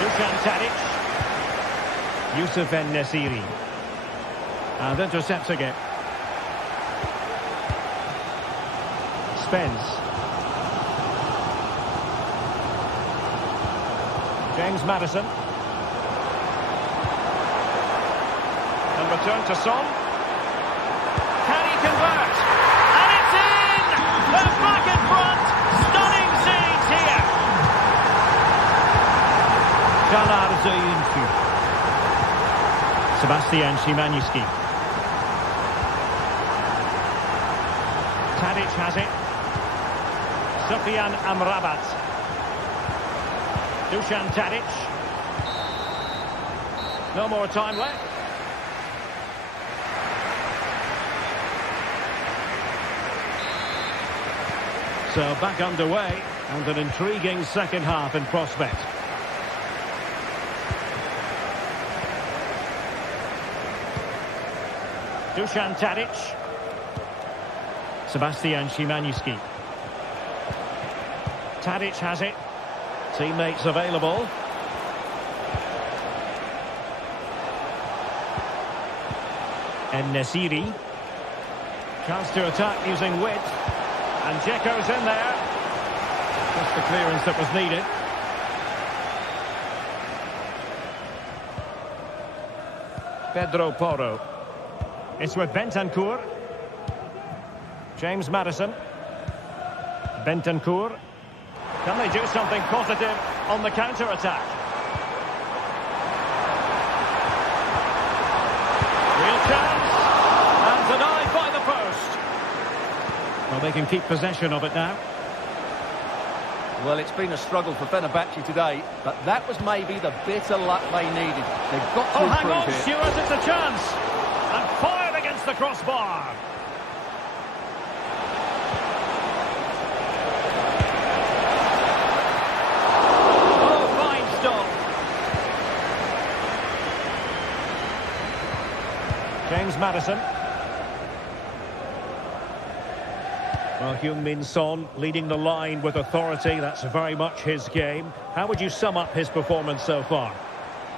Dusan Tadic. Yusuf En-Nesyri. And intercepts again. Spence. James Madison. And return to Son. Can he convert? And it's in! They're back in front! Stunning scenes here! Çağlar Söyüncü. Sebastian Szymański. Tadic has it. Sufyan Amrabat. Dusan Tadic. No more time left. So back underway and an intriguing second half in prospect. Dusan Tadic. Sebastian Szymański. Tadic has it. Teammates available. En-Nesyri. Chance to attack using width. And Dzeko's in there. Just the clearance that was needed. Pedro Porro. It's with Bentancur. James Madison. Bentancur. Can they do something positive on the counter-attack? Real chance. And denied by the post. Well, they can keep possession of it now. Well, it's been a struggle for Fenerbahce today, but that was maybe the bit of luck they needed. They've got to hang improve on, here. Stuart, it's a chance. And fired against the crossbar. Oh, fine stop. James Madison. Well, Heung-min Son leading the line with authority. That's very much his game. How would you sum up his performance so far?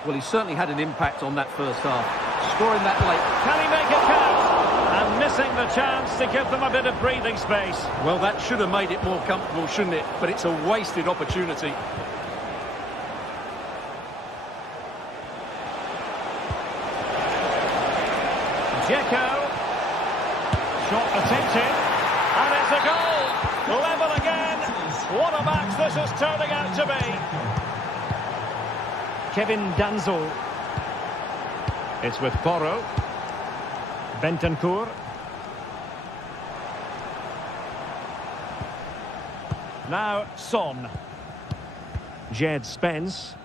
Well, he certainly had an impact on that first half. Scoring that late. Can he make it count? And missing the chance to give them a bit of breathing space. Well, that should have made it more comfortable, shouldn't it? But it's a wasted opportunity. Dzeko. Shot attempted. And it's a goal! Level again! What a match this is turning out to be! Kevin Danzo. It's with Porro. Bentancur. Now Son. Jed Spence.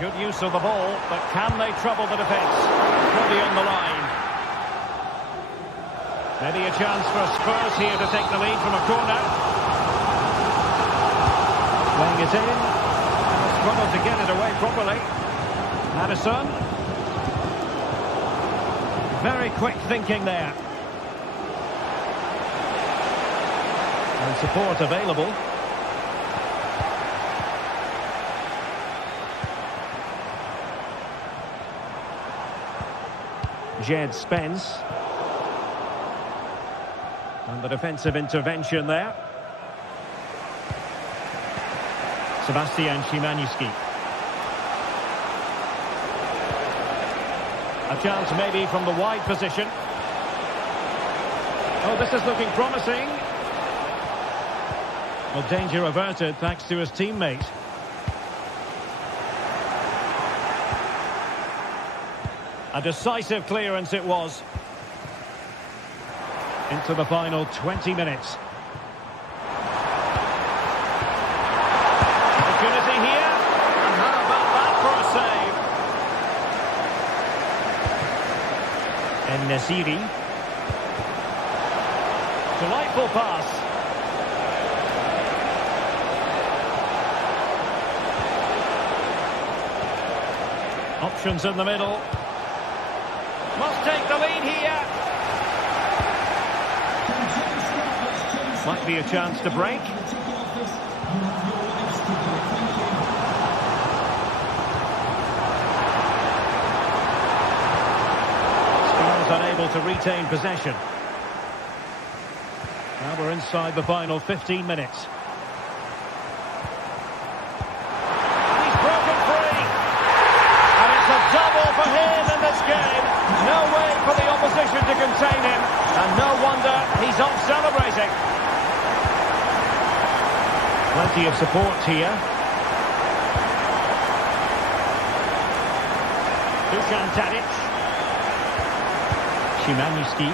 Good use of the ball, but can they trouble the defence? Probably on the line. Maybe a chance for Spurs here to take the lead from a corner. Playing it in. Struggled to get it away properly. Madison. Very quick thinking there. And support available. Jed Spence. And the defensive intervention there. Sebastian Szymański. A chance maybe from the wide position. Oh, this is looking promising. Well, danger averted thanks to his teammate. A decisive clearance it was. Into the final 20 minutes. Opportunity here. And how about that for a save? En-Nesyri. Delightful pass. Options in the middle. Must take the lead here. Might be a chance to break. Spurs unable to retain possession. Now we're inside the final 15 minutes. He's broken free. And it's a double for him in this game. No way for the opposition to contain him. And no wonder he's off celebrating. Plenty of support here. Dusan Tadic. Szymański.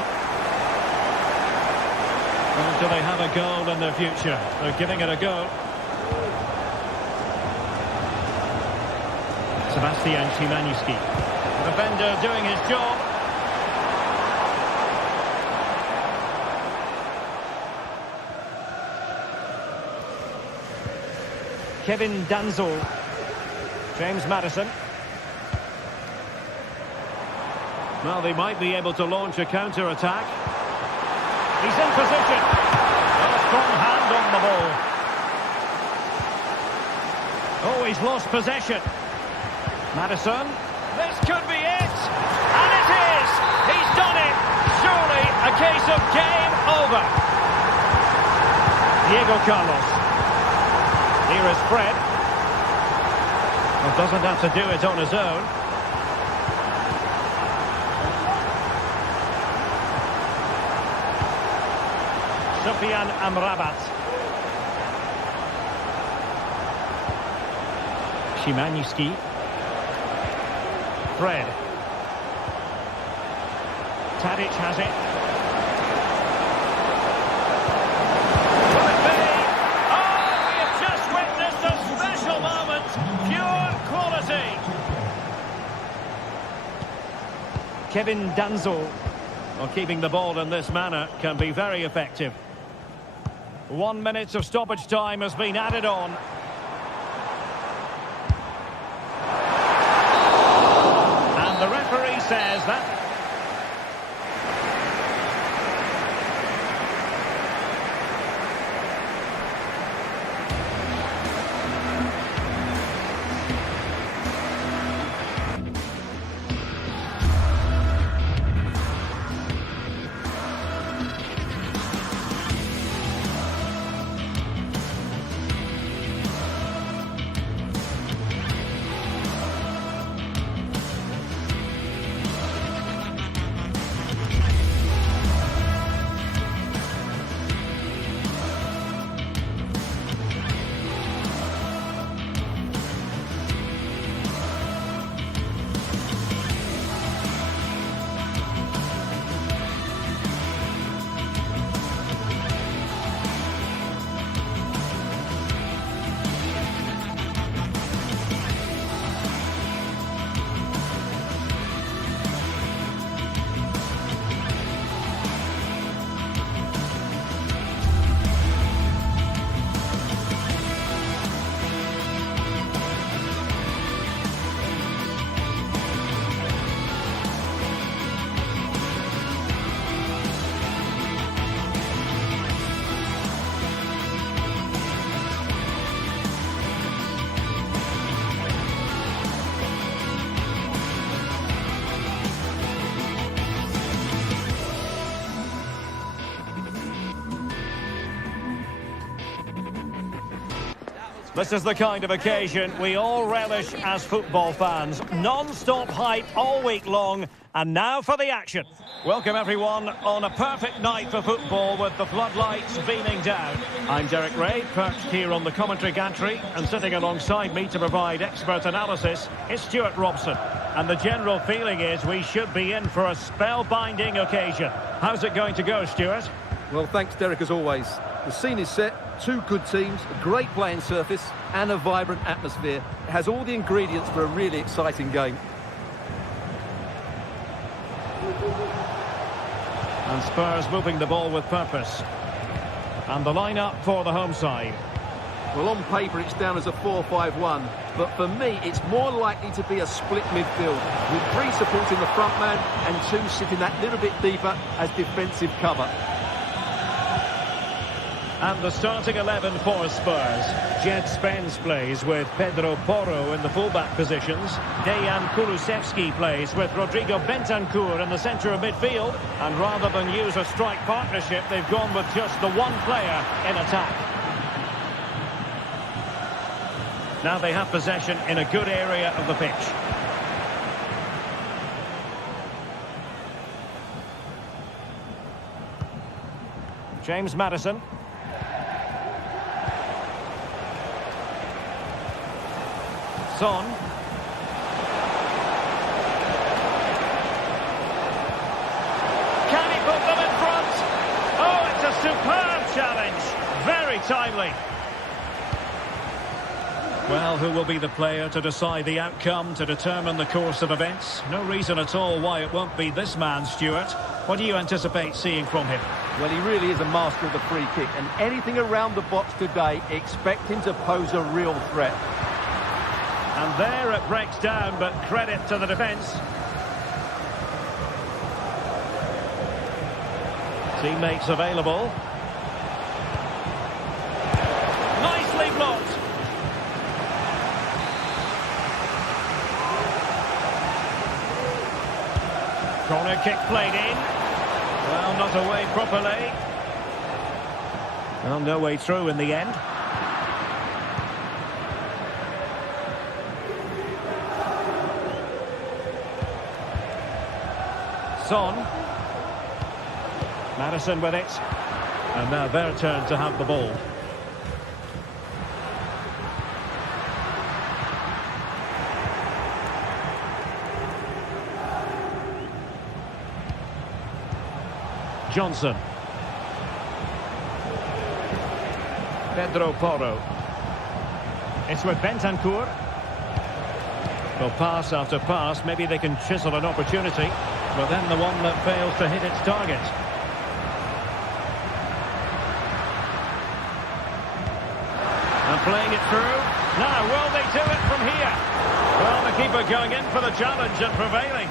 Well, do they have a goal in their future? They're giving it a go. Sebastian Szymański. The defender doing his job. Kevin Danzel. James Maddison. Well, they might be able to launch a counter-attack. He's in position. Well, a strong hand on the ball. Oh, he's lost possession. Maddison. This could be it. And it is. He's done it. Surely a case of game over. Diego Carlos. Here is Fred. Well, doesn't have to do it on his own. Sufyan Amrabat. Szymański. Fred. Tadic has it. Will it be? Oh, we have just witnessed a special moment. Pure quality. Kevin Danzel. Well, keeping the ball in this manner can be very effective. 1 minute of stoppage time has been added on. And the referee says that... This is the kind of occasion we all relish as football fans. Non-stop hype all week long, and now for the action. Welcome everyone on a perfect night for football with the floodlights beaming down. I'm Derek Ray, perched here on the commentary gantry, and sitting alongside me to provide expert analysis is Stuart Robson. And the general feeling is we should be in for a spellbinding occasion. How's it going to go, Stuart? Well, thanks, Derek, as always. The scene is set, two good teams, a great playing surface and a vibrant atmosphere. It has all the ingredients for a really exciting game. And Spurs moving the ball with purpose. And the line-up for the home side. Well, on paper it's down as a 4-5-1, but for me it's more likely to be a split midfield, with three supporting the front man and two sitting that little bit deeper as defensive cover. And the starting 11 for Spurs. Jed Spence plays with Pedro Porro in the fullback positions. Dejan Kulusevski plays with Rodrigo Bentancur in the centre of midfield. And rather than use a strike partnership, they've gone with just the one player in attack. Now they have possession in a good area of the pitch. James Maddison. Son. Can he put them in front? Oh, it's a superb challenge. Very timely. Well, who will be the player to decide the outcome, to determine the course of events? No reason at all why it won't be this man, Stuart. What do you anticipate seeing from him? Well, he really is a master of the free kick, and anything around the box today, expect him to pose a real threat. And there it breaks down, but credit to the defence. Teammates available. Nicely blocked. Corner kick played in. Well, not away properly. Well, no way through in the end. Son. Maddison with it. And now their turn to have the ball. Johnson. Pedro Porro. It's with Bentancur. Well, pass after pass, maybe they can chisel an opportunity. But then the one that fails to hit its target. And playing it through. Now, will they do it from here? Well, the keeper going in for the challenge and prevailing.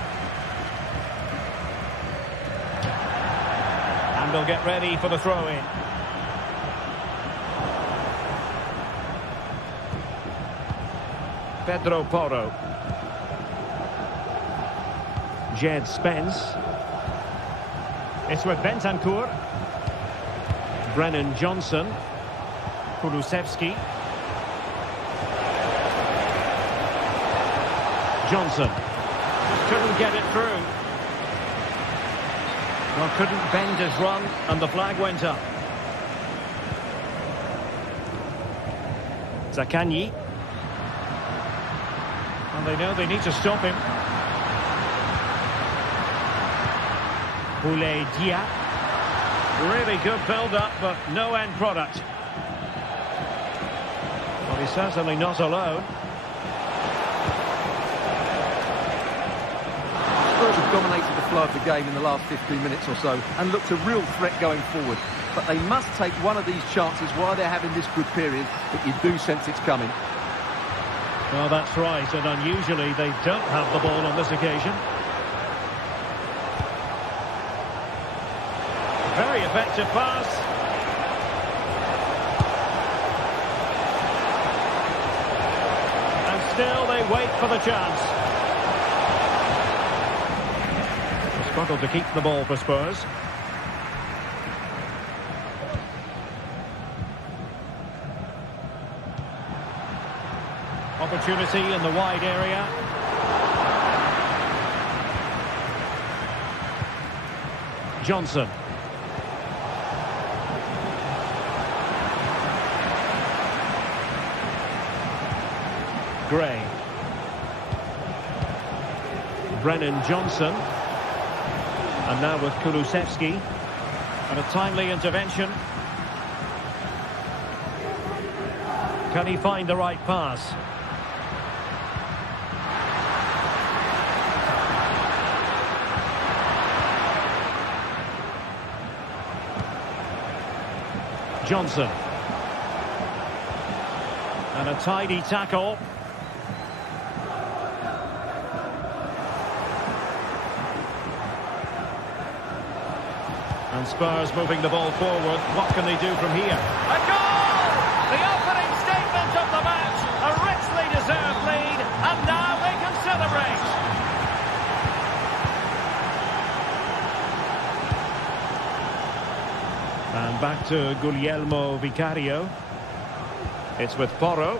And they'll get ready for the throw-in. Pedro Porro. Jed Spence. It's with Bentancur. Brennan Johnson. Kulusevski. Johnson. Couldn't get it through. Well, couldn't bend his run, and the flag went up. Zaccagni. And they know they need to stop him. Boulay Dia. Really good build-up, but no end product. Well, he's certainly not alone. Spurs have dominated the flow of the game in the last 15 minutes or so and looked a real threat going forward. But they must take one of these chances while they're having this good period, but you do sense it's coming. Well, that's right, and unusually they don't have the ball on this occasion. Very effective pass. And still they wait for the chance. They struggle to keep the ball for Spurs. Opportunity in the wide area. Johnson. Gray. Brennan Johnson. And now with Kulusevski. And a timely intervention. Can he find the right pass? Johnson. And a tidy tackle. And Spurs moving the ball forward. What can they do from here? A goal! The opening statement of the match. A richly deserved lead. And now they can celebrate. And back to Guglielmo Vicario. It's with Porro.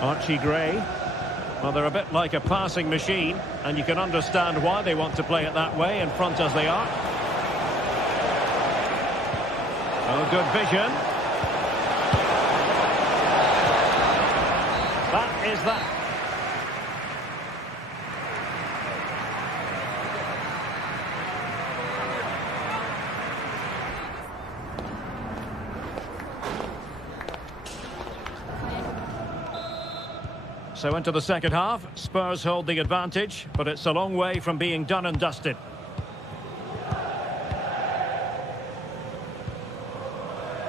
Archie Gray. Well, they're a bit like a passing machine. And you can understand why they want to play it that way, in front as they are. Oh, good vision. That is that. So into the second half, Spurs hold the advantage, but it's a long way from being done and dusted.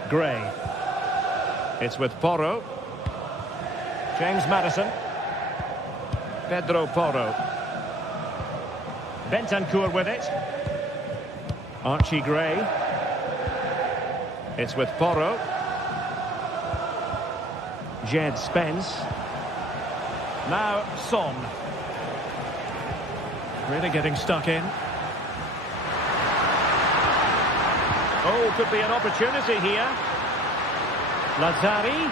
Gray. It's with Porro. James Maddison. Pedro Porro. Bentancur with it. Archie Gray. It's with Porro. Jed Spence. Now Son. Really getting stuck in. Oh, could be an opportunity here. Lazzari.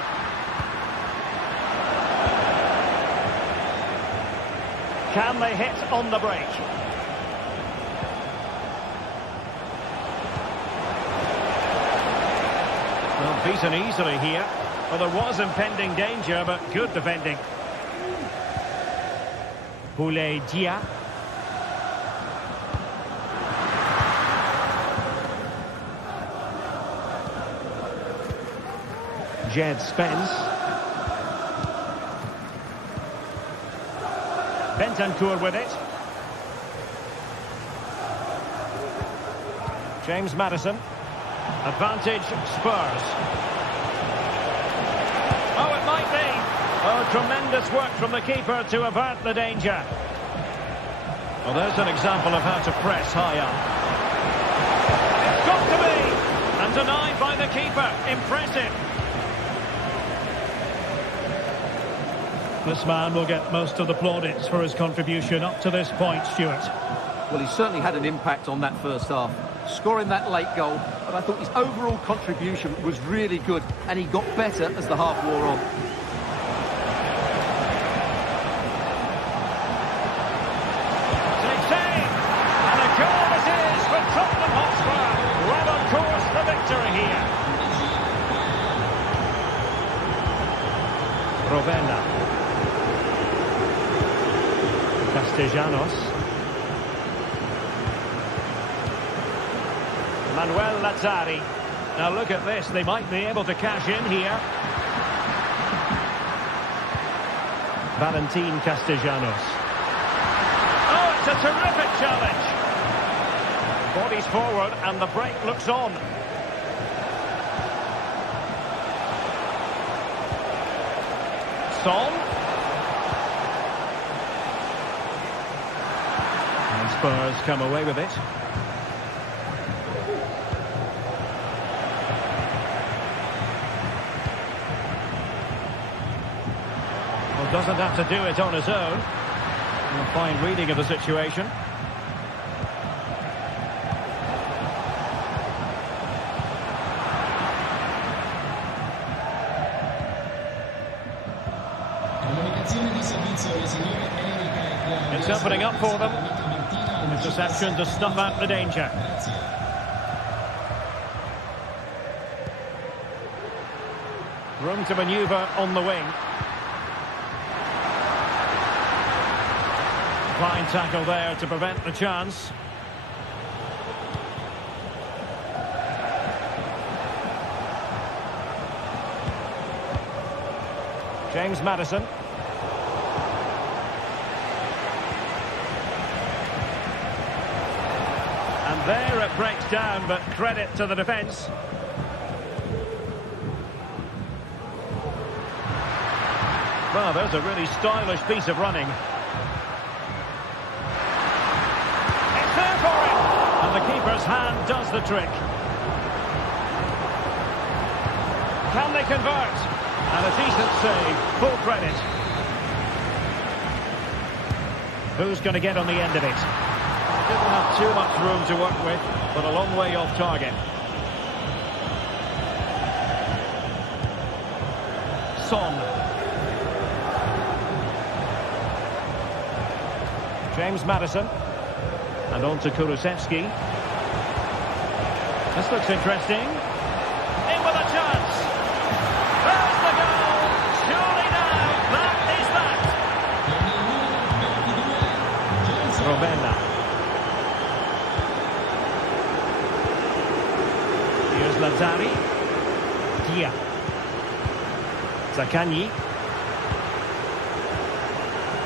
Can they hit on the break? Well, beaten easily here. Well, there was impending danger, but good defending. Boulaye Dia. Jed Spence. Bentancur with it. James Maddison. Advantage Spurs. Oh, it might be. Oh, tremendous work from the keeper to avert the danger. Well, there's an example of how to press high up. It's got to be! And denied by the keeper. Impressive. This man will get most of the plaudits for his contribution up to this point, Stuart. Well, he certainly had an impact on that first half. Scoring that late goal, but I thought his overall contribution was really good, and he got better as the half wore on. Big save! And a goal it is for Tottenham Hotspur. Well on course for victory here. Rovella. Castellanos. Manuel Lazzari. Now look at this, they might be able to cash in here. Valentin Castellanos. Oh, it's a terrific challenge. Bodies forward and the break looks on. Son. And Spurs come away with it. Doesn't have to do it on his own. A fine reading of the situation. It's opening up for them. Interception to snuff out the danger. Room to manoeuvre on the wing. Fine tackle there to prevent the chance. James Maddison. And there it breaks down, but credit to the defence. Well, there's a really stylish piece of running. It's there for him! And the keeper's hand does the trick. Can they convert? And a decent save, full credit. Who's going to get on the end of it? Didn't have too much room to work with, but a long way off target. Son. James Maddison. And on to Kulusevski. This looks interesting. In with a chance. There's the goal. Surely now, that is that. Rovella. Here's Lazzari. Dia. Zaccagni.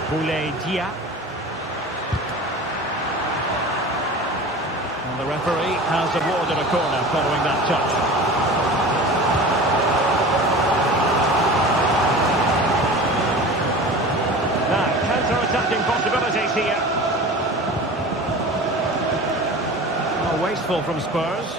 Boulay Dia. And the referee has awarded a corner following that touch. Now, counter-attacking possibilities here. Oh, wasteful from Spurs.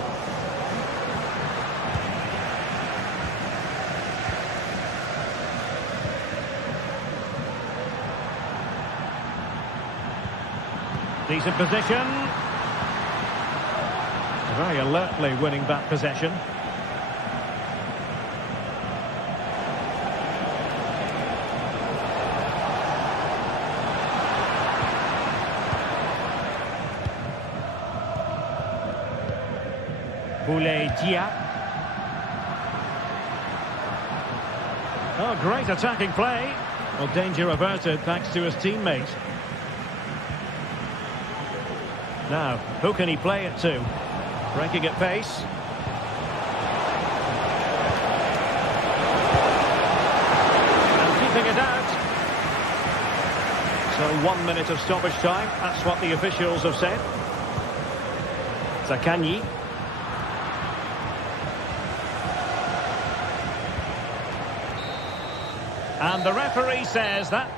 Decent position. Very alertly winning back possession. Boulay Dia. Oh, great attacking play. Well, danger averted thanks to his teammate. Now, who can he play it to? Breaking at pace. And keeping it out. So 1 minute of stoppage time. That's what the officials have said. Zaccagni. And the referee says that.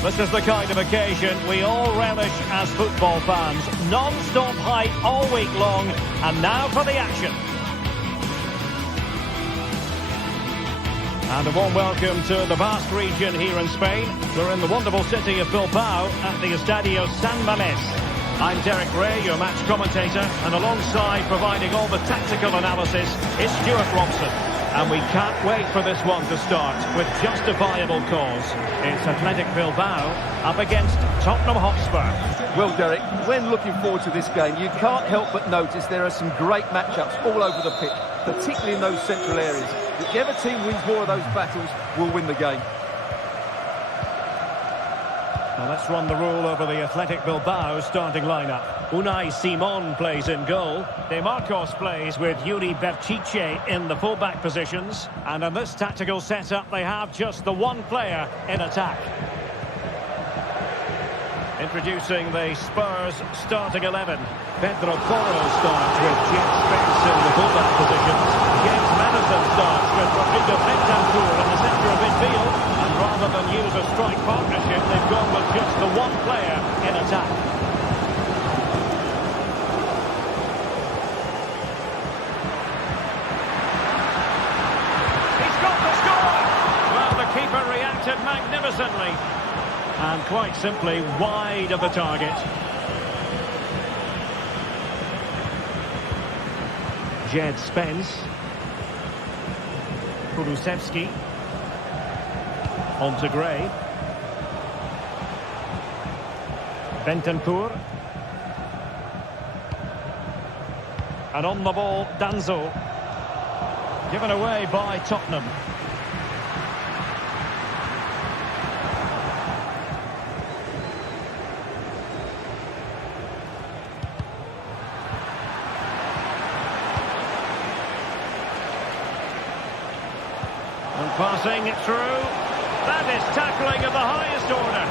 This is the kind of occasion we all relish as football fans. Non-stop hype all week long, and now for the action. And a warm welcome to the vast region here in Spain. We're in the wonderful city of Bilbao at the Estadio San Mamés. I'm Derek Ray, your match commentator, and alongside providing all the tactical analysis is Stuart Robson. And we can't wait for this one to start with justifiable cause. It's Athletic Bilbao up against Tottenham Hotspur. Well, Derek, when looking forward to this game, you can't help but notice there are some great matchups all over the pitch, particularly in those central areas. Whichever team wins more of those battles will win the game. Well, let's run the rule over the Athletic Bilbao starting lineup. Unai Simon plays in goal. De Marcos plays with Yuri Berchiche in the fullback positions. And in this tactical setup, they have just the one player in attack. Introducing the Spurs starting 11. Pedro Porro starts with Jed Spence in the fullback positions. James Maddison starts with Rodrigo Bentancur in the centre of midfield. And rather than use a strike partnership, they've gone with just the one player in attack. He's got the score! Well, the keeper reacted magnificently. And quite simply, wide of the target. Jed Spence. Kulusevski. On to Gray. Bentancur. And on the ball, Danzo. Given away by Tottenham. And passing it through. That is tackling of the highest order.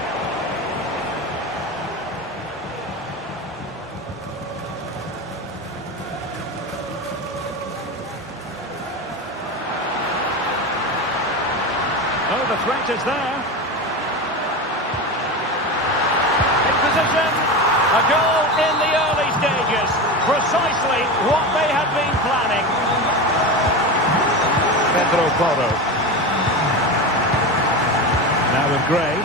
Oh, the threat is there. In position. A goal in the early stages. Precisely what they had been planning. Pedro Porro. Now with Gray.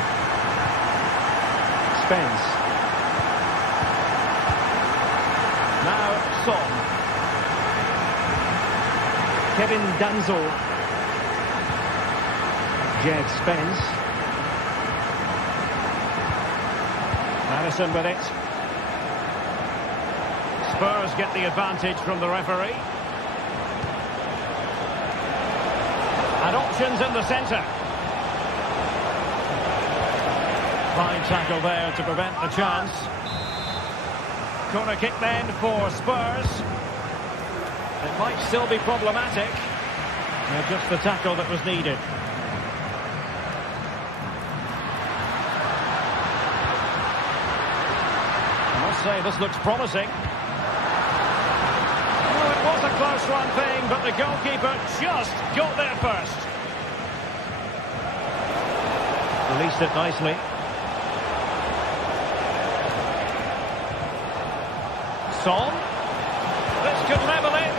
Spence. Now Son. Kevin Danzo. Jed Spence. Madison with it. Spurs get the advantage from the referee. And options in the centre. Fine tackle there to prevent the chance. Corner kick then for Spurs. It might still be problematic. Just the tackle that was needed. I must say this looks promising. Oh, it was a close one thing, but the goalkeeper just got there first. Released it nicely. Son. This could level it.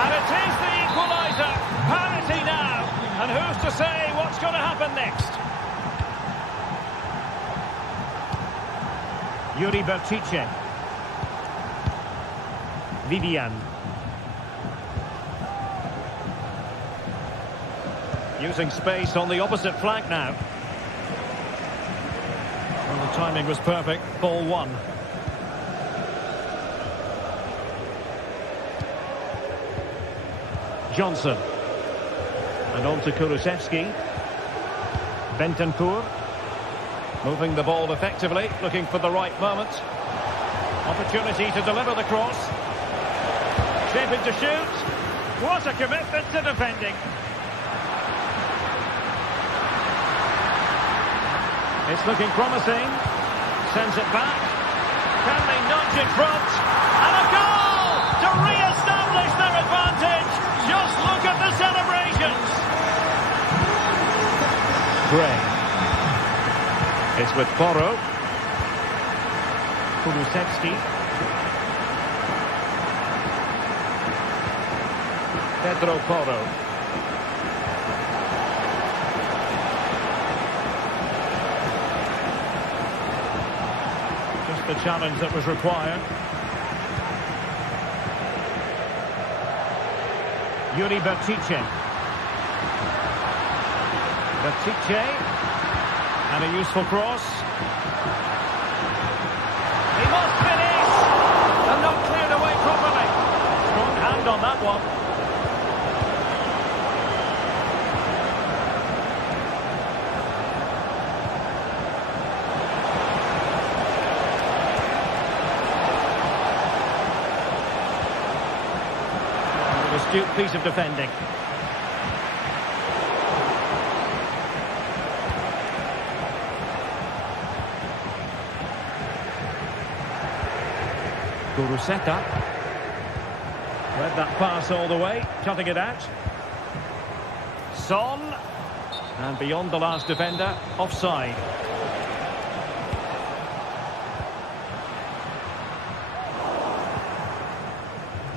And it is the equaliser. Parity now. And who's to say what's going to happen next? Yuri Berchiche. Vivian. Using space on the opposite flank now. Well, the timing was perfect. Ball one. Johnson. And on to Kulusevski. Bentancur. Moving the ball effectively, looking for the right moment. Opportunity to deliver the cross. Shaping to shoot. What a commitment to defending. It's looking promising. Sends it back. Can they nudge in front? And a goal to re-establish their advantage. Just look at the celebrations. Gray. It's with Porro. Kulusevski. Pedro Porro. Just the challenge that was required. Yuri Berchiche. Berchiche. And a useful cross. one. An astute piece of defending. Guruseta. Read that pass all the way, cutting it out. Son. And beyond the last defender, offside.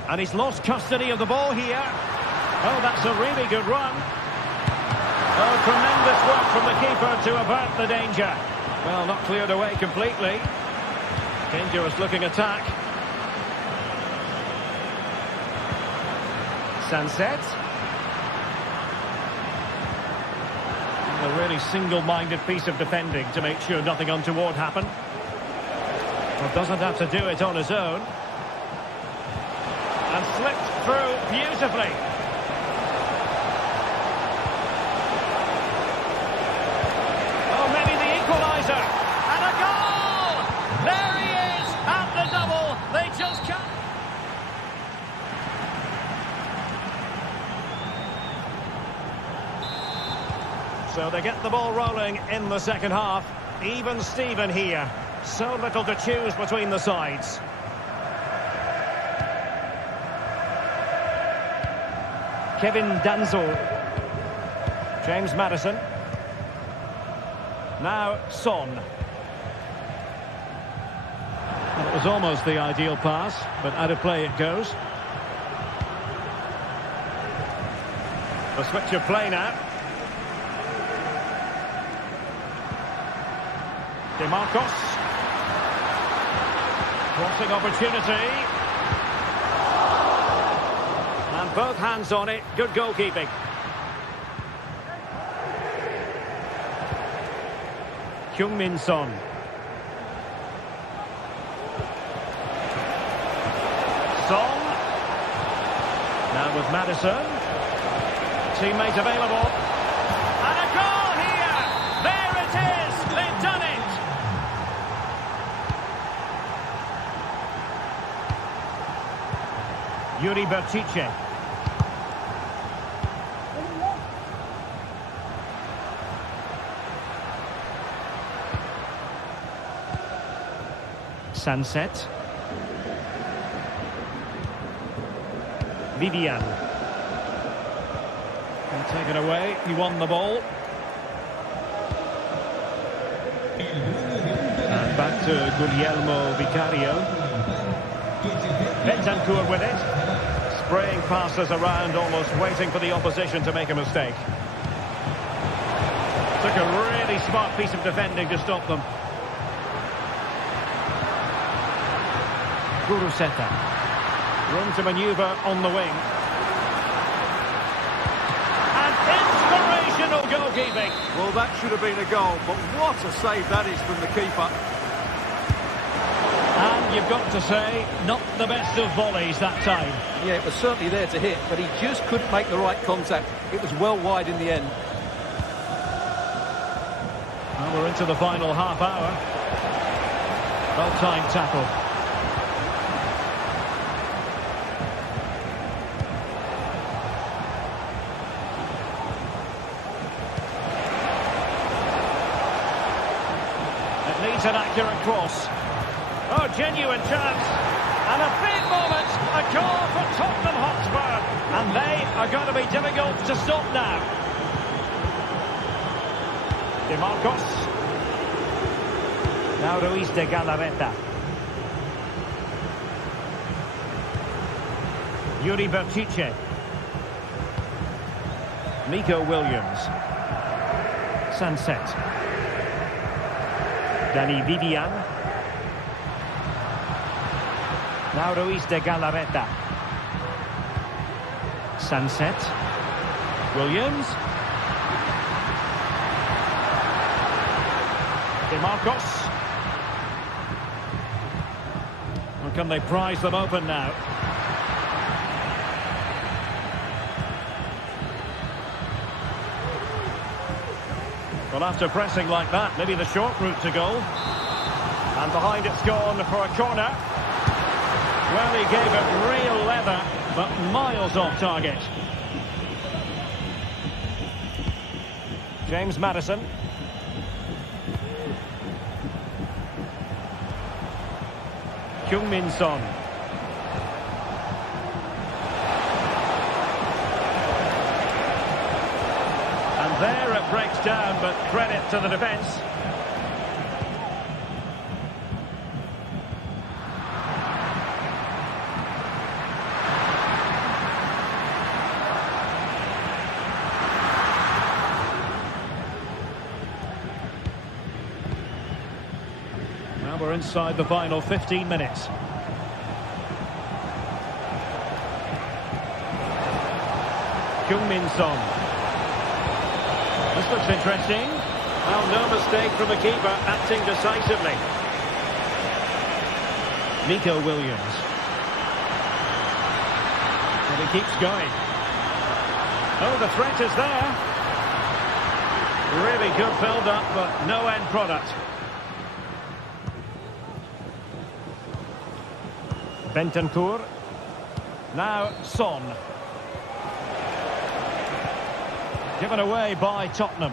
And he's lost custody of the ball here. Oh, that's a really good run. Oh, tremendous work from the keeper to avert the danger. Well, not cleared away completely. Dangerous looking attack. Sunset. A really single-minded piece of defending to make sure nothing untoward happened. Well, doesn't have to do it on his own. And slipped through beautifully. Oh, maybe the equaliser. And a goal! There he is at the double. They just can't. So they get the ball rolling in the second half. Even Steven here. So little to choose between the sides. Kevin Danzo. James Maddison. Now Son. Well, it was almost the ideal pass, but out of play it goes. A switch of play now. DeMarcos. Crossing opportunity. And both hands on it. Good goalkeeping. Heung-min Son. Son. Now with Maddison. Teammate available. And a goal here! There it is! They've done it! Yuri Bertice. Sunset. Vivian. And taken away. He won the ball. And back to Guglielmo Vicario. Bentancur with it. Spraying passes around, almost waiting for the opposition to make a mistake. Took a really smart piece of defending to stop them. Guruseta. Room to manoeuvre on the wing. And inspirational goalkeeping. Well, that should have been a goal, but what a save that is from the keeper. And you've got to say, not the best of volleys that time. Yeah, it was certainly there to hit, but he just couldn't make the right contact. It was well wide in the end. Well, we're into the final half hour. Well-timed tackle. Needs an accurate cross. Oh, genuine chance. And a big moment. A goal for Tottenham Hotspur. And they are going to be difficult to stop now. DeMarcos. Now Ruiz de Galarreta. Yuri Bertice. Nico Williams. Sunset. Danny Vivian. Now Ruiz de Galarreta. Sunset. Williams. DeMarcos. Or can they prise them open now? Well, after pressing like that, maybe the short route to goal. And behind it's gone for a corner. Well, he gave it real leather, but miles off target. James Maddison. Heung-min Son. And there it breaks down, but credit to the defence. Now we're inside the final 15 minutes. Heung-min Son. This looks interesting. Well, no mistake from the keeper, acting decisively. Nico Williams. And he keeps going. Oh, the threat is there. Really good build-up, but no end product. Bentancur. Now Son. Given away by Tottenham.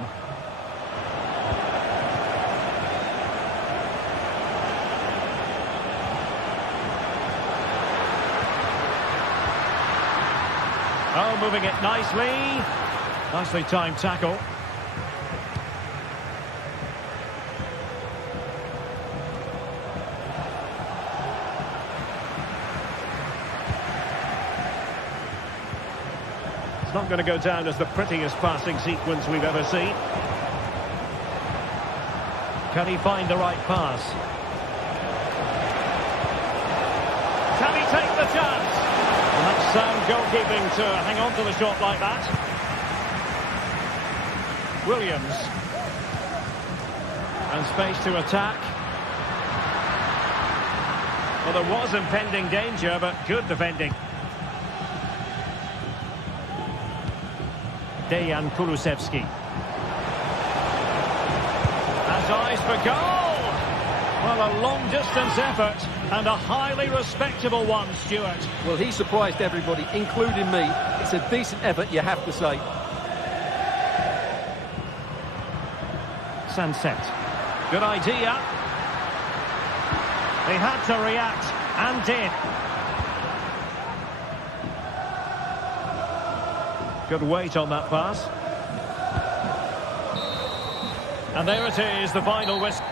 Oh, moving it nicely. Nicely timed tackle. It's not going to go down as the prettiest passing sequence we've ever seen. Can he find the right pass? Can he take the chance? And that's sound goalkeeping to hang on to the shot like that. Williams. And space to attack. Well, there was impending danger, but good defending. Dejan Kulusevski. Has eyes for goal! Well, a long-distance effort and a highly respectable one, Stuart. Well, he surprised everybody, including me. It's a decent effort, you have to say. Sunset. Good idea. He had to react, and did. Good weight on that pass. And there it is, the final whistle.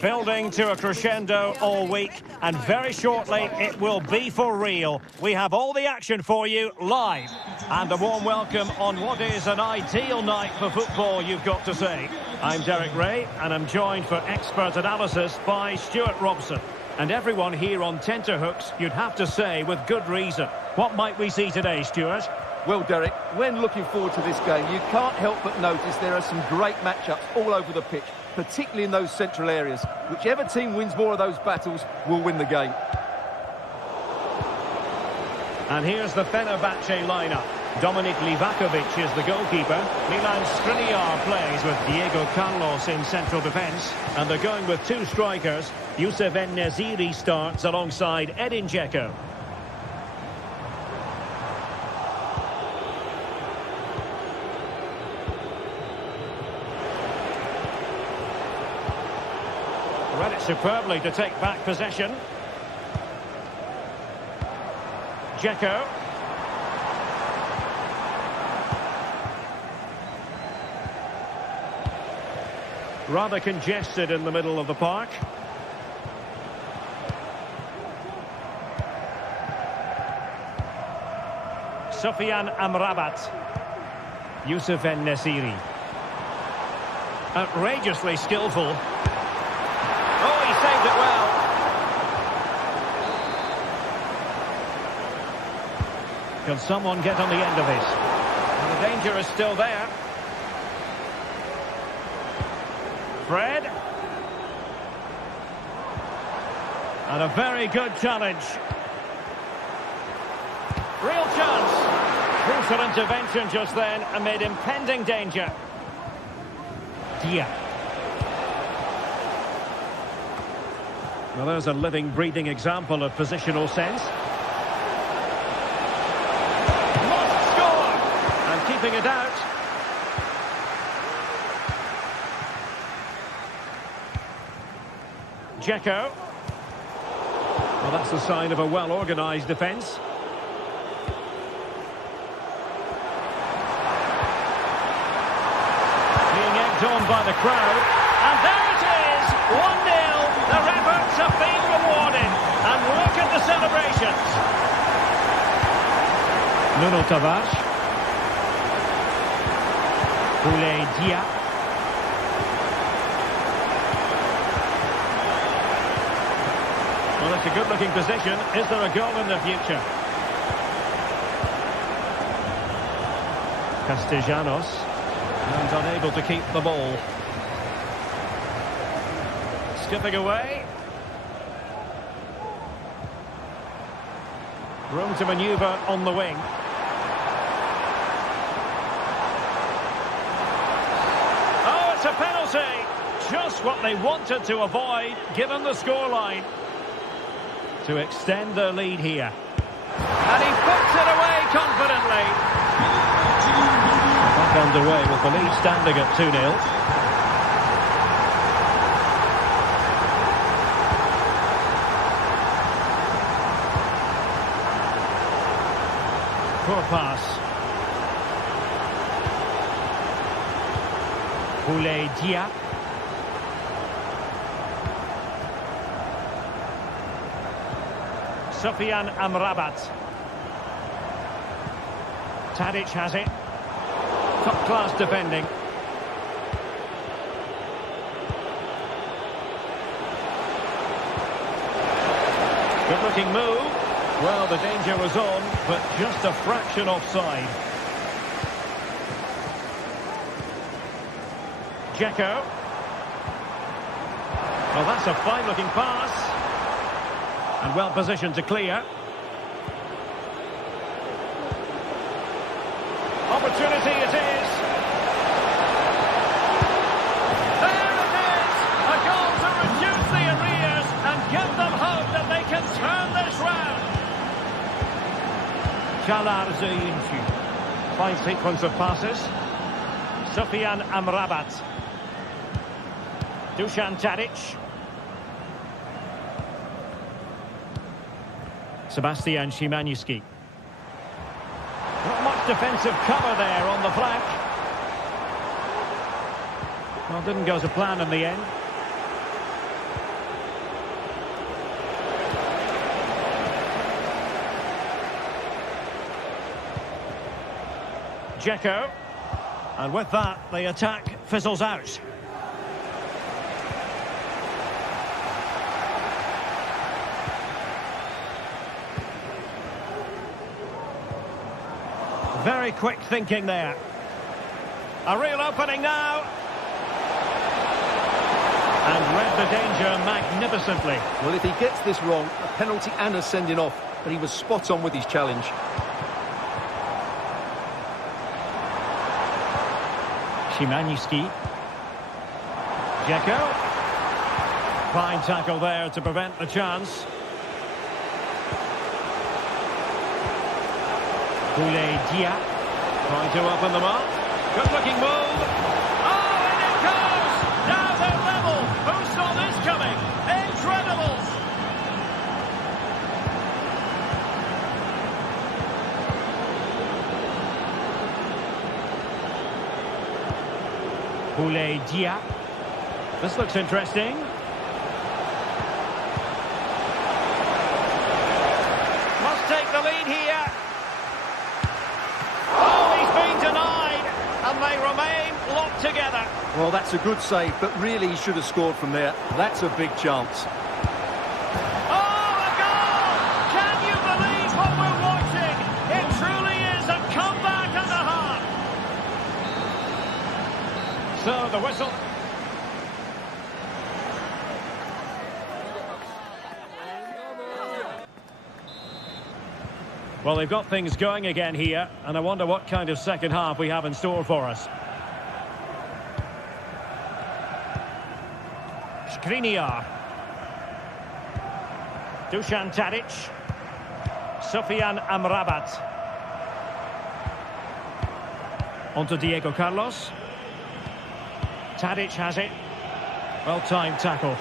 Building to a crescendo all week, and very shortly it will be for real. We have all the action for you live. And a warm welcome on what is an ideal night for football, you've got to say. I'm Derek Ray, and I'm joined for expert analysis by Stuart Robson. And everyone here on tenterhooks, you'd have to say, with good reason. What might we see today, Stuart? Well, Derek, when looking forward to this game, you can't help but notice there are some great matchups all over the pitch, particularly in those central areas. Whichever team wins more of those battles will win the game. And here's the Fenerbahce lineup. Dominik Livakovic is the goalkeeper. Milan Skriniar plays with Diego Carlos in central defence. And they're going with two strikers. Youssef En-Nesyri starts alongside Edin Dzeko. Read it superbly to take back possession. Dzeko. Rather congested in the middle of the park. Sofyan Amrabat. Youssef En-Nesyri. Outrageously skillful. Oh, he saved it well. Can someone get on the end of this? And the danger is still there. Fred. And a very good challenge. Real chance. Crucial intervention just then amid impending danger. Dia. Well, there's a living, breathing example of positional sense. Must score! And keeping it out. Dzeko. Well, that's a sign of a well-organised defence. Being egged on by the crowd. And there it is! 1-0. Their efforts have been rewarded. And look at the celebrations. Nuno Tavares. Boulaye Dia. Well, it's a good-looking position. Is there a goal in the future? Castellanos. And unable to keep the ball. Skipping away. Room to manoeuvre on the wing. Oh, it's a penalty. Just what they wanted to avoid, given the scoreline. To extend their lead here. And he puts it away confidently. Back underway with the lead standing at 2-0. Poor pass. Boulaye Dia. Sofyan Amrabat. Tadic has it. Top-class defending. Good-looking move. Well, the danger was on, but just a fraction offside. Dzeko. Well, that's a fine-looking pass. And well positioned to clear. Opportunity it is. There it is! A goal to reduce the arrears and give them hope that they can turn this round. Çağlar Söyüncü. Fine sequence of passes. Sofyan Amrabat. Dusan Tadic. Sebastian Szymanski. Not much defensive cover there on the flank. Well, didn't go to plan in the end. Dzeko. And with that, the attack fizzles out. Very quick thinking there. A real opening now. And read the danger magnificently. Well, if he gets this wrong, a penalty and a sending off. But he was spot on with his challenge. Szymański. Dzeko. Fine tackle there to prevent the chance. Dia trying to open them up. Good looking move. Oh, and it goes! Now they're level. Who saw this coming? Incredible! Dia. This looks interesting. Must take the lead here. And they remain locked together. Well, that's a good save, but really he should have scored from there. That's a big chance. Oh, a goal! Can you believe what we're watching? It truly is a comeback and a half. So, the whistle. Well, they've got things going again here, and I wonder what kind of second half we have in store for us. Skriniar. Dusan Tadic. Sofian Amrabat. Onto Diego Carlos. Tadic has it. Well-timed tackle.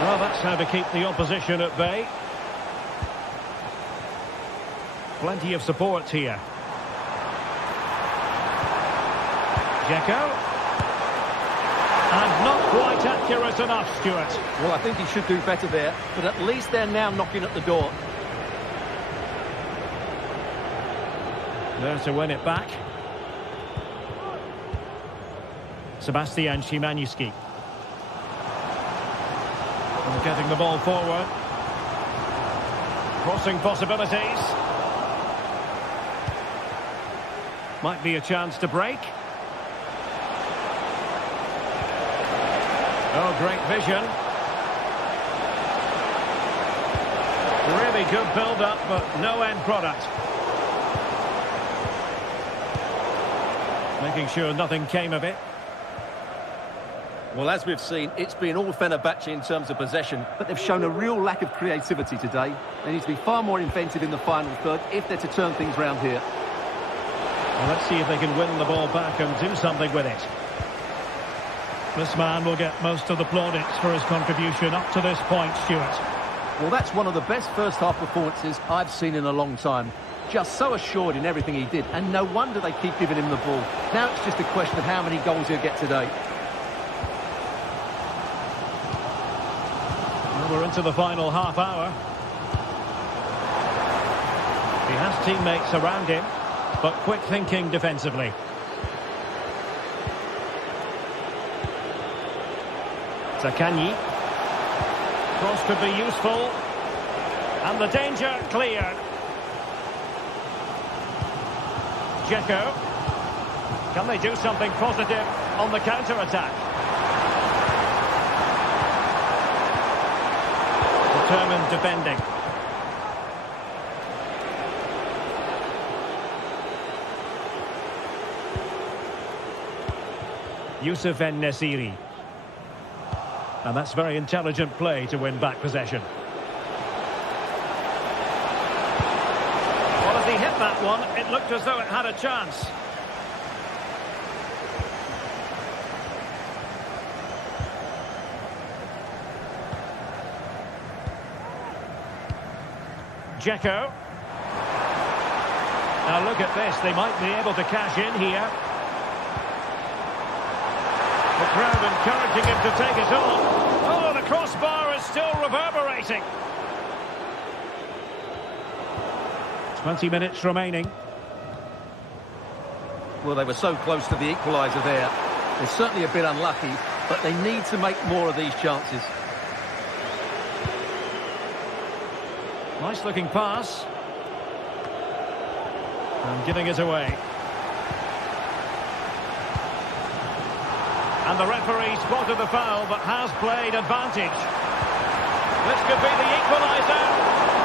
Well, that's how to keep the opposition at bay. Plenty of support here. Dzeko. And not quite accurate enough, Stuart. Well, I think he should do better there, but at least they're now knocking at the door. There to win it back. Sebastian Szymański. Getting the ball forward. Crossing possibilities. Might be a chance to break. Oh, great vision. Really good build-up, but no end product. Making sure nothing came of it. Well, as we've seen, it's been all Fenerbahce in terms of possession, but they've shown a real lack of creativity today. They need to be far more inventive in the final third if they're to turn things round here. Well, let's see if they can win the ball back and do something with it. This man will get most of the plaudits for his contribution up to this point, Stuart. Well, that's one of the best first-half performances I've seen in a long time. Just so assured in everything he did, and no wonder they keep giving him the ball. Now it's just a question of how many goals he'll get today. We're into the final half hour. He has teammates around him, but quick thinking defensively. Zaccagni. Cross could be useful. And the danger cleared. Dzeko. Can they do something positive on the counter-attack? Determined defending. Youssef En-Nesyri. And that's very intelligent play to win back possession. Well, as he hit that one, it looked as though it had a chance. Dzeko. Now look at this, they might be able to cash in here. The crowd encouraging him to take it on. Oh, the crossbar is still reverberating. 20 minutes remaining. Well, they were so close to the equaliser there. They're certainly a bit unlucky, but they need to make more of these chances. Nice looking pass. And giving it away. And the referee spotted the foul, but has played advantage. This could be the equaliser.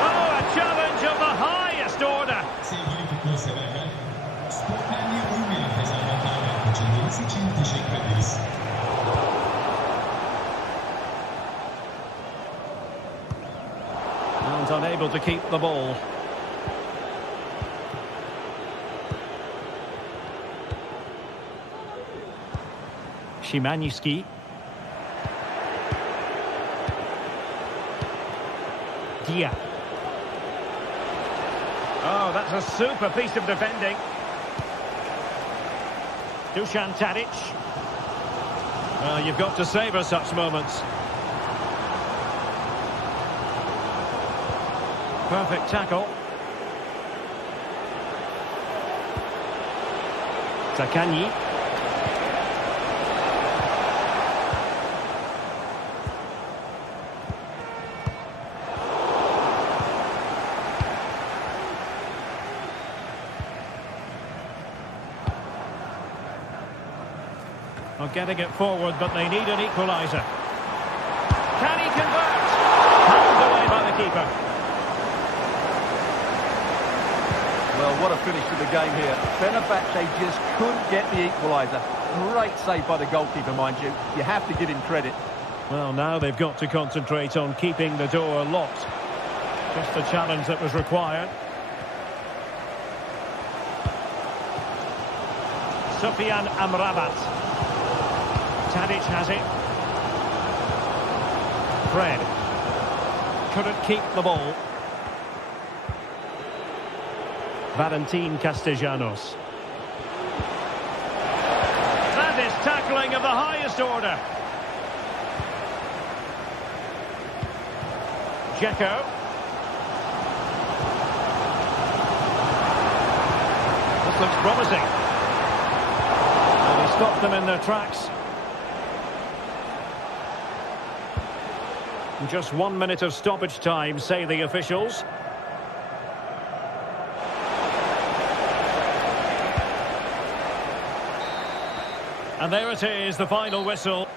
Oh, a challenge of the highest order. Sevgili futbol severler, sportmenliğe uymayan tezahüratlarla kaçındığınız için teşekkür ederiz. And unable to keep the ball. Szymański. Dia. Oh, that's a super piece of defending. Dusan Tadic. Well, you've got to savour such moments. Perfect tackle. Zaccagni. Well, getting it forward, but they need an equaliser. Can he convert? Handed away by the keeper. Well, what a finish to the game here. Fenerbahce just couldn't get the equaliser. Great save by the goalkeeper, mind you. You have to give him credit. Well, now they've got to concentrate on keeping the door locked. Just the challenge that was required. Sufyan Amrabat. Tadic has it. Fred. Couldn't keep the ball. Valentin Castellanos. That is tackling of the highest order. Dzeko. This looks promising. And he stopped them in their tracks. Just 1 minute of stoppage time, say the officials. And there it is, the final whistle.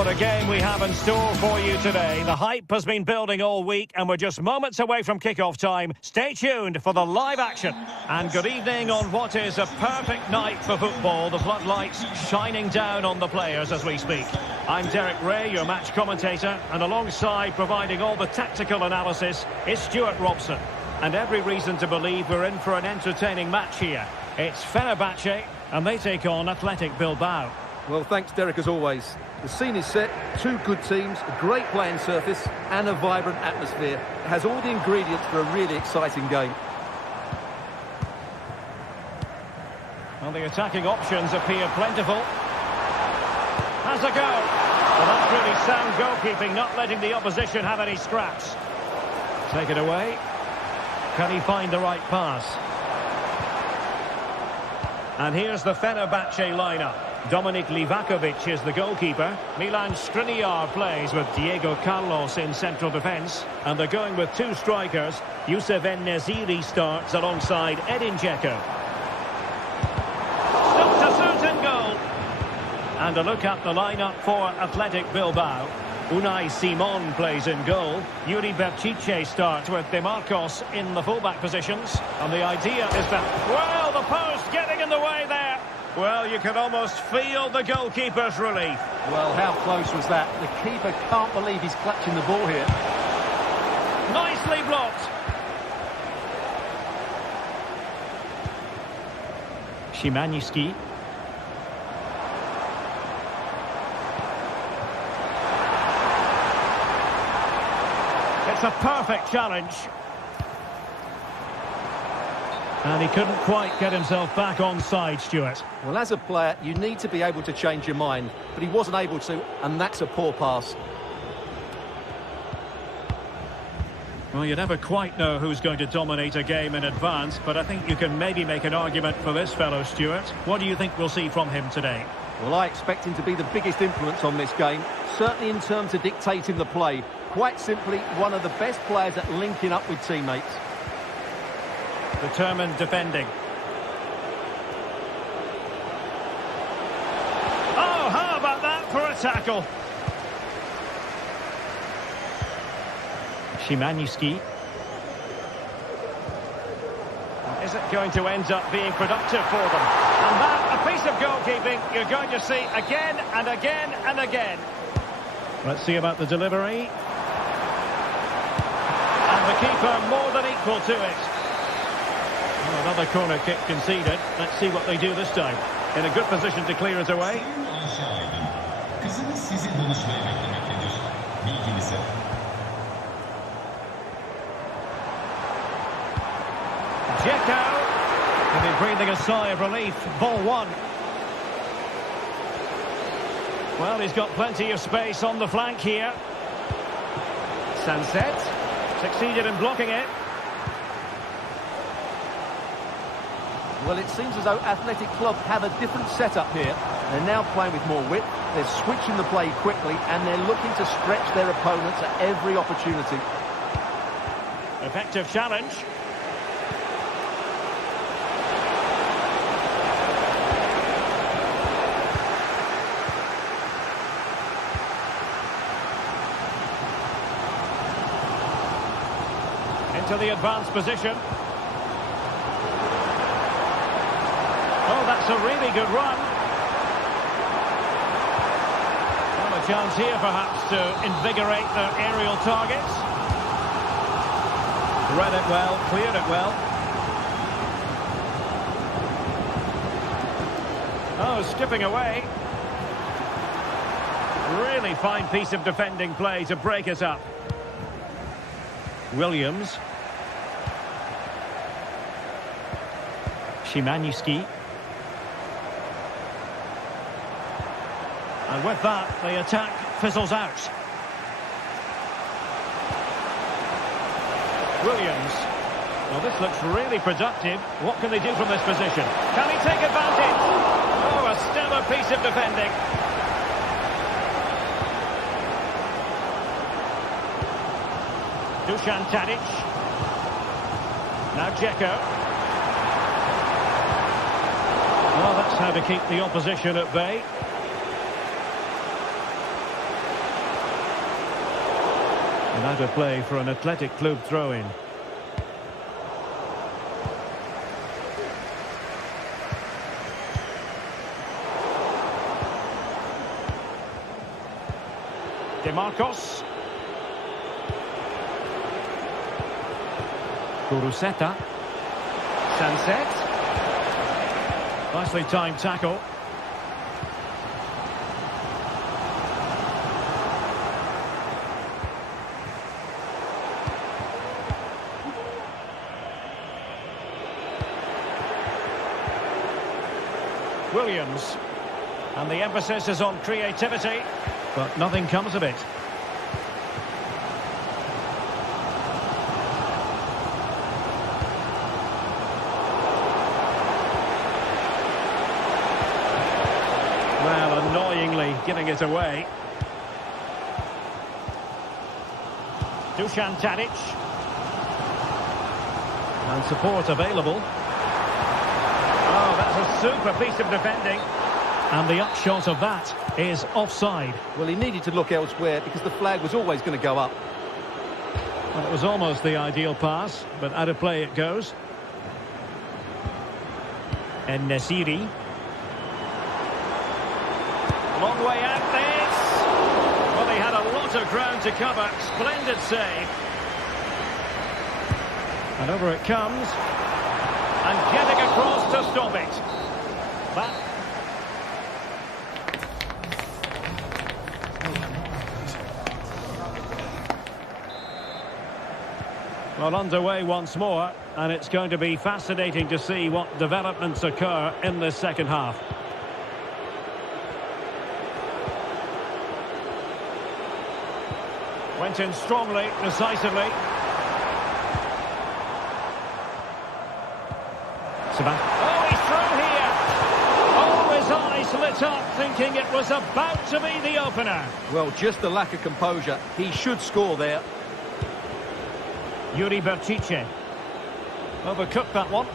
What a game we have in store for you today. The hype has been building all week and we're just moments away from kick-off time. Stay tuned for the live action. And good evening on what is a perfect night for football. The floodlights shining down on the players as we speak. I'm Derek Ray, your match commentator, and alongside providing all the tactical analysis is Stuart Robson. And every reason to believe we're in for an entertaining match here. It's Fenerbahce and they take on Athletic Bilbao. Well, thanks, Derek, as always. The scene is set, two good teams, a great playing surface and a vibrant atmosphere. It has all the ingredients for a really exciting game. Well, the attacking options appear plentiful. Has a go. Well, that's really sound goalkeeping, not letting the opposition have any scraps. Take it away. Can he find the right pass? And here's the Fenerbahce lineup. Dominik Livakovic is the goalkeeper. Milan Skriniar plays with Diego Carlos in central defence. And they're going with two strikers. Youssef En-Nesyri starts alongside Edin Dzeko. Stuck to suit in goal. And a look at the lineup for Athletic Bilbao. Unai Simon plays in goal. Yuri Berchiche starts with De Marcos in the fullback positions. And the idea is that, well, the post getting in the way there. Well, you can almost feel the goalkeeper's relief. Well, how close was that? The keeper can't believe he's clutching the ball here. Nicely blocked. Szymański. It's a perfect challenge. And he couldn't quite get himself back onside, Stuart. Well, as a player, you need to be able to change your mind, but he wasn't able to, and that's a poor pass. Well, you never quite know who's going to dominate a game in advance, but I think you can maybe make an argument for this fellow, Stuart. What do you think we'll see from him today? Well, I expect him to be the biggest influence on this game, certainly in terms of dictating the play. Quite simply, one of the best players at linking up with teammates. Determined defending. Oh, how about that for a tackle? Szymański. Is it going to end up being productive for them? And that, a piece of goalkeeping you're going to see again and again and again. Let's see about the delivery. And the keeper more than equal to it. Another corner kick conceded. Let's see what they do this time. In a good position to clear it away. Dzeko. He'll be breathing a sigh of relief. Ball one. Well, he's got plenty of space on the flank here. Sunset. Succeeded in blocking it. Well, it seems as though Athletic Club have a different setup here. They're now playing with more width, they're switching the play quickly, and they're looking to stretch their opponents at every opportunity. Effective challenge. Into the advanced position. Oh, that's a really good run. Well, a chance here, perhaps, to invigorate their aerial targets. Read it well, cleared it well. Oh, skipping away. Really fine piece of defending play to break it up. Williams. Szymański. And with that, the attack fizzles out. Williams. Well, this looks really productive. What can they do from this position? Can he take advantage? Oh, a stellar piece of defending. Dusan Tadic. Now Dzeko. Well, that's how to keep the opposition at bay. And out of play for an Athletic Club throw-in. DeMarcos. Kuruseta. Sunset. Nicely timed tackle. Williams. And the emphasis is on creativity, but nothing comes of it. Well, annoyingly giving it away. Dusan Tadic. And support available. Oh, that's a super piece of defending. And the upshot of that is offside. Well, he needed to look elsewhere because the flag was always going to go up. Well, it was almost the ideal pass, but out of play it goes. And Nesiri. Long way out this. Well, he had a lot of ground to cover. Splendid save. And over it comes. And getting across to stop it. But well, underway once more, and it's going to be fascinating to see what developments occur in the second half. Went in strongly, decisively. Oh, he's through here. Oh, his eyes lit up, thinking it was about to be the opener. Well, just the lack of composure. He should score there. Yuri Berchiche. Overcooked that one.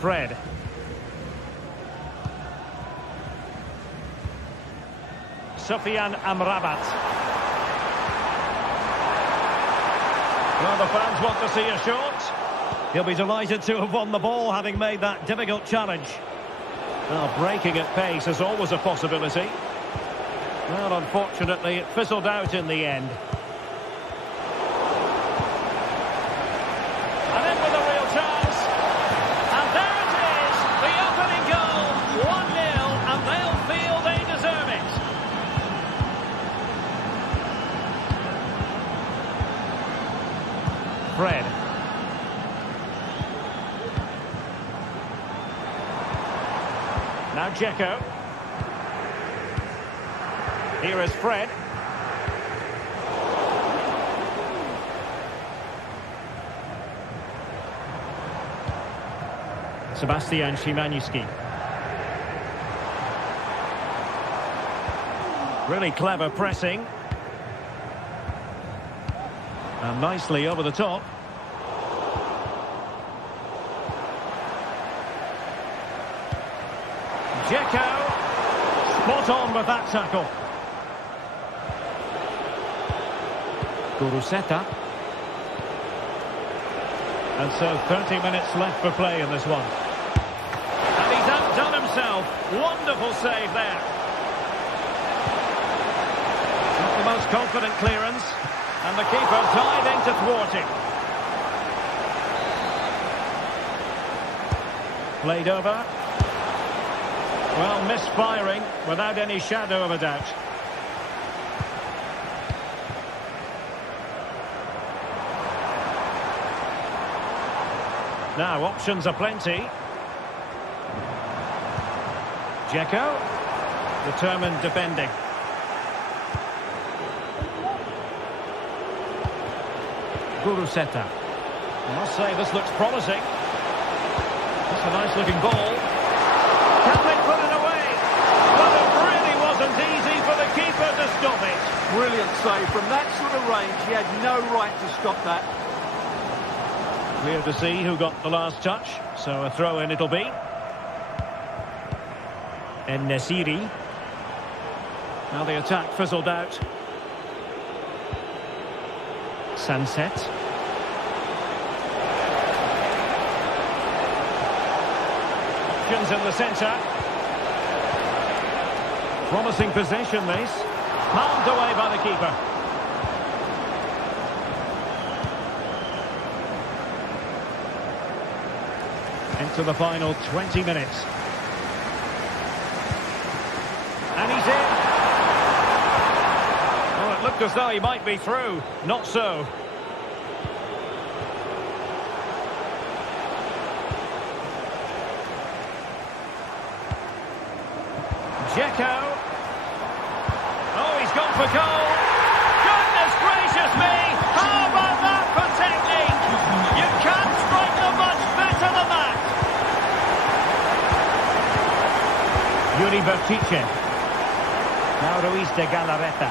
Fred. Sofian Amrabat. Well, the fans want to see a shot. He'll be delighted to have won the ball, having made that difficult challenge. Well, breaking at pace is always a possibility. Well, unfortunately, it fizzled out in the end. And in with a real chance. And there it is, the opening goal. 1-0, and they'll feel they deserve it. Fred. Now Dzeko. Here is Fred. Sebastian Szymanski. Really clever pressing. And nicely over the top. Dzeko, spot on with that tackle. Kuruseta. And so 30 minutes left for play in this one. And he's outdone himself. Wonderful save there. Not the most confident clearance. And the keeper diving to thwart it. Played over. Well, misfiring without any shadow of a doubt. Now, options are plenty. Dzeko, determined defending. Kuruseta. I must say, this looks promising. That's a nice-looking ball. Can they put it away? Well, it really wasn't easy for the keeper to stop it. Brilliant save. From that sort of range, he had no right to stop that. Clear to see who got the last touch, so a throw-in it'll be. En-Nesyri. Now the attack fizzled out. Sunset. Options in the centre. Promising possession, this. Palmed away by the keeper. Into the final 20 minutes. And he's in. Oh, it looked as though he might be through. Not so. Dzeko. Oh, he's gone for goal. Goodness gracious me! How about that for technique? You can't strike them much better than that. Yuri Bertice. Now Ruiz de Galarreta.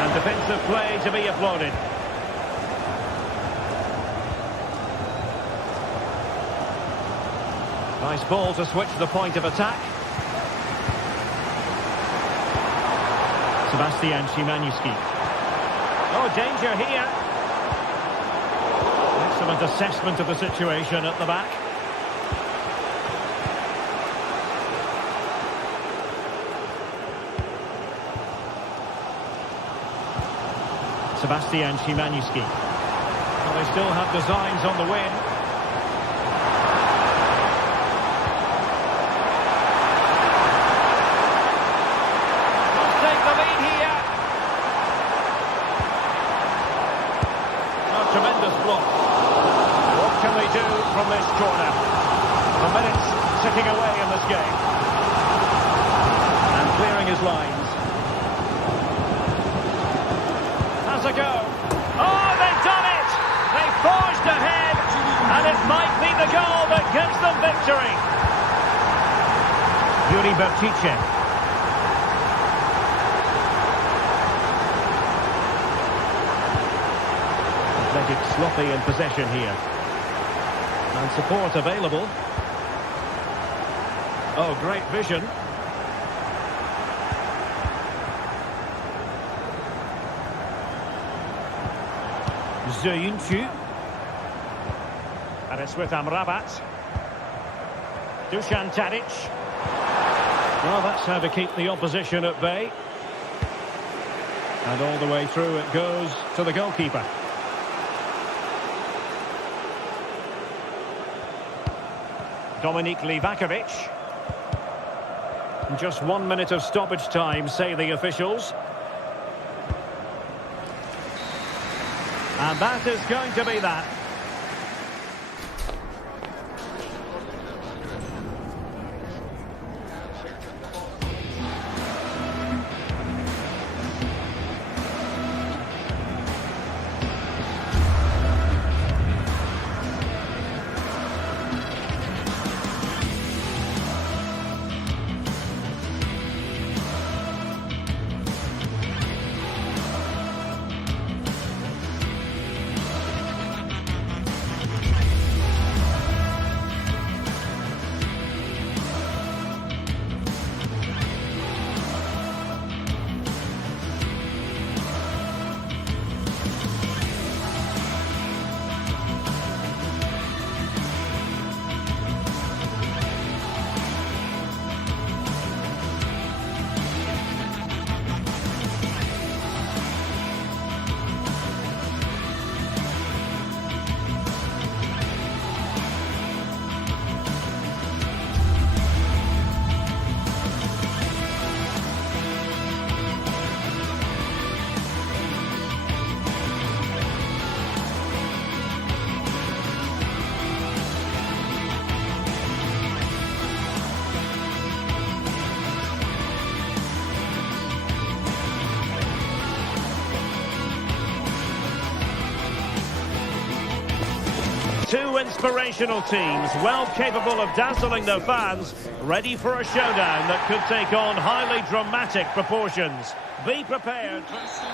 And defensive play to be applauded. Nice ball to switch the point of attack. Sebastian Szymański. Oh, danger here. Excellent assessment of the situation at the back. Sebastian Szymański. Well, they still have designs on the win. Must take the lead here. Oh, tremendous block. What can they do from this corner? The minutes ticking away in this game. And clearing his lines. Has a go. Oh, they've done it! They forged ahead, and it might be the goal that gives them victory. Yuri Bertice. Athletic sloppy in possession here. And support available. Oh, great vision. Zuyuncu. And it's with Amrabat. Dusan Tadic. Well, that's how to keep the opposition at bay. And all the way through it goes to the goalkeeper. Dominik Livakovic. Just 1 minute of stoppage time, say the officials. And that is going to be that. inspirational teams, well capable of dazzling their fans, ready for a showdown that could take on highly dramatic proportions. Be prepared.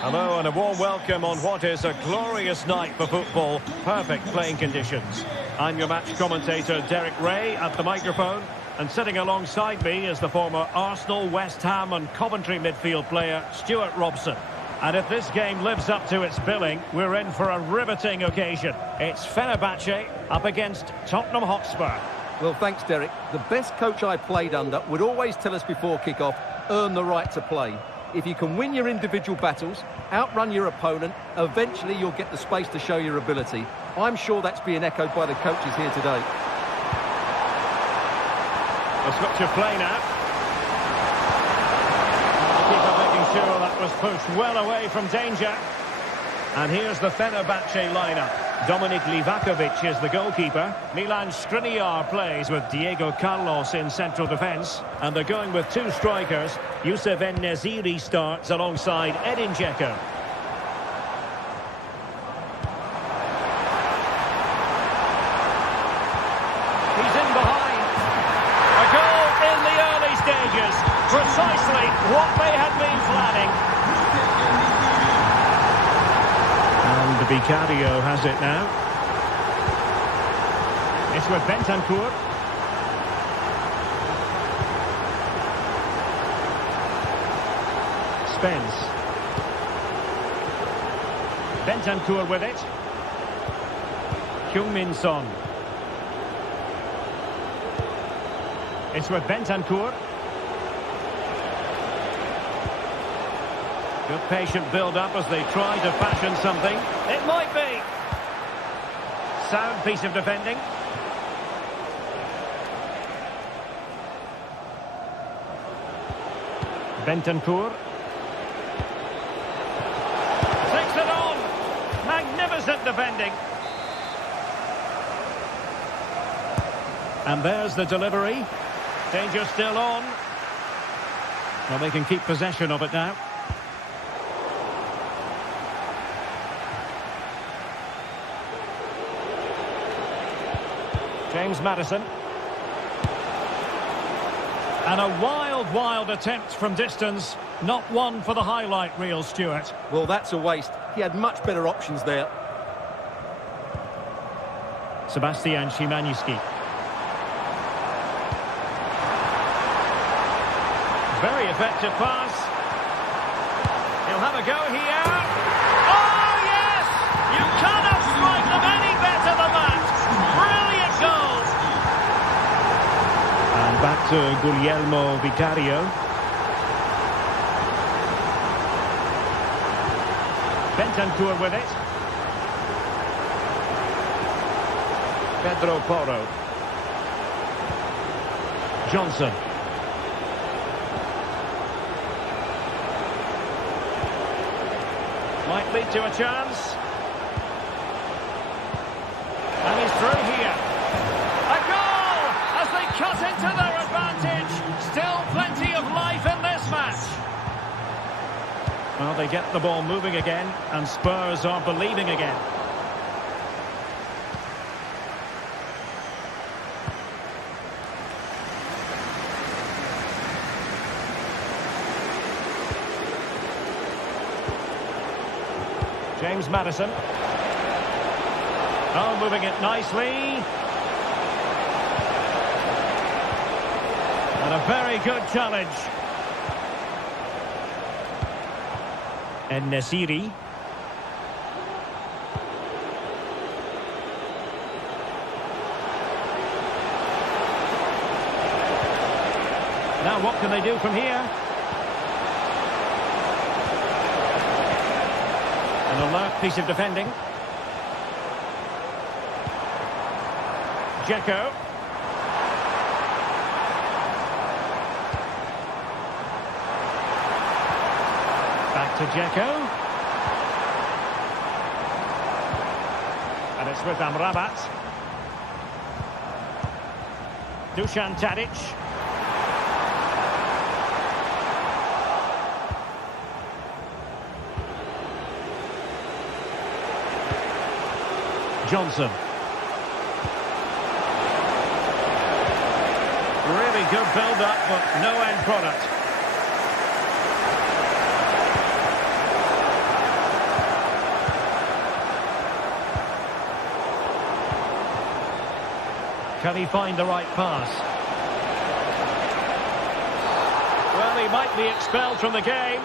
Hello and a warm welcome on what is a glorious night for football. Perfect playing conditions. I'm your match commentator Derek Ray at the microphone, and sitting alongside me is the former Arsenal, West Ham and Coventry midfield player Stuart Robson. And if this game lives up to its billing, we're in for a riveting occasion. It's Fenerbahce up against Tottenham Hotspur. Well, thanks, Derek. The best coach I played under would always tell us before kick-off, earn the right to play. If you can win your individual battles, outrun your opponent, eventually you'll get the space to show your ability. I'm sure that's being echoed by the coaches here today. A switch of play now. The keeper making sure that was pushed well away from danger. And here's the Fenerbahce lineup. Dominik Livakovic is the goalkeeper. Milan Skriniar plays with Diego Carlos in central defence. And they're going with two strikers. Youssef En-Nesyri starts alongside Edin Dzeko. He's in behind. A goal in the early stages. Precisely what they had been planning. And Vicario has it now. It's with Bentancur. Spence. Bentancur with it. Heung-min Son. It's with Bentancur. Good patient build-up as they try to fashion something. It might be. Sound piece of defending. Bentancur. Takes it on. Magnificent defending. And there's the delivery. Danger still on. Well, they can keep possession of it now. James Maddison. And a wild attempt from distance. Not one for the highlight reel, Stuart. Well, that's a waste. He had much better options there. Sebastian Szymanski. Very effective pass. He'll have a go here. Oh, yes! You cannot strike them any better than that. Brilliant goal. And back to Guglielmo Vicario. Bentancur with it. Pedro Porro. Johnson. Might lead to a chance. And he's through here. A goal as they cut into their advantage. Still plenty of life in this match. Well, they get the ball moving again, and Spurs are believing again. James Maddison. Oh, moving it nicely. And a very good challenge. En-Nesyri. Now what can they do from here? An alert piece of defending. Dzeko. Back to Dzeko. And it's with Amrabat. Dusan Tadic. Johnson. good build-up, but no end product. Can he find the right pass? Well, he might be expelled from the game.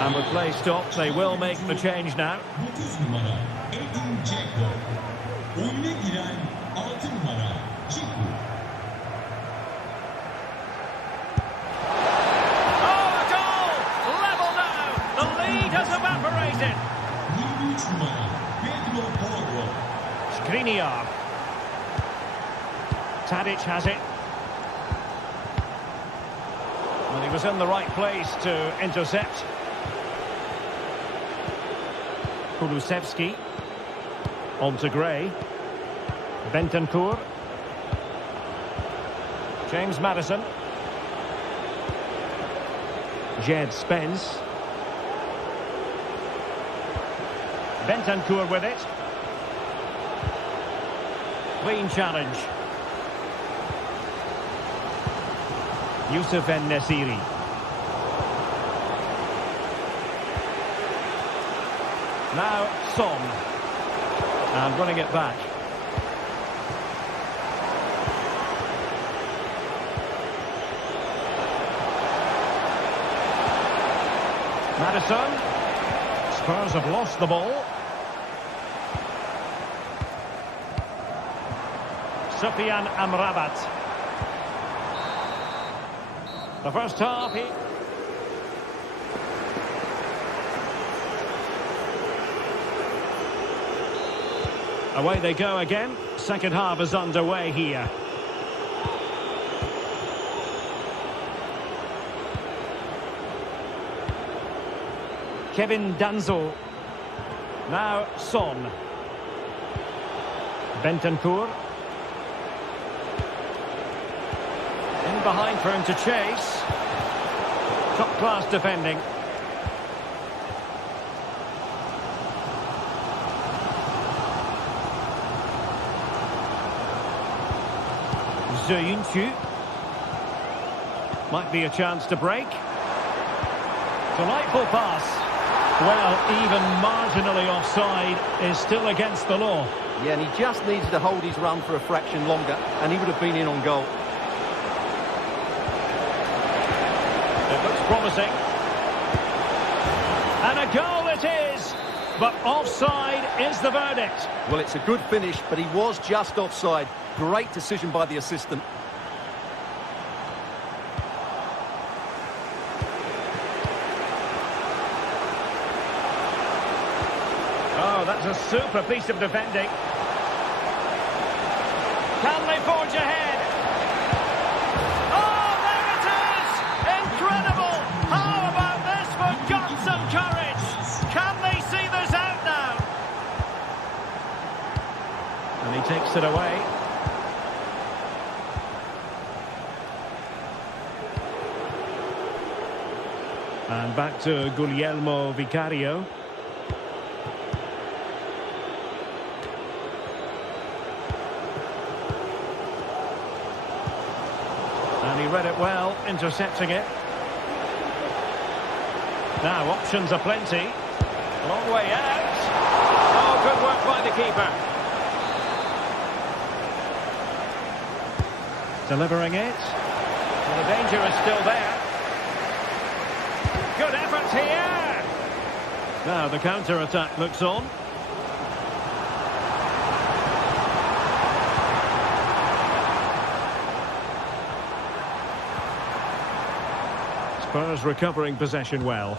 And with play stopped, they will make the change now. 9 numara Edin Dzeko. Oyuna giren 6 numara Ciku. Oh, a goal! Level now! The lead has evaporated. 23 numara Pedro Porro. Skriniar. Tadic has it. Well, he was in the right place to intercept. Kulusevski. On to Gray. Bentancur. James Maddison. Jed Spence. Bentancur with it. Clean challenge. Youssef En-Nesyri. Now Son. And running it back. Maddison. Spurs have lost the ball. Sufyan Amrabat. The first half, away they go again. Second half is underway here. Kevin Danzo. Now Son. Bentancur. In behind for him to chase. Top-class defending. Ziyuncu. Might be a chance to break. Delightful pass. Well, even marginally offside is still against the law. Yeah, and he just needs to hold his run for a fraction longer, and he would have been in on goal. It looks promising. And a goal it is. But offside is the verdict. Well, it's a good finish, but he was just offside. Great decision by the assistant. Oh, that's a super piece of defending. Can they forge ahead? Oh, there it is! Incredible! How about this for guts and courage? Can they see this out now? And he takes it away. And back to Guglielmo Vicario. And he read it well, intercepting it. Now, options are plenty. Long way out. Oh, good work by the keeper. Delivering it. Well, the danger is still there. Good effort here. Now, the counter-attack looks on. Spurs recovering possession well.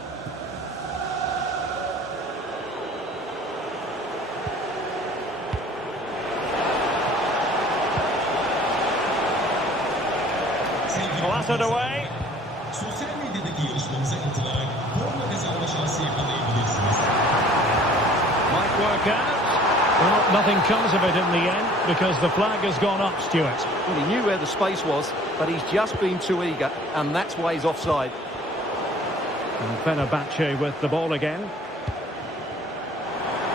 Flattered away. Sosyal medyadaki yarışmamıza katılarak forma kazanma şansı yakalayabilirsiniz. Might work out. Well, nothing comes of it in the end. because the flag has gone up, Stuart. Well, he knew where the space was, but he's just been too eager, and that's why he's offside. And Fenerbahce with the ball again.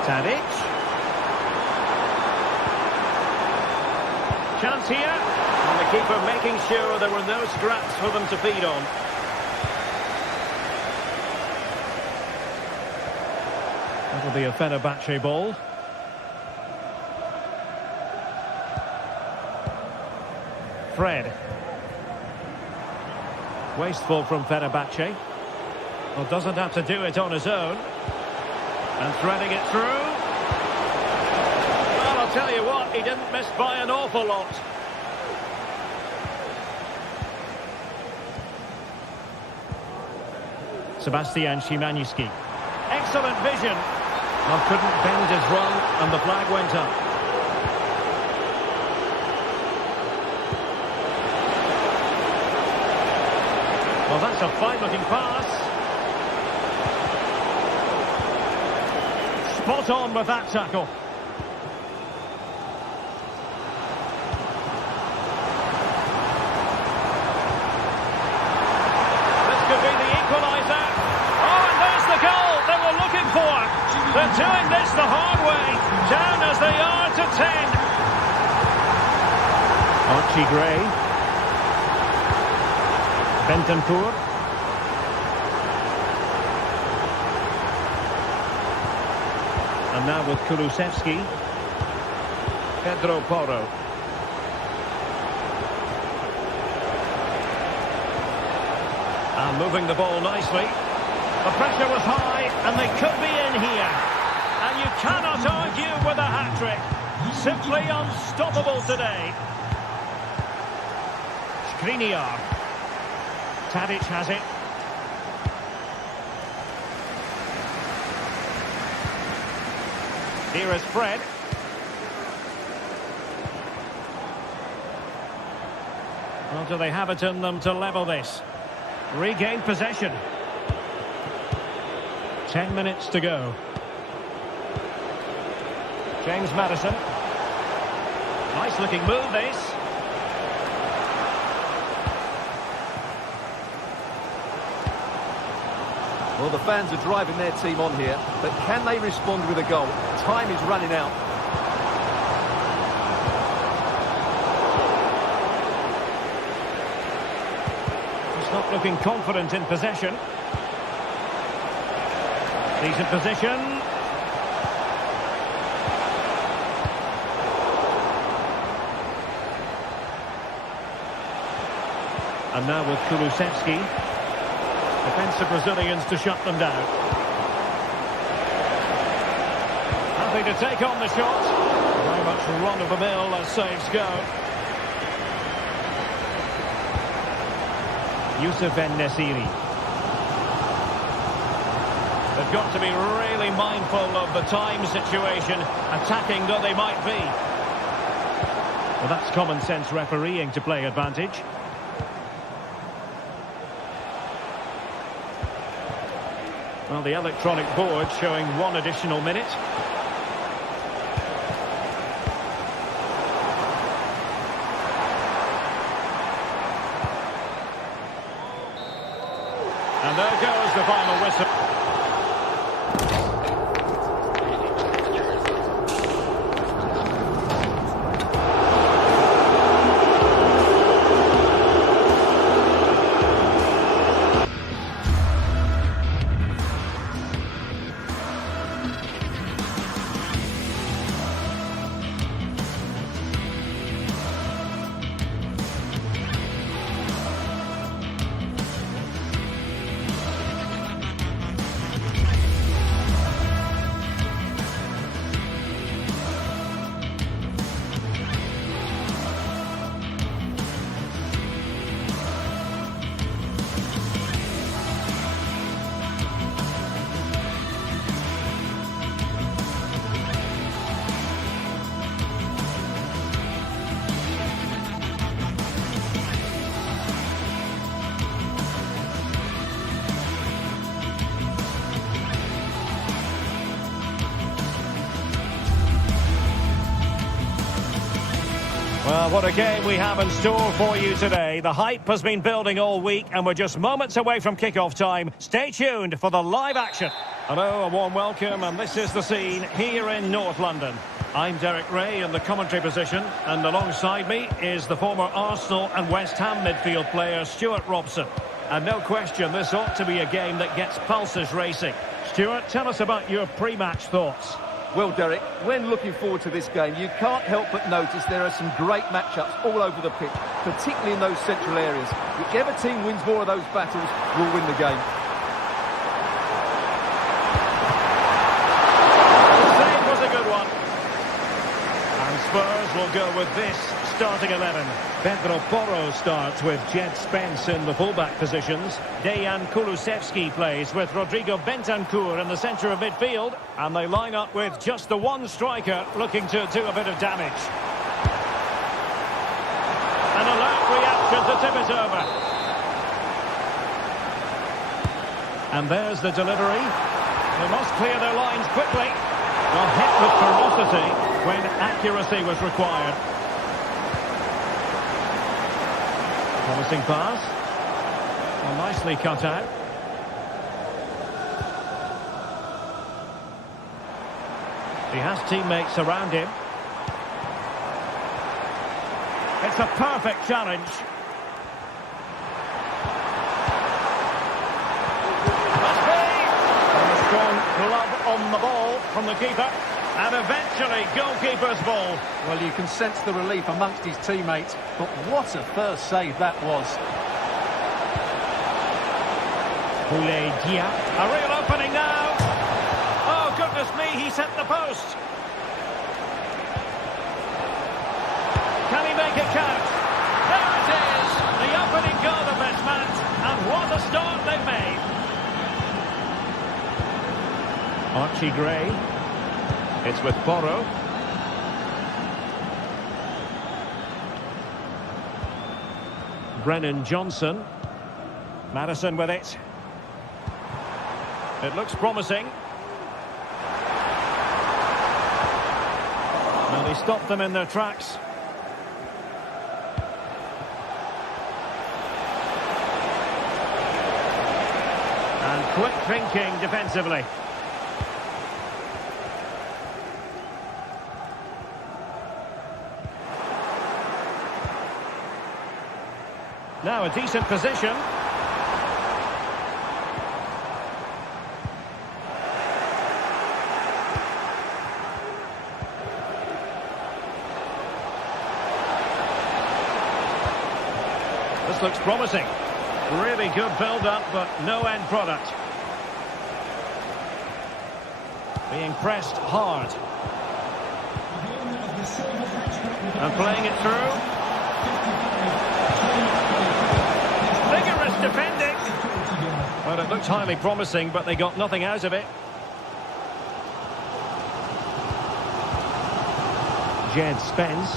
Tadic. Chance here. And the keeper making sure there were no scraps for them to feed on. That'll be a Fenerbahce ball. Fred. Wasteful from Fenerbahce. Well, doesn't have to do it on his own. And threading it through. Well, I'll tell you what, he didn't miss by an awful lot. Sebastian Szymanski. Excellent vision. Well, couldn't bend his run, and the flag went up. Well, that's a fine-looking pass. Spot on with that tackle. This could be the equaliser. Oh, and there's the goal they were looking for. They're doing this the hard way. Down as they are to 10. Archie Gray. Bentancur. And now with Kulusevski. Pedro Porro. And moving the ball nicely. The pressure was high, and they could be in here. And you cannot argue with a hat-trick. Simply unstoppable today. Skriniar. Tadic has it. Here is Fred. Well, do they have it in them to level this? Regain possession. 10 minutes to go. James Maddison. Nice looking move, this. Well, the fans are driving their team on here, but can they respond with a goal? Time is running out. He's not looking confident in possession. Decent position. And now with Kulusevski. Defensive Brazilians to shut them down. Happy to take on the shot. Very much run-of-the-mill as saves go. Youssef En-Nesyri. They've got to be really mindful of the time situation, attacking though they might be. Well, that's common sense refereeing to play advantage. Well, the electronic board showing 1 additional minute. And there goes the final whistle. Well, what a game we have in store for you today. The hype has been building all week and we're just moments away from kick-off time. Stay tuned for the live action. Hello, a warm welcome, and this is the scene here in North London. I'm Derek Ray in the commentary position, and alongside me is the former Arsenal and West Ham midfield player Stuart Robson. And no question, this ought to be a game that gets pulses racing. Stuart, tell us about your pre-match thoughts. Well, Derek, when looking forward to this game, you can't help but notice there are some great matchups all over the pitch, particularly in those central areas. Whichever team wins more of those battles will win the game. The save was a good one. And Spurs will go with this starting 11. Pedro Porro starts with Jed Spence in the fullback positions. Dejan Kulusevski plays with Rodrigo Bentancur in the centre of midfield. And they line up with just the one striker looking to do a bit of damage. An alert reaction to tip it over. And there's the delivery. They must clear their lines quickly. Well, hit with ferocity when accuracy was required. Promising pass. Well, nicely cut out. He has teammates around him. It's a perfect challenge. Must be! And a strong glove on the ball from the keeper. And eventually, goalkeeper's ball. Well, you can sense the relief amongst his teammates, but what a first save that was. Boulaye Dia. A real opening now. Oh, goodness me, he's hit the post. Can he make it count? There it is, the opening goal of this match, and what a start they've made. Archie Gray. It's with Porro. Brennan Johnson. Maddison with it. It looks promising. Well, he stopped them in their tracks. And quick thinking defensively. Now a decent position. This looks promising. Really good build-up, but no end product. Being pressed hard. And playing it through. Vigorous defending. Well, it looked highly promising, but they got nothing out of it. Jed Spence.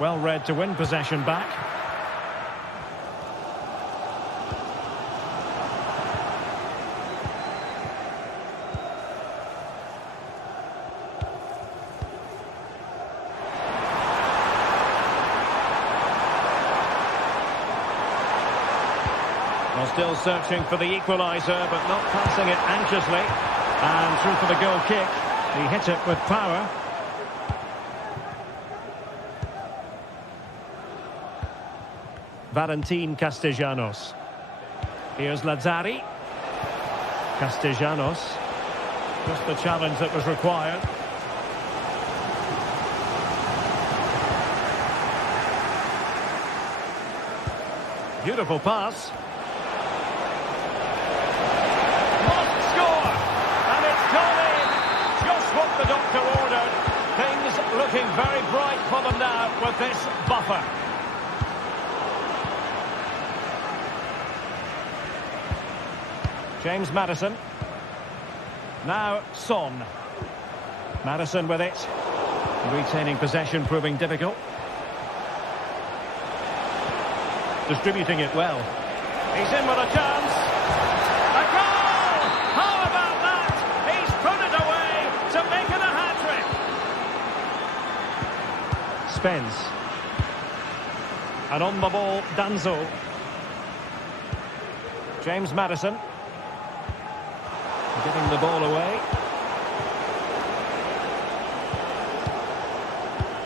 Well read to win possession back. Well, still searching for the equaliser, but not passing it anxiously. And through for the goal kick. He hit it with power. Valentin Castellanos. Here's Lazzari. Castellanos. Just the challenge that was required. Beautiful pass. Must score! And it's gone in! Just what the doctor ordered. Things looking very bright for them now with this buffer. James Maddison. Now Son. Maddison with it. Retaining possession proving difficult. Distributing it well. He's in with a chance. A goal! suspense. And on the ball, Danzo. James Maddison. Giving the ball away.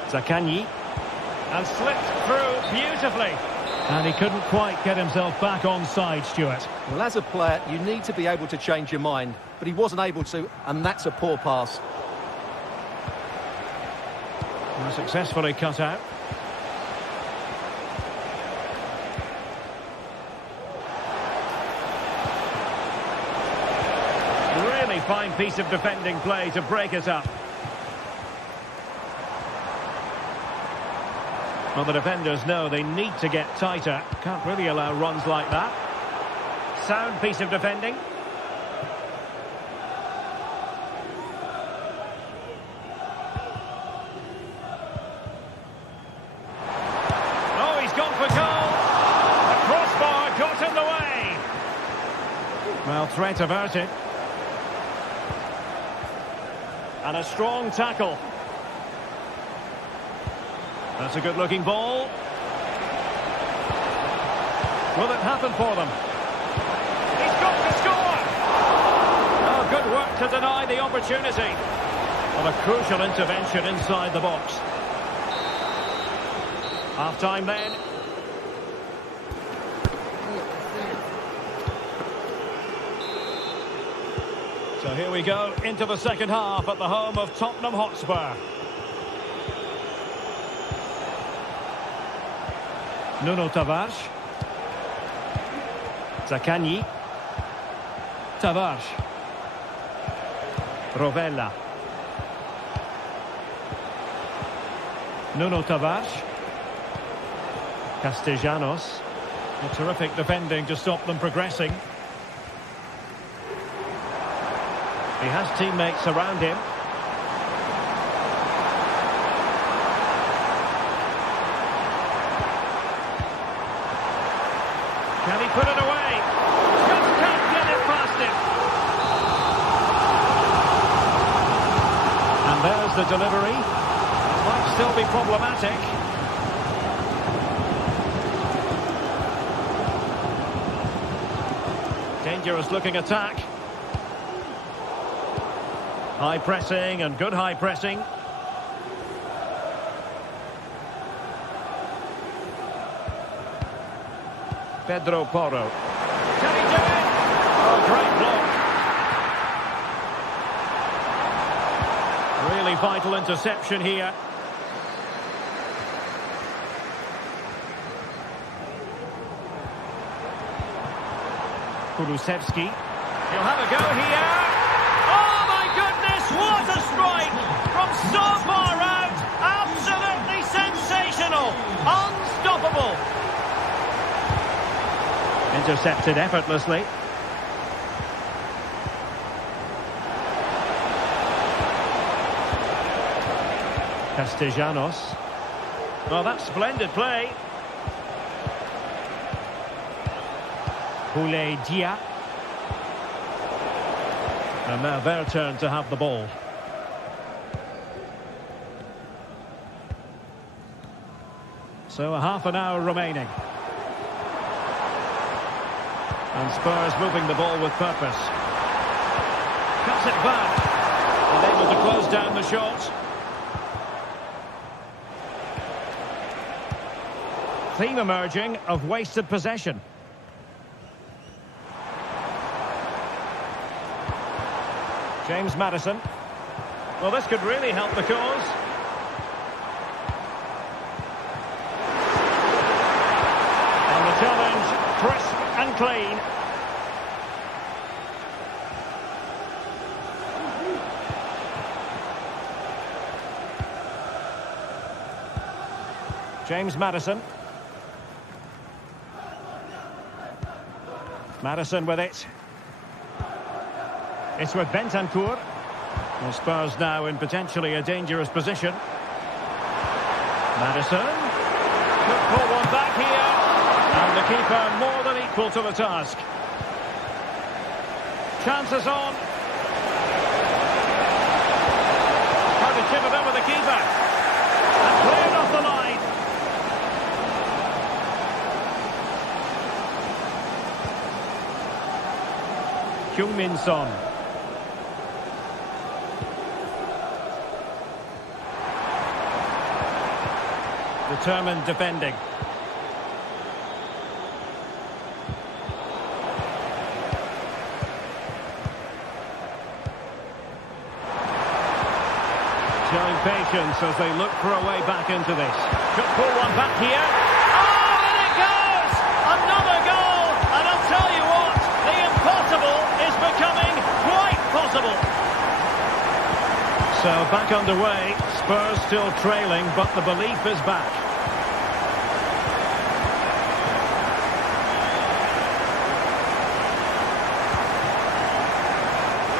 Zaccagni. And slipped through beautifully. And he couldn't quite get himself back on side, Stuart. Well, as a player, you need to be able to change your mind. But he wasn't able to, and that's a poor pass. And successfully cut out. Really fine piece of defending play to break it up. Well, the defenders know they need to get tighter. Can't really allow runs like that. Sound piece of defending. Oh, he's gone for goal. The crossbar got in the way. Well, threat averted. And a strong tackle. That's a good-looking ball. Will it happen for them? He's got to score! Oh, good work to deny the opportunity. Well, a crucial intervention inside the box. Half-time then. So here we go into the second half at the home of Tottenham Hotspur. Nuno Tavares. Zaccagni. Tavares. Rovella. Nuno Tavares. Castellanos. A terrific defending to stop them progressing. He has teammates around him. Can he put it away? Just can't get it past him. And there's the delivery. Might still be problematic. Dangerous looking attack. High pressing and good high pressing. Pedro Porro. Can he do it? Oh, great block. Really vital interception here. Kulusevski. He'll have a go here. Oh, my goodness, what a strike! From so far out, absolutely sensational. Unstoppable. Intercepted effortlessly. Castellanos. Well, that's splendid play. Boulaye Dia. And now their turn to have the ball. So a half an hour remaining. And Spurs moving the ball with purpose. Cuts it back. And able to close down the shot. Theme emerging of wasted possession. James Maddison. Well, this could really help the cause. And the challenge, crisp and clean. James Maddison. Maddison with it. It's with Bentancur. Well, Spurs now in potentially a dangerous position. Maddison. Could pull one back here. And the keeper more than equal to the task. Chances on. Trying to chip it over the keeper. And cleared off the line. Heung-min-son. Determined defending. Showing patience as they look for a way back into this. Could pull one back here. Oh, and it goes! Another goal! And I'll tell you what, the impossible is becoming quite possible. So back underway, Spurs still trailing, but the belief is back.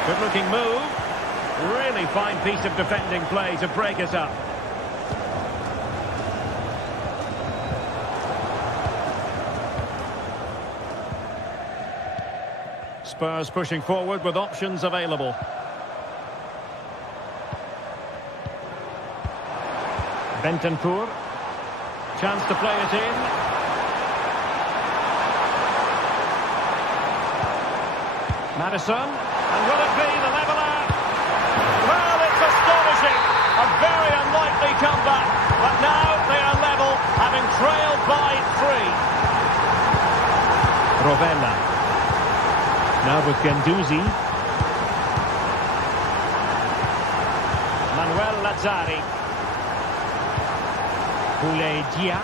Good-looking move. Really fine piece of defending play to break it up. Spurs pushing forward with options available. Bentancur. Chance to play it in. Maddison. And will it be the leveller? Well, it's astonishing. A very unlikely comeback. But now they are level, having trailed by 3. Rovella. Now with Guendouzi. Manuel Lazzari. Dia.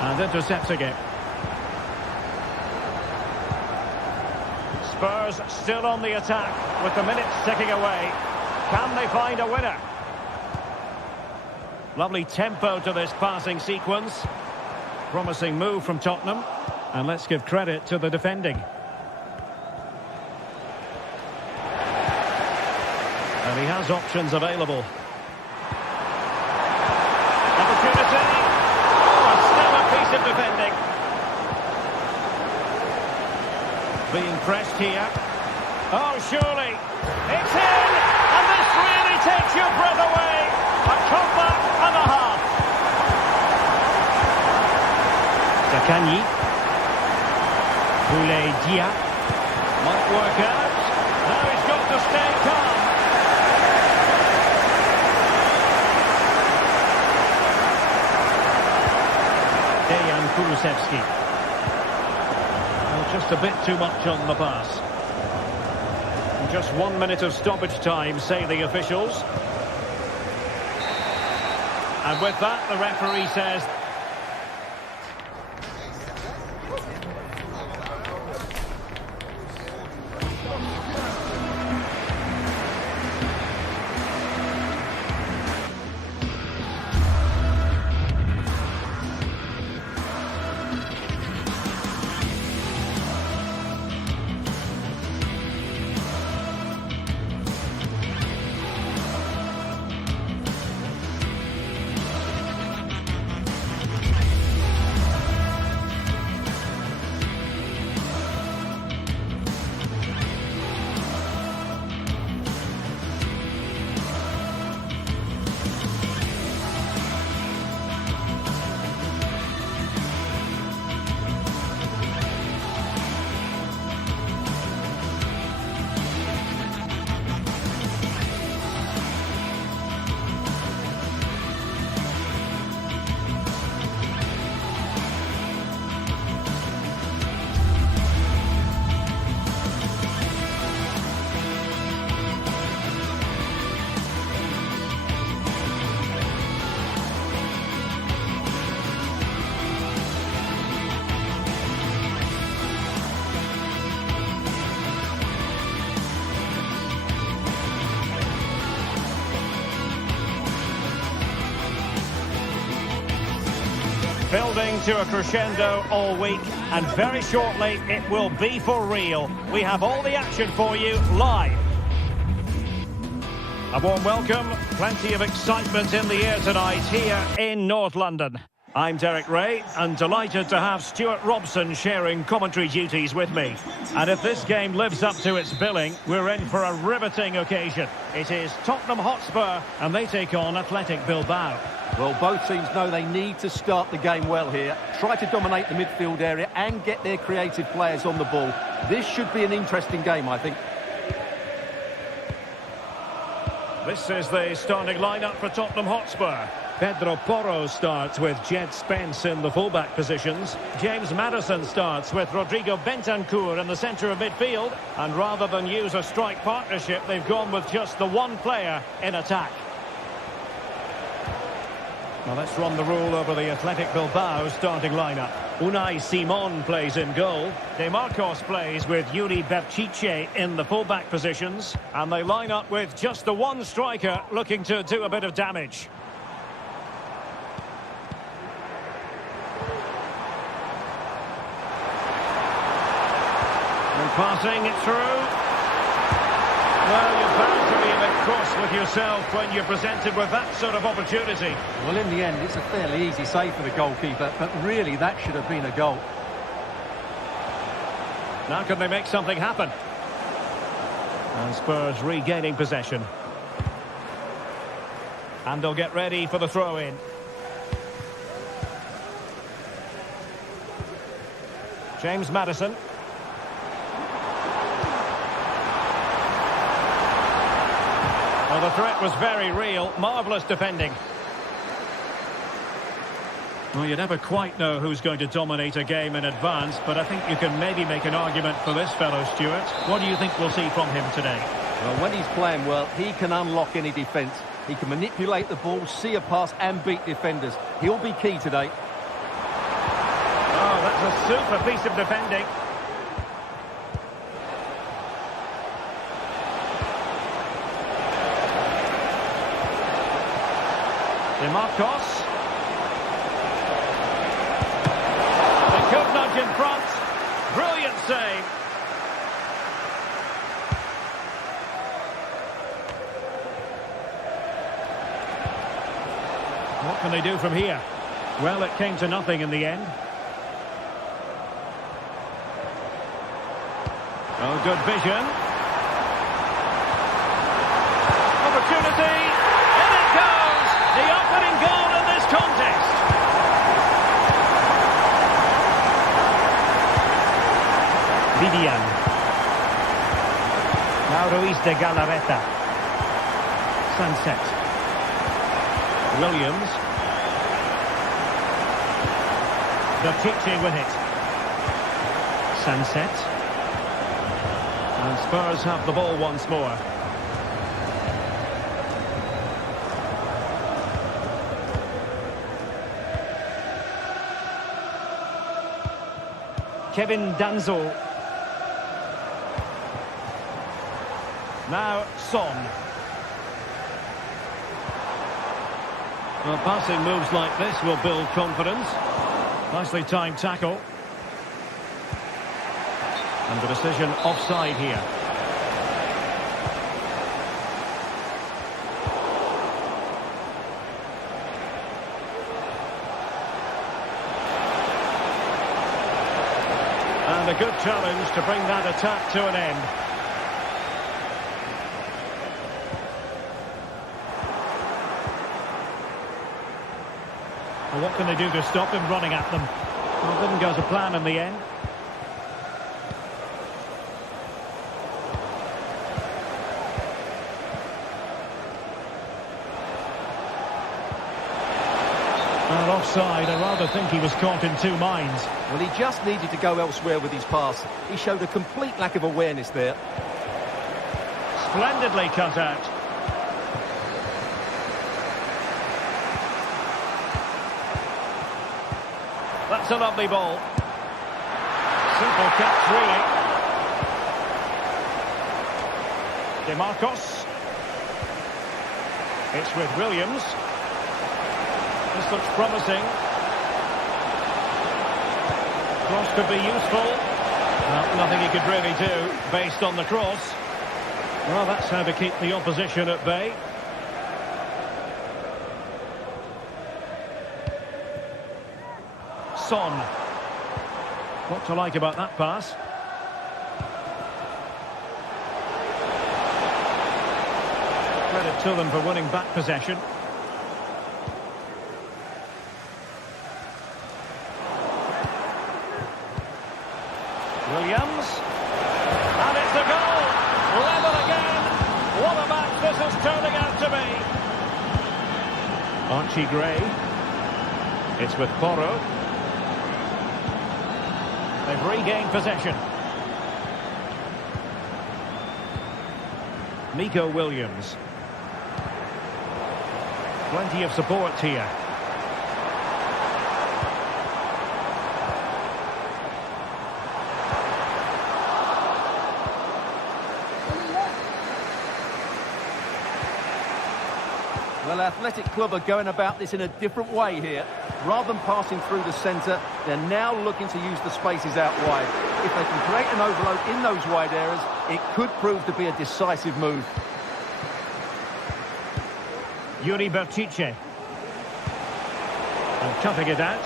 And intercepts again. Spurs still on the attack with the minutes ticking away. Can they find a winner? Lovely tempo to this passing sequence. Promising move from Tottenham. And let's give credit to the defending. And he has options available. Opportunity. Oh, a stellar piece of defending. Being pressed here. Oh, surely. It's in! And this really takes your breath away. A comeback and a half. Zaccagni. Dia. Might work out. Now he's got to stay calm. Dejan Kulusevski. Just a bit too much on the pass. Just 1 minute of stoppage time, say the officials. And with that, the referee says... Building to a crescendo all week, and very shortly it will be for real. We have all the action for you live. A warm welcome, plenty of excitement in the air tonight here in North London. I'm Derek Ray, and delighted to have Stuart Robson sharing commentary duties with me. And if this game lives up to its billing, we're in for a riveting occasion. It is Tottenham Hotspur, and they take on Athletic Bilbao. Well, both teams know they need to start the game well here. try to dominate the midfield area and get their creative players on the ball. This should be an interesting game, I think. This is the starting lineup for Tottenham Hotspur. Pedro Porro starts with Jed Spence in the fullback positions. James Maddison starts with Rodrigo Bentancur in the centre of midfield. And rather than use a strike partnership, they've gone with just the one player in attack. Now let's run the rule over the Athletic Bilbao starting lineup. Unai Simon plays in goal. De Marcos plays with Yuri Berchiche in the fullback positions. And they line up with just the one striker looking to do a bit of damage. And passing it through. Well, you're bound to be a bit cross with yourself when you're presented with that sort of opportunity. Well, in the end, it's a fairly easy save for the goalkeeper, but really that should have been a goal. Now can they make something happen? And Spurs regaining possession. And they'll get ready for the throw-in. James Maddison. Well, the threat was very real. Marvellous defending. Well, you never quite know who's going to dominate a game in advance, but I think you can maybe make an argument for this fellow, Stuart. What do you think we'll see from him today? Well, when he's playing well, he can unlock any defence. He can manipulate the ball, see a pass and beat defenders. He'll be key today. Oh, that's a super piece of defending. De Marcos. They could nudge in front. Brilliant save. What can they do from here? Well, it came to nothing in the end. Oh, good vision. Opportunity. In it goes. The opening goal in this contest. Vivian. Now Ruiz de Galarreta. Sunset. Williams. Berchiche with it. Sunset. And Spurs have the ball once more. Kevin Danzo. Now Son. Well, passing moves like this will build confidence. Nicely timed tackle. And the decision offside here. And a good challenge to bring that attack to an end. Well, what can they do to stop him running at them? Well, it didn't go to plan in the end. And offside, I rather think he was caught in two minds. Well, he just needed to go elsewhere with his pass. He showed a complete lack of awareness there. Splendidly cut out. That's a lovely ball. Simple catch, really. De Marcos. It's with Williams. This looks promising. Cross could be useful. Well, nothing he could really do based on the cross. Well, that's how to keep the opposition at bay. Son. What to like about that pass? Credit to them for winning back possession. Williams. And it's a goal! Level again! What a match this is turning out to be! Archie Gray. It's with Porro. They've regained possession. Nico Williams. Plenty of support here. Well, Athletic Club are going about this in a different way here. Rather than passing through the centre, they're now looking to use the spaces out wide. If they can create an overload in those wide areas, it could prove to be a decisive move. Yuri Bertice. And cutting it out.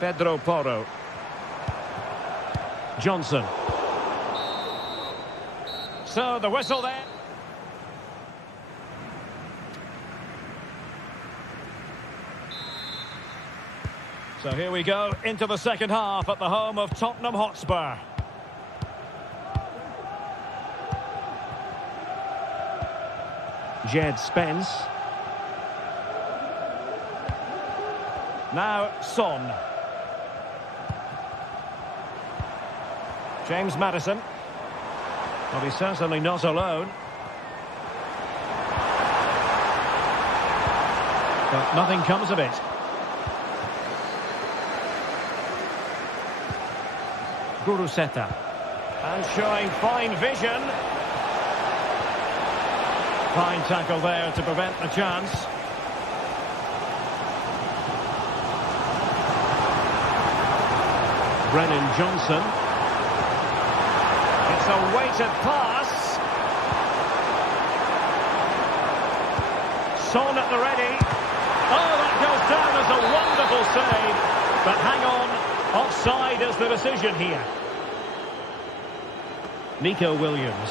Pedro Porro. Johnson. So the whistle there. So here we go into the second half at the home of Tottenham Hotspur. Jed Spence. Now Son. James Maddison. Well, he's certainly not alone. But nothing comes of it. Guruseta. And showing fine vision. Fine tackle there to prevent the chance. Brennan Johnson. It's a weighted pass. Son at the ready. Oh, that goes down as a wonderful save. But hang on, offside is the decision here. Nico Williams.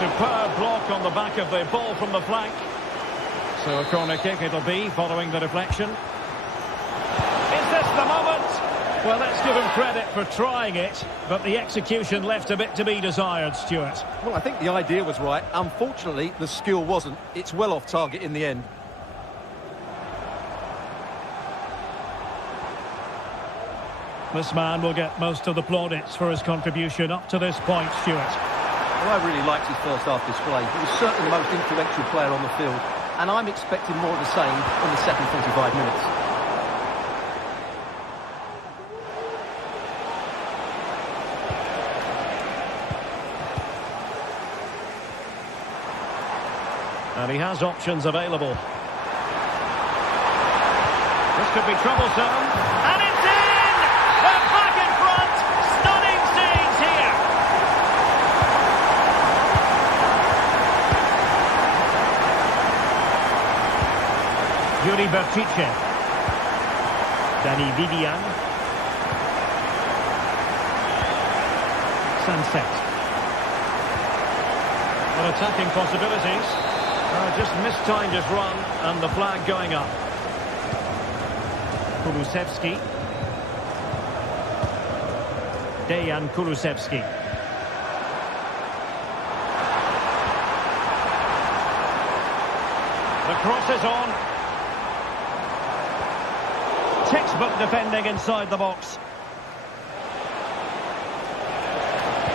Superb block on the back of the ball from the flank. So a corner kick it'll be following the deflection. Is this the moment? Well, let's give him credit for trying it, but the execution left a bit to be desired, Stuart. Well, I think the idea was right. Unfortunately, the skill wasn't. It's well off target in the end. This man will get most of the plaudits for his contribution up to this point, Stuart. Well, I really liked his first half display. He was certainly the most influential player on the field, and I'm expecting more of the same in the second 45 minutes. And he has options available. This could be troublesome. And it's in! They're back in front! Stunning scenes here! Yuri Bertice. Danny Vivian. Sunset. Well, attacking possibilities. Just mistimed his run, and the flag going up. Kulusevski. Dejan Kulusevski. The cross is on. Textbook defending inside the box.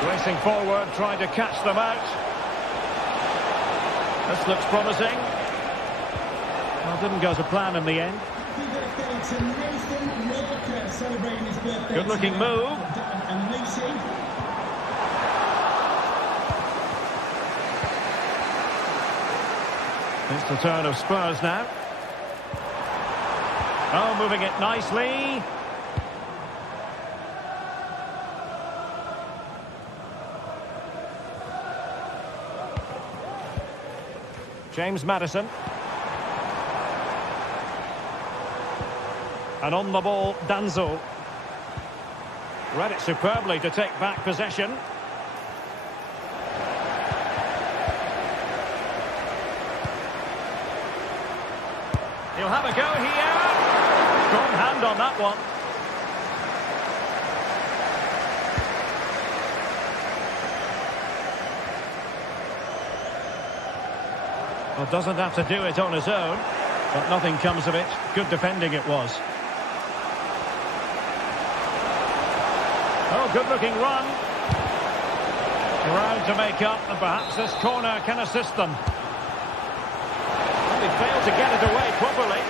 Racing forward, trying to catch them out. This looks promising. Well, didn't go to plan in the end. Good looking move. It's the turn of Spurs now. Oh, moving it nicely. James Maddison. And on the ball, Danzo. Read it superbly to take back possession. He'll have a go here. Strong hand on that one. Well, doesn't have to do it on his own, but nothing comes of it. Good defending it was. Oh, good-looking run. Ground to make up, and perhaps this corner can assist them. They failed to get it away properly.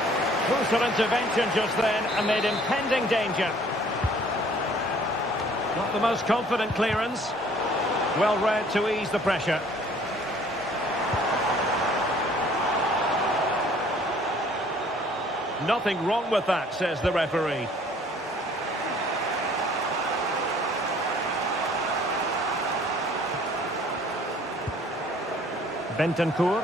Crucial intervention just then amid impending danger. Not the most confident clearance. Well read to ease the pressure. Nothing wrong with that, says the referee. Bentancur.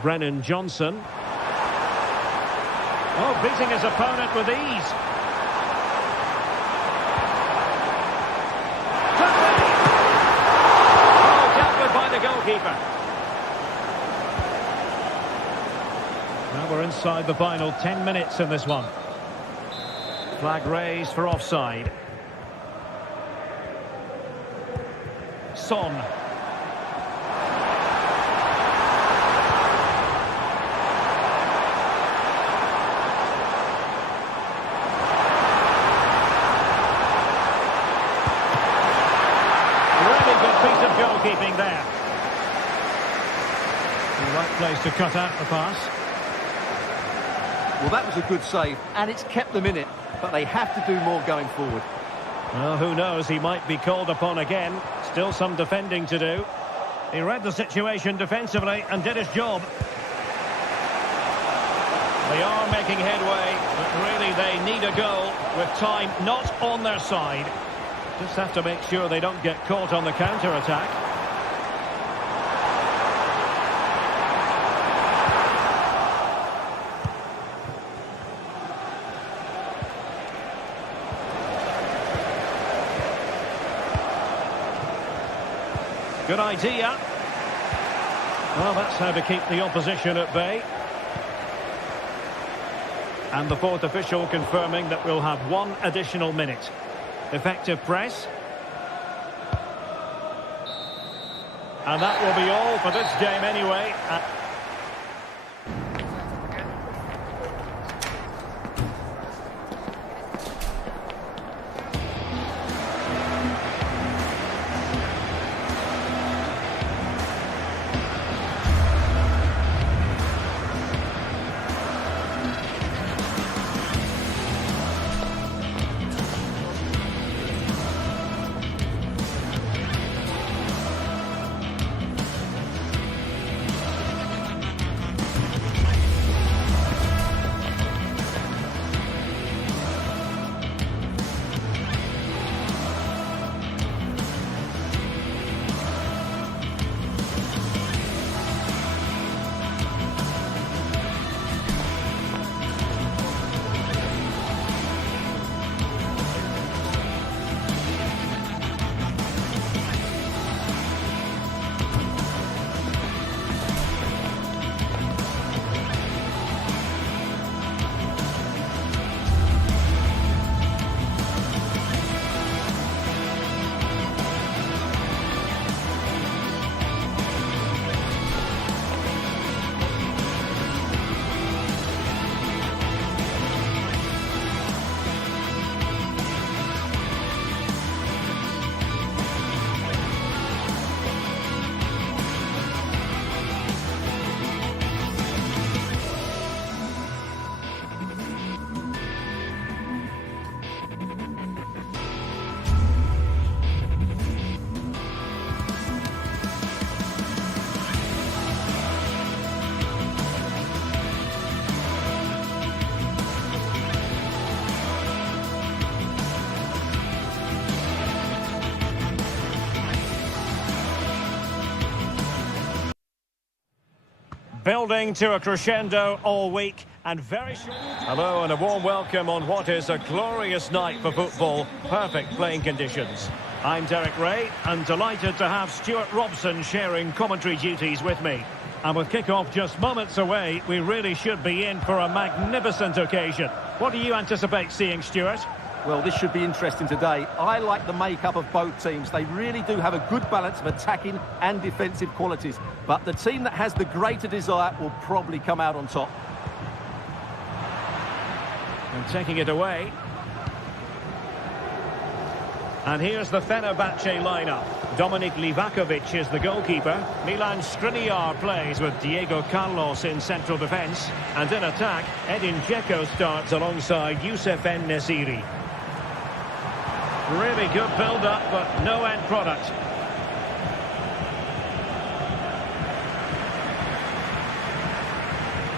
Brennan Johnson. Oh, beating his opponent with ease. Oh, dealt with by the goalkeeper. Now we're inside the final 10 minutes in this one. Flag raised for offside. Son. Goalkeeping there. The right place to cut out the pass. Well, that was a good save, and it's kept them in it, but they have to do more going forward. Well, who knows, he might be called upon again. Still some defending to do. He read the situation defensively and did his job. They are making headway, but really they need a goal with time not on their side. Just have to make sure they don't get caught on the counter-attack. Good idea. Well, that's how to keep the opposition at bay. And the fourth official confirming that we'll have one additional minute. Effective press. And that will be all for this game anyway. Building to a crescendo all week, and very short. Hello and a warm welcome on what is a glorious night for football. Perfect playing conditions. I'm Derek Ray and delighted to have Stuart Robson sharing commentary duties with me. And with kick-off just moments away, we really should be in for a magnificent occasion. What do you anticipate seeing, Stuart? Well, this should be interesting today. I like the makeup of both teams. They really do have a good balance of attacking and defensive qualities. But the team that has the greater desire will probably come out on top. And taking it away. And here's the Fenerbahce lineup. Dominik Livakovic is the goalkeeper. Milan Skriniar plays with Diego Carlos in central defence. And in attack, Edin Dzeko starts alongside Youssef En-Nesyri. Really good build-up, but no end product.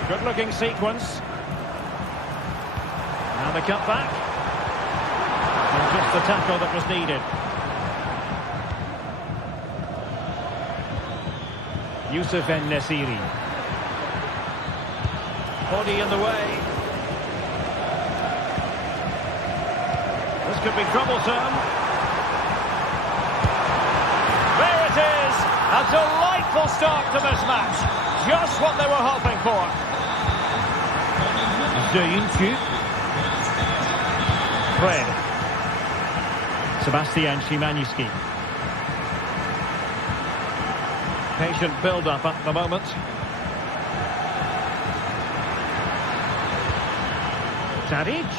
Good-looking sequence. Now the cut back. And just the tackle that was needed. Youssef En-Nesyri. Body in the way. This could be troublesome. There it is! A delightful start to this match. Just what they were hoping for. Zeyuncu. Fred. Sebastian Szymański. Patient build-up at the moment. Tadic.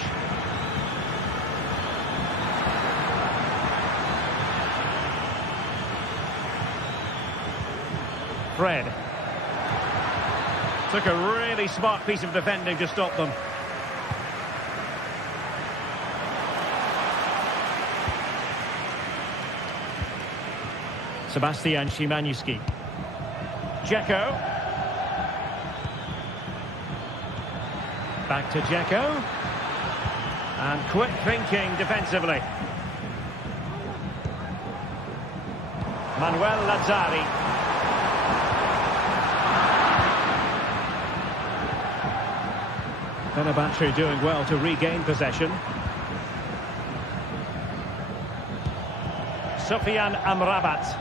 Fred. Took a really smart piece of defending to stop them. Sebastian Szymański. Dzeko. Back to Dzeko. And quick thinking defensively. Manuel Lazzari. Fenerbahce doing well to regain possession. Sofyan Amrabat.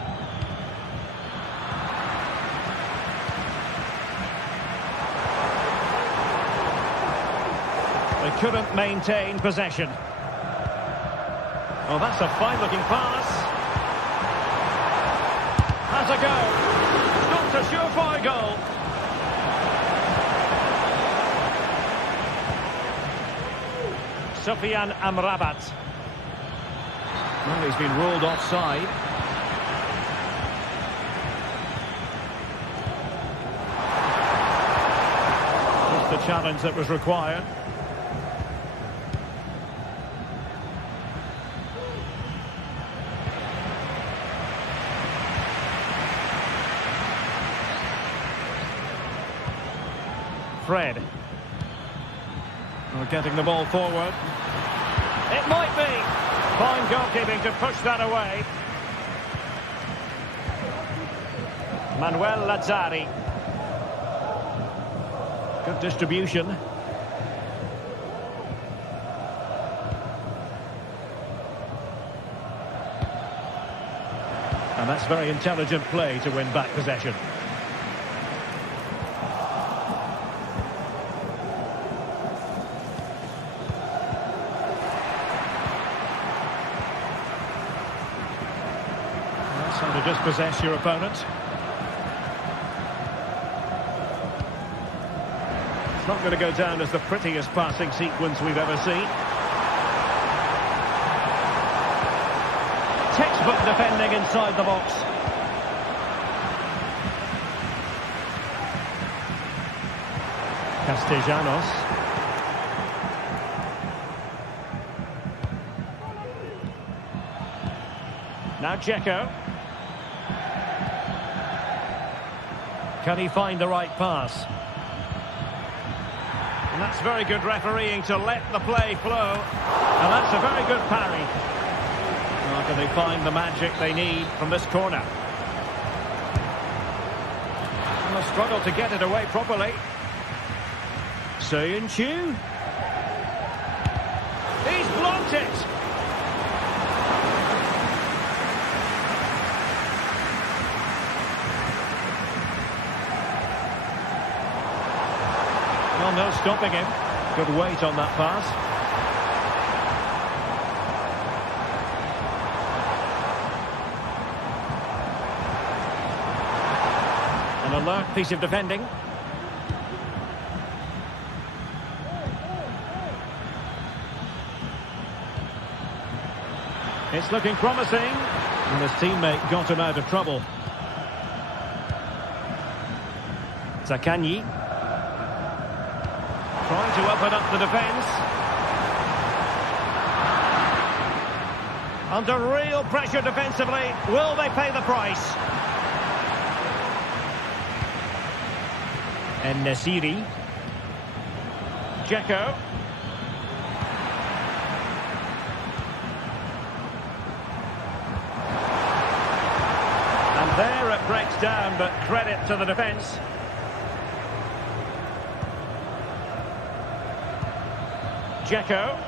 They couldn't maintain possession. Oh, that's a fine-looking pass. Has a go. Not a surefire goal. Sofyan Amrabat. Well, he's been ruled offside. Just the challenge that was required. Fred. We're getting the ball forward. It might be. Fine goalkeeping to push that away. Manuel Lazzari. Good distribution. And that's very intelligent play to win back possession. How to dispossess your opponent. It's not going to go down as the prettiest passing sequence we've ever seen. Textbook defending inside the box. Castellanos. Now Dzeko. Can he find the right pass? And that's very good refereeing to let the play flow. And that's a very good parry. Well, can they find the magic they need from this corner? And a struggle to get it away properly. Soyuncu. He's blocked it. Well, no stopping him. Good weight on that pass. An alert piece of defending. It's looking promising. And his teammate got him out of trouble. Zaccagni. Trying to open up the defence. Under real pressure defensively. Will they pay the price? And Nesiri. Dzeko. And there it breaks down, but credit to the defence. Dzeko.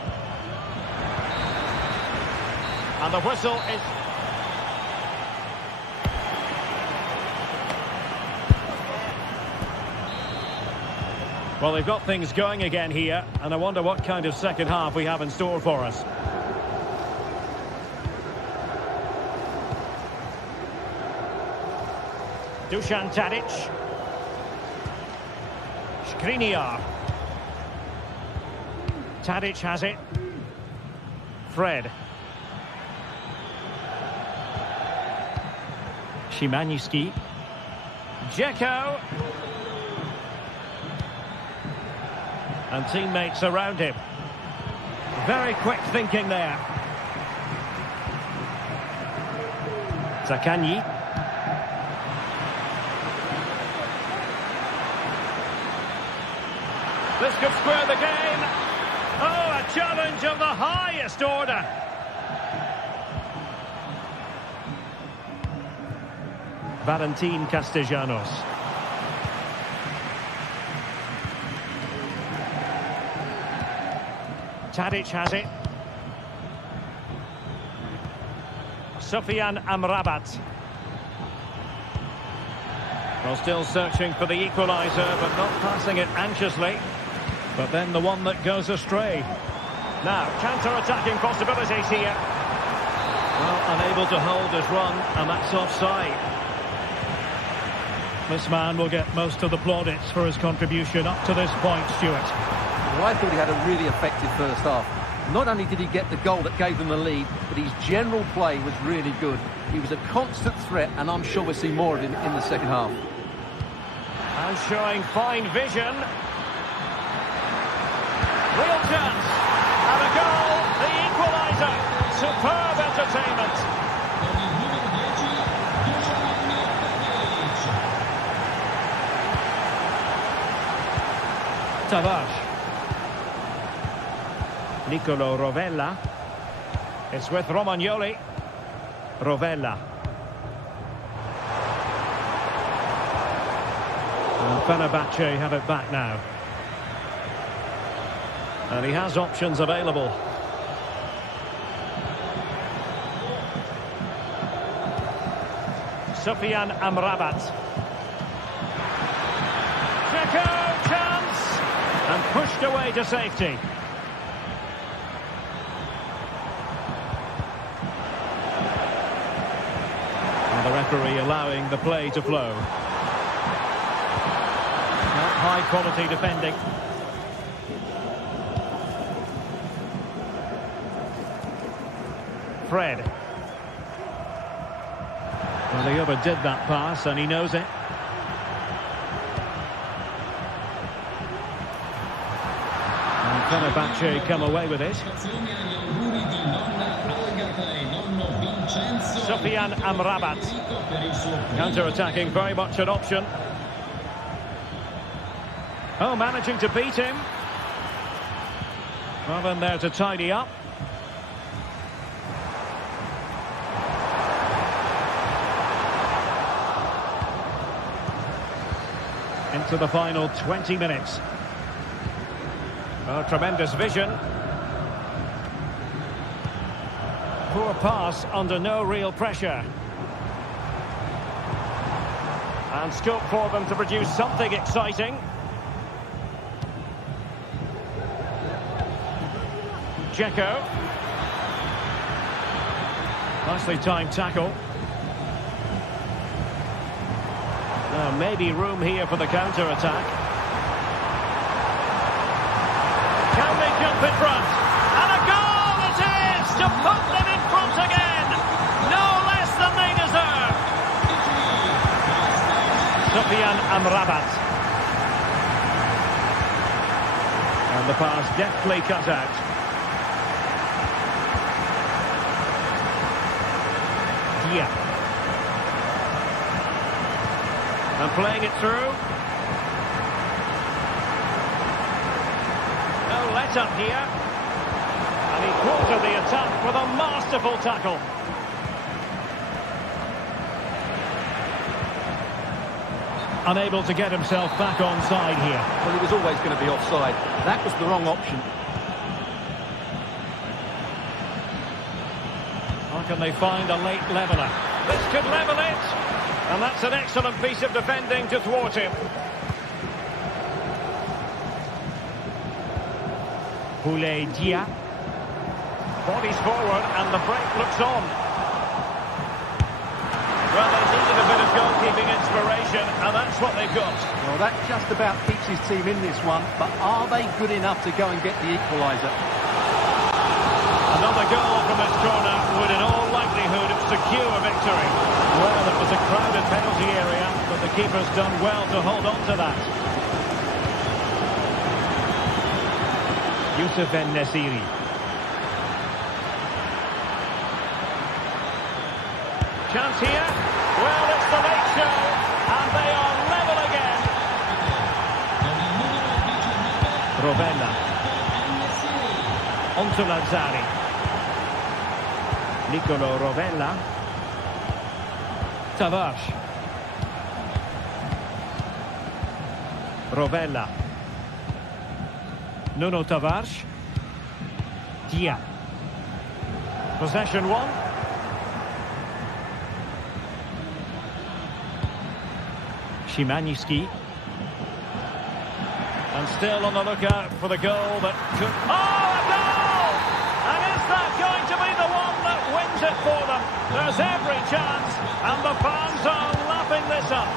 And the whistle is... Well, they've got things going again here, and I wonder what kind of second half we have in store for us. Dusan Tadic. Skriniar. Tadic has it. Fred. Szymański. Dzeko. And teammates around him. Very quick thinking there. Zaccagni. This could square the game. Oh, a challenge of the highest order. Valentin Castellanos. Tadic has it. Sofyan Amrabat. Well, still searching for the equaliser, but not passing it anxiously. But then the one that goes astray. Now, counter-attacking possibilities here. Well, unable to hold his run, and that's offside. This man will get most of the plaudits for his contribution up to this point, Stuart. Well, I thought he had a really effective first half. Not only did he get the goal that gave them the lead, but his general play was really good. He was a constant threat, and I'm sure we'll see more of him in the second half. And showing fine vision. Real chance. And a goal, the equaliser. Superb entertainment. Tavares. Nicolo Rovella. It's with Romagnoli. Rovella. And Fenerbahce have it back now. And he has options available. Sofyan Amrabat. Dzeko, chance! And pushed away to safety. And the referee allowing the play to flow. Not high quality defending. Fred. Well, he overdid that pass and he knows it. And Fenerbahce come away with it. Sofyan Amrabat. Counter-attacking, very much an option. Oh, managing to beat him. Well, then there to tidy up. Into the final 20 minutes. Oh, tremendous vision. Poor pass under no real pressure. And scope for them to produce something exciting. Dzeko. Nicely timed tackle. Now maybe room here for the counter-attack. Can they jump in front? And a goal it is to put them in front again. No less than they deserve. Sufyan Amrabat. And the pass deftly cut out. Dia. And playing it through. No let up here. And he quartered the attack with a masterful tackle. Unable to get himself back onside here. Well, he was always going to be offside. That was the wrong option. How can they find a late leveller? This could level it. And that's an excellent piece of defending to thwart him. Boulaye Dia. Bodies forward and the break looks on. Well, they needed a bit of goalkeeping inspiration, and that's what they've got. Well, that just about keeps his team in this one, but are they good enough to go and get the equaliser? Another goal from this corner would in all likelihood secure a victory. Well, it was a crowded penalty area, but the keeper's done well to hold on to that. Youssef En-Nesyri. Chance here. Well, it's the late show, and they are level again. Rovella. Onto Lazzari. Nicolo Rovella. Tavares. Rovella. Nuno Tavares. Dia. Possession one. Szymański. And still on the lookout for the goal that could... Oh, a goal! And is that going to be the one that wins it for them? There's every chance, and the fans are lapping this up.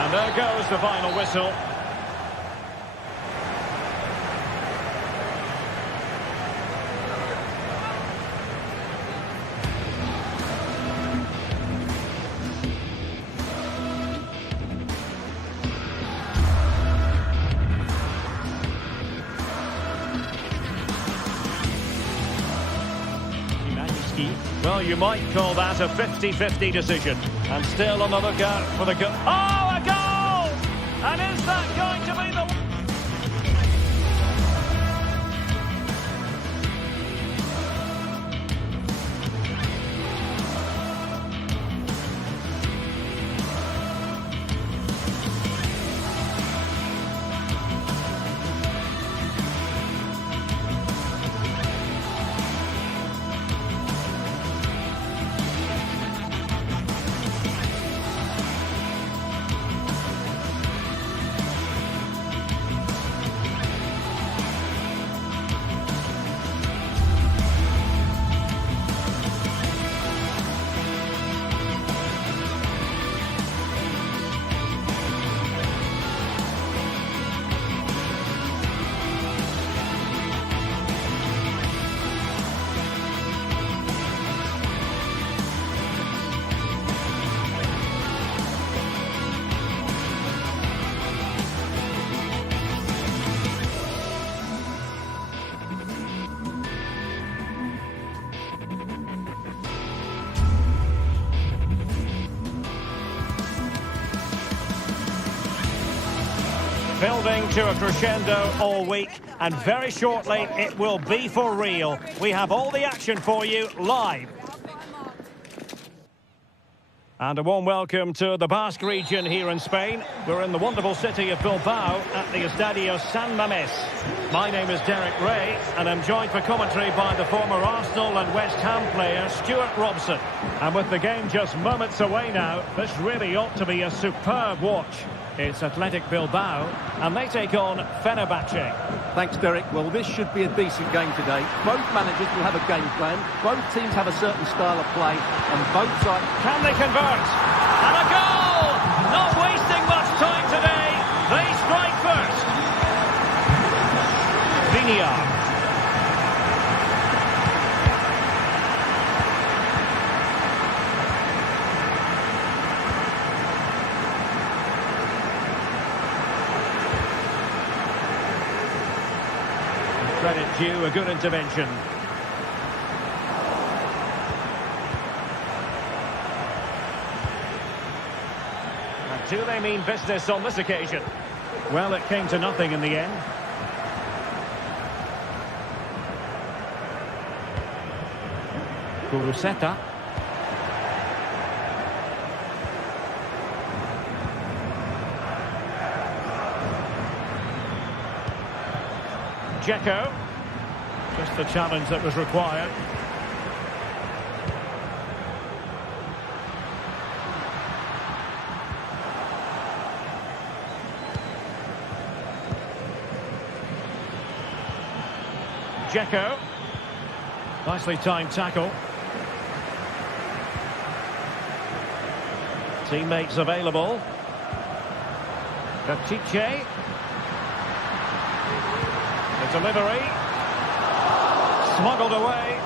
And there goes the final whistle. Well, you might call that a 50-50 decision. And still on the lookout for the goal. Oh, a goal! And is that going to be the... Building to a crescendo all week, and very shortly it will be for real. We have all the action for you live. And a warm welcome to the Basque region here in Spain. We're in the wonderful city of Bilbao at the Estadio San Mamés. My name is Derek Ray, and I'm joined for commentary by the former Arsenal and West Ham player Stuart Robson. And with the game just moments away now, this really ought to be a superb watch. It's Athletic Bilbao, and they take on Fenerbahce. Thanks, Derek. Well, this should be a decent game today. Both managers will have a game plan. Both teams have a certain style of play, and both sides... Can they convert? And a goal! Not wasting much time today. They strike first. Villarreal. Credit due, a good intervention. And do they mean business on this occasion? Well, it came to nothing in the end. Kuruseta. Dzeko, just the challenge that was required. Dzeko, nicely timed tackle. Teammates available. Katice. Delivery, smuggled away.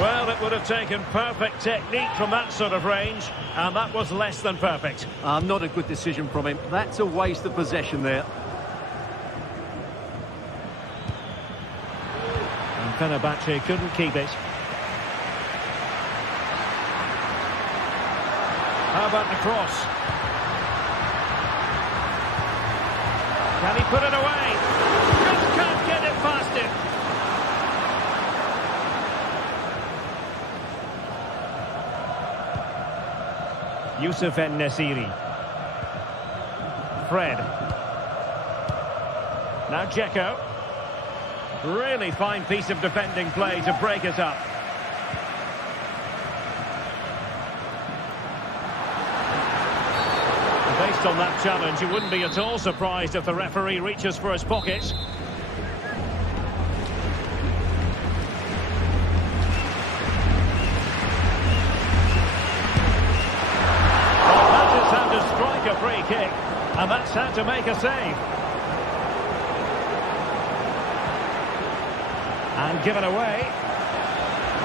Well, it would have taken perfect technique from that sort of range, and that was less than perfect. Not a good decision from him. That's a waste of possession there. And Fenerbahce couldn't keep it. How about the cross? Can he put it away? Just can't get it past him. Youssef En-Nesyri. Fred. Now Dzeko. Really fine piece of defending play to break it up. Based on that challenge, you wouldn't be at all surprised if the referee reaches for his pockets. Well, that is how to strike a free kick, and that's how to make a save. And given away.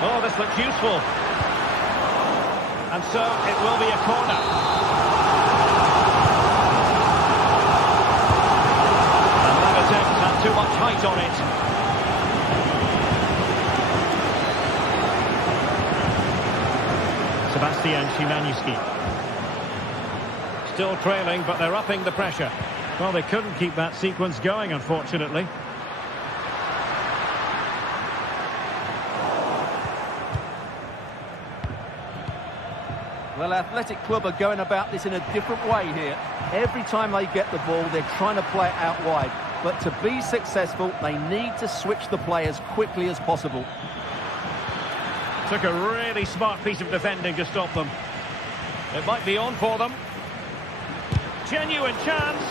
Oh, this looks useful. And so it will be a corner. Too much height on it. Sebastian Szymanski. Still trailing, but they're upping the pressure. Well, they couldn't keep that sequence going, unfortunately. Well, Athletic Club are going about this in a different way here. Every time they get the ball, they're trying to play it out wide. But to be successful, they need to switch the play as quickly as possible. Took a really smart piece of defending to stop them. It might be on for them. Genuine chance.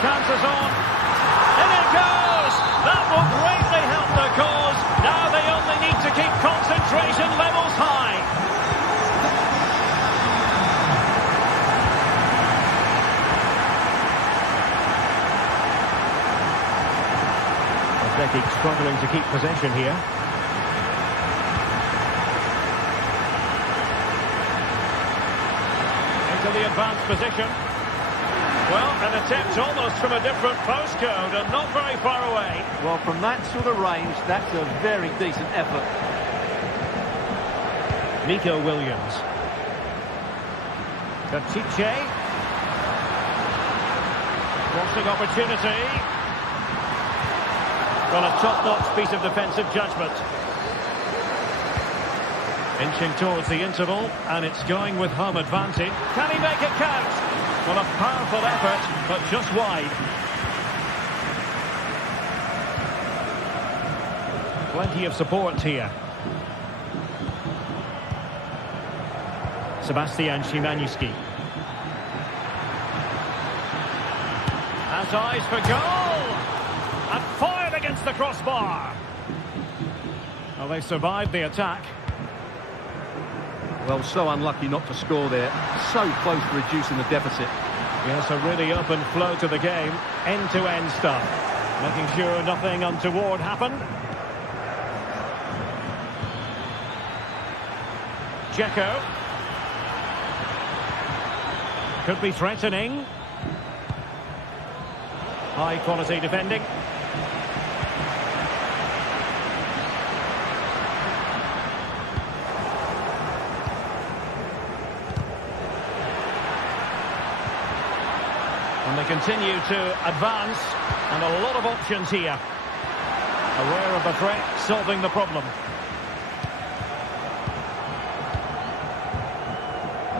Chances on. And it goes! That will greatly help their cause. Now they only need to keep concentration levels high. Athletic struggling to keep possession here. Into the advanced position. Well, an attempt almost from a different postcode and not very far away. Well, from that sort of range, that's a very decent effort. Nico Williams. Katice. Crossing opportunity. Well, a top-notch piece of defensive judgment. Inching towards the interval, and it's going with home advantage. Can he make it count? Well, a powerful effort, but just wide. Plenty of support here. Sebastian Szymanski. Has eyes for goal! And fired against the crossbar! Well, they survived the attack. Well, so unlucky not to score there. So close to reducing the deficit. Yes, a really open flow to the game. End-to-end stuff. Making sure nothing untoward happened. Dzeko. Could be threatening. High quality defending. And they continue to advance, and a lot of options here. Aware of the threat, solving the problem.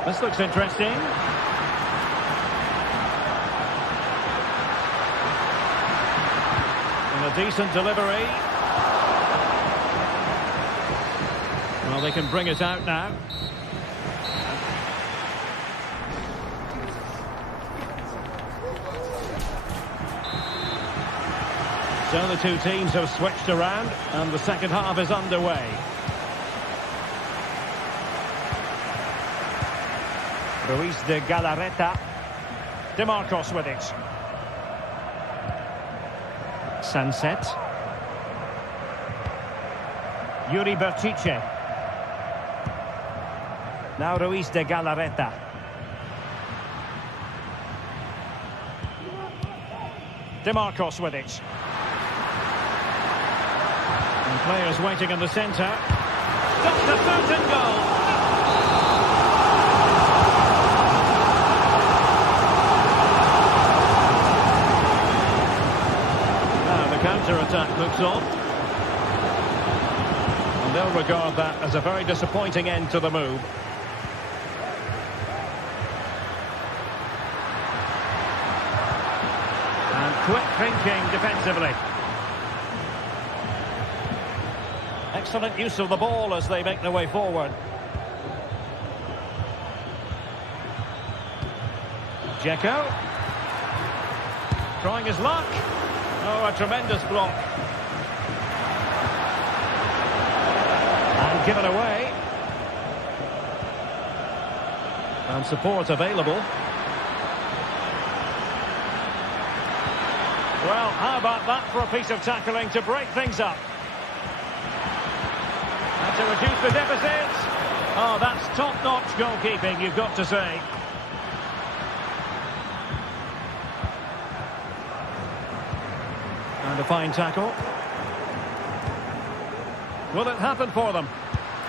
This looks interesting. And a decent delivery. Well, they can bring it out now. So the two teams have switched around, and the second half is underway. Ruiz de Galarreta. DeMarcos with it. Sunset. Yuri Bertice. Now Ruiz de Galarreta. DeMarcos with it. And players waiting in the centre. Dr. Foot in goal. Now the counter-attack looks on. And they'll regard that as a very disappointing end to the move. And quick thinking defensively. Excellent use of the ball as they make their way forward. Dzeko. Trying his luck. Oh, a tremendous block. And given away. And support available. Well, how about that for a piece of tackling to break things up? And to reduce the deficit. Oh, that's top-notch goalkeeping, you've got to say. And a fine tackle. Will it happen for them?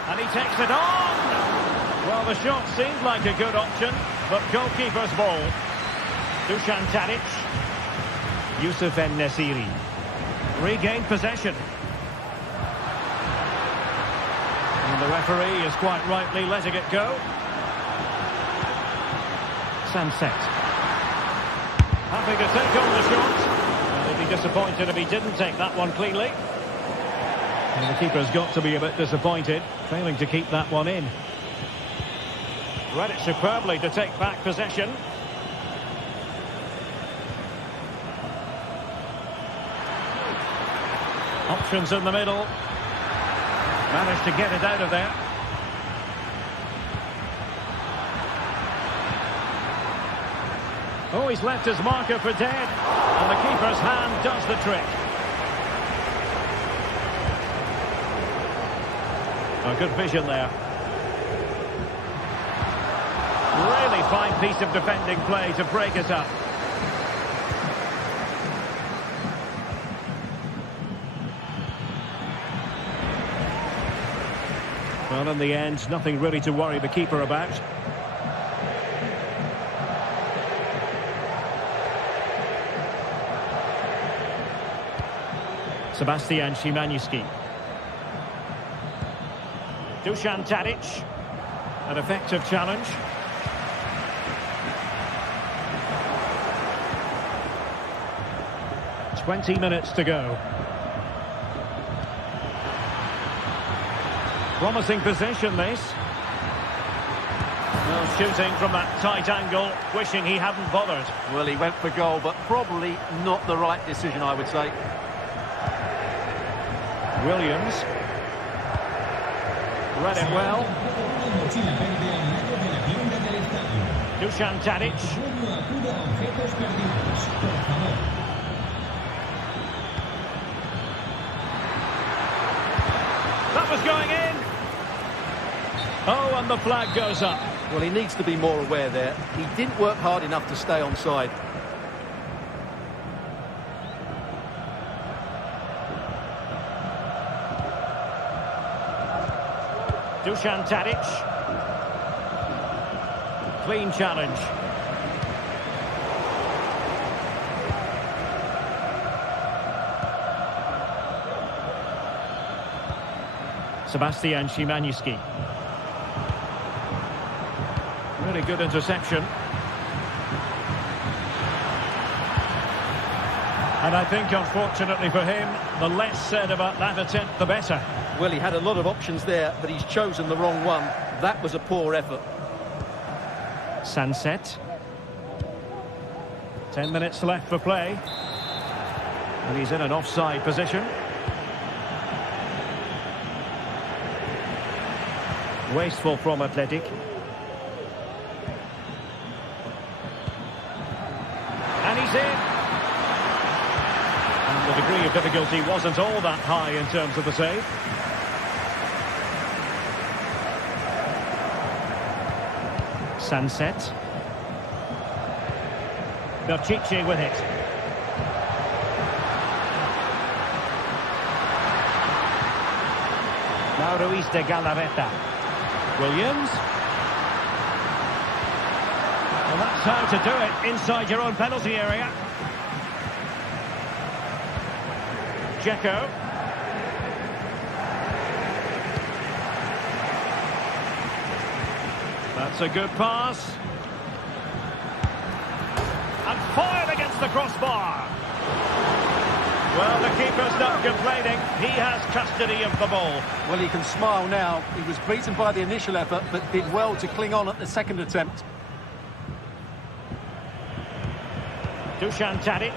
And he takes it on! Well, the shot seemed like a good option, but goalkeeper's ball. Dusan Tadic. Yusuf En-Nesyri. Regained possession. And the referee is quite rightly letting it go. Sunset. Happy to take on the shot. And he'd be disappointed if he didn't take that one cleanly. And the keeper's got to be a bit disappointed, failing to keep that one in. Read it superbly to take back possession. Options in the middle. Managed to get it out of there. Oh, he's left his marker for dead. And the keeper's hand does the trick. A good vision there. Really fine piece of defending play to break it up. Well, in the end, nothing really to worry the keeper about. Sebastian Szymański. Dusan Tadic. An effective challenge. "20 minutes to go. Promising position, this. Well, shooting from that tight angle, wishing he hadn't bothered. Well, he went for goal, but probably not the right decision, I would say. Williams. Read it well. Dusan Tadic. That was going in. Oh, and the flag goes up. Well, he needs to be more aware there. He didn't work hard enough to stay onside. Dusan Tadic. Clean challenge. Sebastian Szymański. Really good interception. And I think, unfortunately for him, the less said about that attempt, the better. Well, he had a lot of options there, but he's chosen the wrong one. That was a poor effort. Sunset. 10 minutes left for play. And he's in an offside position. Wasteful from Athletic. And he's in. And the degree of difficulty wasn't all that high in terms of the save. Sunset. Belchichi with it. Now Ruiz de Galarreta. Williams. Well, that's how to do it inside your own penalty area. Dzeko. That's a good pass. And fired against the crossbar. Well, the keeper's not complaining. He has custody of the ball. Well, he can smile now. He was beaten by the initial effort, but did well to cling on at the second attempt. Dusan Tadic.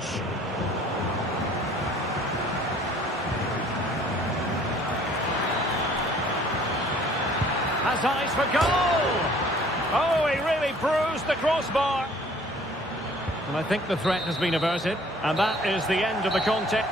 Has eyes for goal. Oh, he really bruised the crossbar. And I think the threat has been averted. And that is the end of the contest.